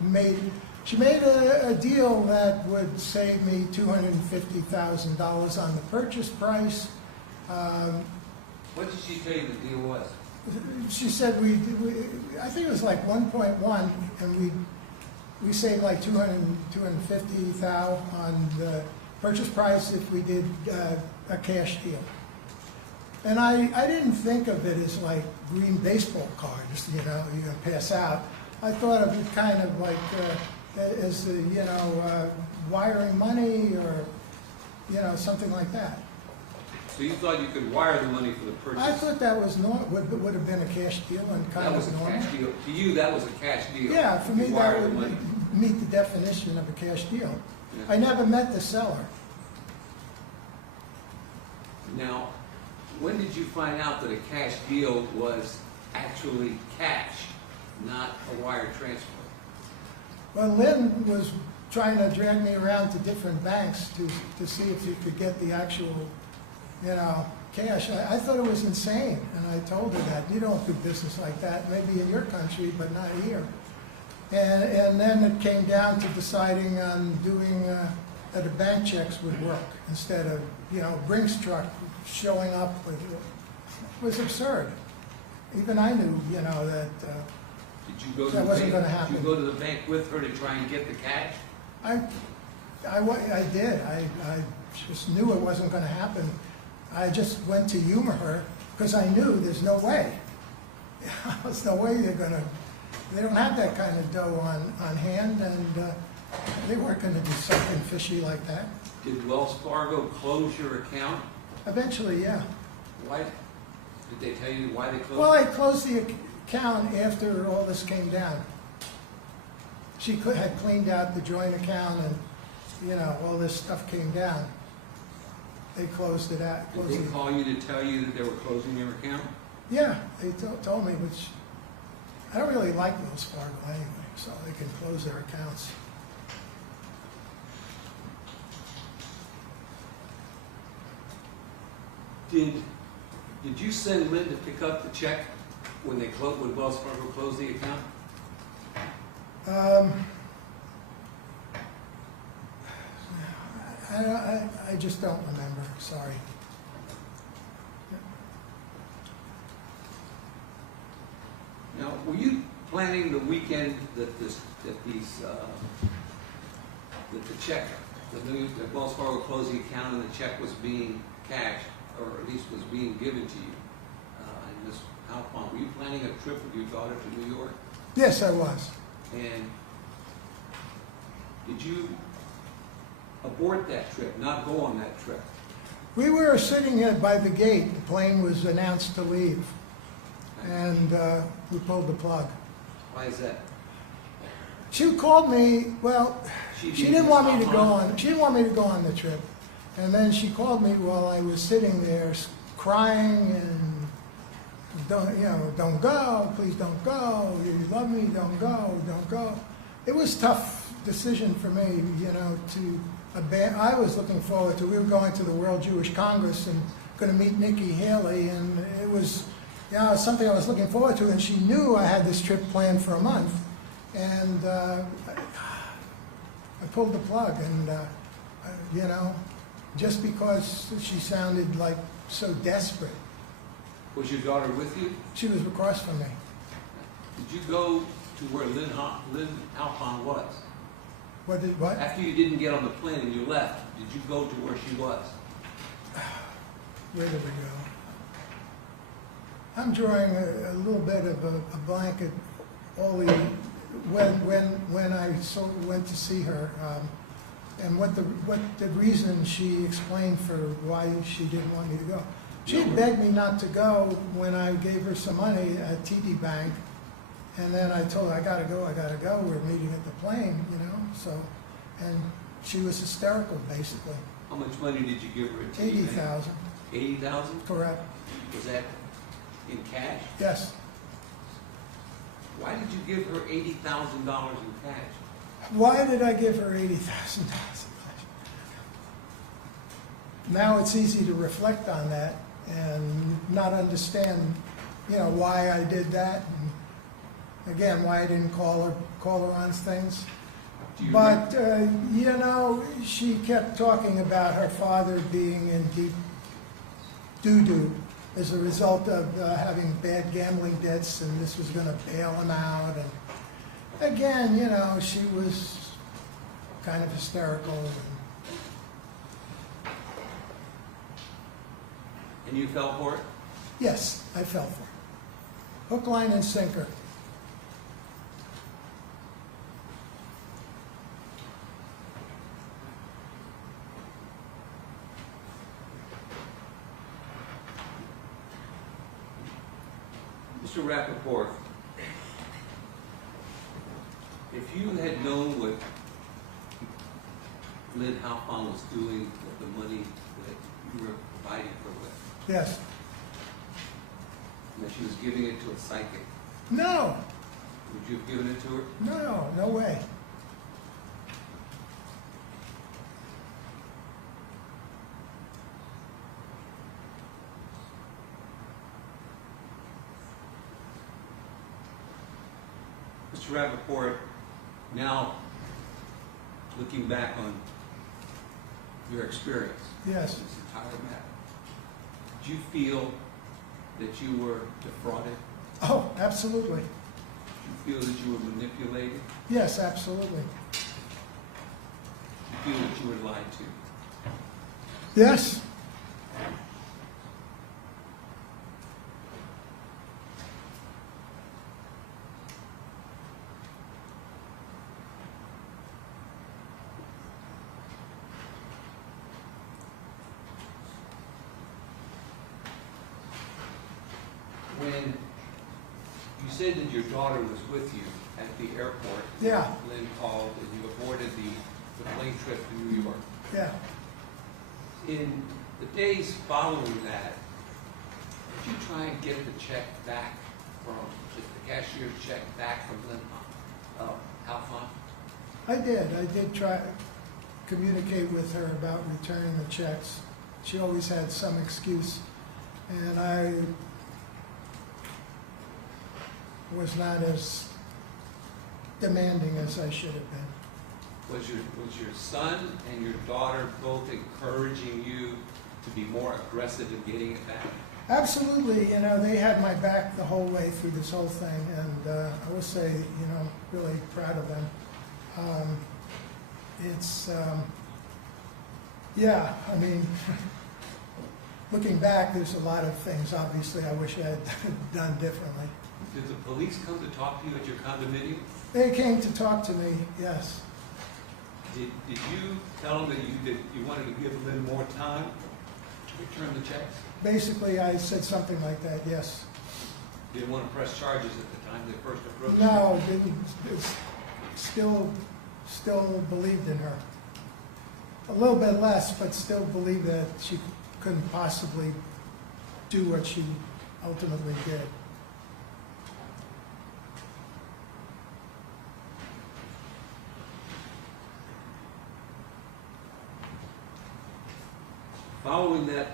made a deal that would save me $250,000 on the purchase price. What did she tell you the deal was? She said I think it was like 1.1, and we saved like 250,000 on the purchase price if we did a cash deal. And I didn't think of it as like green baseball cards, you know, you're gonna pass out. I thought of it kind of like as you know, wiring money or you know, something like that. So you thought you could wire the money for the purchase? I thought that was would have been a cash deal and kind That was of a normal. cash deal. To you, that was a cash deal. Yeah, for me You that wired the would money. meet the definition of a cash deal. Yeah. I never met the seller. Now, when did you find out that a cash deal was actually cash, not a wire transfer? Well, Lin was trying to drag me around to different banks to see if you could get the actual, you know, cash. I thought it was insane, and I told her that. You don't do business like that, maybe in your country, but not here. And then it came down to deciding on doing, that the bank checks would work instead of, you know, Brinks truck showing up with, it was absurd. Even I knew, you know, that Did you go to that the wasn't bank? gonna happen. Did you go to the bank with her to try and get the cash? I did. I just knew it wasn't going to happen. I just went to humor her because I knew there's no way. There's no way they don't have that kind of dough on hand, and they weren't going to do something fishy like that. Did Wells Fargo close your account? Eventually, yeah. Why? Did they tell you why they closed Well, it? I closed the account after all this came down. She had cleaned out the joint account, and, you know, all this stuff came down. They closed it out. Did they call you to tell you that they were closing your account? Yeah, they told me, which I don't really like Wells Fargo anyway, so they can close their accounts. Did you send Lynn to pick up the check when when Wells Fargo closed the account? I just don't remember, sorry. Now, were you planning the weekend that the check, that Wells Fargo closed the account and the check was being cashed, or at least was being given to you? And Ms. Halfon, were you planning a trip with your daughter to New York? Yes, I was. And did you abort that trip, not go on that trip? We were sitting by the gate. The plane was announced to leave, and we pulled the plug. Why is that? She called me. Well, she didn't want me to go on. She didn't want me to go on the trip, and then she called me while I was sitting there crying and don't go, please don't go. You love me, don't go, don't go. It was a tough decision for me, you know, to abandon. I was looking forward to. We were going to the World Jewish Congress and going to meet Nikki Haley, and it was, you know, something I was looking forward to. And she knew I had this trip planned for a month, and I pulled the plug, and you know, just because she sounded like so desperate. Was your daughter with you? She was across from me. Did you go to where Lin Halfon was? What? After you didn't get on the plane and you left, did you go to where she was? Where did we go? I'm drawing a little bit of a blanket. When I went to see her, and what the reason she explained for why she didn't want me to go. She had begged me not to go when I gave her some money at TD Bank, and then I told her, I gotta go, we're meeting at the plane, you know, so, and she was hysterical, basically. How much money did you give her at TD Bank? $80,000, 80,000? correct, Was that in cash? yes. Why did you give her $80,000 in cash? Why did I give her $80,000? Now it's easy to reflect on that and not understand, you know, why I did that. And again, why I didn't call her on things. But, you know, she kept talking about her father being in deep doo-doo as a result of having bad gambling debts, and this was going to bail him out. And again, you know, she was kind of hysterical. And you fell for it? Yes, I fell for it. Hook, line, and sinker. Mr. Rappaport, if you had known what Lin Halfon was doing with the money that you were providing her with, Yes. and that she was giving it to a psychic, No, would you have given it to her? no, no way. Mr. Rappaport, now looking back on your experience Yes. in this entire matter, did you feel that you were defrauded? Oh, absolutely. Did you feel that you were manipulated? Yes, absolutely. Did you feel that you were lied to? Yes. When you said that your daughter was with you at the airport, Yeah. Lynn called and you aborted the plane trip to New York. Yeah. In the days following that, did you try and get the check back from, the cashier's check back from Lynn Halfon? I did try to communicate with her about returning the checks. She always had some excuse, and I was not as demanding as I should have been. Was your son and your daughter both encouraging you to be more aggressive in getting it back? Absolutely, you know, they had my back the whole way through this whole thing, and I will say, you know, really proud of them. Yeah, I mean, looking back, there's a lot of things, obviously, I wish I had done differently. Did the police come to talk to you at your condominium? They came to talk to me, yes. Did you tell them that you wanted to give Lynn more time to return the checks? Basically, I said something like that, yes. You didn't want to press charges at the time they first approached you? No, didn't, still believed in her. A little bit less, but still believed that she couldn't possibly do what she ultimately did. Following that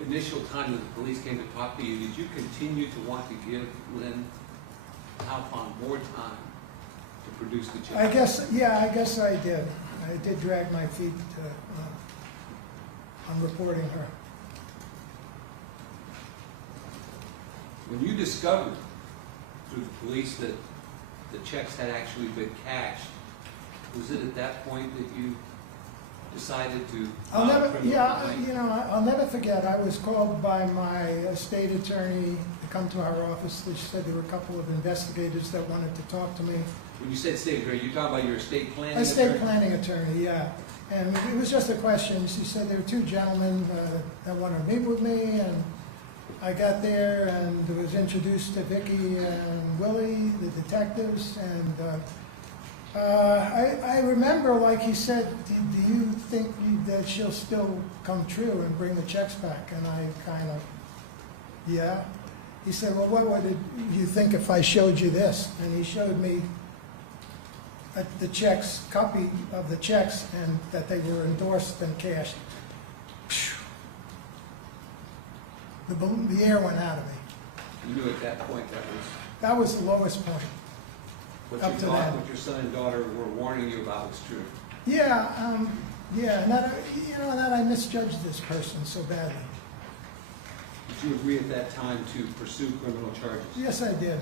initial time that the police came to talk to you, did you continue to want to give Lynn Halfon more time to produce the check? I guess I did. I did drag my feet on reporting her. When you discovered through the police that the checks had actually been cashed, was it at that point that you decided to? I'll never forget. I was called by my state attorney to come to our office. She said there were a couple of investigators that wanted to talk to me. When you said state attorney, you talking about your estate planning attorney? Estate planning attorney, yeah. And it was just a question. She said there were two gentlemen that wanted to meet with me, and I got there and was introduced to Vicky and Willie, the detectives, and I remember, like he said, do you think that she'll still come true and bring the checks back? And I kind of, yeah. He said, well, what would you think if I showed you this? And he showed me the checks, copy of the checks, and that they were endorsed and cashed. The air went out of me. You knew at that point That was the lowest point. Up to then. what your son and daughter were warning you about was true. Yeah, and that, that I misjudged this person so badly. Did you agree at that time to pursue criminal charges? Yes, I did.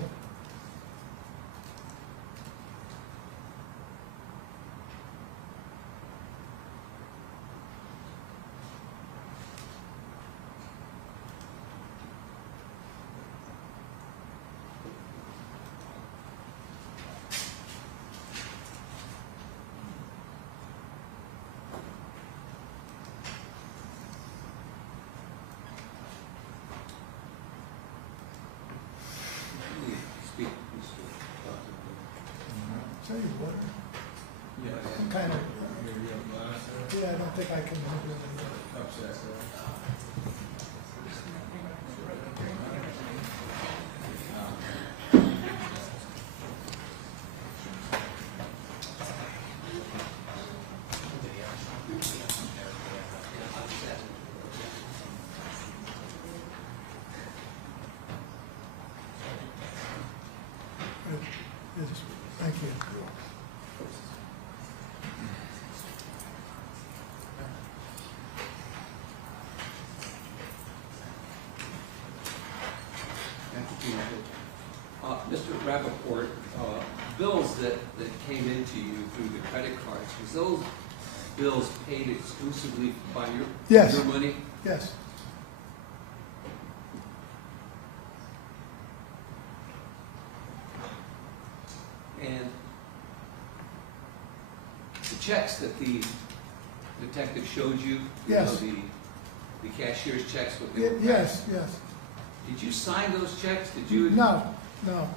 Speak, Mr. Tell you what, I'm kind of, I don't think I can really. Thank you. Mr. Rappaport, bills that came into you through the credit cards, was those bills paid exclusively by Yes. your money? Yes. And the checks that the detective showed you, Yes. The cashier's checks, what they were Yes, yes. did you sign those checks? Did you? No. So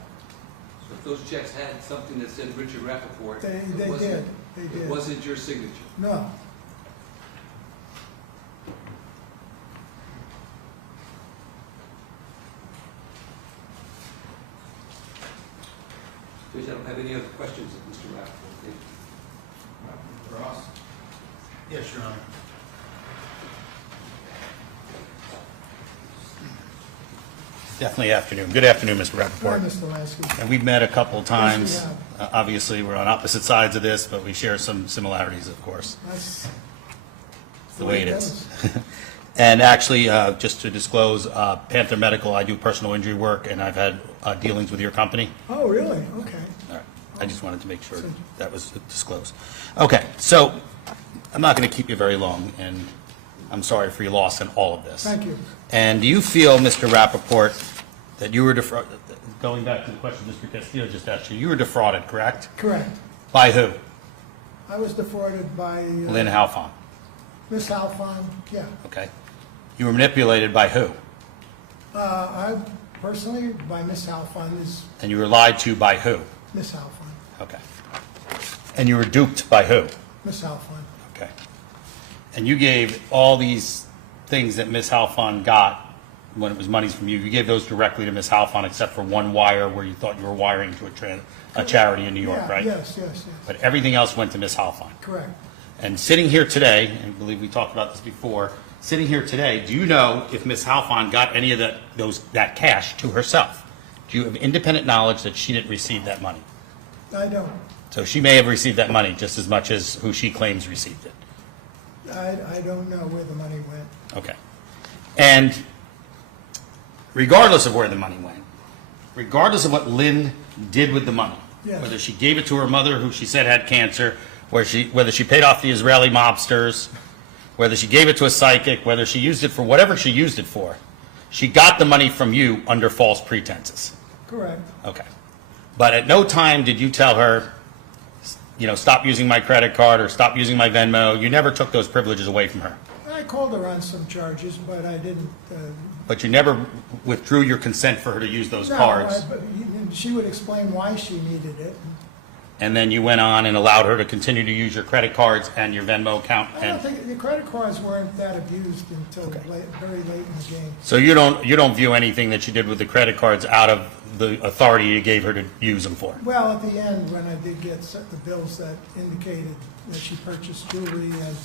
if those checks had something that said Richard Rappaport, They it did. it wasn't your signature. No. Please, I don't have any other questions of Mr. Rappaport. Thank you. Ross? Yes, Your Honor. Definitely afternoon. Good afternoon, Mr. Hi, Rappaport. Mr. Lansky. And we've met a couple of times. Yes, we Obviously, we're on opposite sides of this, but we share some similarities, of course. That's The way it is. And actually, just to disclose, Panther Medical, I do personal injury work, and I've had dealings with your company. Oh, really? Okay. All right. I just wanted to make sure that was disclosed. Okay, so I'm not going to keep you very long, and I'm sorry for your loss in all of this. Thank you. And do you feel, Mr. Rappaport, that you were defrauded, going back to the question Mr. Castillo just asked you were defrauded, correct? Correct. By who? I was defrauded by Lin Halfon, Miss Halfon. Yeah. okay? You were manipulated by who? I personally, by Miss Halfon, is And you were lied to by who? Miss Halfon. Okay. And you were duped by who? Miss Halfon. Okay. And you gave all these things that Ms. Halfon got when it was monies from you, you gave those directly to Ms. Halfon except for one wire where you thought you were wiring to a charity in New York, Yeah, right? Yes. But everything else went to Ms. Halfon. Correct. And sitting here today, and I believe we talked about this before, sitting here today, do you know if Ms. Halfon got any of that cash to herself? Do you have independent knowledge that she didn't receive that money? I don't. So she may have received that money just as much as who she claims received it. I don't know where the money went. Okay. And regardless of where the money went, regardless of what Lynn did with the money, Yes. whether she gave it to her mother who she said had cancer, whether she paid off the Israeli mobsters, whether she gave it to a psychic, whether she used it for whatever she used it for, she got the money from you under false pretenses. Correct. Okay. But at no time did you tell her, stop using my credit card or stop using my Venmo. You never took those privileges away from her. I called her on some charges, but I didn't. But you never withdrew your consent for her to use those No, cards. but she would explain why she needed it. And then you went on and allowed her to continue to use your credit cards and your Venmo account. I don't And think the credit cards weren't that abused until very late in the game. so you don't view anything that she did with the credit cards out of the authority you gave her to use them for. Well, at the end, when I did get the bills that indicated that she purchased jewelry and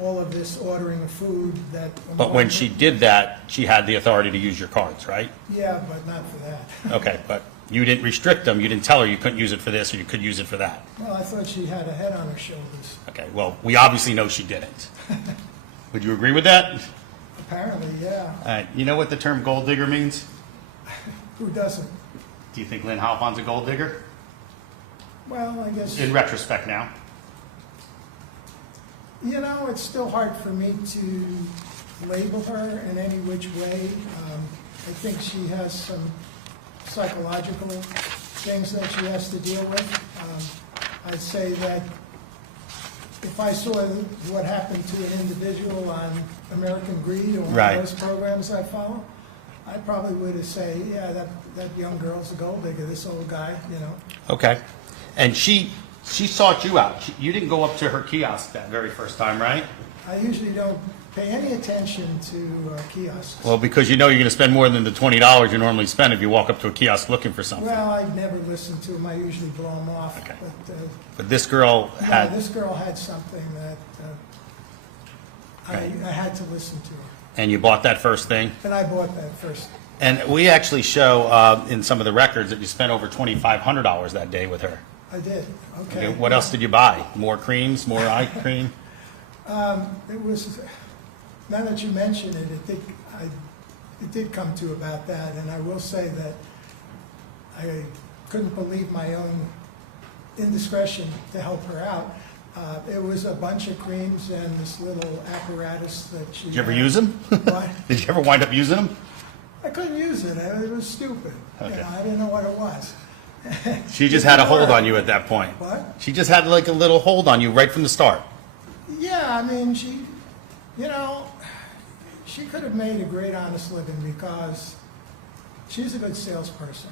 all of this ordering of food that. But when she did that, she had the authority to use your cards, right? Yeah, but not for that. Okay, but you didn't restrict them. You didn't tell her you couldn't use it for this or you could use it for that. Well, I thought she had a head on her shoulders. Okay, well, we obviously know she didn't. Would you agree with that? Apparently, yeah. All right, you know what the term gold digger means? Who doesn't? Do you think Lin Halfon's a gold digger? Well, I guess. In retrospect now. You know, it's still hard for me to label her in any which way. I think she has some psychological things that she has to deal with. I'd say that if I saw what happened to an individual on American Greed or one Right. of those programs I follow, I probably would say, yeah, that young girl's a gold digger, this old guy, you know. Okay. And she sought you out. You didn't go up to her kiosk that very first time, right? I usually don't pay any attention to kiosks. Well, because you know you're going to spend more than the $20 you normally spend if you walk up to a kiosk looking for something. Well, I never listen to them. I usually blow them off. Okay. But this girl had... this girl had something that Right. I had to listen to her. And you bought that first thing? And I bought that first. And we actually show in some of the records that you spent over $2,500 that day with her. I did. Okay. What else did you buy? More creams, more eye cream? It was, now that you mention it, it did come to about that. And I will say that I couldn't believe my own indiscretion to help her out. It was a bunch of creams and this little apparatus that she... Did you ever use them? What? Did you ever wind up using them? I couldn't use it. It was stupid. Okay. You know, I didn't know what it was. She just had a hold on you at that point. What? She just had like a little hold on you right from the start. Yeah, I mean, she could have made a great, honest living because she's a good salesperson.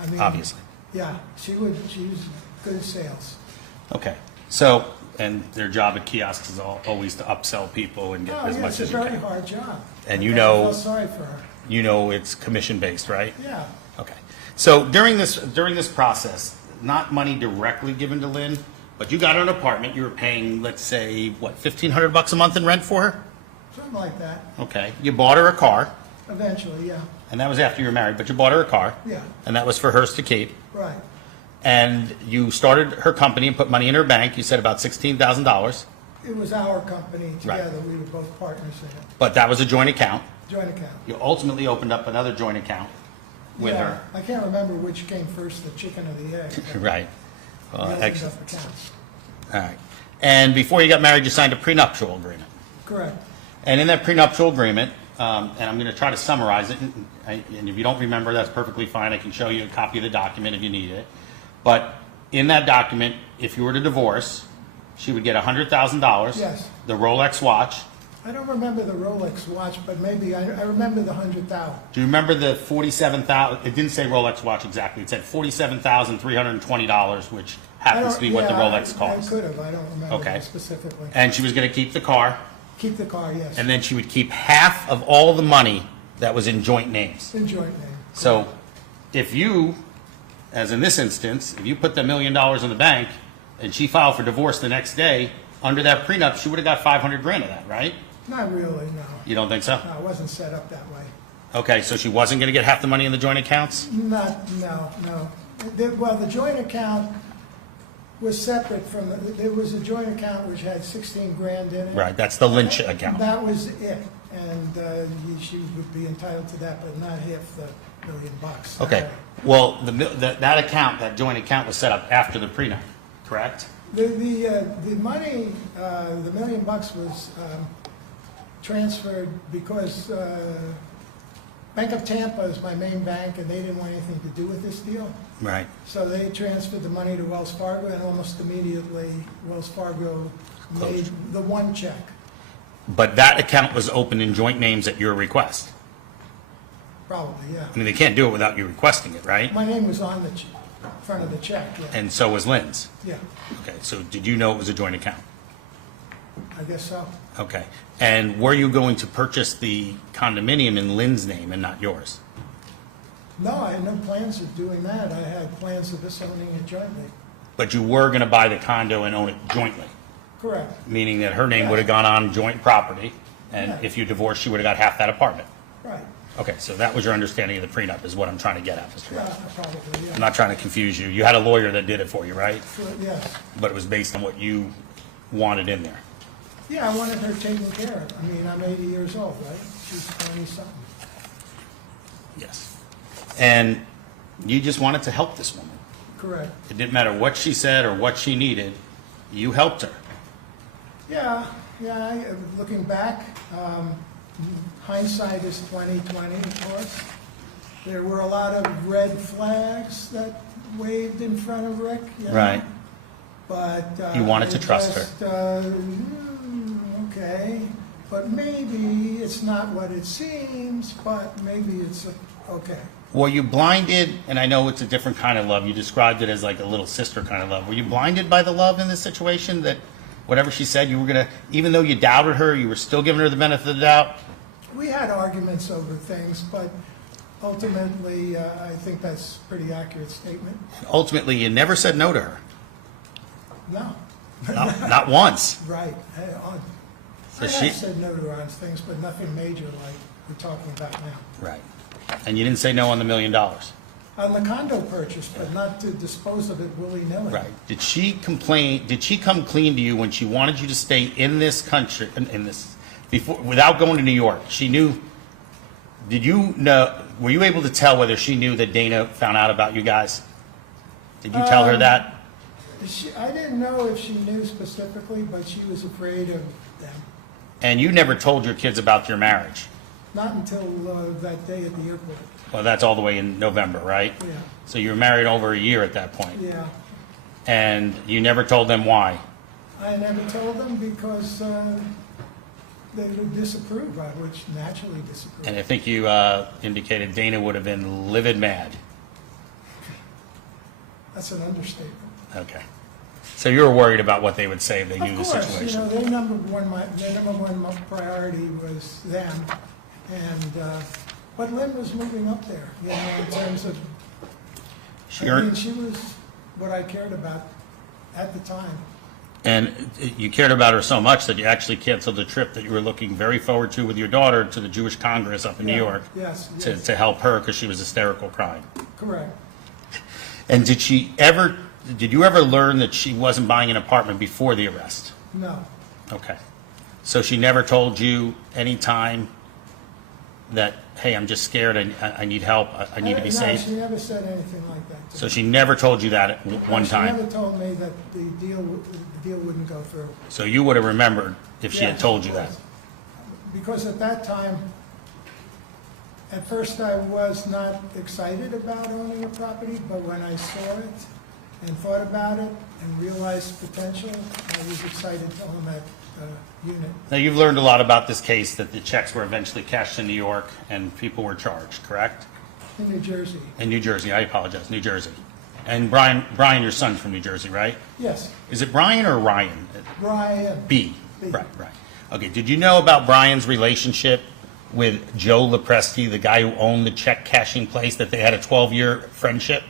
I mean, Obviously. Yeah, she's good at sales. Okay. So, and their job at kiosks is always to upsell people and get as much as you it's a very can. hard job. And I you felt know, sorry for her. you know it's commission based, right? Yeah. Okay. So during this process, not money directly given to Lynn, but you got her an apartment. You were paying, let's say, what, $1,500 a month in rent for her? Something like that. Okay. You bought her a car, Eventually, yeah. and that was after you were married. But you bought her a car, Yeah, and that was for hers to keep. right. And you started her company and put money in her bank. You said about $16,000, It was our company together. We were both partners in it. but that was a joint account. Joint account. You ultimately opened up another joint account with Yeah, her. I can't remember which came first, the chicken or the egg. but Right. we opened Excellent. up accounts. All right. And before you got married, you signed a prenuptial agreement. Correct. And in that prenuptial agreement, and I'm going to try to summarize it, and if you don't remember, that's perfectly fine. I can show you a copy of the document if you need it. But in that document, if you were to divorce, she would get $100,000. Yes. The Rolex watch. I don't remember the Rolex watch, but maybe I remember the 100,000. Do you remember the $47,000? It didn't say Rolex watch exactly. It said $47,320, which happens to be what the Rolex cost. I could have. I don't remember Okay. that specifically. And she was going to keep the car, Keep the car, yes. and then she would keep half of all the money that was in joint names. In joint name. So if you, as in this instance, if you put the $1 million in the bank and she filed for divorce the next day, under that prenup, she would have got $500,000 of that, right? Not really, no. You don't think so? No, it wasn't set up that way. Okay, so she wasn't going to get half the money in the joint accounts? No. Well, the joint account was separate from, there was a joint account which had 16 grand in it. Right, that's the Lynch account. That was it, and she would be entitled to that, but not half the $1 million. Okay, well, that account, that joint account was set up after the prenup, correct? The money, the $1 million was transferred because Bank of Tampa is my main bank, and they didn't want anything to do with this deal. Right. So they transferred the money to Wells Fargo, and almost immediately Wells Fargo made the one check. But that account was opened in joint names at your request. Probably, yeah. I mean, they can't do it without you requesting it, right? My name was on the front of the check, yeah. And so was Lynn's. Yeah, Okay, so did you know it was a joint account? I guess so. Okay. And were you going to purchase the condominium in Lynn's name and not yours? No, I had no plans of doing that. I had plans of us owning it jointly. But you were going to buy the condo and own it jointly, Correct, meaning that her name would have gone on joint property, and Yeah. if you divorced, she would have got half that apartment. right. Okay, so that was your understanding of the prenup, is what I'm trying to get at, Mr. Yeah, Ross. probably, yeah. I'm not trying to confuse you. You had a lawyer that did it for you, right? Yes. But it was based on what you wanted in there. Yeah, I wanted her taken care of. I mean, I'm 80 years old, right? She's 20-something. Yes. And you just wanted to help this woman. Correct. It didn't matter what she said or what she needed, you helped her. Yeah, looking back, hindsight is 20/20, of course. There were a lot of red flags that waved in front of Rick, you know? Right. But. You wanted to it trust her. just, okay, but maybe it's not what it seems, but maybe it's, okay. Were you blinded, and I know it's a different kind of love, you described it as like a little sister kind of love. Were you blinded by the love in this situation, that whatever she said, you were going to, even though you doubted her, you were still giving her the benefit of the doubt? We had arguments over things, but ultimately, I think that's a pretty accurate statement. Ultimately, you never said no to her. No. Not once. Right. So I she- have said no to her on things, but nothing major like we're talking about now. Right. And you didn't say no on the $1 million. On the condo purchase, but not to dispose of it willy-nilly. Right. Did she complain, did she come clean to you when she wanted you to stay in this country, in this, before, without going to New York? She knew, did you know, were you able to tell whether she knew that Dana found out about you guys? Did you tell her that? I didn't know if she knew specifically, but she was afraid of them. And you never told your kids about your marriage? Not until that day at the airport. Well, that's all the way in November, right? Yeah. So you were married over a year at that point? Yeah. And you never told them why? I never told them because they would disapprove. I would naturally disapprove. And I think you indicated Dana would have been livid mad. That's an understatement. Okay. So you were worried about what they would say if they knew the Of course, situation? you know, their number one priority was them, and but Lynn was moving up there, you know, in terms of. I mean, she was what I cared about at the time. And you cared about her so much that you actually canceled the trip that you were looking very forward to with your daughter to the Jewish Congress up in New Yeah, York. yes, To, yes. to help her because she was hysterical crying. Correct. And did you ever learn that she wasn't buying an apartment before the arrest? No. Okay. So she never told you any time that, hey, I'm just scared, I need help, I need to be safe? No, she never said anything like that. to So me. she never told you that at one She time? never told me that the deal wouldn't go through. So you would have remembered if she had Yes, told you of that? course. Because at that time, at first I was not excited about owning a property, but when I saw it and thought about it and realized potential, I was excited to own that unit. Now, you've learned a lot about this case, that the checks were eventually cashed in New York and people were charged, correct? In New Jersey. In New Jersey, I apologize, New Jersey. And Brian, your son's from New Jersey, right? Yes, Is it Brian or Ryan? Brian. B. B. Right. Okay, did you know about Brian's relationship with Joe Lepresti, the guy who owned the check cashing place, that they had a 12-year friendship?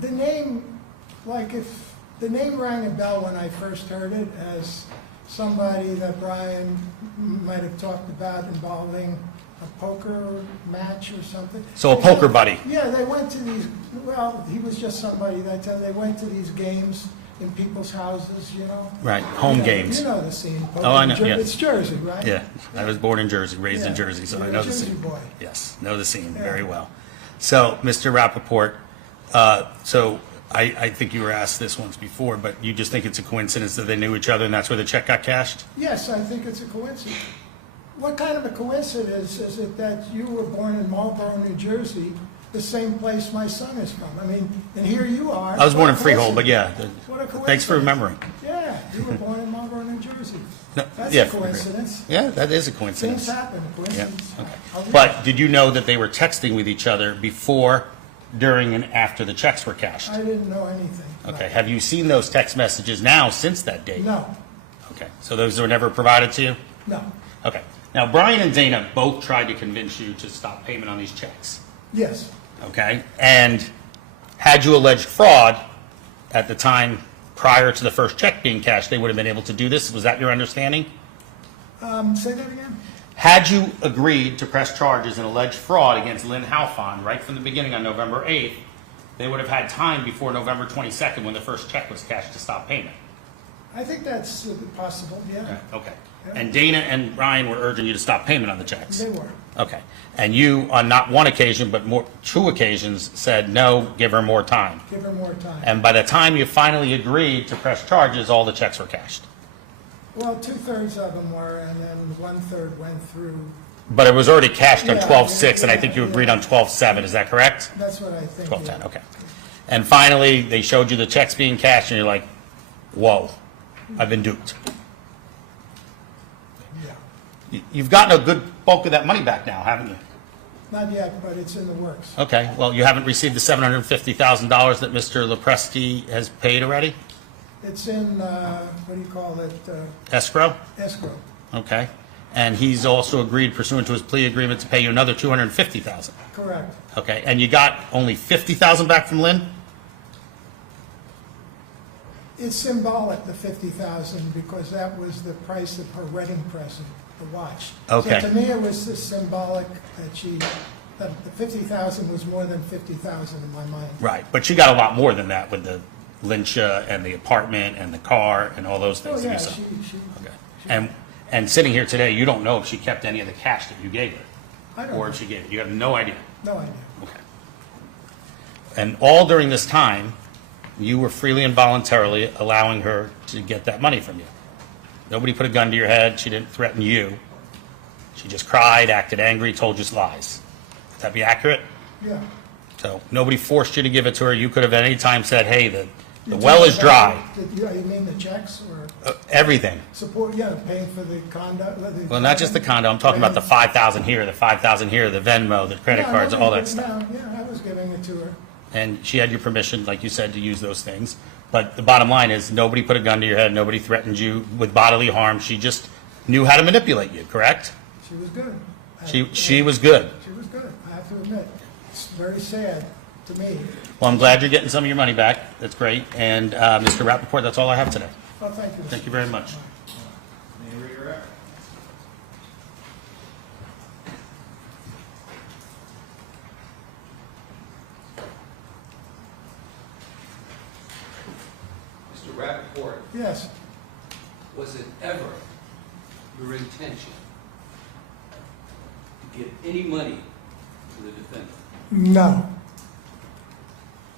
The name, like if, the name rang a bell when I first heard it as somebody that Brian might have talked about involving a poker match or something. So a poker buddy. Yeah, they went to these, well, he was just somebody that they went to these games in people's houses, you know? Right, home You know- games. You know the scene. Oh, I know, yeah. It's Jersey, right? Yeah, I was born in Jersey, raised in Yeah, Jersey, so you're I a know the Jersey scene. boy. Yes, know the scene Yeah. very well. So, Mr. Rappaport, so I think you were asked this once before, but you just think it's a coincidence that they knew each other and that's where the check got cashed? Yes, I think it's a coincidence. What kind of a coincidence is it that you were born in Marlboro, New Jersey, the same place my son is from? I mean, and here you are. I was born in What a Freehold, but coincidence. yeah. What a Thanks for coincidence. remembering. Yeah. You were born in Marlboro, New Jersey. No, That's yeah, a coincidence. Yeah, that is a coincidence. Things happen, Yeah, coincidence. okay. I'll read But did you know that they were texting with each other before, during, and after the checks were cashed? I didn't know anything. Okay, have you seen those text messages now since that date? No, Okay, so those were never provided to you? no. Okay. Now, Brian and Dana both tried to convince you to stop payment on these checks, Yes, okay? And had you alleged fraud at the time prior to the first check being cashed, they would have been able to do this? Was that your understanding? say that again? Had you agreed to press charges and alleged fraud against Lin Halfon right from the beginning on November 8th, they would have had time before November 22nd when the first check was cashed to stop payment. I think that's possible, yeah. Okay. And Dana and Brian were urging you to stop payment on the checks? They were. Okay. And you, on not one occasion, but two occasions, said, no, give her more time. Give her more time. And by the time you finally agreed to press charges, all the checks were cashed. Well, 2/3 of them were, and then 1/3 went through. But it was already cashed on Yeah, 12/6, and I yeah, think you agreed yeah. on 12/7, is that correct? That's what I think. 12/10, yeah. okay. And finally, they showed you the checks being cashed, and you're like, whoa, I've been duped. Yeah. You've gotten a good bulk of that money back now, haven't you? Not yet, but it's in the works. Okay, well, you haven't received the $750,000 that Mr. Lepresti has paid already? It's in, what do you call it, Escrow? escrow. Okay. And he's also agreed pursuant to his plea agreement to pay you another $250,000. Correct. Okay, and you got only $50,000 back from Lynn? It's symbolic, the 50,000, because that was the price of her wedding present, the watch. Okay. So to me, it was just symbolic that the 50,000 was more than 50,000 in my mind. Right, but you got a lot more than that with the Lyncha and the apartment and the car and all those Oh, things that yeah, you saw. she, Okay. And sitting here today, you don't know if she kept any of the cash that you gave her? I don't Or know. if she gave it? You have no idea? No idea. Okay. And all during this time, you were freely and voluntarily allowing her to get that money from you? Nobody put a gun to your head, she didn't threaten you, she just cried, acted angry, told you lies. Would that be accurate? Yeah. So nobody forced you to give it to her, you could have at any time said, hey, the You well is talking dry, about you mean the checks or everything. support, yeah, paying for the condo? Well, not just the condo, I'm talking about the 5,000 here, the 5,000 here, the Venmo, the credit Yeah, cards, I all that was- stuff. Yeah, I was giving it to her. And she had your permission, like you said, to use those things. But the bottom line is, nobody put a gun to your head, nobody threatened you with bodily harm, she just knew how to manipulate you, correct? She was good. She was good. She was good, I have to admit. It's very sad to me. Well, I'm glad you're getting some of your money back, that's great. And Mr. Rappaport, that's all I have today. Well, thank you. Thank you very much. May I read your record? Mr. Rappaport, Yes, was it ever your intention to give any money to the defendant? no.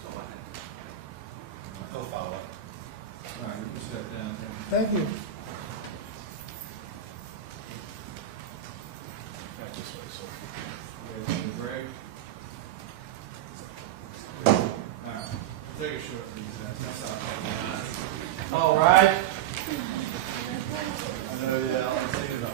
That's all I have. No follow-up. All right, you can step down. Thank you. Back this way, sir. Ready for the break? All right, take a short recess. That's all. All right. I know, yeah, I'll take it up.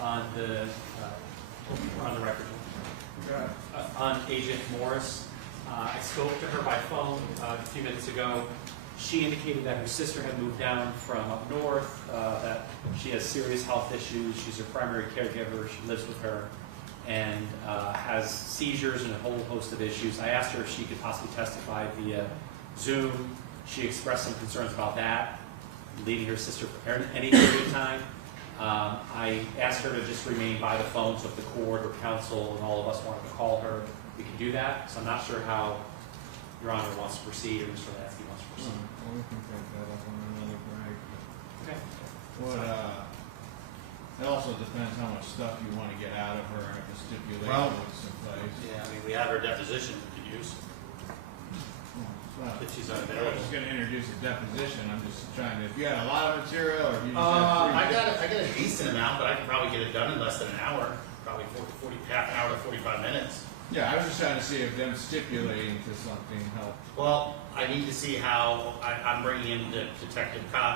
on the record. On Agent Morris. I spoke to her by phone a few minutes ago. She indicated that her sister had moved down from up north, that she has serious health issues. She's her primary caregiver. She lives with her and has seizures and a whole host of issues. I asked her if she could possibly testify via Zoom. She expressed some concerns about that, leaving her sister for any period of time. I asked her to just remain by the phone, so if the court or counsel and all of us wanted to call her, we could do that. So I'm not sure how Your Honor wants to proceed, or Mr. Lansky wants to proceed. Well, we can take that up on another break. Okay. What, it also depends how much stuff you want to get out of her if the stipulation Well, is in place. Yeah, I mean, we have her deposition we could use, Well, if she's I'm unavailable. just gonna introduce a deposition, I'm just trying to, if you had a lot of material, or if you just I have got a decent amount, but I could probably get it done in less than an hour, probably half an hour to 45 minutes. Yeah, I was just trying to see if them stipulating to something helped. Well, I need to see how, I'm bringing in the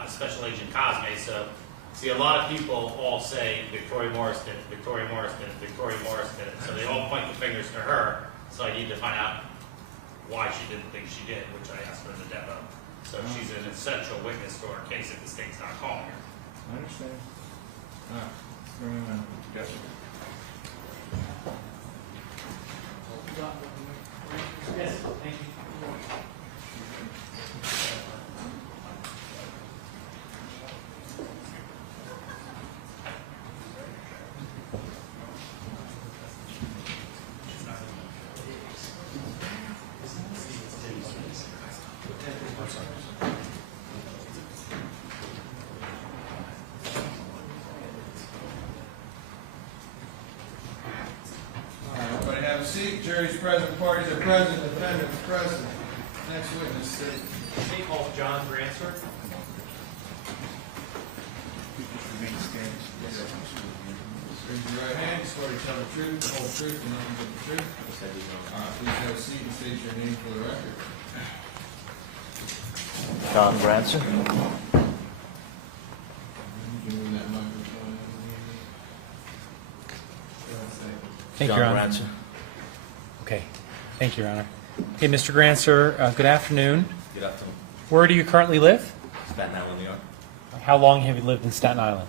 Special Agent Cosme, so, see, a lot of people all say Victoria Morris did it, Victoria Morris did it, Victoria Morris did it, so they all point the fingers to her, so I need to find out why she didn't think she did, which I asked her in the depo. So she's an essential witness to our case if the state's not calling her. I understand. All right, bring him in. Yes, Yes, thank you. All right, everybody have a seat. Jury's present, parties are present, defendant's present. Next witness, state. State called John Granser. Raise your right hand, swear to tell the truth, the whole truth, and nothing but the truth. All right, please have a seat and state your name for the record. John Branson. You can move that microphone. Thank you, John Your Honor. Branson. Okay, thank you, Your Honor. Okay, Mr. Granser, good afternoon. Good afternoon. Where do you currently live? Staten Island, New York. How long have you lived in Staten Island?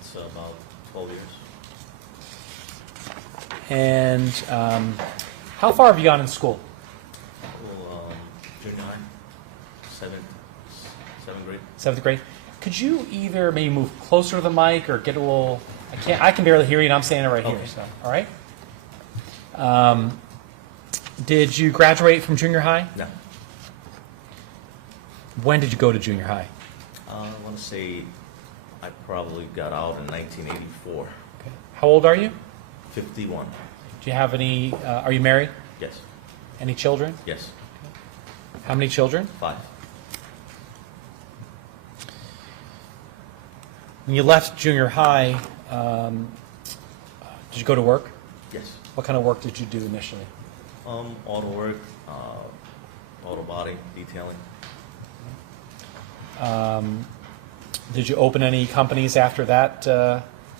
It's about 12 years. And how far have you gone in school? Well, junior high, seventh grade. 7th grade. Could you either maybe move closer to the mic or get a little? I can barely hear you, and I'm standing right here. Okay. So, all right. Did you graduate from junior high? No. When did you go to junior high? I want to say I probably got out in 1984. Okay. How old are you? 51. Do you have any? Are you married? Yes. Any children? Yes. How many children? 5. When you left junior high, did you go to work? Yes. What kind of work did you do initially? Auto work, auto body, detailing. Did you open any companies after that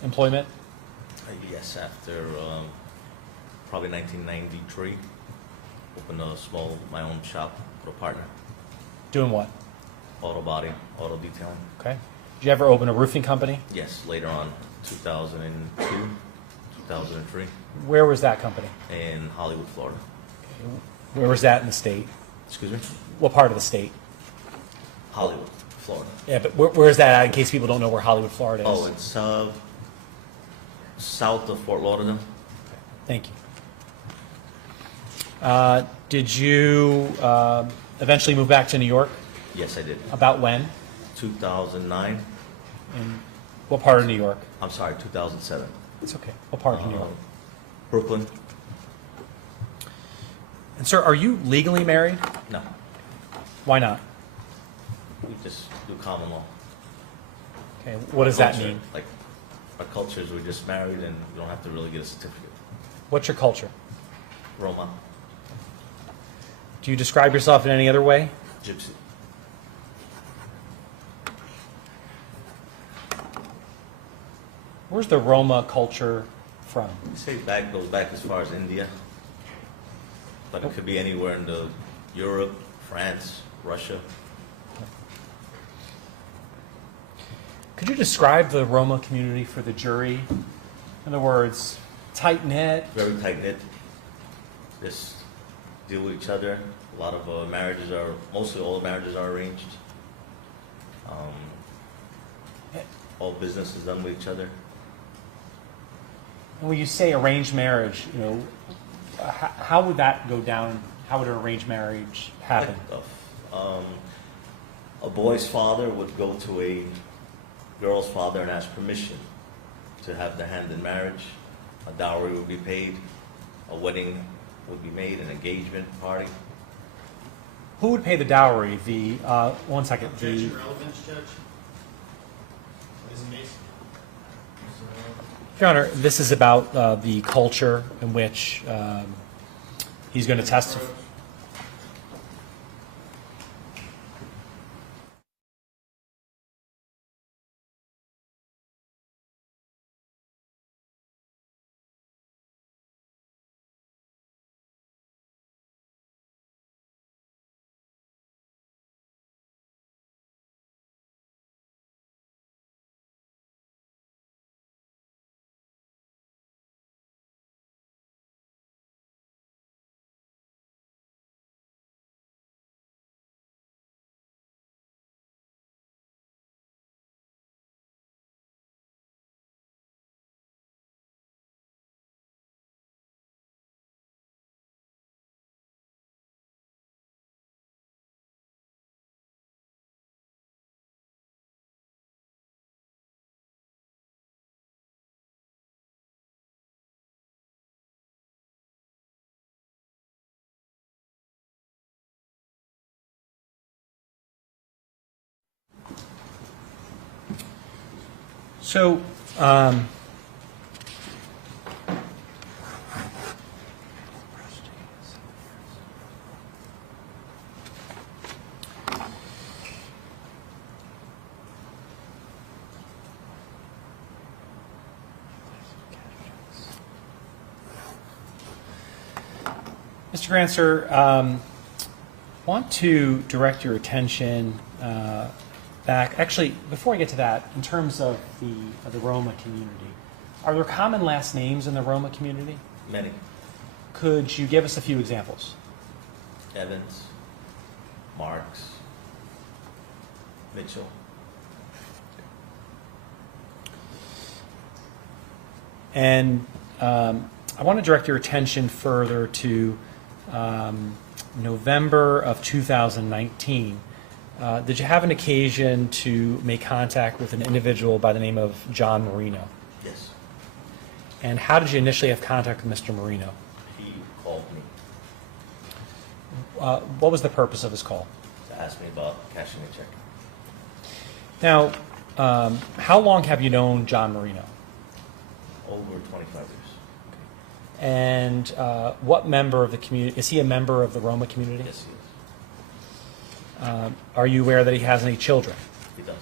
employment? Yes, after probably 1993, opened my own shop with a partner. Doing what? Auto body, auto detailing. Okay. Did you ever open a roofing company? Yes, later on, 2002, 2003, Where was that company? in Hollywood, Florida. Where was that in the state? Excuse me? What part of the state? Hollywood, Florida. Yeah, but where is that at, in case people don't know where Hollywood, Florida is? Oh, it's south of Fort Lauderdale. Thank you. Did you eventually move back to New York? Yes, I did. About when? 2009. In what part of New York? I'm sorry, 2007. It's okay. What part of New York? Brooklyn. And sir, are you legally married? No, Why not? we just do common law. Okay. What does that Culture, mean? Like, our culture is we're just married and you don't have to really get a certificate. What's your culture? Roma, Do you describe yourself in any other way? Gypsy. Where's the Roma culture from? We say goes back as far as India, but it could be anywhere in Europe, France, Russia. Could you describe the Roma community for the jury? In other words, tight-knit? Very tight-knit. Just deal with each other. A lot of mostly all marriages are arranged. All business is done with each other. And when you say arranged marriage, how would that go down? How would an arranged marriage happen? A boy's father would go to a girl's father and ask permission to have their hand in marriage. A dowry would be paid. A wedding would be made, an engagement party. Who would pay the dowry? One second. Judge, irrelevance, Judge? Isn't Mason? Your Honor, this is about the culture in which he's going to testify. So, Mr. Grancer, want to direct your attention back. Actually, before I get to that, in terms of the Roma community, are there common last names in the Roma community? Many. Could you give us a few examples? Evans, Marks, Mitchell. And I want to direct your attention further to November of 2019. Did you have an occasion to make contact with an individual by the name of John Marino? Yes. And how did you initially have contact with Mr. Marino? He called me What was the purpose of his call? to ask me about cashing a check. Now, how long have you known John Marino? Over 25 years. And what member of the community, is he a member of the Roma community? Yes, he is. Are you aware that he has any children? He does.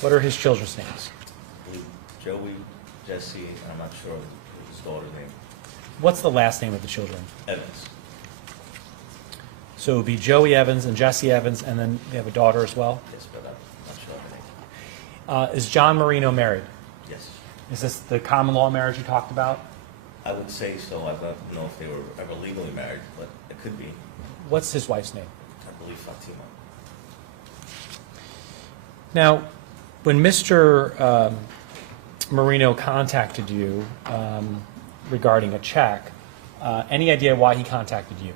What are his children's names? I believe Joey, Jesse, and I'm not sure his daughter's name. What's the last name of the children? Evans. So it would be Joey Evans and Jesse Evans, and then they have a daughter as well? Yes, but I'm not sure of her name. Is John Marino married? Yes. Is this the common law marriage you talked about? I would say so. I don't know if they were ever legally married, but it could be. What's his wife's name? I believe Fatima. Now, when Mr. Marino contacted you regarding a check, any idea why he contacted you?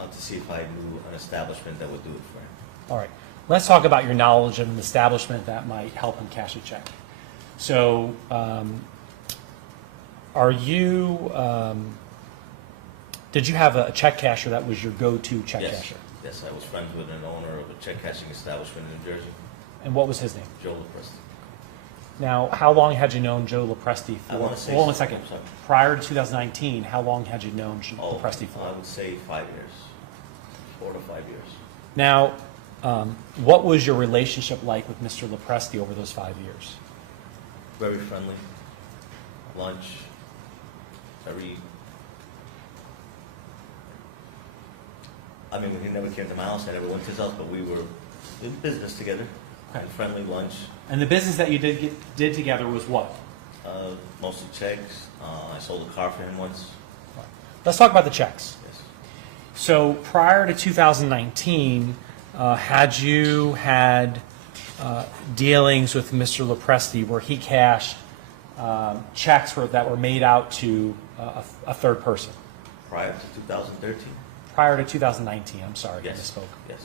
To see if I knew an establishment that would do it for him. All right. Let's talk about your knowledge of an establishment that might help him cash a check. So, did you have a check casher that was your go-to check casher? Yes, I was friends with an owner of a check cashing establishment in New Jersey. And what was his name? Joe Lopresti. Now, how long had you known Joe Lopresti for? I want to say. Hold on a second. Prior to 2019, how long had you known Joe Lopresti for? I would say 5 years. 4 to 5 years. Now, what was your relationship like with Mr. Lopresti over those 5 years? very friendly. Lunch, he never came to my house, I never went to his house, but we were in business together, Okay. friendly lunch, And the business that you did together was what? mostly checks. I sold a car for him once. Let's talk about the checks. Yes. So prior to 2019, had you had dealings with Mr. Lopresti where he cashed checks that were made out to a third person? Prior to 2013? Prior to 2019, I'm sorry, I Yes. misspoke. Yes.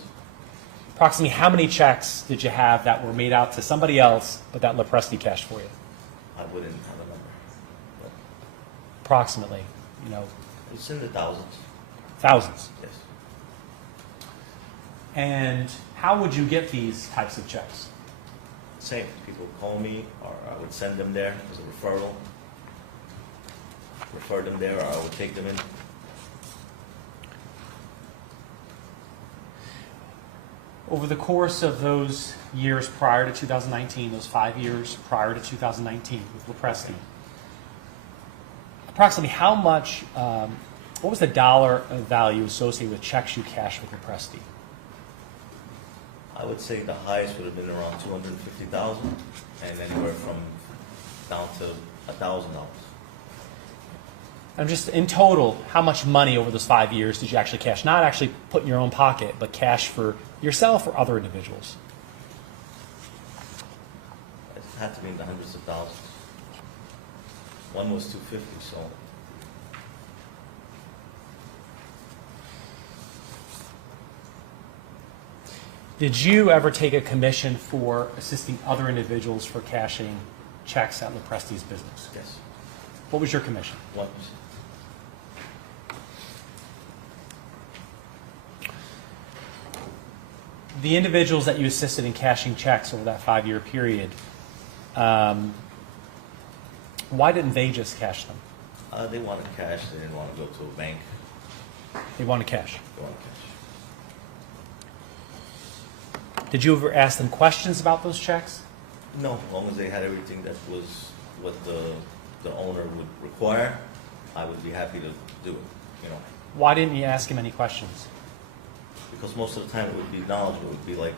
Approximately how many checks did you have that were made out to somebody else, but that Lopresti cashed for you? I wouldn't have a number. But Approximately, it's in the thousands. thousands. Yes. And how would you get these types of checks? Same. People call me, or I would send them there as a referral. Refer them there, or I would take them in. Over the course of those years prior to 2019, those 5 years prior to 2019 with Lopresti, approximately how much, what was the dollar value associated with checks you cashed with Lopresti? I would say the highest would have been around 250,000, and anywhere from down to $1,000. And just in total, how much money over those 5 years did you actually cash? Not actually put in your own pocket, but cash for yourself or other individuals? It had to be in the hundreds of thousands. One was 250, so Did you ever take a commission for assisting other individuals for cashing checks at Lopresti's business? yes. What was your commission? 1%. The individuals that you assisted in cashing checks over that 5-year period, why didn't they just cash them? They wanted cash. They didn't want to go to a bank. They wanted cash. They wanted cash. Did you ever ask them questions about those checks? No, as long as they had everything that was what the owner would require, I would be happy to do it. Why didn't you ask him any questions? Because most of the time it would be knowledgeable. It would be like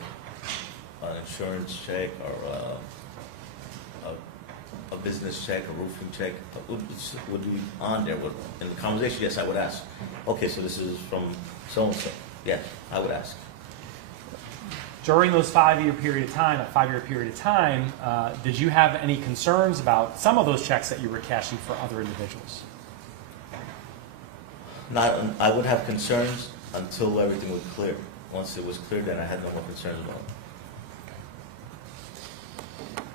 an insurance check or a business check, a roofing check. Would be on there. In the conversation, yes, I would ask. Okay, so this is from so-and-so. Yes, I would ask. During those 5-year period of time, did you have any concerns about some of those checks that you were cashing for other individuals? I would have concerns until everything was clear. Once it was clear, then I had no more concerns about it.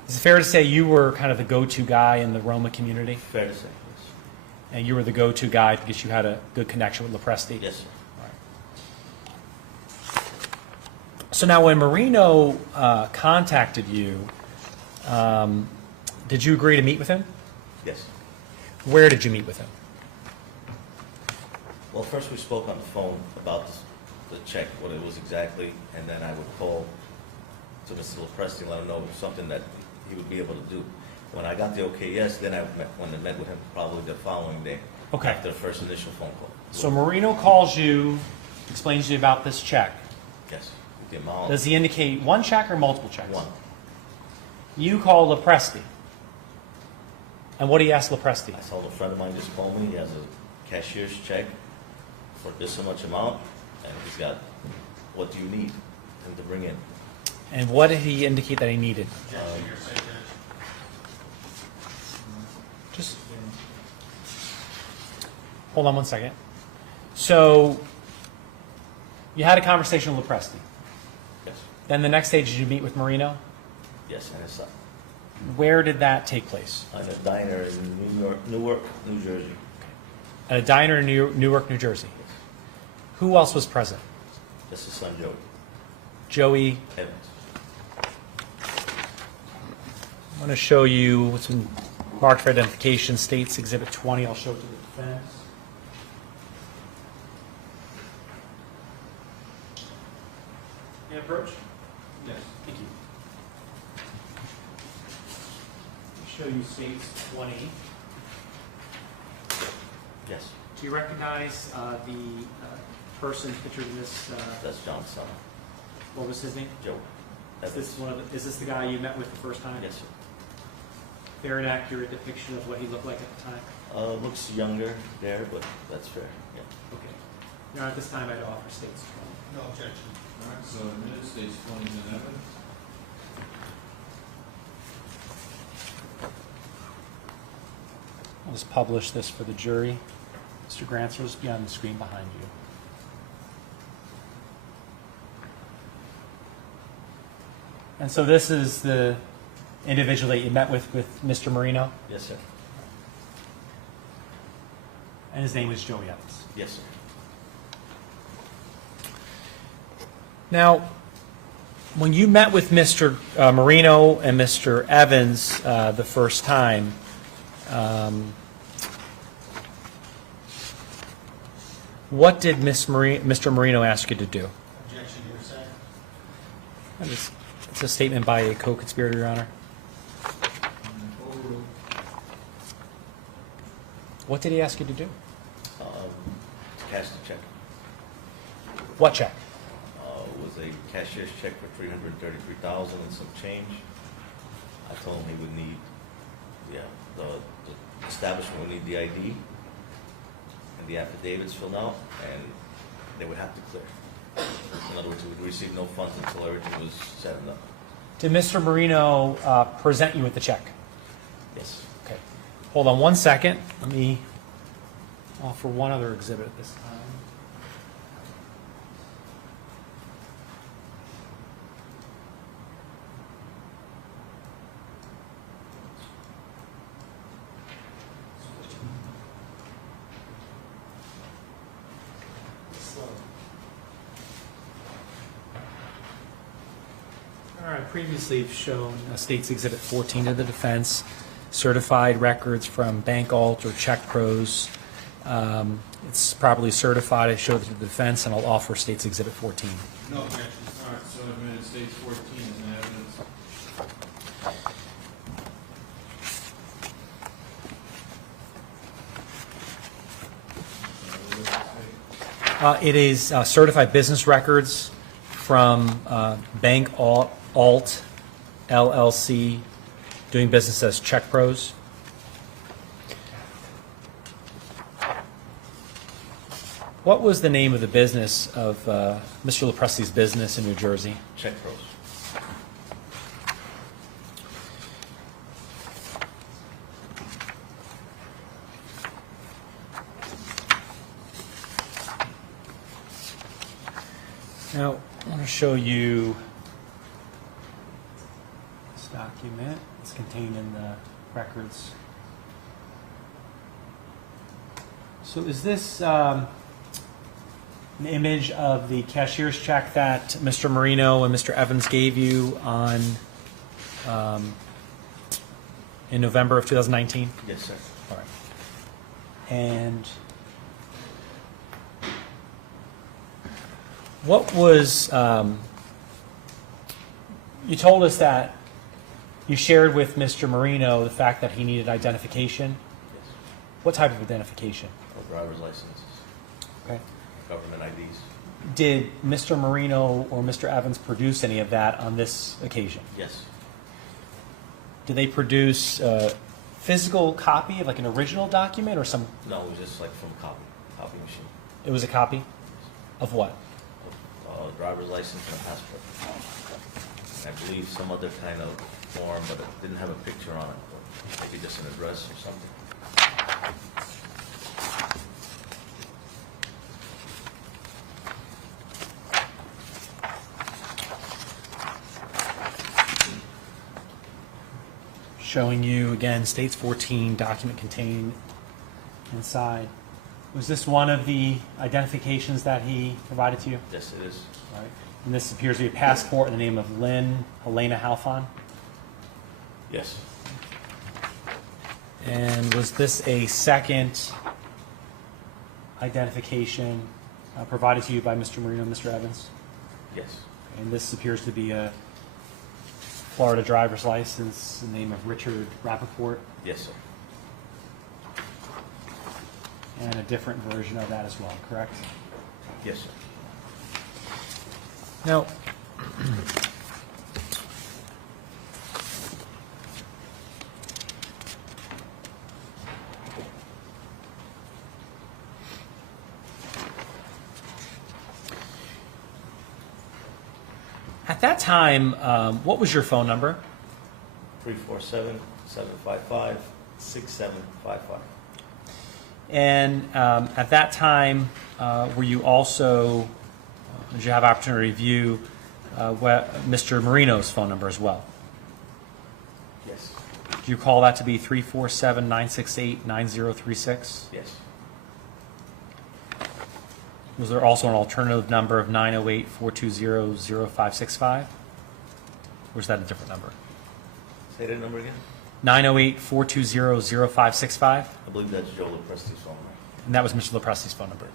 Is it fair to say you were kind of the go-to guy in the Roma community? Fair to say, yes. And you were the go-to guy because you had a good connection with Lopresti? Yes, sir. So now when Marino contacted you, did you agree to meet with him? Yes. Where did you meet with him? Well, first we spoke on the phone about the check, what it was exactly, and then I would call to Mr. Lopresti and let him know it was something that he would be able to do. When I got the okay, yes, then I met with him probably the following day. Okay. After the first initial phone call. So Marino calls you, explains to you about this check. Yes. With the amount. Does he indicate one check or multiple checks? One. You call Lopresti. And what do you ask Lopresti? I told a friend of mine just called me. He has a cashier's check for this so much amount, and he's got, what do you need him to bring in? And what did he indicate that he needed? Just hold on one second. So you had a conversation with Lopresti. Yes. Then the next day, did you meet with Marino? Yes, and his son. Where did that take place? On a diner in Newark, New Jersey. At a diner in Newark, New Jersey. Who else was present? That's his son, Joey. Joey Evans. I'm going to show you what's been marked for identification, States Exhibit 20. I'll show it to the defense. Can I approach? Yes. Thank you. show you states 20. Yes, Do you recognize the person pictured in this? that's John's son, What was his name? Joe. Is this is this the guy you met with the first time? Yes, sir. Fair and accurate depiction of what he looked like at the time? Looks younger there, but that's fair, yeah. Okay. Now, at this time, I'd offer states 20. No objection. All right, so admitted, states 20 in evidence. I'll just publish this for the jury. Mr. Grantz will just be on the screen behind you. And so this is the individual that you met with Mr. Marino, Yes, sir. and his name was Joey Evans. Yes, sir. Now, when you met with Mr. Marino and Mr. Evans the first time, what did Mr. Marino ask you to do? Objection, hearsay. It's a statement by a co-conspirator, Your Honor. Overruled. What did he ask you to do? To cash the check. What check? It was a cashier's check for $333,000 and some change. I told him he would need, the establishment would need the ID and the affidavits filled out, and they would have to clear. In other words, he would receive no funds until everything was set and done. Did Mr. Marino present you with the check? Yes. Okay. Hold on one second. Let me offer one other exhibit at this time. All right, previously shown State's Exhibit 14 to the defense, certified records from Bank Alt or Check Pros. It's properly certified. I showed it to the defense, and I'll offer State's Exhibit 14. No objection. All right, so admitted, states 14 is in evidence. It is certified business records from Bank Alt LLC, doing business as Check Pros. What was the name of the business of Mr. LaPresti's business in New Jersey? Check Pros. Now, I want to show you this document. It's contained in the records. So is this an image of the cashier's check that Mr. Marino and Mr. Evans gave you on in November of 2019? Yes, sir. All right. And what was, you told us that you shared with Mr. Marino the fact that he needed identification. Yes. What type of identification? Driver's licenses, Okay. government IDs. Did Mr. Marino or Mr. Evans produce any of that on this occasion? Yes. Did they produce a physical copy of like an original document or some? No, it was just like from copy machine. It was a copy of what? Driver's license and a passport. I believe some other kind of form, but it didn't have a picture on it. Maybe just an address or something. Showing you again, States 14 document contained inside. Was this one of the identifications that he provided to you? Yes, it is. All right. And this appears to be a passport in the name of Lin Halfon. Yes. And was this a second identification provided to you by Mr. Marino and Mr. Evans? Yes. And this appears to be a Florida driver's license in the name of Richard Rappaport, Yes, sir. and a different version of that as well, correct? Yes, sir. Now, at that time, what was your phone number? 347-755-6755. And at that time, were you also, did you have opportunity to review Mr. Marino's phone number as well? Yes. Do you call that to be 347-968-9036? Yes. Was there also an alternative number of 908-420-0565? Or is that a different number? Say that number again? 908-420-0565? I believe that's Joe Lopresti's phone number. And that was Mr. Lopresti's phone number.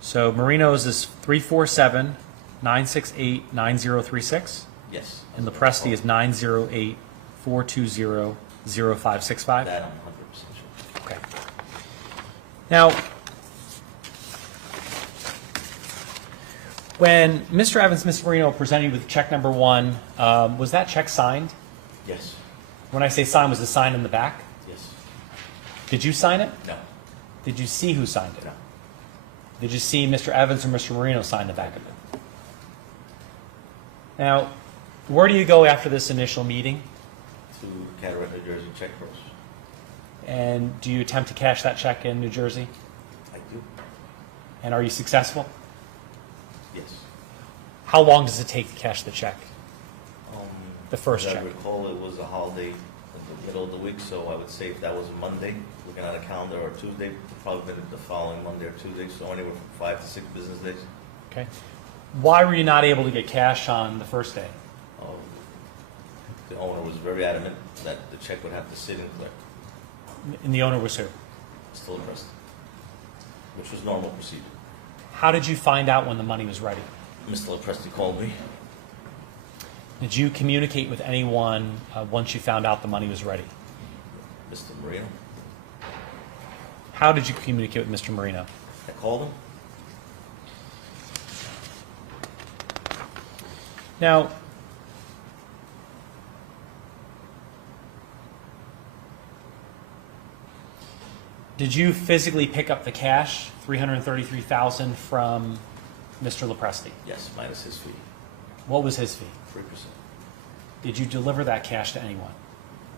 So Marino's is 347-968-9036? Yes. And Lopresti is 908-420-0565? That I'm 100% sure. Okay. Now, when Mr. Evans, Mr. Marino presented you with check number 1, was that check signed? Yes. When I say signed, was it signed in the back? Yes. Did you sign it? No. Did you see who signed it? No. Did you see Mr. Evans or Mr. Marino sign the back of it? Now, where do you go after this initial meeting? To Cataract, New Jersey, check cross. And do you attempt to cash that check in New Jersey? I do. And are you successful? Yes. How long does it take to cash the check? The first as check. I recall, it was a holiday in the middle of the week, so I would say if that was a Monday, looking at a calendar, or Tuesday, it probably been the following Monday or Tuesday, so anywhere from 5 to 6 business days. Okay. Why were you not able to get cash on the first day? The owner was very adamant that the check would have to sit and clear. And the owner was who? Still impressed, which was normal procedure. How did you find out when the money was ready? Mr. Lopresti called me. Did you communicate with anyone once you found out the money was ready? Mr. Marino. How did you communicate with Mr. Marino? I called him. Now, did you physically pick up the cash, $333,000 from Mr. Lopresti? Yes, minus his fee. What was his fee? 3%. Did you deliver that cash to anyone?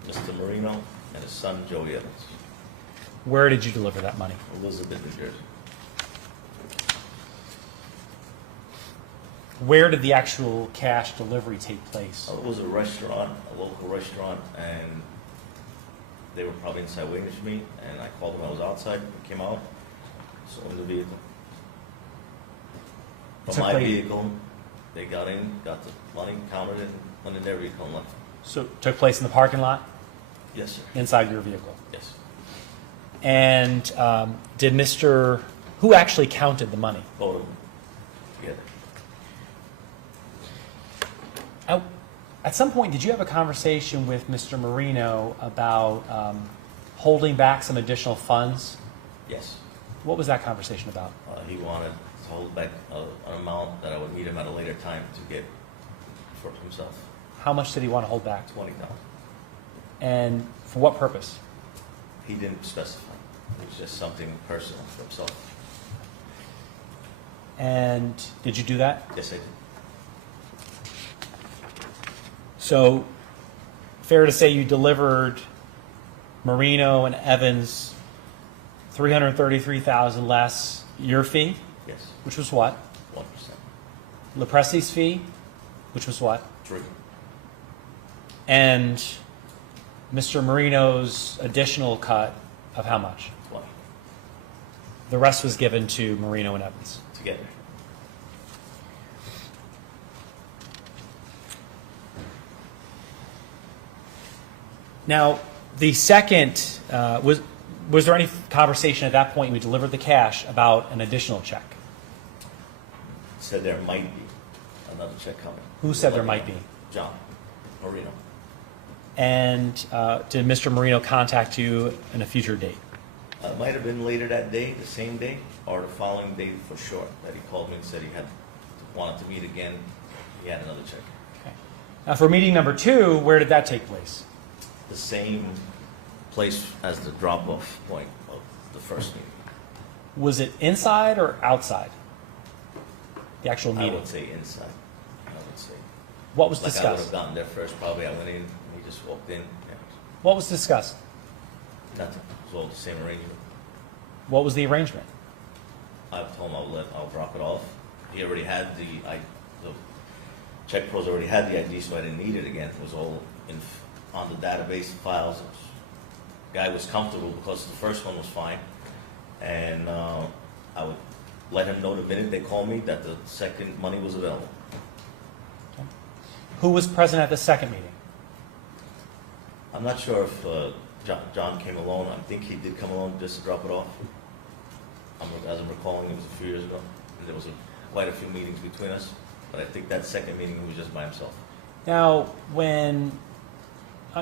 Mr. Marino and his son, Joey Evans. Where did you deliver that money? Elizabeth, New Jersey. Where did the actual cash delivery take place? It was a restaurant, a local restaurant, and they were probably inside waiting for me, and I called them. I was outside, I came out, so in the vehicle. From my vehicle, they got in, got the money, counted it, and went in their vehicle and left. So it took place in the parking lot? Yes, sir. Inside your vehicle? Yes. And did who actually counted the money? Both of them together. At some point, did you have a conversation with Mr. Marino about holding back some additional funds? Yes. What was that conversation about? He wanted to hold back an amount that I would meet him at a later time to get for himself. How much did he want to hold back? $20,000. And for what purpose? He didn't specify. It was just something personal for himself. And did you do that? Yes, I did. So, fair to say you delivered Marino and Evans $333,000 less your fee? Yes. Which was what? 1%. Lopresti's fee? Which was what? 3%. And Mr. Marino's additional cut of how much? 20%. The rest was given to Marino and Evans. Together. Now, the second, was there any conversation at that point when we delivered the cash about an additional check? Said there might be another check coming. Who said there might be? John. Marino. And did Mr. Marino contact you in a future date? It might have been later that day, the same day, or the following day for sure, that he called me and said he wanted to meet again. He had another check. Okay. Now, for meeting number 2, where did that take place? The same place as the drop-off point of the first meeting. Was it inside or outside? The actual I meeting? would say inside. I would say. What was Like I would discussed? have gotten there first, probably. I went in, he just walked in. Yeah. What was discussed? Nothing. It was all the same arrangement. What was the arrangement? I told him I'll drop it off. He already had the Check Pros already had the ID, so I didn't need it again. It was all on the database files. Guy was comfortable because the first one was fine, and I would let him know the minute they called me that the second money was available. Who was present at the second meeting? I'm not sure if John came alone. I think he did come alone just to drop it off. As I'm recalling, it was a few years ago, and there was quite a few meetings between us. But I think that second meeting he was just by himself. Now,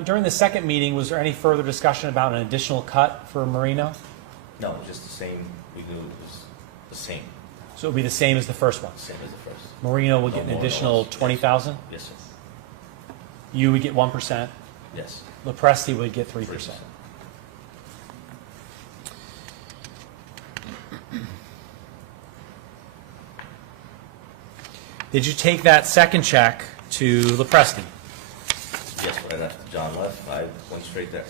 during the second meeting, was there any further discussion about an additional cut for Marino? No, just the same. We knew it was the same. So it would be the same as the first one? Same as the first. Marino would No get an more, no additional less. $20,000? Yes, sir. You would get 1%? Yes. Lopresti would get 3%. Did you take that second check to Lopresti? Yes, right after John left, I went straight there.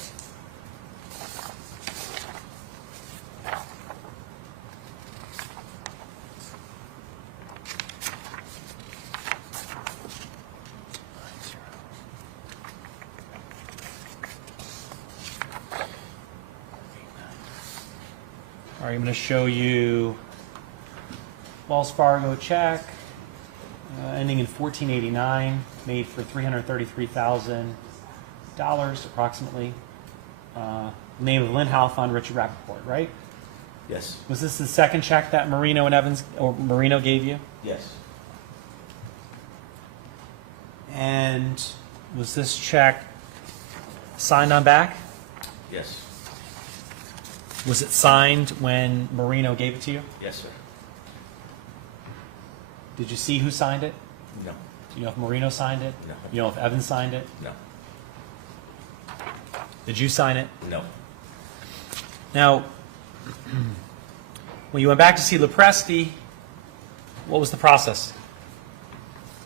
All right, I'm going to show you Wells Fargo check ending in 1489, made for $333,000 approximately. Name of Lin Halfon, Richard Rappaport, right? Yes. Was this the second check that Marino and Evans or Marino gave you? Yes. And was this check signed on back? Yes. Was it signed when Marino gave it to you? Yes, sir. Did you see who signed it? No. Do you know if Marino signed it? No. You know if Evans signed it? No. Did you sign it? No. Now, when you went back to see Lopresti, what was the process?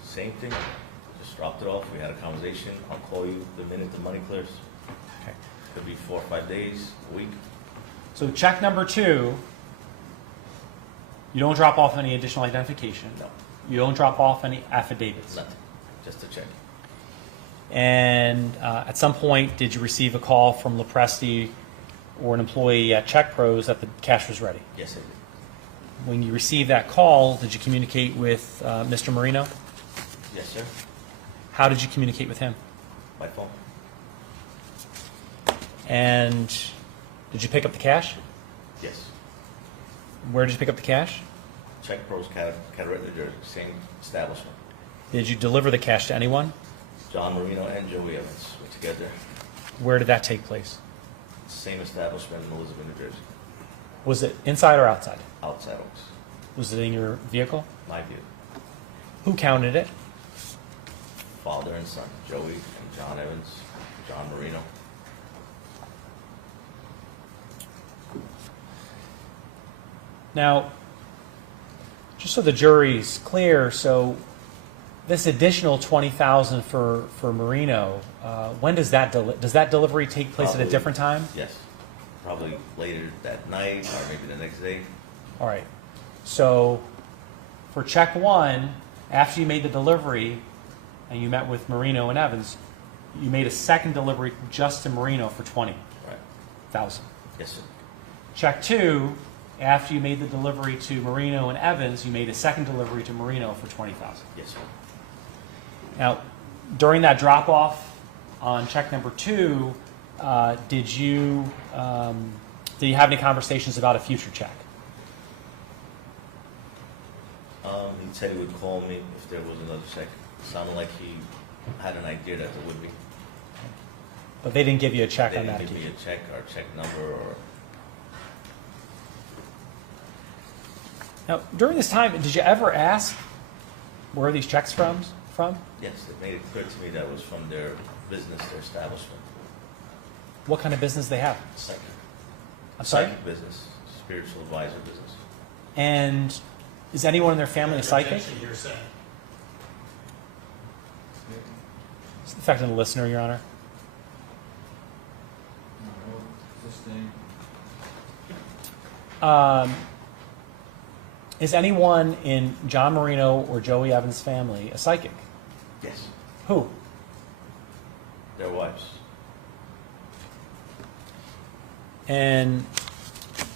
Same thing. Just dropped it off. We had a conversation. I'll call you the minute the money clears. Okay. Could be 4 or 5 days, a week. So check number 2, you don't drop off any additional identification. No. You don't drop off any affidavits. Nothing. Just a check. And at some point, did you receive a call from Lopresti or an employee at Check Pros that the cash was ready? Yes, I did. When you received that call, did you communicate with Mr. Marino? Yes, sir. How did you communicate with him? By phone. And did you pick up the cash? Yes. Where did you pick up the cash? Check Pros, Carteret, New Jersey. Same establishment. Did you deliver the cash to anyone? John Marino and Joey Evans were together. Where did that take place? Same establishment in Elizabeth, New Jersey. Was it inside or outside? Outside Oaks. Was it in your vehicle? My view. Who counted it? Father and son. Joey and John Evans. John Marino. Now, just so the jury's clear, so this additional $20,000 for Marino, when does that delivery take place at a different time? Yes. Probably later that night or maybe the next day. All right. So for check 1, after you made the delivery and you met with Marino and Evans, you made a second delivery just to Marino for $20,000. Right. Yes, sir. Check 2, after you made the delivery to Marino and Evans, you made a second delivery to Marino for $20,000. Yes, sir. Now, during that drop-off on check number 2, did you have any conversations about a future check? He said he would call me if there was another check. Sounded like he had an idea that there would be. But they didn't give you a check They on that didn't give me occasion? a check or check number or, Now, during this time, did you ever ask where are these checks from? yes, they made it clear to me that it was from their business, their establishment. What kind of business they have? Psychic. I'm sorry? Psychic business, spiritual advisor business. And is anyone in their family a psychic? Retention, you're saying. It's affecting the listener, Your Honor. Is anyone in John Marino or Joey Evans' family a psychic? Yes, Who? their wives. And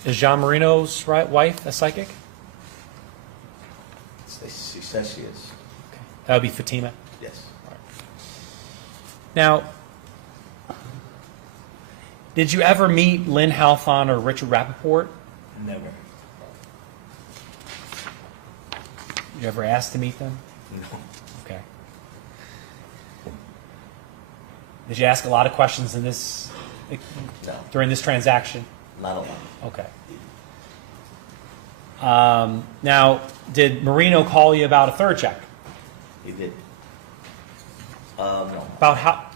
is John Marino's wife a psychic? She says she is. That would be Fatima. Yes. Now, did you ever meet Lin Halfon or Richard Rappaport? Never. You ever asked to meet them? No. Okay. Did you ask a lot of questions in this No. during this transaction? Not a lot. Okay. Now, did Marino call you about a third check? He did. No. About how?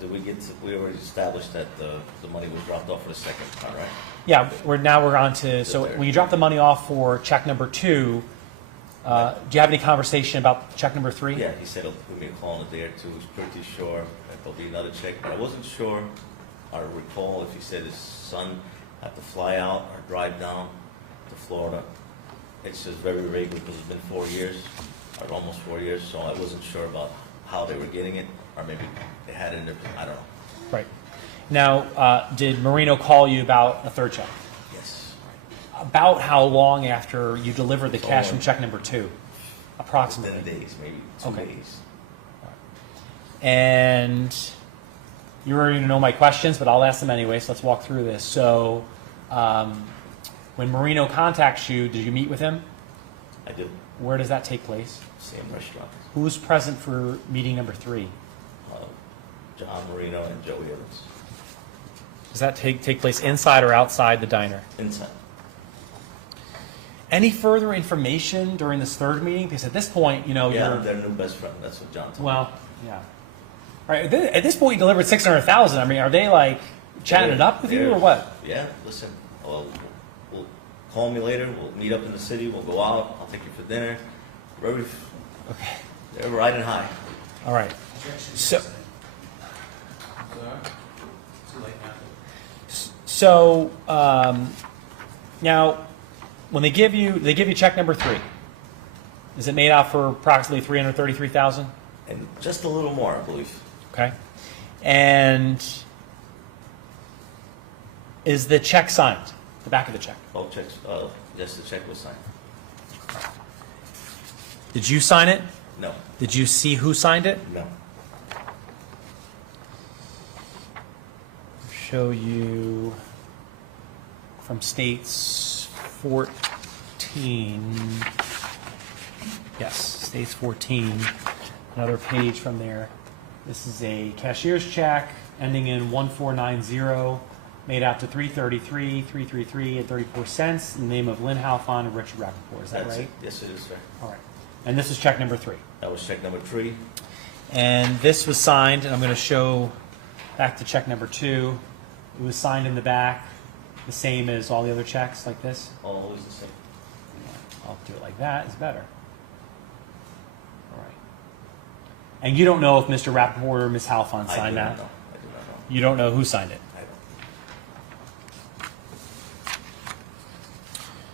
We already established that the money was dropped off for the second part, right? Yeah, we're on to. So when you drop the money off for check number 2, do you have any conversation about check number 3? Yeah, he said he'll give me a call in a day or two. He was pretty sure that there'll be another check, but I wasn't sure. I recall if he said his son had to fly out or drive down to Florida. It's just very vague because it's been 4 years, or almost 4 years, so I wasn't sure about how they were getting it, or maybe they had it in their, I don't know. Right. Now, did Marino call you about a third check? Yes. About how long after you delivered the cash from check number 2? Approximately. 10 days, maybe 2 days. And you already know my questions, but I'll ask them anyway, so let's walk through this. So, when Marino contacts you, did you meet with him? I did. Where does that take place? Same restaurant. Who's present for meeting number 3? John Marino and Joey Evans. Does that take place inside or outside the diner? Inside. Any further information during this third meeting? Because at this point, you know, Yeah, you're... I'm their new best friend. That's what John told me. Well, yeah. All right, at this point, you delivered $600,000. I mean, are they, like, chatting it up with you or what? Yeah, listen, we'll call me later. We'll meet up in the city. We'll go out. I'll take you for dinner. Okay. They're riding high. All right. So, now, when they give you check number 3, is it made out for approximately $333,000? And just a little more, I believe. Okay. And is the check signed? The back of the check? Both checks, yes, the check was signed. Did you sign it? No. Did you see who signed it? No. Show you from states 14. Yes, states 14. Another page from there. This is a cashier's check ending in 1490, made out to 333 and 34 cents in the name of Lin Halfon and Richard Rappaport. Is that That's right? it. Yes, it is, sir. All right. And this is check number 3. That was check number 3. And this was signed, and I'm going to show back to check number 2. It was signed in the back, the same as all the other checks, like this. Always the same. I'll do it like that. It's better. All right. And you don't know if Mr. Rappaport or Ms. Halfon signed that? I do not know. You don't know who signed it? I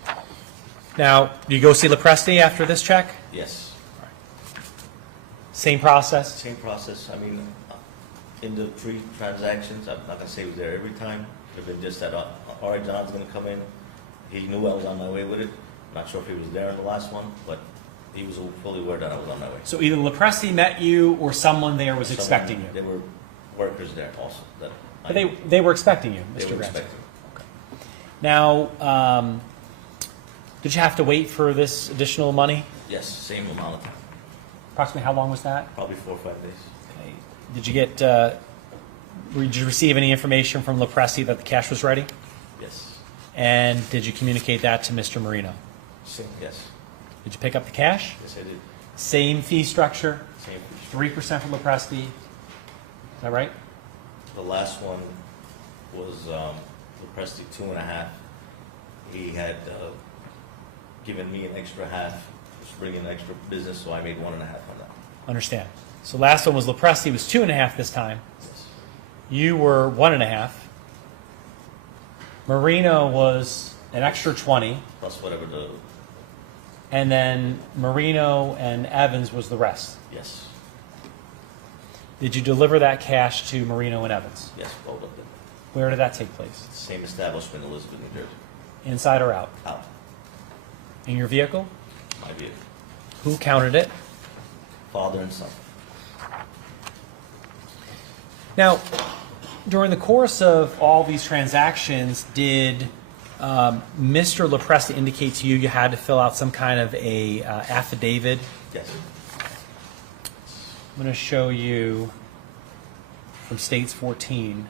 don't. Now, do you go see Lopresti after this check? Yes. Same process? Same process. I mean, in the 3 transactions, I'm not going to say he was there every time. It's been just that, all right, John's going to come in. He knew I was on my way with it. I'm not sure if he was there in the last one, but he was fully aware that I was on my way. So either Lopresti met you or someone there was expecting you? There were workers there also. But they were expecting you, Mr. They were Grant. expecting. Okay. Now, did you have to wait for this additional money? Yes, same amount of time. Approximately how long was that? Probably 4 or 5 days. Okay. Okay. Did you get? Did you receive any information from Lopresti that the cash was ready? Yes. And did you communicate that to Mr. Marino? Yes. Did you pick up the cash? Yes, I did. Same fee structure? Same. 3% for Lopresti. Is that right? The last one was Lopresti 2.5. He had given me an extra half, just bringing an extra business, so I made 1.5 on that. Understand. So last one was Lopresti was 2.5 this time. Yes. You were 1.5. Marino was an extra 20. Plus whatever the. And then Marino and Evans was the rest. Yes. Did you deliver that cash to Marino and Evans? Yes, both of them. Where did that take place? Same establishment, Elizabeth, New Jersey. Inside or out? Out. In your vehicle? My vehicle. Who counted it? Father and son. Now, during the course of all these transactions, did Mr. Lopresti indicate to you you had to fill out some kind of a affidavit? Yes. I'm going to show you from States 14.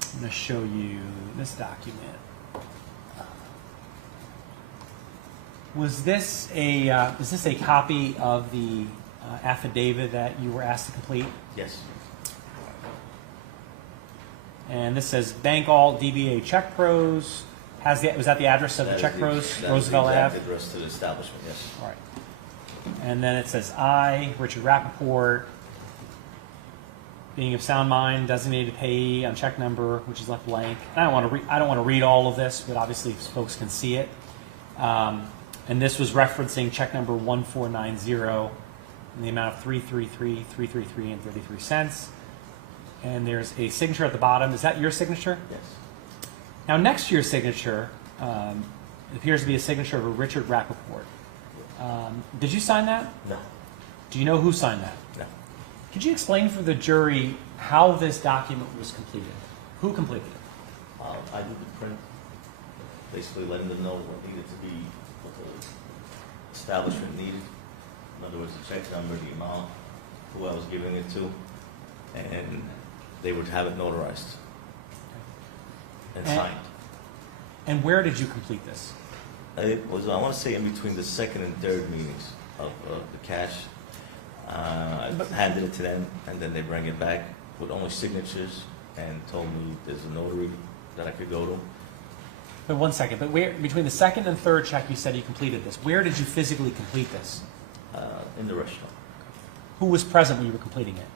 I'm going to show you this document. Was this a copy of the affidavit that you were asked to complete? Yes. And this says Bank Alt DBA Check Pros. Was that the address of the Check Pros, Roosevelt Ave? Ave? The address to the establishment, yes. All right. And then it says I, Richard Rappaport, being of sound mind, designated payee on check number, which is left blank. I don't want to read all of this, but obviously folks can see it. And this was referencing check number 1490 in the amount of $333,333 and 33 cents. And there's a signature at the bottom. Is that your signature? Yes. Now, next to your signature, it appears to be a signature of a Richard Rappaport. Did you sign that? No. Do you know who signed that? No. Could you explain for the jury how this document was completed? Who completed it? I did the print, basically letting them know what needed to be, what the establishment needed. In other words, the check number, the amount, who I was giving it to, and they would have it notarized and signed. And where did you complete this? It was, I want to say, in between the second and third meetings of the cash. I handed it to them, and then they bring it back with only signatures and told me there's a notary that I could go to. But 1 second. But where between the second and third check you said you completed this? Where did you physically complete this? In the restaurant. Who was present when you were completing it?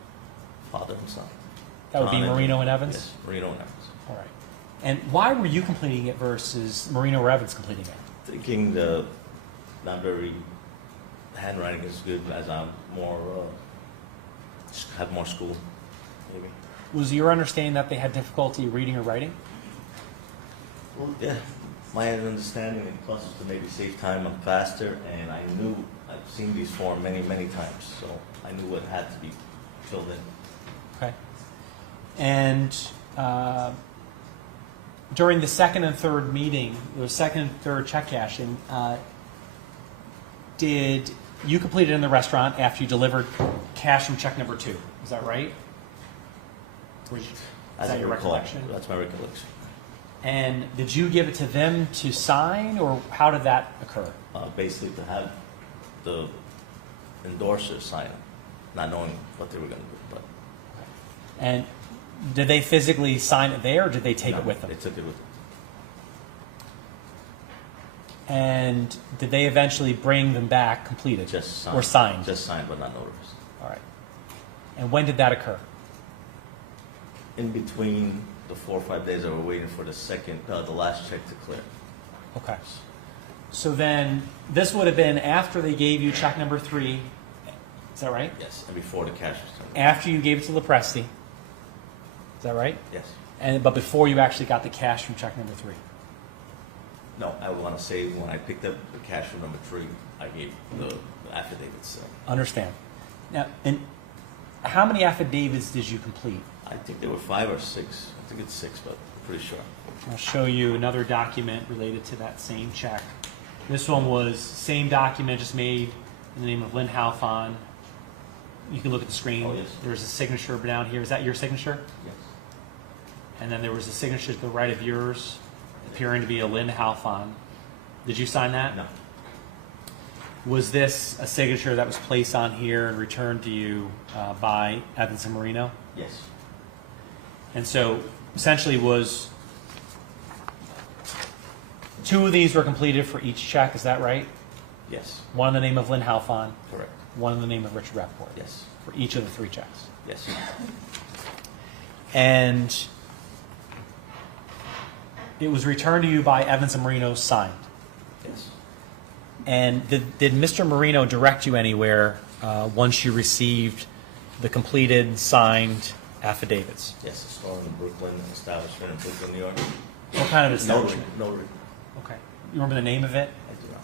Father and son. That would be Marino and Evans? Yes, Marino and Evans. All right. And why were you completing it versus Marino or Evans completing it? Thinking the not very handwriting is good as I'm more have more school, maybe. Was your understanding that they had difficulty reading or writing? Well, yeah, my understanding and plus to maybe save time and faster, and I knew I've seen these forms many times, so I knew what had to be filled in. Okay. And during the second and third meeting, the second and third check cashing, did you complete it in the restaurant after you delivered cash from check number 2? Is that right? Is that your recollection? That's my recollection. And did you give it to them to sign, or how did that occur? Basically, to have the endorser sign it, not knowing what they were going to do. But and did they physically sign it there, or did they take it with them? They took it with them. And did they eventually bring them back completed? Just signed. Or signed? Just signed, but not notarized. All right. And when did that occur? In between the 4 or 5 days that we're waiting for the last check to clear. Okay. So then, this would have been after they gave you check number 3. Is that right? Yes, and before the cash was turned. After you gave it to Lopresti. Is that right? Yes. But before you actually got the cash from check number 3. No, I want to say when I picked up the cash from number 3, I gave the affidavits. Understand. Now, and how many affidavits did you complete? I think there were 5 or 6. I think it's 6, but I'm pretty sure. I'll show you another document related to that same check. This one was same document, just made in the name of Lin Halfon. You can look at the screen. Oh, yes. There's a signature down here. Is that your signature? Yes. And then there was a signature to the right of yours, appearing to be a Lin Halfon. Did you sign that? No. Was this a signature that was placed on here and returned to you by Evans and Marino? Yes. And so essentially was two of these were completed for each check, is that right? Yes. One in the name of Lin Halfon, Correct. one in the name of Richard Rappaport. Yes. For each of the three checks. Yes. And it was returned to you by Evans and Marino signed. Yes. And did Mr. Marino direct you anywhere once you received the completed signed affidavits? Yes. It's called the Brooklyn establishment in Brooklyn, New York. What kind of Notary. establishment? Notary. Okay. You remember the name of it? I do not.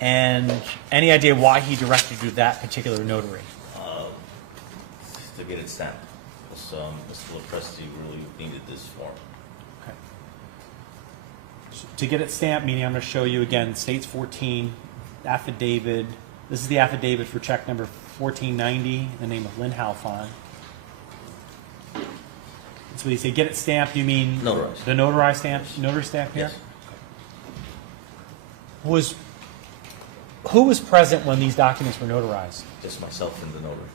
And any idea why he directed you to that particular notary? To get it stamped. Because Mr. Lopresti really needed this form. Okay. So to get it stamped, meaning I'm going to show you again, States 14, affidavit. This is the affidavit for check number 1490 in the name of Lin Halfon. So when you say get it stamped, you mean Notarized. the notarized stamp, notary stamp here? Yes. Who was present when these documents were notarized? Just myself and the notary.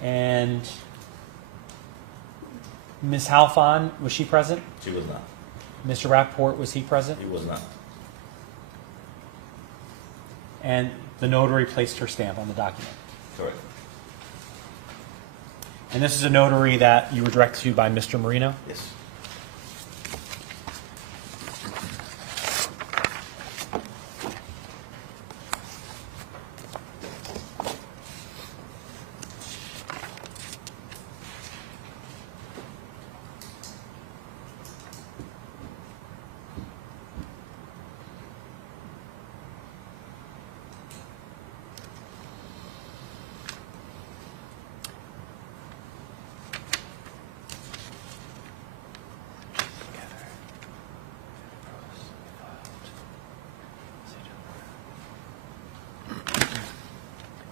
And Ms. Halfon, was she present? She was not. Mr. Rappaport, was he present? He was not. And the notary placed her stamp on the document. Correct. And this is a notary that you were directed to by Mr. Marino? Yes.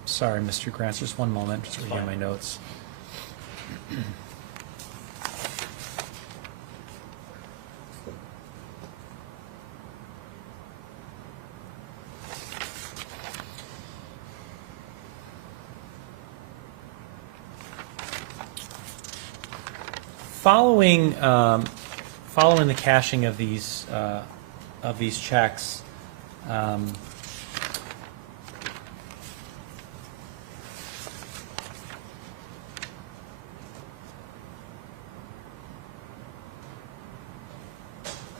Sorry, Mr. Grants, just one moment, just reading my notes. Following the cashing of these checks,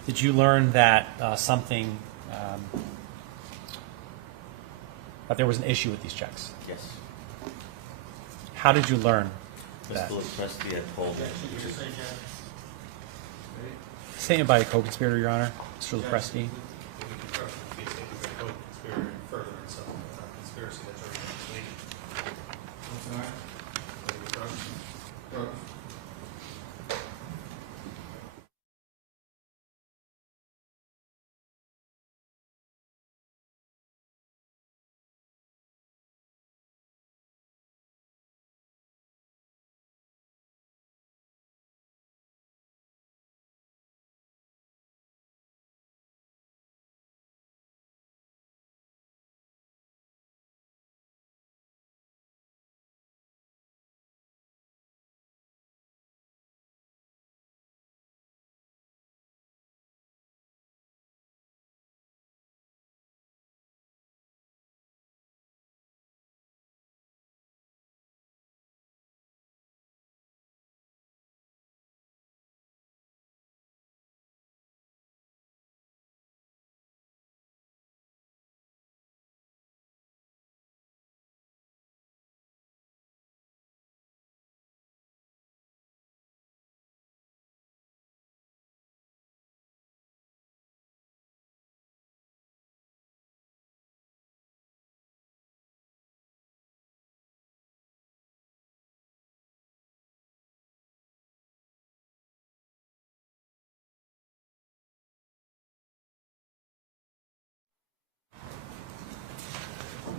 did you learn that that there was an issue with these checks? Yes. How did you learn that? Mr. Lopresti had told me. Statement by a co-conspirator, Your Honor, Mr. Lopresti. Furtherance of conspiracy that's already been completed. Brooks.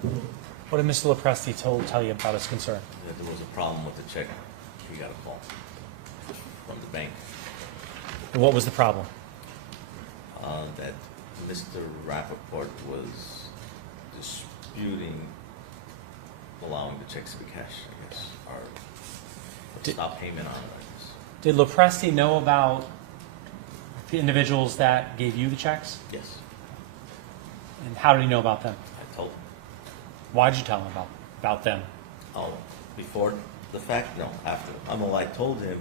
What did Mr. Lopresti tell you about his concern? That there was a problem with the check. He got a call from the bank. And what was the problem? That Mr. Rappaport was disputing allowing the checks to be cashed, I guess, or stop payment on it, I guess. Did Lopresti know about the individuals that gave you the checks? Yes, And how did he know about them? I told him. Why did you tell him about them? Oh, before the fact? No, after. I told him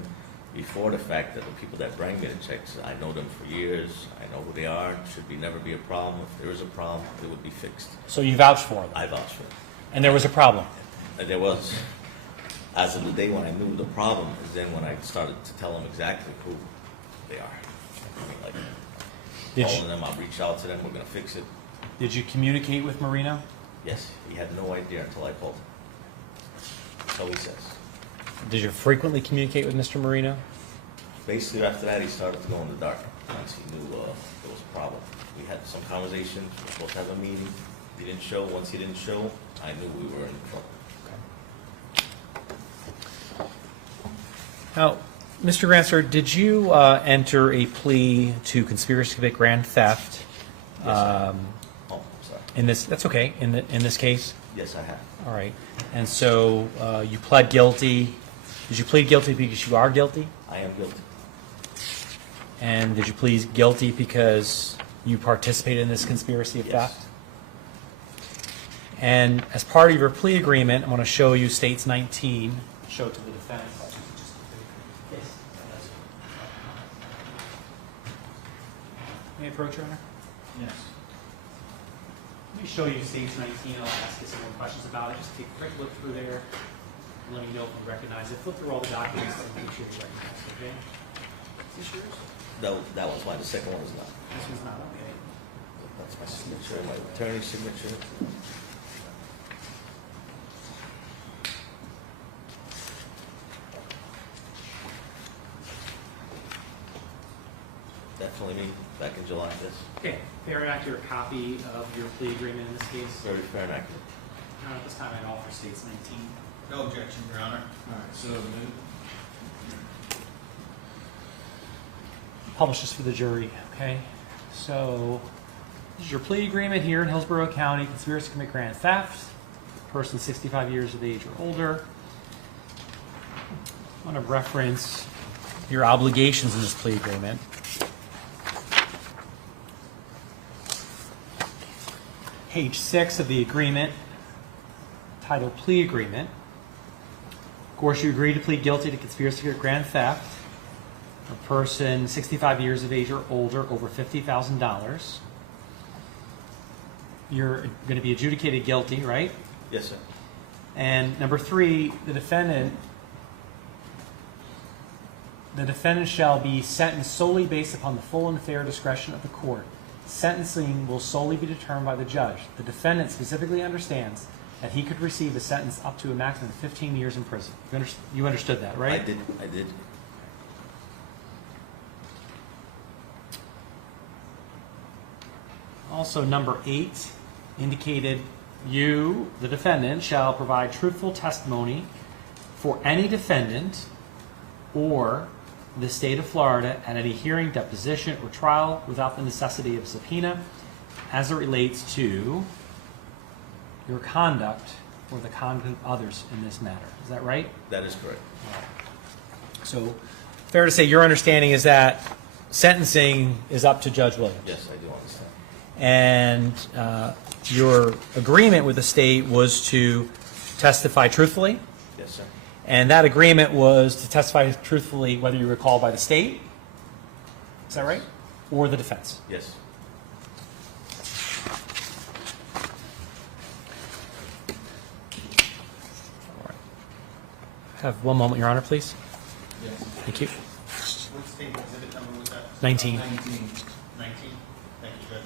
before the fact that the people that bring me the checks, I know them for years. I know who they are. Should never be a problem. If there is a problem, it would be fixed. So you vouched for them? I vouched for them. And there was a problem? And there was. As of the day when I knew the problem is then when I started to tell them exactly who they are. I mean, like, calling them, I'll reach out to them, we're going to fix it. Did you communicate with Marino? Yes, he had no idea until I called him. So he says. Did you frequently communicate with Mr. Marino? Basically, after that, he started to go in the dark once he knew there was a problem. We had some conversations. We were supposed to have a meeting. He didn't show. Once he didn't show, I knew we were in trouble. Now, Mr. Granser, did you enter a plea to conspiracy to commit grand theft? Yes, oh, sorry. In this, that's okay. In this case. Yes, I have. All right. And so you pled guilty. Did you plead guilty because you are guilty? I am guilty. And did you plead guilty because you participated in this conspiracy of Yes. theft? And as part of your plea agreement, I'm going to show you States 19. Show it to the defense. May I approach, Your Honor? Yes. Let me show you States 19. I'll ask you some more questions about it. Just take a quick look through there and let me know if you recognize it. Flip through all the documents and make sure you recognize it, okay? Is this yours? That was why the second one is not. This one's not, okay. That's my signature, my attorney's signature. Definitely me, back in July, yes. Okay, fair and accurate copy of your plea agreement in this case. Very fair and accurate. At this time, I'd offer States 19. No objection, Your Honor. All right, so admitted. Publish this for the jury, okay? So, this is your plea agreement here in Hillsborough County, conspiracy to commit grand theft, person 65 years of age or older. I want to reference your obligations in this plea agreement. Page 6 of the agreement, titled Plea Agreement. Of course, you agree to plead guilty to conspiracy to commit grand theft. A person 65 years of age or older, over $50,000. You're going to be adjudicated guilty, right? Yes, sir. And number 3, the defendant shall be sentenced solely based upon the full and fair discretion of the court. Sentencing will solely be determined by the judge. The defendant specifically understands that he could receive a sentence up to a maximum of 15 years in prison. You understood that, right? I did. Also, number 8 indicated you, the defendant, shall provide truthful testimony for any defendant or the state of Florida at any hearing, deposition, or trial without the necessity of subpoena as it relates to your conduct or the conduct of others in this matter. Is that right? That is correct. So, fair to say your understanding is that sentencing is up to Judge Williams. Yes, I do understand. And your agreement with the state was to testify truthfully? Yes, sir. And that agreement was to testify truthfully whether you were called by the state, is that right? Or the defense? Yes. All right. Have one moment, Your Honor, please. Yes. Thank you. What state exhibit number was that? 19. 19. 19? Thank you, Judge.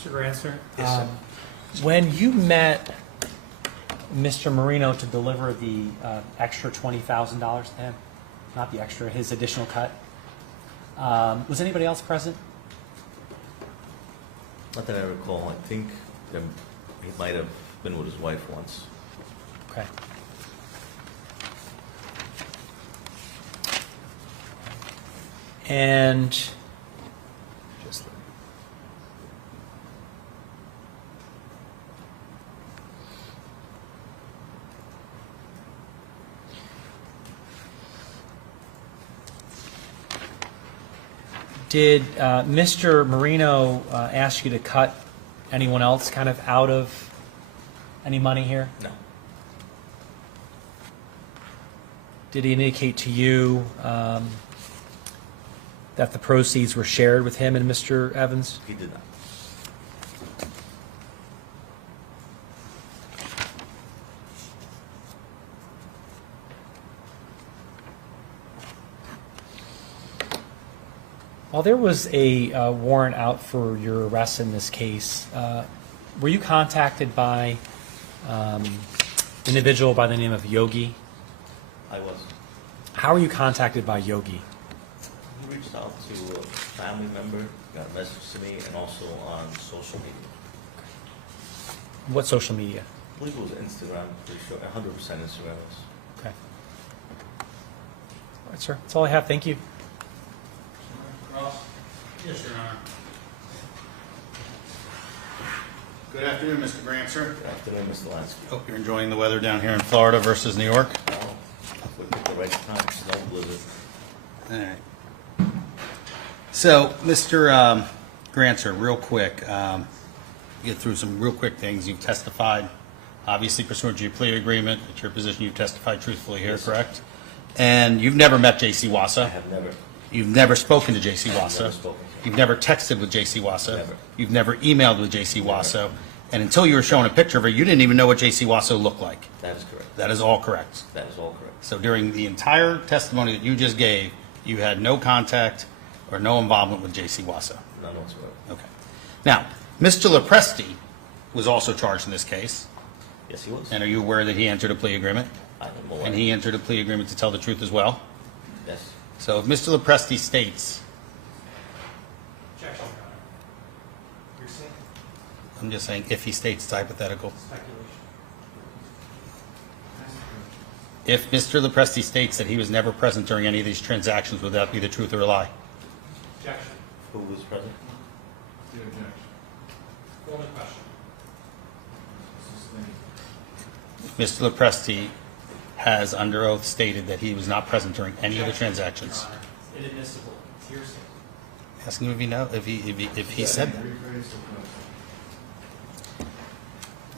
Mr. Granser? Yes, sir. When you met Mr. Marino to deliver the extra $20,000 to him, not the extra, his additional cut, was anybody else present? Not that I recall. I think he might have been with his wife once. Okay. And just did Mr. Marino ask you to cut anyone else kind of out of any money here? No. Did he indicate to you that the proceeds were shared with him and Mr. Evans? He did not. While there was a warrant out for your arrest in this case, were you contacted by an individual by the name of Yogi? I was. How were you contacted by Yogi? He reached out to a family member, got a message to me, and also on social media. What social media? I believe it was Instagram, pretty sure. 100% Instagram. Okay. All right, sir. That's all I have. Thank you. Cross? Yes, Your Honor. Good afternoon, Mr. Granser. Good afternoon, Mr. Lansky. Hope you're enjoying the weather down here in Florida versus New York. Well, we picked the right time, snow blizzard. All right. So, Mr. Granser, real quick, get through some real quick things. You've testified, obviously pursuant to your plea agreement. It's your position you've testified truthfully here, Yes, sir. correct? And you've never met Jaycee Wasso. I have never. You've never spoken to Jaycee I've Wasso. never spoken. You've never texted with Jaycee Wasso. Never. You've never emailed with Jaycee Wasso. And until you were shown a picture of her, you didn't even know what Jaycee Wasso looked like. That is correct. That is all correct. That is all correct. So during the entire testimony that you just gave, you had no contact or no involvement with Jaycee Wasso. None whatsoever. Okay. Now, Mr. Lopresti was also charged in this case. Yes, he was. And are you aware that he entered a plea agreement? I am aware. And he entered a plea agreement to tell the truth as well? Yes. So if Mr. Lopresti states, Objection, Your Honor. You're saying I'm just saying if he states, it's hypothetical. speculation. If Mr. Lopresti states that he was never present during any of these transactions, would that be the truth or a lie? Objection. Who was present? The objection. Call the question. Sustained. Mr. Lopresti has under oath stated that he was not present during any of the transactions. Your Honor, it's inadmissible. It's hearsay. Asking him if he know if he said that. Rephrase the question.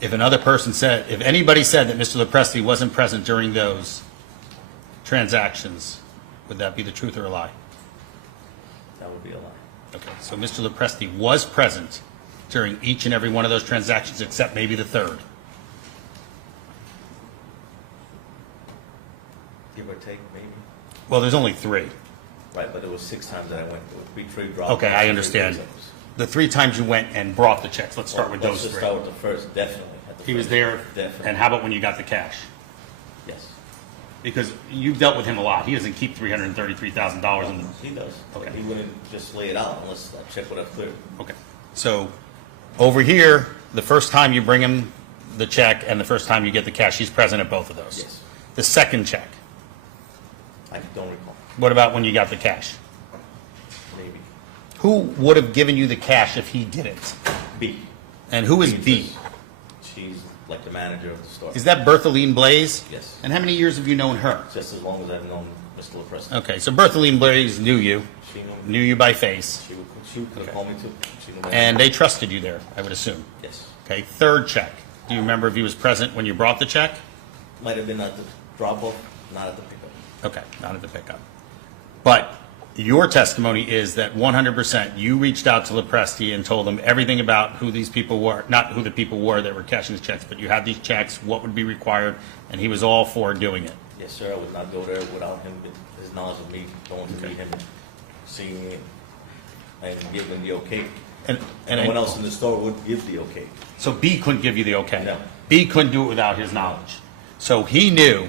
If another person said, if anybody said that Mr. Lopresti wasn't present during those transactions, would that be the truth or a lie? That would be a lie. Okay, so Mr. Lopresti was present during each and every one of those transactions except maybe the third. Give or take, maybe. Well, there's only three. Right, but it was 6 times that I went. There would be 3 drops. Okay, I understand. The 3 times you went and brought the checks, let's start with Let's those just 3. start with the first, definitely. At the He was first. there, Definitely. and how about when you got the cash? Yes. Because you've dealt with him a lot. He doesn't keep $333,000 in the... He does. Okay. He wouldn't just lay it out unless that check would have cleared. Okay, so over here, the first time you bring him the check and the first time you get the cash, he's present at both of those? Yes. The second check, I don't recall. what about when you got the cash? Maybe. Who would have given you the cash if he didn't? B. And who is B? She's like the manager of the store. Is that Berthaline Blaze? Yes. And how many years have you known her? Just as long as I've known Mr. Lopresti. Okay, so Berthaline Blaze knew you, She knew me. knew you by face, She would call me too. She knew my and name. they trusted you there, I would assume. Yes. Okay, third check. Do you remember if he was present when you brought the check? Might have been at the drop-off, not at the pickup. Okay, not at the pickup. But your testimony is that 100% you reached out to Lopresti and told him everything about who these people were, not who the people were that were cashing the checks, but you had these checks, what would be required, and he was all for doing it. Yes, sir. I would not go there without him, his knowledge of me, going to meet him, seeing me, and giving the okay. And No one else in the store would give the okay. So B couldn't give you the okay? No. B couldn't do it without his knowledge. So he knew,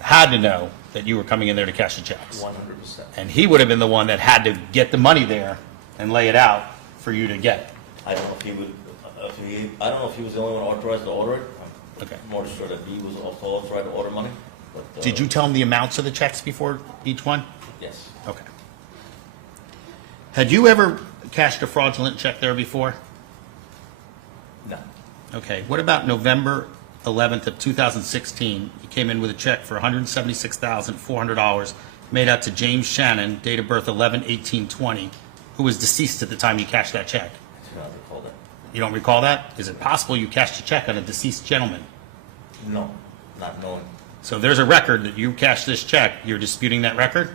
had to know, that you were coming in there to cash the checks. 100%. And he would have been the one that had to get the money there and lay it out for you to get it. I don't know if he would, I don't know if he was the only one authorized to order it. Okay. I'm more sure that B was also authorized to order money, but. Did you tell him the amounts of the checks before each one? Yes. Okay. Had you ever cashed a fraudulent check there before? No. Okay. What about November 11th of 2016? You came in with a check for $176,400 made out to James Shannon, date of birth 11/18/20, who was deceased at the time you cashed that check. I do not recall that. You don't recall that? Is it possible you cashed a check on a deceased gentleman? No, not knowing. So there's a record that you cashed this check. You're disputing that record?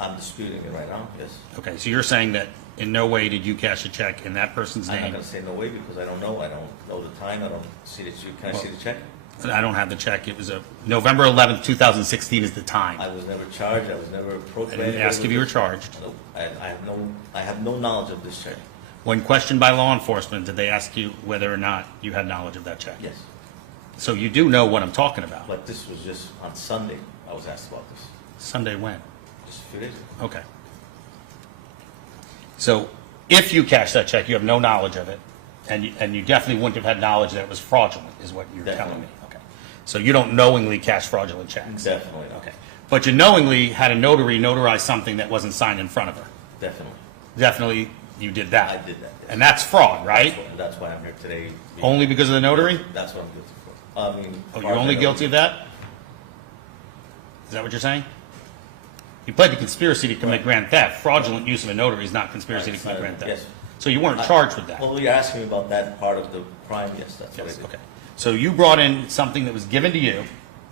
I'm disputing it right now, yes. Okay, so you're saying that in no way did you cash a check in that person's I'm not name? gonna say no way because I don't know. I don't know the time. I don't see the, can I see the check? I don't have the check. It was a November 11th, 2016 is the time. I was never charged. I was never approached. I didn't ask if you were charged. No, I have no knowledge of this check. When questioned by law enforcement, did they ask you whether or not you had knowledge of that check? Yes. So you do know what I'm talking about. But this was just on Sunday. I was asked about this. Sunday when? Just a few days ago. Okay. So if you cash that check, you have no knowledge of it, and you definitely wouldn't have had knowledge that it was fraudulent, is what you're telling me. Okay. So you don't knowingly cash fraudulent checks? Definitely not. Okay. But you knowingly had a notary notarize something that wasn't signed in front of her? Definitely. Definitely you did that? I did that, yes. And that's fraud, right? That's why I'm here today. Only because of the notary? That's what I'm guilty for. I mean. Oh, you're only guilty of that? Is that what you're saying? You pled to conspiracy to commit grand theft. Fraudulent use of a notary is not conspiracy to commit grand theft. Yes. So you weren't charged with that? Well, you're asking me about that part of the crime, yes, that's what I Yes, did. okay. So you brought in something that was given to you,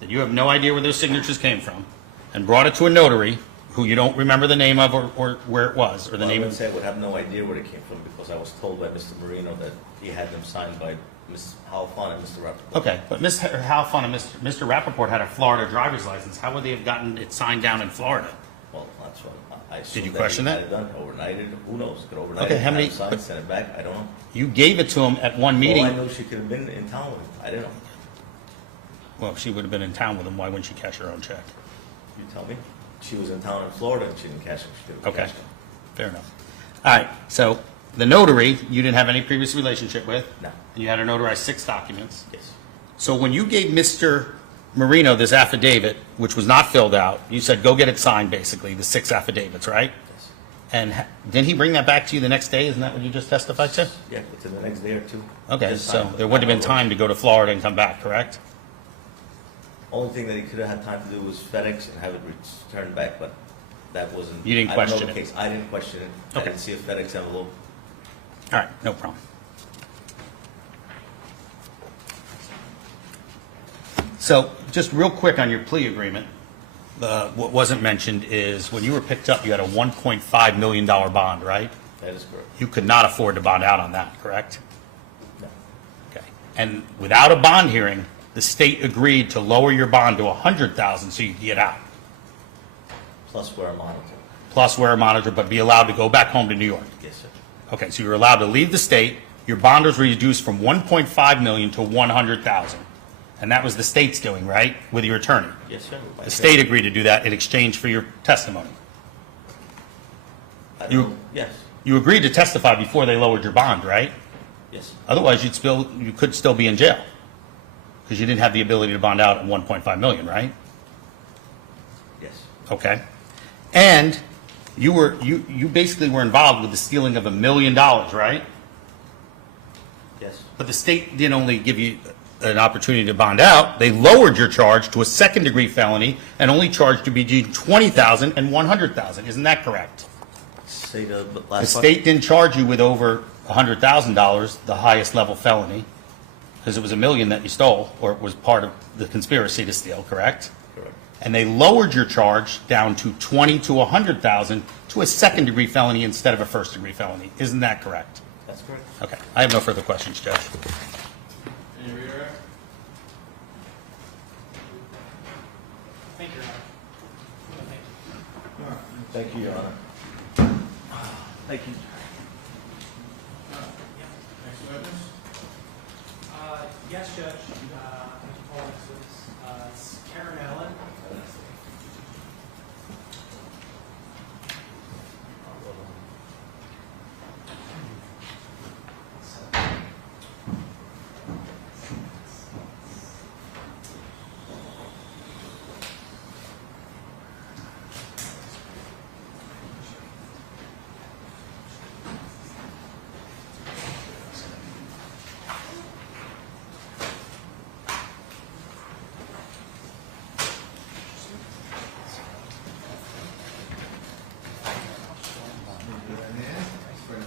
that you have no idea where those signatures came from, and brought it to a notary who you don't remember the name of or where it was, or the Well, name I of... would say I would have no idea where it came from because I was told by Mr. Marino that he had them signed by Ms. Halfon and Mr. Rappaport. Okay, but Ms. Halfon and Mr. Rappaport had a Florida driver's license. How would they have gotten it signed down in Florida? Well, that's what I assumed. Did you question he that? had it done, overnighted, who knows, could overnight Okay, it, how many- have it signed, send it back, I don't know. You gave it to him at one meeting. All I know, she could have been in town with him, I don't know. Well, if she would have been in town with him, why wouldn't she cash her own check? You tell me. She was in town in Florida and she didn't cash it. She could have Okay, cashed it. fair enough. All right, so the notary, you didn't have any previous relationship with? No. And you had her notarize 6 documents? Yes. So when you gave Mr. Marino this affidavit, which was not filled out, you said, go get it signed, basically, the 6 affidavits, right? Yes. And didn't he bring that back to you the next day? Isn't that what you just testified to? Yeah, within the next day or two. Okay, Just so signed it. there wouldn't have been time to go to Florida and come back, correct? Only thing that he could have had time to do was FedEx and have it returned back, but that wasn't. You didn't I don't know question the it? case. I didn't question it. I Okay. didn't see a FedEx envelope. All right, no problem. So, just real quick on your plea agreement, what wasn't mentioned is when you were picked up, you had a $1.5 million bond, right? That is correct. You could not afford to bond out on that, correct? No. Okay. And without a bond hearing, the state agreed to lower your bond to $100,000 so you could get out, Plus wear a monitor. plus wear a monitor, but be allowed to go back home to New York. Yes, sir. Okay, so you're allowed to leave the state. Your bond was reduced from $1.5 million to $100,000. And that was the state's doing, right, with your attorney? Yes, sir. The state agreed to do that in exchange for your testimony. Yes. You agreed to testify before they lowered your bond, right? Yes. Otherwise, you could still be in jail because you didn't have the ability to bond out at $1.5 million, right? Yes. Okay. And you basically were involved with the stealing of $1 million, right? Yes. But the state didn't only give you an opportunity to bond out, they lowered your charge to a second-degree felony and only charged you between $20,000 and $100,000. Isn't that correct? Say the The last state didn't charge you with over $100,000, the highest level felony, because it was $1 million that you stole, or it was part of the conspiracy to steal, correct? Correct. And they lowered your charge down to $20,000 to $100,000 to a second-degree felony instead of a first-degree felony. Isn't that correct? That's correct. Okay. I have no further questions, Judge. Any redirect? Thank you, Your Honor. Thank you. Thank you, Your Honor. Thank you. Yes, Judge. It's Karen Allen.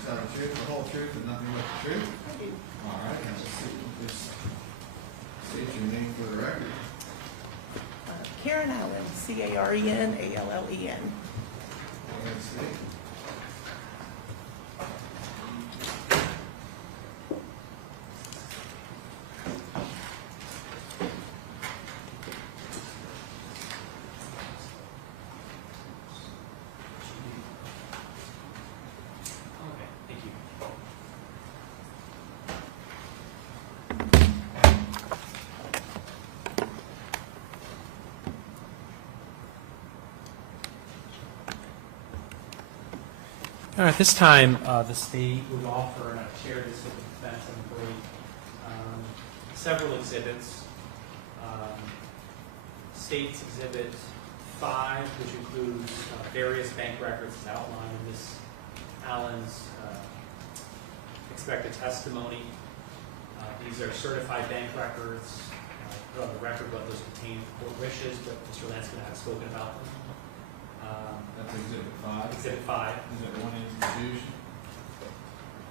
Tell the truth, the whole truth, and nothing but the truth? I do. All right, now just state your name for the record. Karen Allen, C-A-R-E-N, A-L-L-E-N. Let's see. Okay, thank you. All right, this time the state would offer, and I've shared this with the defense and brief, several exhibits. State's Exhibit 5, which includes various bank records as outlined in Ms. Allen's expected testimony. These are certified bank records. Put on the record what those contain for court wishes, but Mr. Lanskin has spoken about them. That's Exhibit 5? Exhibit 5. Is it one institution?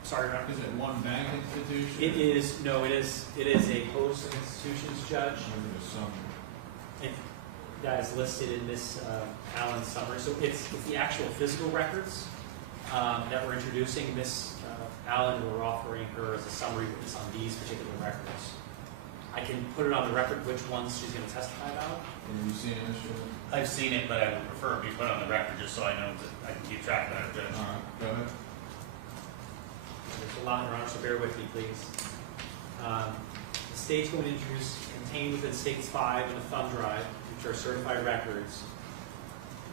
Sorry, Your Honor. Is it one bank institution? It is, no, it is a host of institutions, Judge. Or is it some? That is listed in this Allen's summary. So it's the actual physical records that we're introducing. Miss Allen, we're offering her as a summary witness on these particular records. I can put it on the record which ones she's going to testify about. Have you seen it, Mr. Allen? I've seen it, but I would prefer it be put on the record just so I know that I can keep track of that, Judge. All right, go ahead. There's a lot, Your Honor, so bear with me, please. The state's going to introduce, contained within State's 5 in the thumb drive, which are certified records,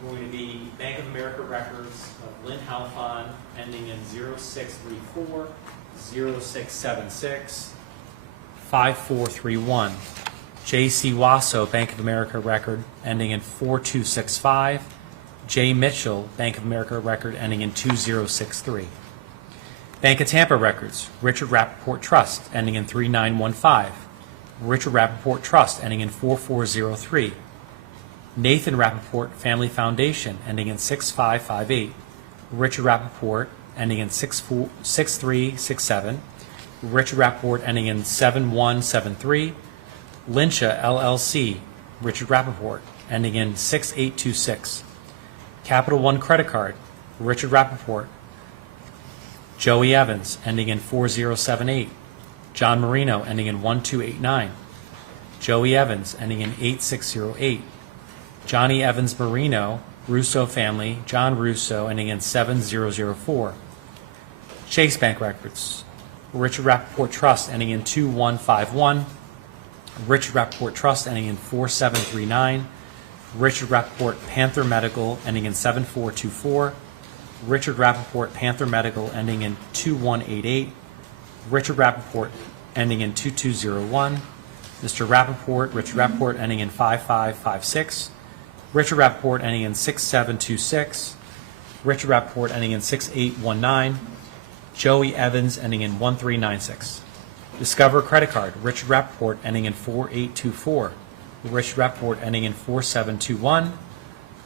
going to be Bank of America records of Lin Halfon, ending in 0634, 0676, 5431. Jaycee Wasso, Bank of America record, ending in 4265. J. Mitchell, Bank of America record, ending in 2063. Bank of Tampa records, Richard Rappaport Trust, ending in 3915. Richard Rappaport Trust, ending in 4403. Nathan Rappaport Family Foundation, ending in 6558. Richard Rappaport, ending in 6367. Richard Rappaport, ending in 7173. Lyncha LLC, Richard Rappaport, ending in 6826. Capital One Credit Card, Richard Rappaport. Joey Evans, ending in 4078. John Marino, ending in 1289. Joey Evans, ending in 8608. Johnny Evans Marino, Russo family, John Russo, ending in 7004. Chase Bank Records, Richard Rappaport Trust, ending in 2151. Richard Rappaport Trust, ending in 4739. Richard Rappaport Panther Medical, ending in 7424. Richard Rappaport Panther Medical, ending in 2188. Richard Rappaport, ending in 2201. Mr. Rappaport, Richard Rappaport, ending in 5556. Richard Rappaport, ending in 6726. Richard Rappaport, ending in 6819. Joey Evans, ending in 1396. Discover Credit Card, Richard Rappaport, ending in 4824. Richard Rappaport, ending in 4721,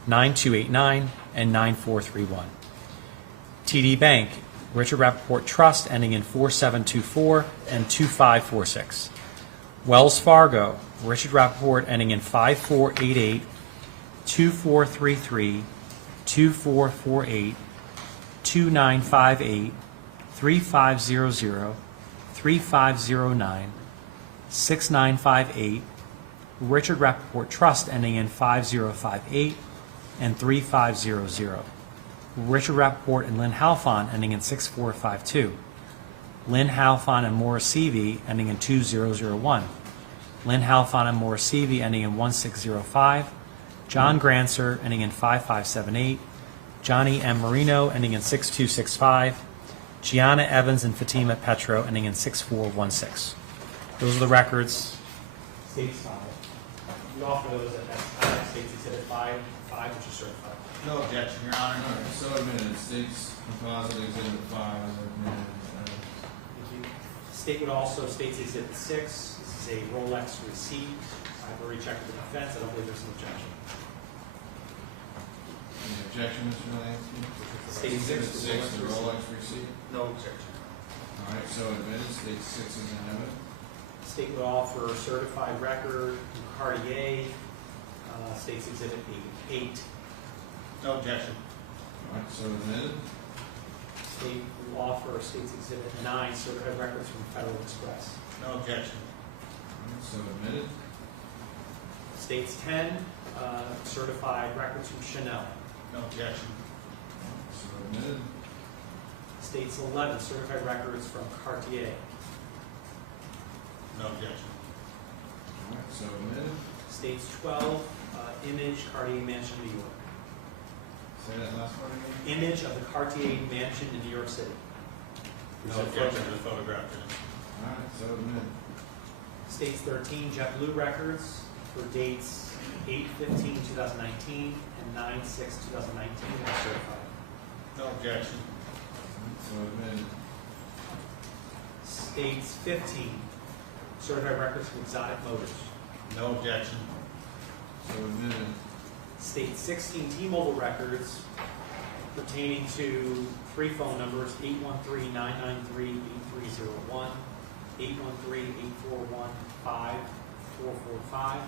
9289, and 9431. TD Bank, Richard Rappaport Trust, ending in 4724 and 2546. Wells Fargo, Richard Rappaport, ending in 5488, 2433, 2448, 2958, 3500, 3509, 6958, Richard Rappaport Trust, ending in 5058 and 3500. Richard Rappaport and Lin Halfon, ending in 6452. Lin Halfon and Morris Seavey, ending in 2001. Lin Halfon and Morris Seavey, ending in 1605. John Grancer, ending in 5578. Johnny M. Marino, ending in 6265. Gianna Evans and Fatima Petro, ending in 6416. Those are the records. States 5. We offer those at States Exhibit 5, which is certified. No objection, Your Honor. All right, so admitted. States Composite Exhibit 5 is admitted. Thank you. State would also, States Exhibit 6. This is a Rolex receipt. I've already checked with the defense. I don't believe there's an objection. Any objection, Mr. Lansky? State Exhibit 6, 6, the Rolex receipt. No objection. All right, so admitted. State 6 is in evidence. State would offer certified record from Cartier, States Exhibit 8. No objection. All right, so admitted. State will offer States Exhibit 9, certified records from Federal Express. No objection. All right, so admitted. States 10, certified records from Chanel. No objection. So admitted. States 11, certified records from Cartier. No objection. All right, so admitted. States 12, image, Cartier Mansion, New York. Say that last part again. Image of the Cartier Mansion in New York City. No objection to the photograph. All right, so admitted. States 13, JetBlue records for dates 8/15/2019 and 9/6/2019 are certified. No objection. So admitted. States 15, certified records from Exotic Motors. No objection. So admitted. State 16, T-Mobile records pertaining to 3 phone numbers, 813-993-8301, 813-841-5445,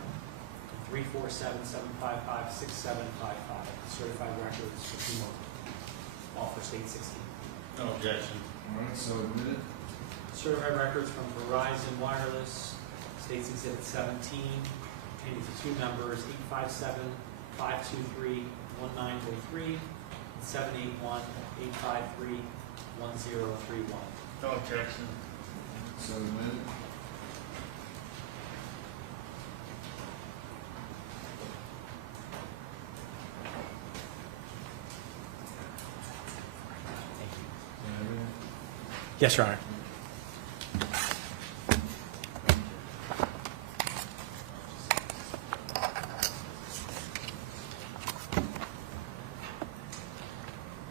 and 347-755-6755, certified records for T-Mobile, all for State 16. No objection. All right, so admitted. Certified records from Verizon Wireless, States Exhibit 17, pertaining to 2 numbers, 857-523-1943, and 781-853-1031. No objection. So admitted. Yes, Your Honor.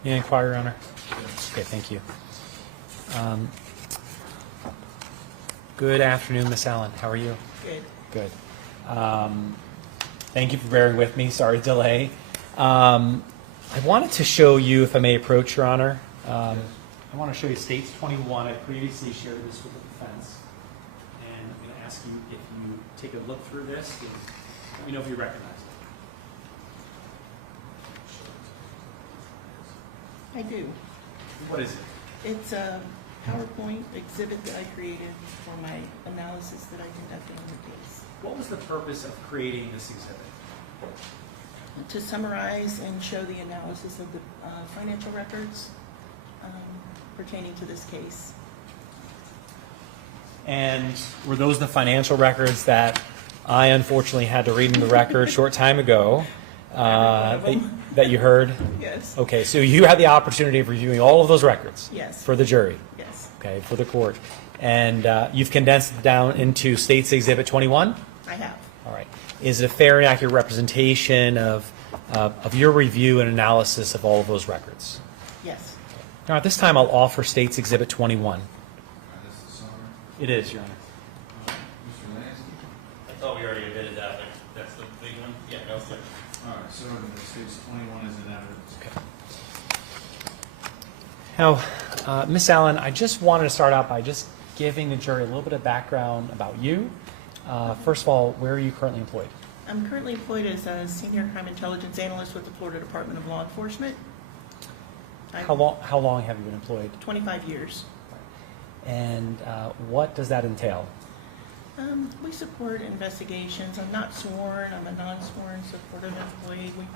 May I inquire, Your Honor? Okay, thank you. Good afternoon, Miss Allen. How are you? Good. Good. Thank you for bearing with me. Sorry to delay. I wanted to show you, if I may approach, Your Honor. I want to show you States 21. I previously shared this with the defense. And I'm going to ask you if you take a look through this, and let me know if you recognize it. I do. What is it? It's a PowerPoint exhibit that I created for my analysis that I conducted on the case. What was the purpose of creating this exhibit? To summarize and show the analysis of the financial records pertaining to this case. And were those the financial records that I unfortunately had to read in the record a short time ago that you heard? Yes. Okay, so you had the opportunity of reviewing all of those records? Yes. For the jury? Yes. Okay, for the court. And you've condensed it down into States Exhibit 21? I have. All right. Is it a fair and accurate representation of your review and analysis of all of those records? Yes. Now, at this time, I'll offer States Exhibit 21. This is the summary. It is, Your Honor. Mr. Lansky. I thought we already admitted that. That's the big one? Yeah, no, sir. All right, so admitted. States 21 is in evidence. Okay. Now, Ms. Allen, I just wanted to start out by just giving the jury a little bit of background about you. First of all, where are you currently employed? I'm currently employed as a senior crime intelligence analyst with the Florida Department of Law Enforcement. How long have you been employed? 25 years. And what does that entail? We support investigations. I'm not sworn. I'm a non-sworn supportive employee. We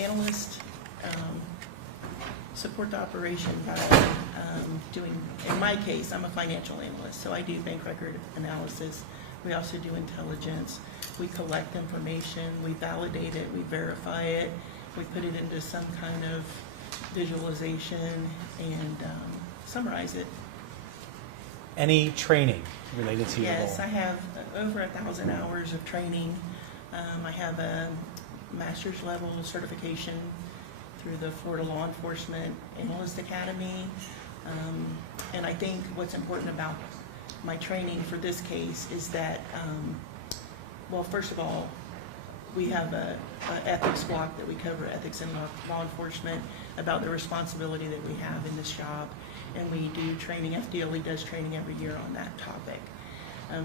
analyst support the operation by doing, in my case, I'm a financial analyst, so I do bank record analysis. We also do intelligence. We collect information, we validate it, we verify it, we put it into some kind of visualization and summarize it. Any training related to your role? Yes, I have over 1,000 hours of training. I have a master's level certification through the Florida Law Enforcement Analyst Academy. And I think what's important about my training for this case is that, well, first of all, we have a ethics block that we cover, ethics in law enforcement, about the responsibility that we have in this job. And we do training, FDLE does training every year on that topic.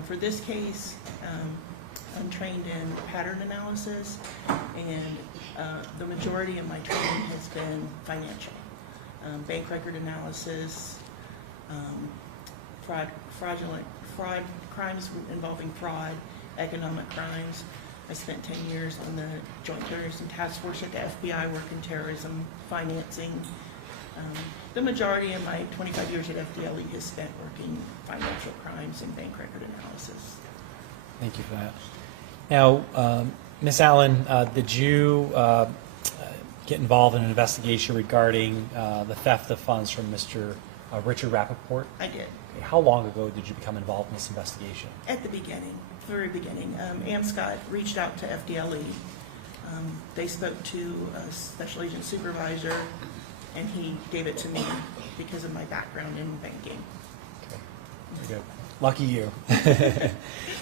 For this case, I'm trained in pattern analysis, and the majority of my training has been financial. Bank record analysis, crimes involving fraud, economic crimes. I spent 10 years on the Joint Terrorism Task Force at the FBI working terrorism financing. The majority of my 25 years at FDLE has spent working financial crimes and bank record analysis. Thank you for that. Now, Ms. Allen, did you get involved in an investigation regarding the theft of funds from Mr. Richard Rappaport? I did. Okay. How long ago did you become involved in this investigation? At the beginning, very beginning. Scott reached out to FDLE. They spoke to a special agent supervisor, and he gave it to me because of my background in banking. Okay, very good. Lucky you.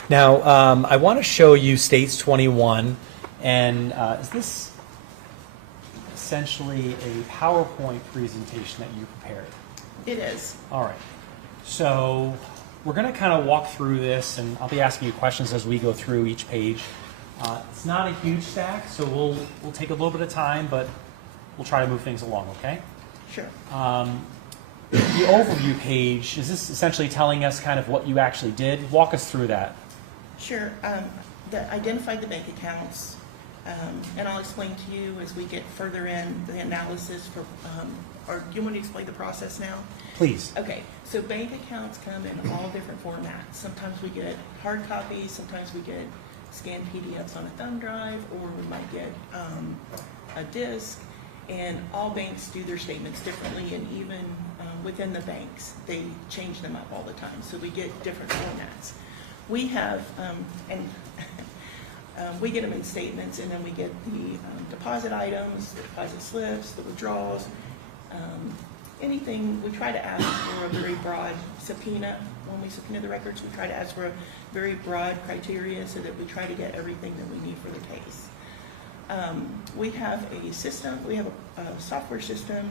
Now, I want to show you States 21, and is this essentially a PowerPoint presentation that you prepared? It is. All right. So we're going to kind of walk through this, and I'll be asking you questions as we go through each page. It's not a huge stack, so we'll take a little bit of time, but we'll try to move things along, okay? Sure. The overview page, is this essentially telling us kind of what you actually did? Walk us through that. Sure. Identified the bank accounts, and I'll explain to you as we get further in the analysis for, or do you want to explain the process now? Please. Okay, so bank accounts come in all different formats. Sometimes we get hard copies, sometimes we get scanned PDFs on a thumb drive, or we might get a disk, and all banks do their statements differently, and even within the banks, they change them up all the time, so we get different formats. We have, we get them in statements, and then we get the deposit items, the deposit slips, the withdrawals, anything. We try to ask for a very broad subpoena. When we subpoena the records, we try to ask for a very broad criteria so that we try to get everything that we need for the case. We have a system, we have a software system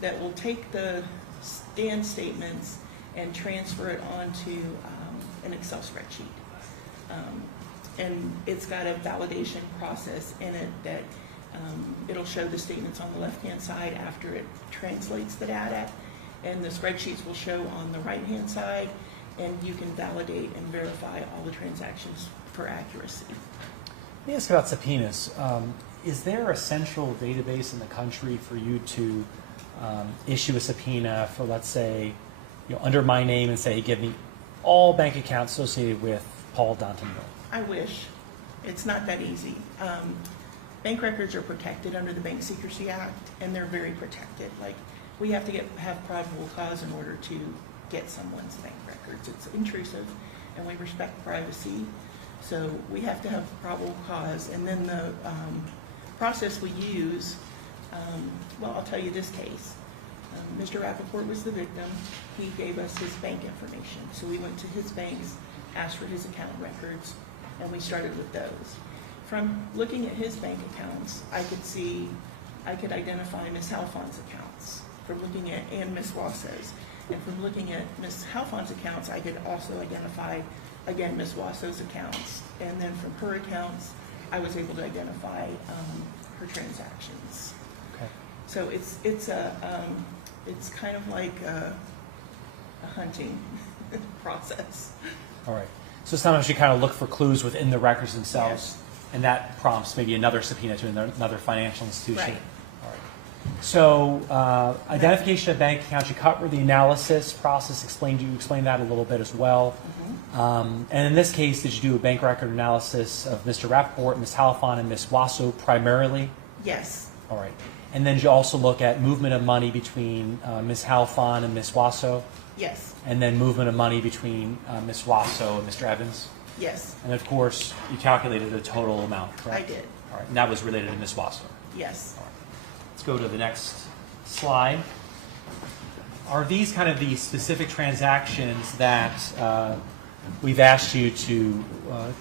that will take the scanned statements and transfer it onto an Excel spreadsheet. And it's got a validation process in it that it'll show the statements on the left-hand side after it translates the data, and the spreadsheets will show on the right-hand side, and you can validate and verify all the transactions for accuracy. Let me ask about subpoenas. Is there a central database in the country for you to issue a subpoena for, let's say, under my name and say, give me all bank accounts associated with Paul Dontanville? I wish. It's not that easy. Bank records are protected under the Bank Secrecy Act, and they're very protected. Like, we have to have probable cause in order to get someone's bank records. It's intrusive, and we respect privacy. So we have to have probable cause, and then the process we use, well, I'll tell you this case. Mr. Rappaport was the victim. He gave us his bank information. So we went to his banks, asked for his account records, and we started with those. From looking at his bank accounts, I could identify Ms. Halfon's accounts. From looking at, and Ms. Wasso's. And from looking at Ms. Halfon's accounts, I could also identify, again, Ms. Wasso's accounts. And then from her accounts, I was able to identify her transactions. Okay. So it's kind of like a hunting process. All right. So sometimes you kind of look for clues within the records themselves, yes. And that prompts maybe another subpoena to another financial institution. Right. All right. So identification of bank accounts, you covered the analysis process, you explained that a little bit as well. And in this case, did you do a bank record analysis of Mr. Rappaport, Ms. Halfon, and Ms. Wasso primarily? Yes, All right. And then did you also look at movement of money between Ms. Halfon and Ms. Wasso? yes, And then movement of money between Ms. Wasso and Mr. Evans? yes, And of course, you calculated the total amount, correct? I did, All right. And that was related to Ms. Wasso? yes. Let's go to the next slide. Are these kind of the specific transactions that we've asked you to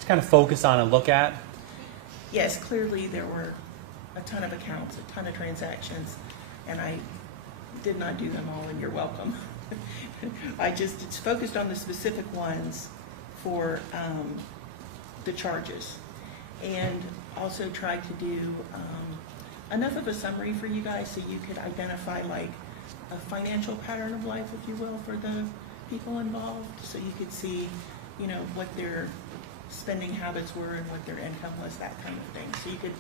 kind of focus on and look at? Yes, clearly there were a ton of accounts, a ton of transactions, and I did not do them all, and you're welcome. It's focused on the specific ones for the charges, and also tried to do enough of a summary for you guys so you could identify like a financial pattern of life, if you will, for the people involved, so you could see, you know, what their spending habits were and what their income was, that kind of thing. So you could,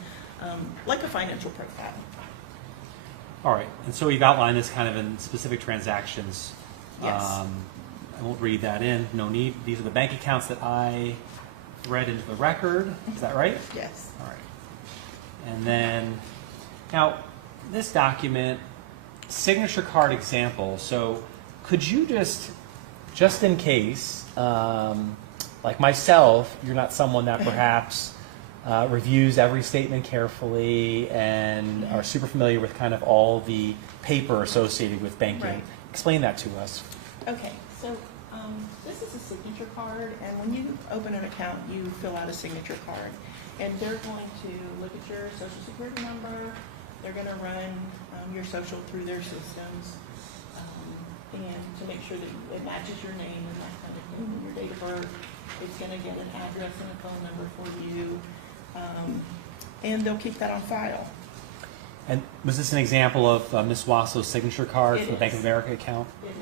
like a financial profile. All right. And so we've outlined this kind of in specific transactions. Yes. I won't read that in. No need. These are the bank accounts that I read into the record. Is that right? Yes. All right. And then, now, this document, signature card example. So could you just in case, like myself, you're not someone that perhaps reviews every statement carefully and are super familiar with kind of all the paper associated with banking. Right. Explain that to us. Okay, so this is a signature card, and when you open an account, you fill out a signature card. And they're going to look at your social security number, they're going to run your social through their systems, and to make sure that it matches your name and that kind of thing, and your date of birth. It's going to get an address and a phone number for you, and they'll keep that on file. And was this an example of Ms. Wasso's signature card It for the Bank of is. America account? It is.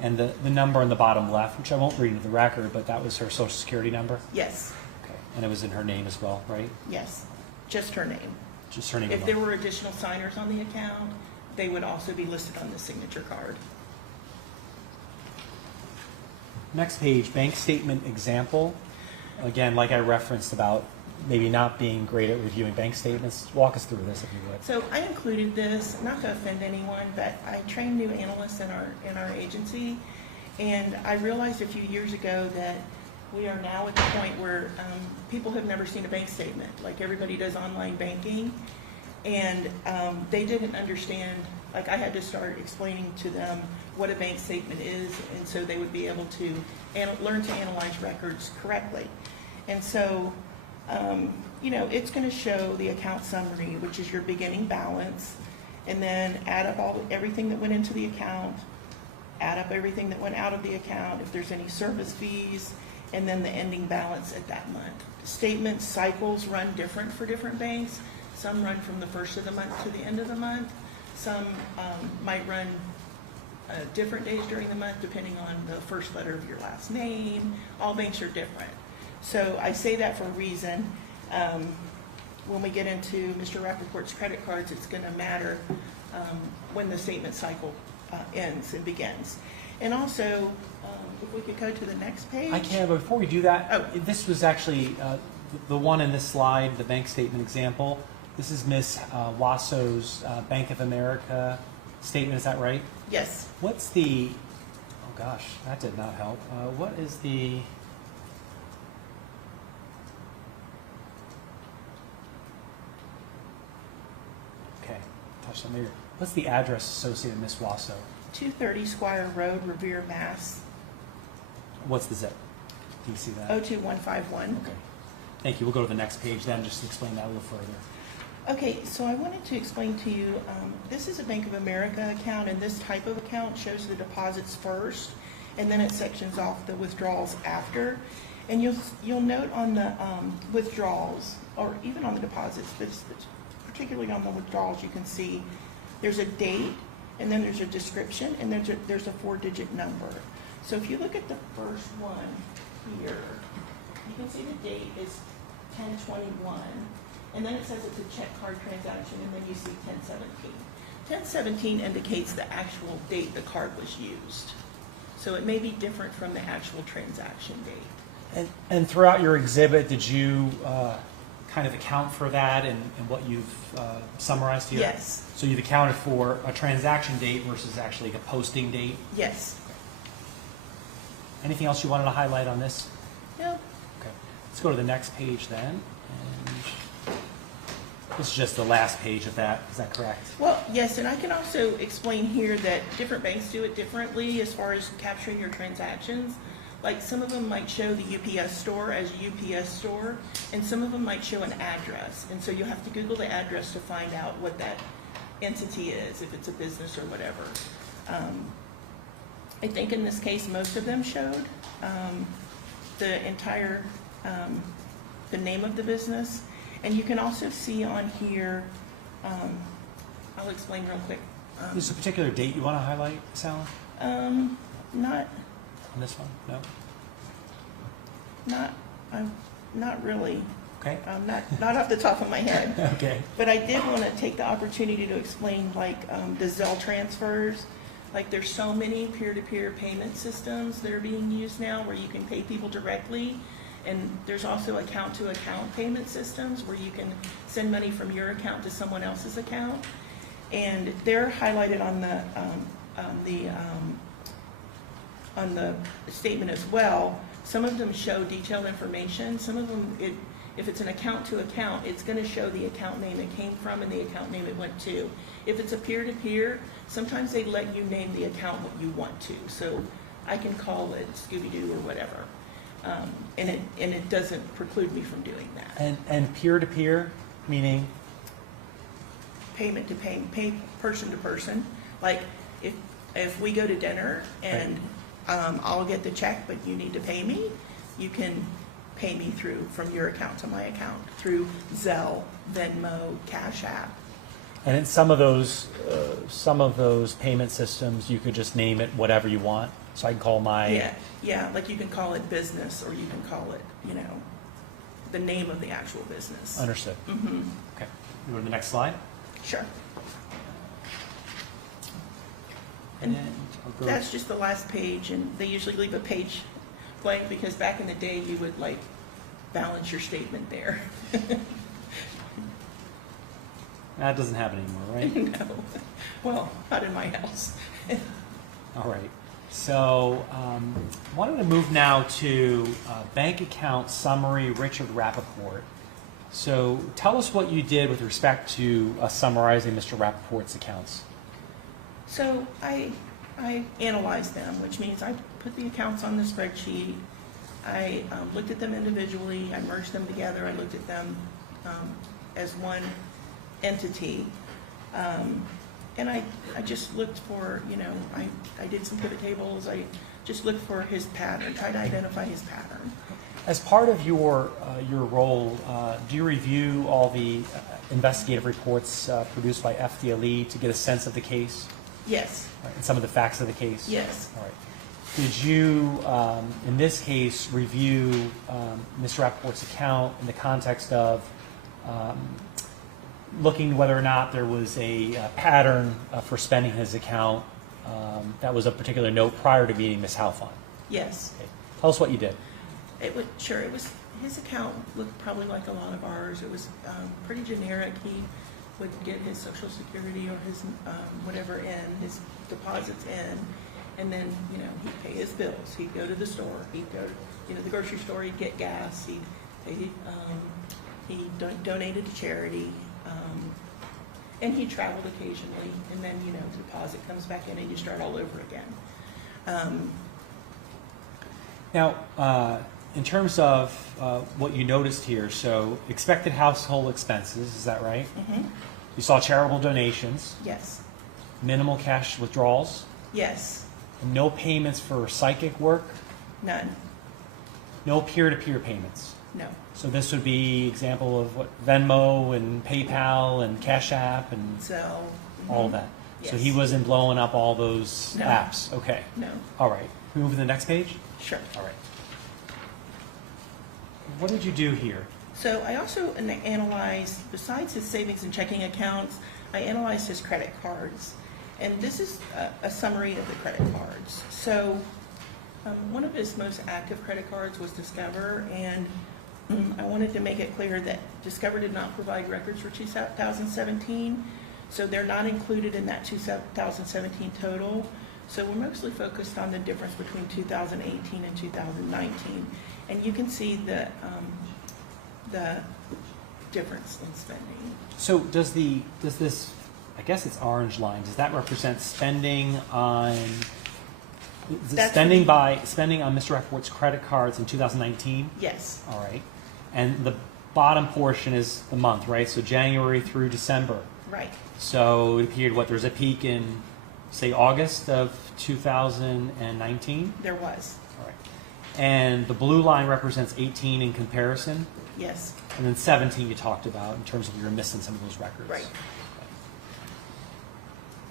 And the number on the bottom left, which I won't read into the record, but that was her social security number? Yes, Okay. And it was in her name as well, right? yes, just her name. Just her name If alone. there were additional signers on the account, they would also be listed on the signature card. Next page, bank statement example. Again, like I referenced about maybe not being great at reviewing bank statements. Walk us through this if you would. So I included this, not to offend anyone, but I train new analysts in our agency, and I realized a few years ago that we are now at the point where people have never seen a bank statement, like everybody does online banking, and they didn't understand, like I had to start explaining to them what a bank statement is, and so they would be able to learn to analyze records correctly. And so, you know, it's going to show the account summary, which is your beginning balance, and then add up everything that went into the account, add up everything that went out of the account, if there's any service fees, and then the ending balance at that month. Statement cycles run different for different banks. Some run from the first of the month to the end of the month. Some might run different days during the month depending on the first letter of your last name. All banks are different. So I say that for a reason. When we get into Mr. Rappaport's credit cards, it's going to matter when the statement cycle ends and begins. And also, if we could go to the next page. I can, but before we do that, this was actually the one in this slide, the bank statement example. This is Ms. Wasso's Bank of America statement, is that right? Yes. What's the, oh gosh, that did not help. What is the, okay, touch that maybe. What's the address associated with Ms. Wasso? 230 Squire Road, Revere, Mass. What's the zip? Do you see that? 02151. Okay. Thank you. We'll go to the next page then, just to explain that a little further. Okay, so I wanted to explain to you, this is a Bank of America account, and this type of account shows the deposits first, and then it sections off the withdrawals after. And you'll note on the withdrawals, or even on the deposits, but particularly on the withdrawals, you can see there's a date, and then there's a description, and there's a 4-digit number. So if you look at the first one here, you can see the date is 10/21, and then it says it's a check card transaction, and then you see 10/17. 1017 indicates the actual date the card was used. So it may be different from the actual transaction date. And throughout your exhibit, did you kind of account for that in what you've summarized here? Yes. So you've accounted for a transaction date versus actually a posting date? Yes. Anything else you wanted to highlight on this? No. Okay. Let's go to the next page then. And this is just the last page of that. Is that correct? Well, yes, and I can also explain here that different banks do it differently as far as capturing your transactions. Like some of them might show the UPS store as UPS store, and some of them might show an address. And so you'll have to Google the address to find out what that entity is, if it's a business or whatever. I think in this case, most of them showed the entire, the name of the business. And you can also see on here, I'll explain real quick. Is there a particular date you want to highlight, Sally? Not On this one? No? not really. Okay. Not off the top of my head. Okay. But I did want to take the opportunity to explain, like, the Zelle transfers. Like, there's so many peer-to-peer payment systems that are being used now where you can pay people directly. And there's also account-to-account payment systems where you can send money from your account to someone else's account. And they're highlighted on the statement as well. Some of them show detailed information. Some of them, if it's an account-to-account, it's going to show the account name it came from and the account name it went to. If it's a peer-to-peer, sometimes they let you name the account what you want to. So I can call it Scooby-Doo or whatever. And it doesn't preclude me from doing that. And peer-to-peer, meaning? Payment to pay person to person. Like if we go to dinner and I'll get the check, but you need to pay me, you can pay me from your account to my account through Zelle, Venmo, Cash App. And in some of those payment systems, you could just name it whatever you want. So I can call my... Yeah, like you can call it business, or you can call it, the name of the actual business. Understood. Mm-hmm. Okay. You go to the next slide. Sure. And that's just the last page, and they usually leave a page blank because back in the day you would like balance your statement there. That doesn't happen anymore, right? No. Well, not in my house. All right. So I wanted to move now to bank account summary, Richard Rappaport. So tell us what you did with respect to summarizing Mr. Rappaport's accounts. So I analyzed them, which means I put the accounts on the spreadsheet. I looked at them individually. I merged them together. I looked at them as one entity. And I just looked for, I did some pivot tables. I just looked for his pattern, tried to identify his pattern. As part of your role, do you review all the investigative reports produced by FDLE to get a sense of the case? Yes. Right, and some of the facts of the case? Yes. All right. Did you, in this case, review Mr. Rappaport's account in the context of looking whether or not there was a pattern for spending his account that was of particular note prior to meeting Ms. Halfon? Yes. Okay. Tell us what you did. It was, his account looked probably like a lot of ours. It was pretty generic. He would get his Social Security or his whatever in, his deposits in, and then, he'd pay his bills. He'd go to the store. He'd go to, the grocery store. He'd get gas. He donated to charity. And he traveled occasionally, and then, the deposit comes back in and you start all over again. Now, in terms of what you noticed here, so expected household expenses, is that right? Mm-hmm. You saw charitable donations. Yes. Minimal cash withdrawals. Yes. No payments for psychic work. None. No peer-to-peer payments. No. So this would be example of what Venmo and PayPal and Cash App and Zelle. all of that. Yes. So he wasn't blowing up all those No. apps. Okay. No. All right. Can we move to the next page? Sure. All right. What did you do here? So I also analyzed, besides his savings and checking accounts, I analyzed his credit cards, and this is a summary of the credit cards. So one of his most active credit cards was Discover, and I wanted to make it clear that Discover did not provide records for 2017, so they're not included in that 2017 total. So we're mostly focused on the difference between 2018 and 2019, and you can see the difference in spending. So does this, I guess it's orange line, does that represent spending on, spending on Mr. Rappaport's credit cards in 2019? Yes. All right. And the bottom portion is the month, right? So January through December. Right. So it appeared, there's a peak in, say, August of 2019? There was. All right. And the blue line represents 18 in comparison? Yes. And then 17 you talked about in terms of you're missing some of those records. Right. Okay.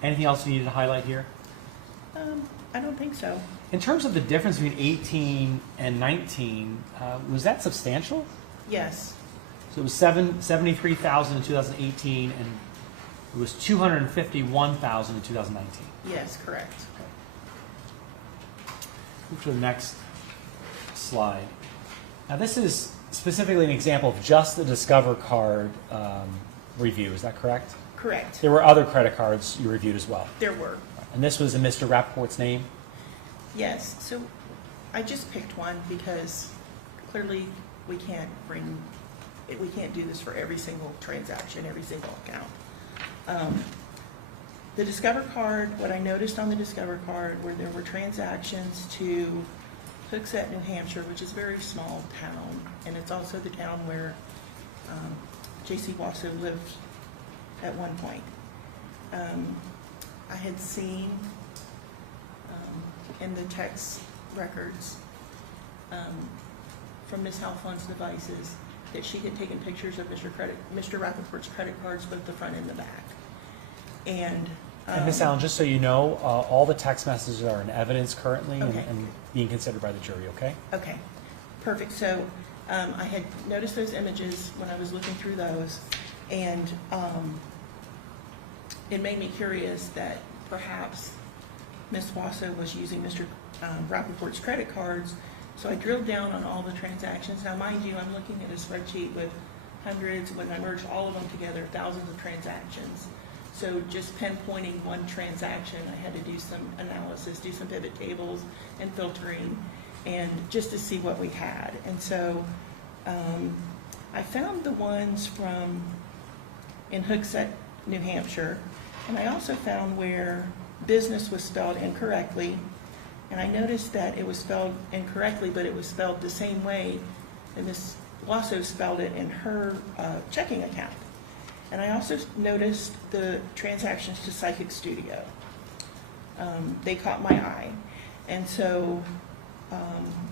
Anything else you needed to highlight here? I don't think so. In terms of the difference between 18 and 19, was that substantial? Yes. So it was 73,000 in 2018, and it was 251,000 in 2019. Yes, correct. Move to the next slide. Now this is specifically an example of just the Discover card review. Is that correct? Correct. There were other credit cards you reviewed as well. There were. And this was in Mr. Rappaport's name? Yes. So I just picked one because clearly we can't do this for every single transaction, every single account. The Discover card, what I noticed on the Discover card were there were transactions to Hooksett, New Hampshire, which is a very small town, and it's also the town where Jaycee Wasso lived at one point. I had seen in the text records from Ms. Halfon's devices that she had taken pictures of Mr. Rappaport's credit cards, both the front and the back. And Ms. Allen, just so you know, all the text messages are in evidence currently Okay. and being considered by the jury, okay? Okay, perfect. So I had noticed those images when I was looking through those, and it made me curious that perhaps Ms. Wasso was using Mr. Rappaport's credit cards. So I drilled down on all the transactions. Now, mind you, I'm looking at a spreadsheet with hundreds, when I merged all of them together, thousands of transactions. So just pinpointing one transaction, I had to do some analysis, do some pivot tables and filtering, and just to see what we had. And so I found the ones in Hooksett, New Hampshire, and I also found where business was spelled incorrectly. And I noticed that it was spelled incorrectly, but it was spelled the same way that Ms. Wasso spelled it in her checking account. And I also noticed the transactions to Psychic Studio. They caught my eye. And so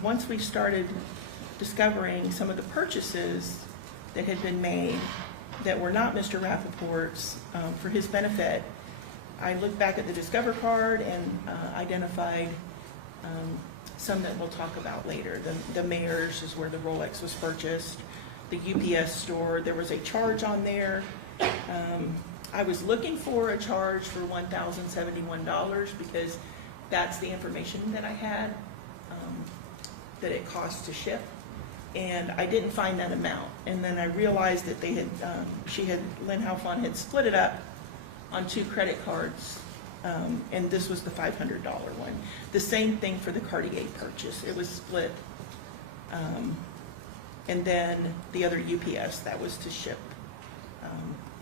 once we started discovering some of the purchases that had been made that were not Mr. Rappaport's for his benefit, I looked back at the Discover card and identified some that we'll talk about later. The Mayor's is where the Rolex was purchased. The UPS store, there was a charge on there. I was looking for a charge for $1,071 because that's the information that I had that it cost to ship, and I didn't find that amount. And then I realized that they had, Lin Halfon had split it up on 2 credit cards, and this was the $500 one. The same thing for the Cartier purchase. It was split, and then the other UPS, that was to ship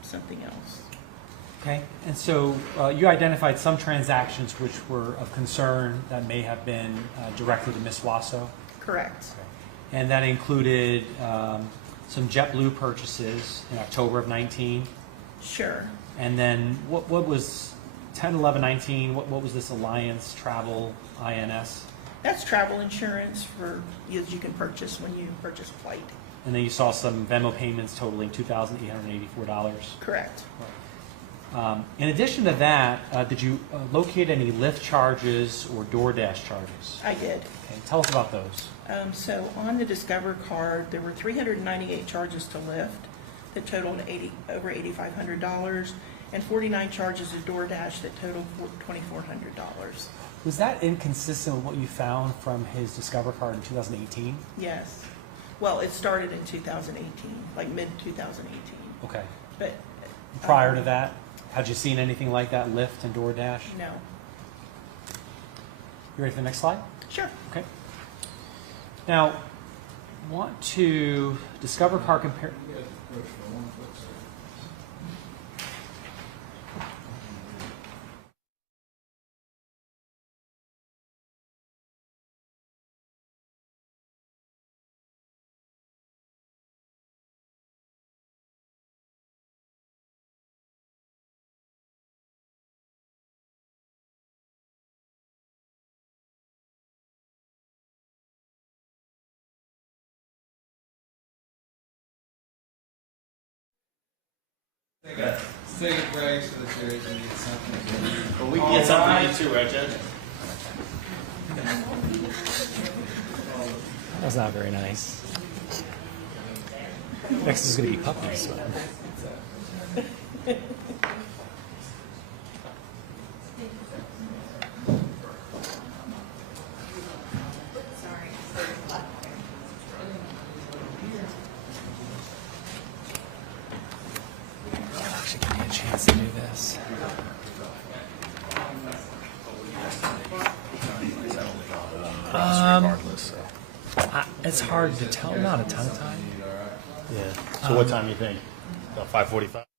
something else. Okay, and so you identified some transactions which were of concern that may have been directed to Ms. Wasso? Correct. Okay. And that included some JetBlue purchases in October of 19? Sure. And then what was 10, 11, 19, what was this Alliance Travel INS? That's travel insurance for as you can purchase when you purchase a flight. And then you saw some Venmo payments totaling $2,884? Correct. Right. In addition to that, did you locate any Lyft charges or DoorDash charges? I did. Okay, tell us about those. So on the Discover card, there were 398 charges to Lyft that totaled over $8,500, and 49 charges of DoorDash that totaled $2,400. Was that inconsistent with what you found from his Discover card in 2018? Yes. Well, it started in 2018, like mid-2018. Okay. But Prior to that, had you seen anything like that, Lyft and DoorDash? no. You ready for the next slide? Sure. Okay. Now, want to Discover card compare. Take a break so the jury can get something to eat. But we can get something to eat too, right, Judge? That was not very nice. Next is going to be puppies. Actually, give me a chance to do this. It's hard to tell. Not a ton of time. Yeah. So what time do you think? About 5:45?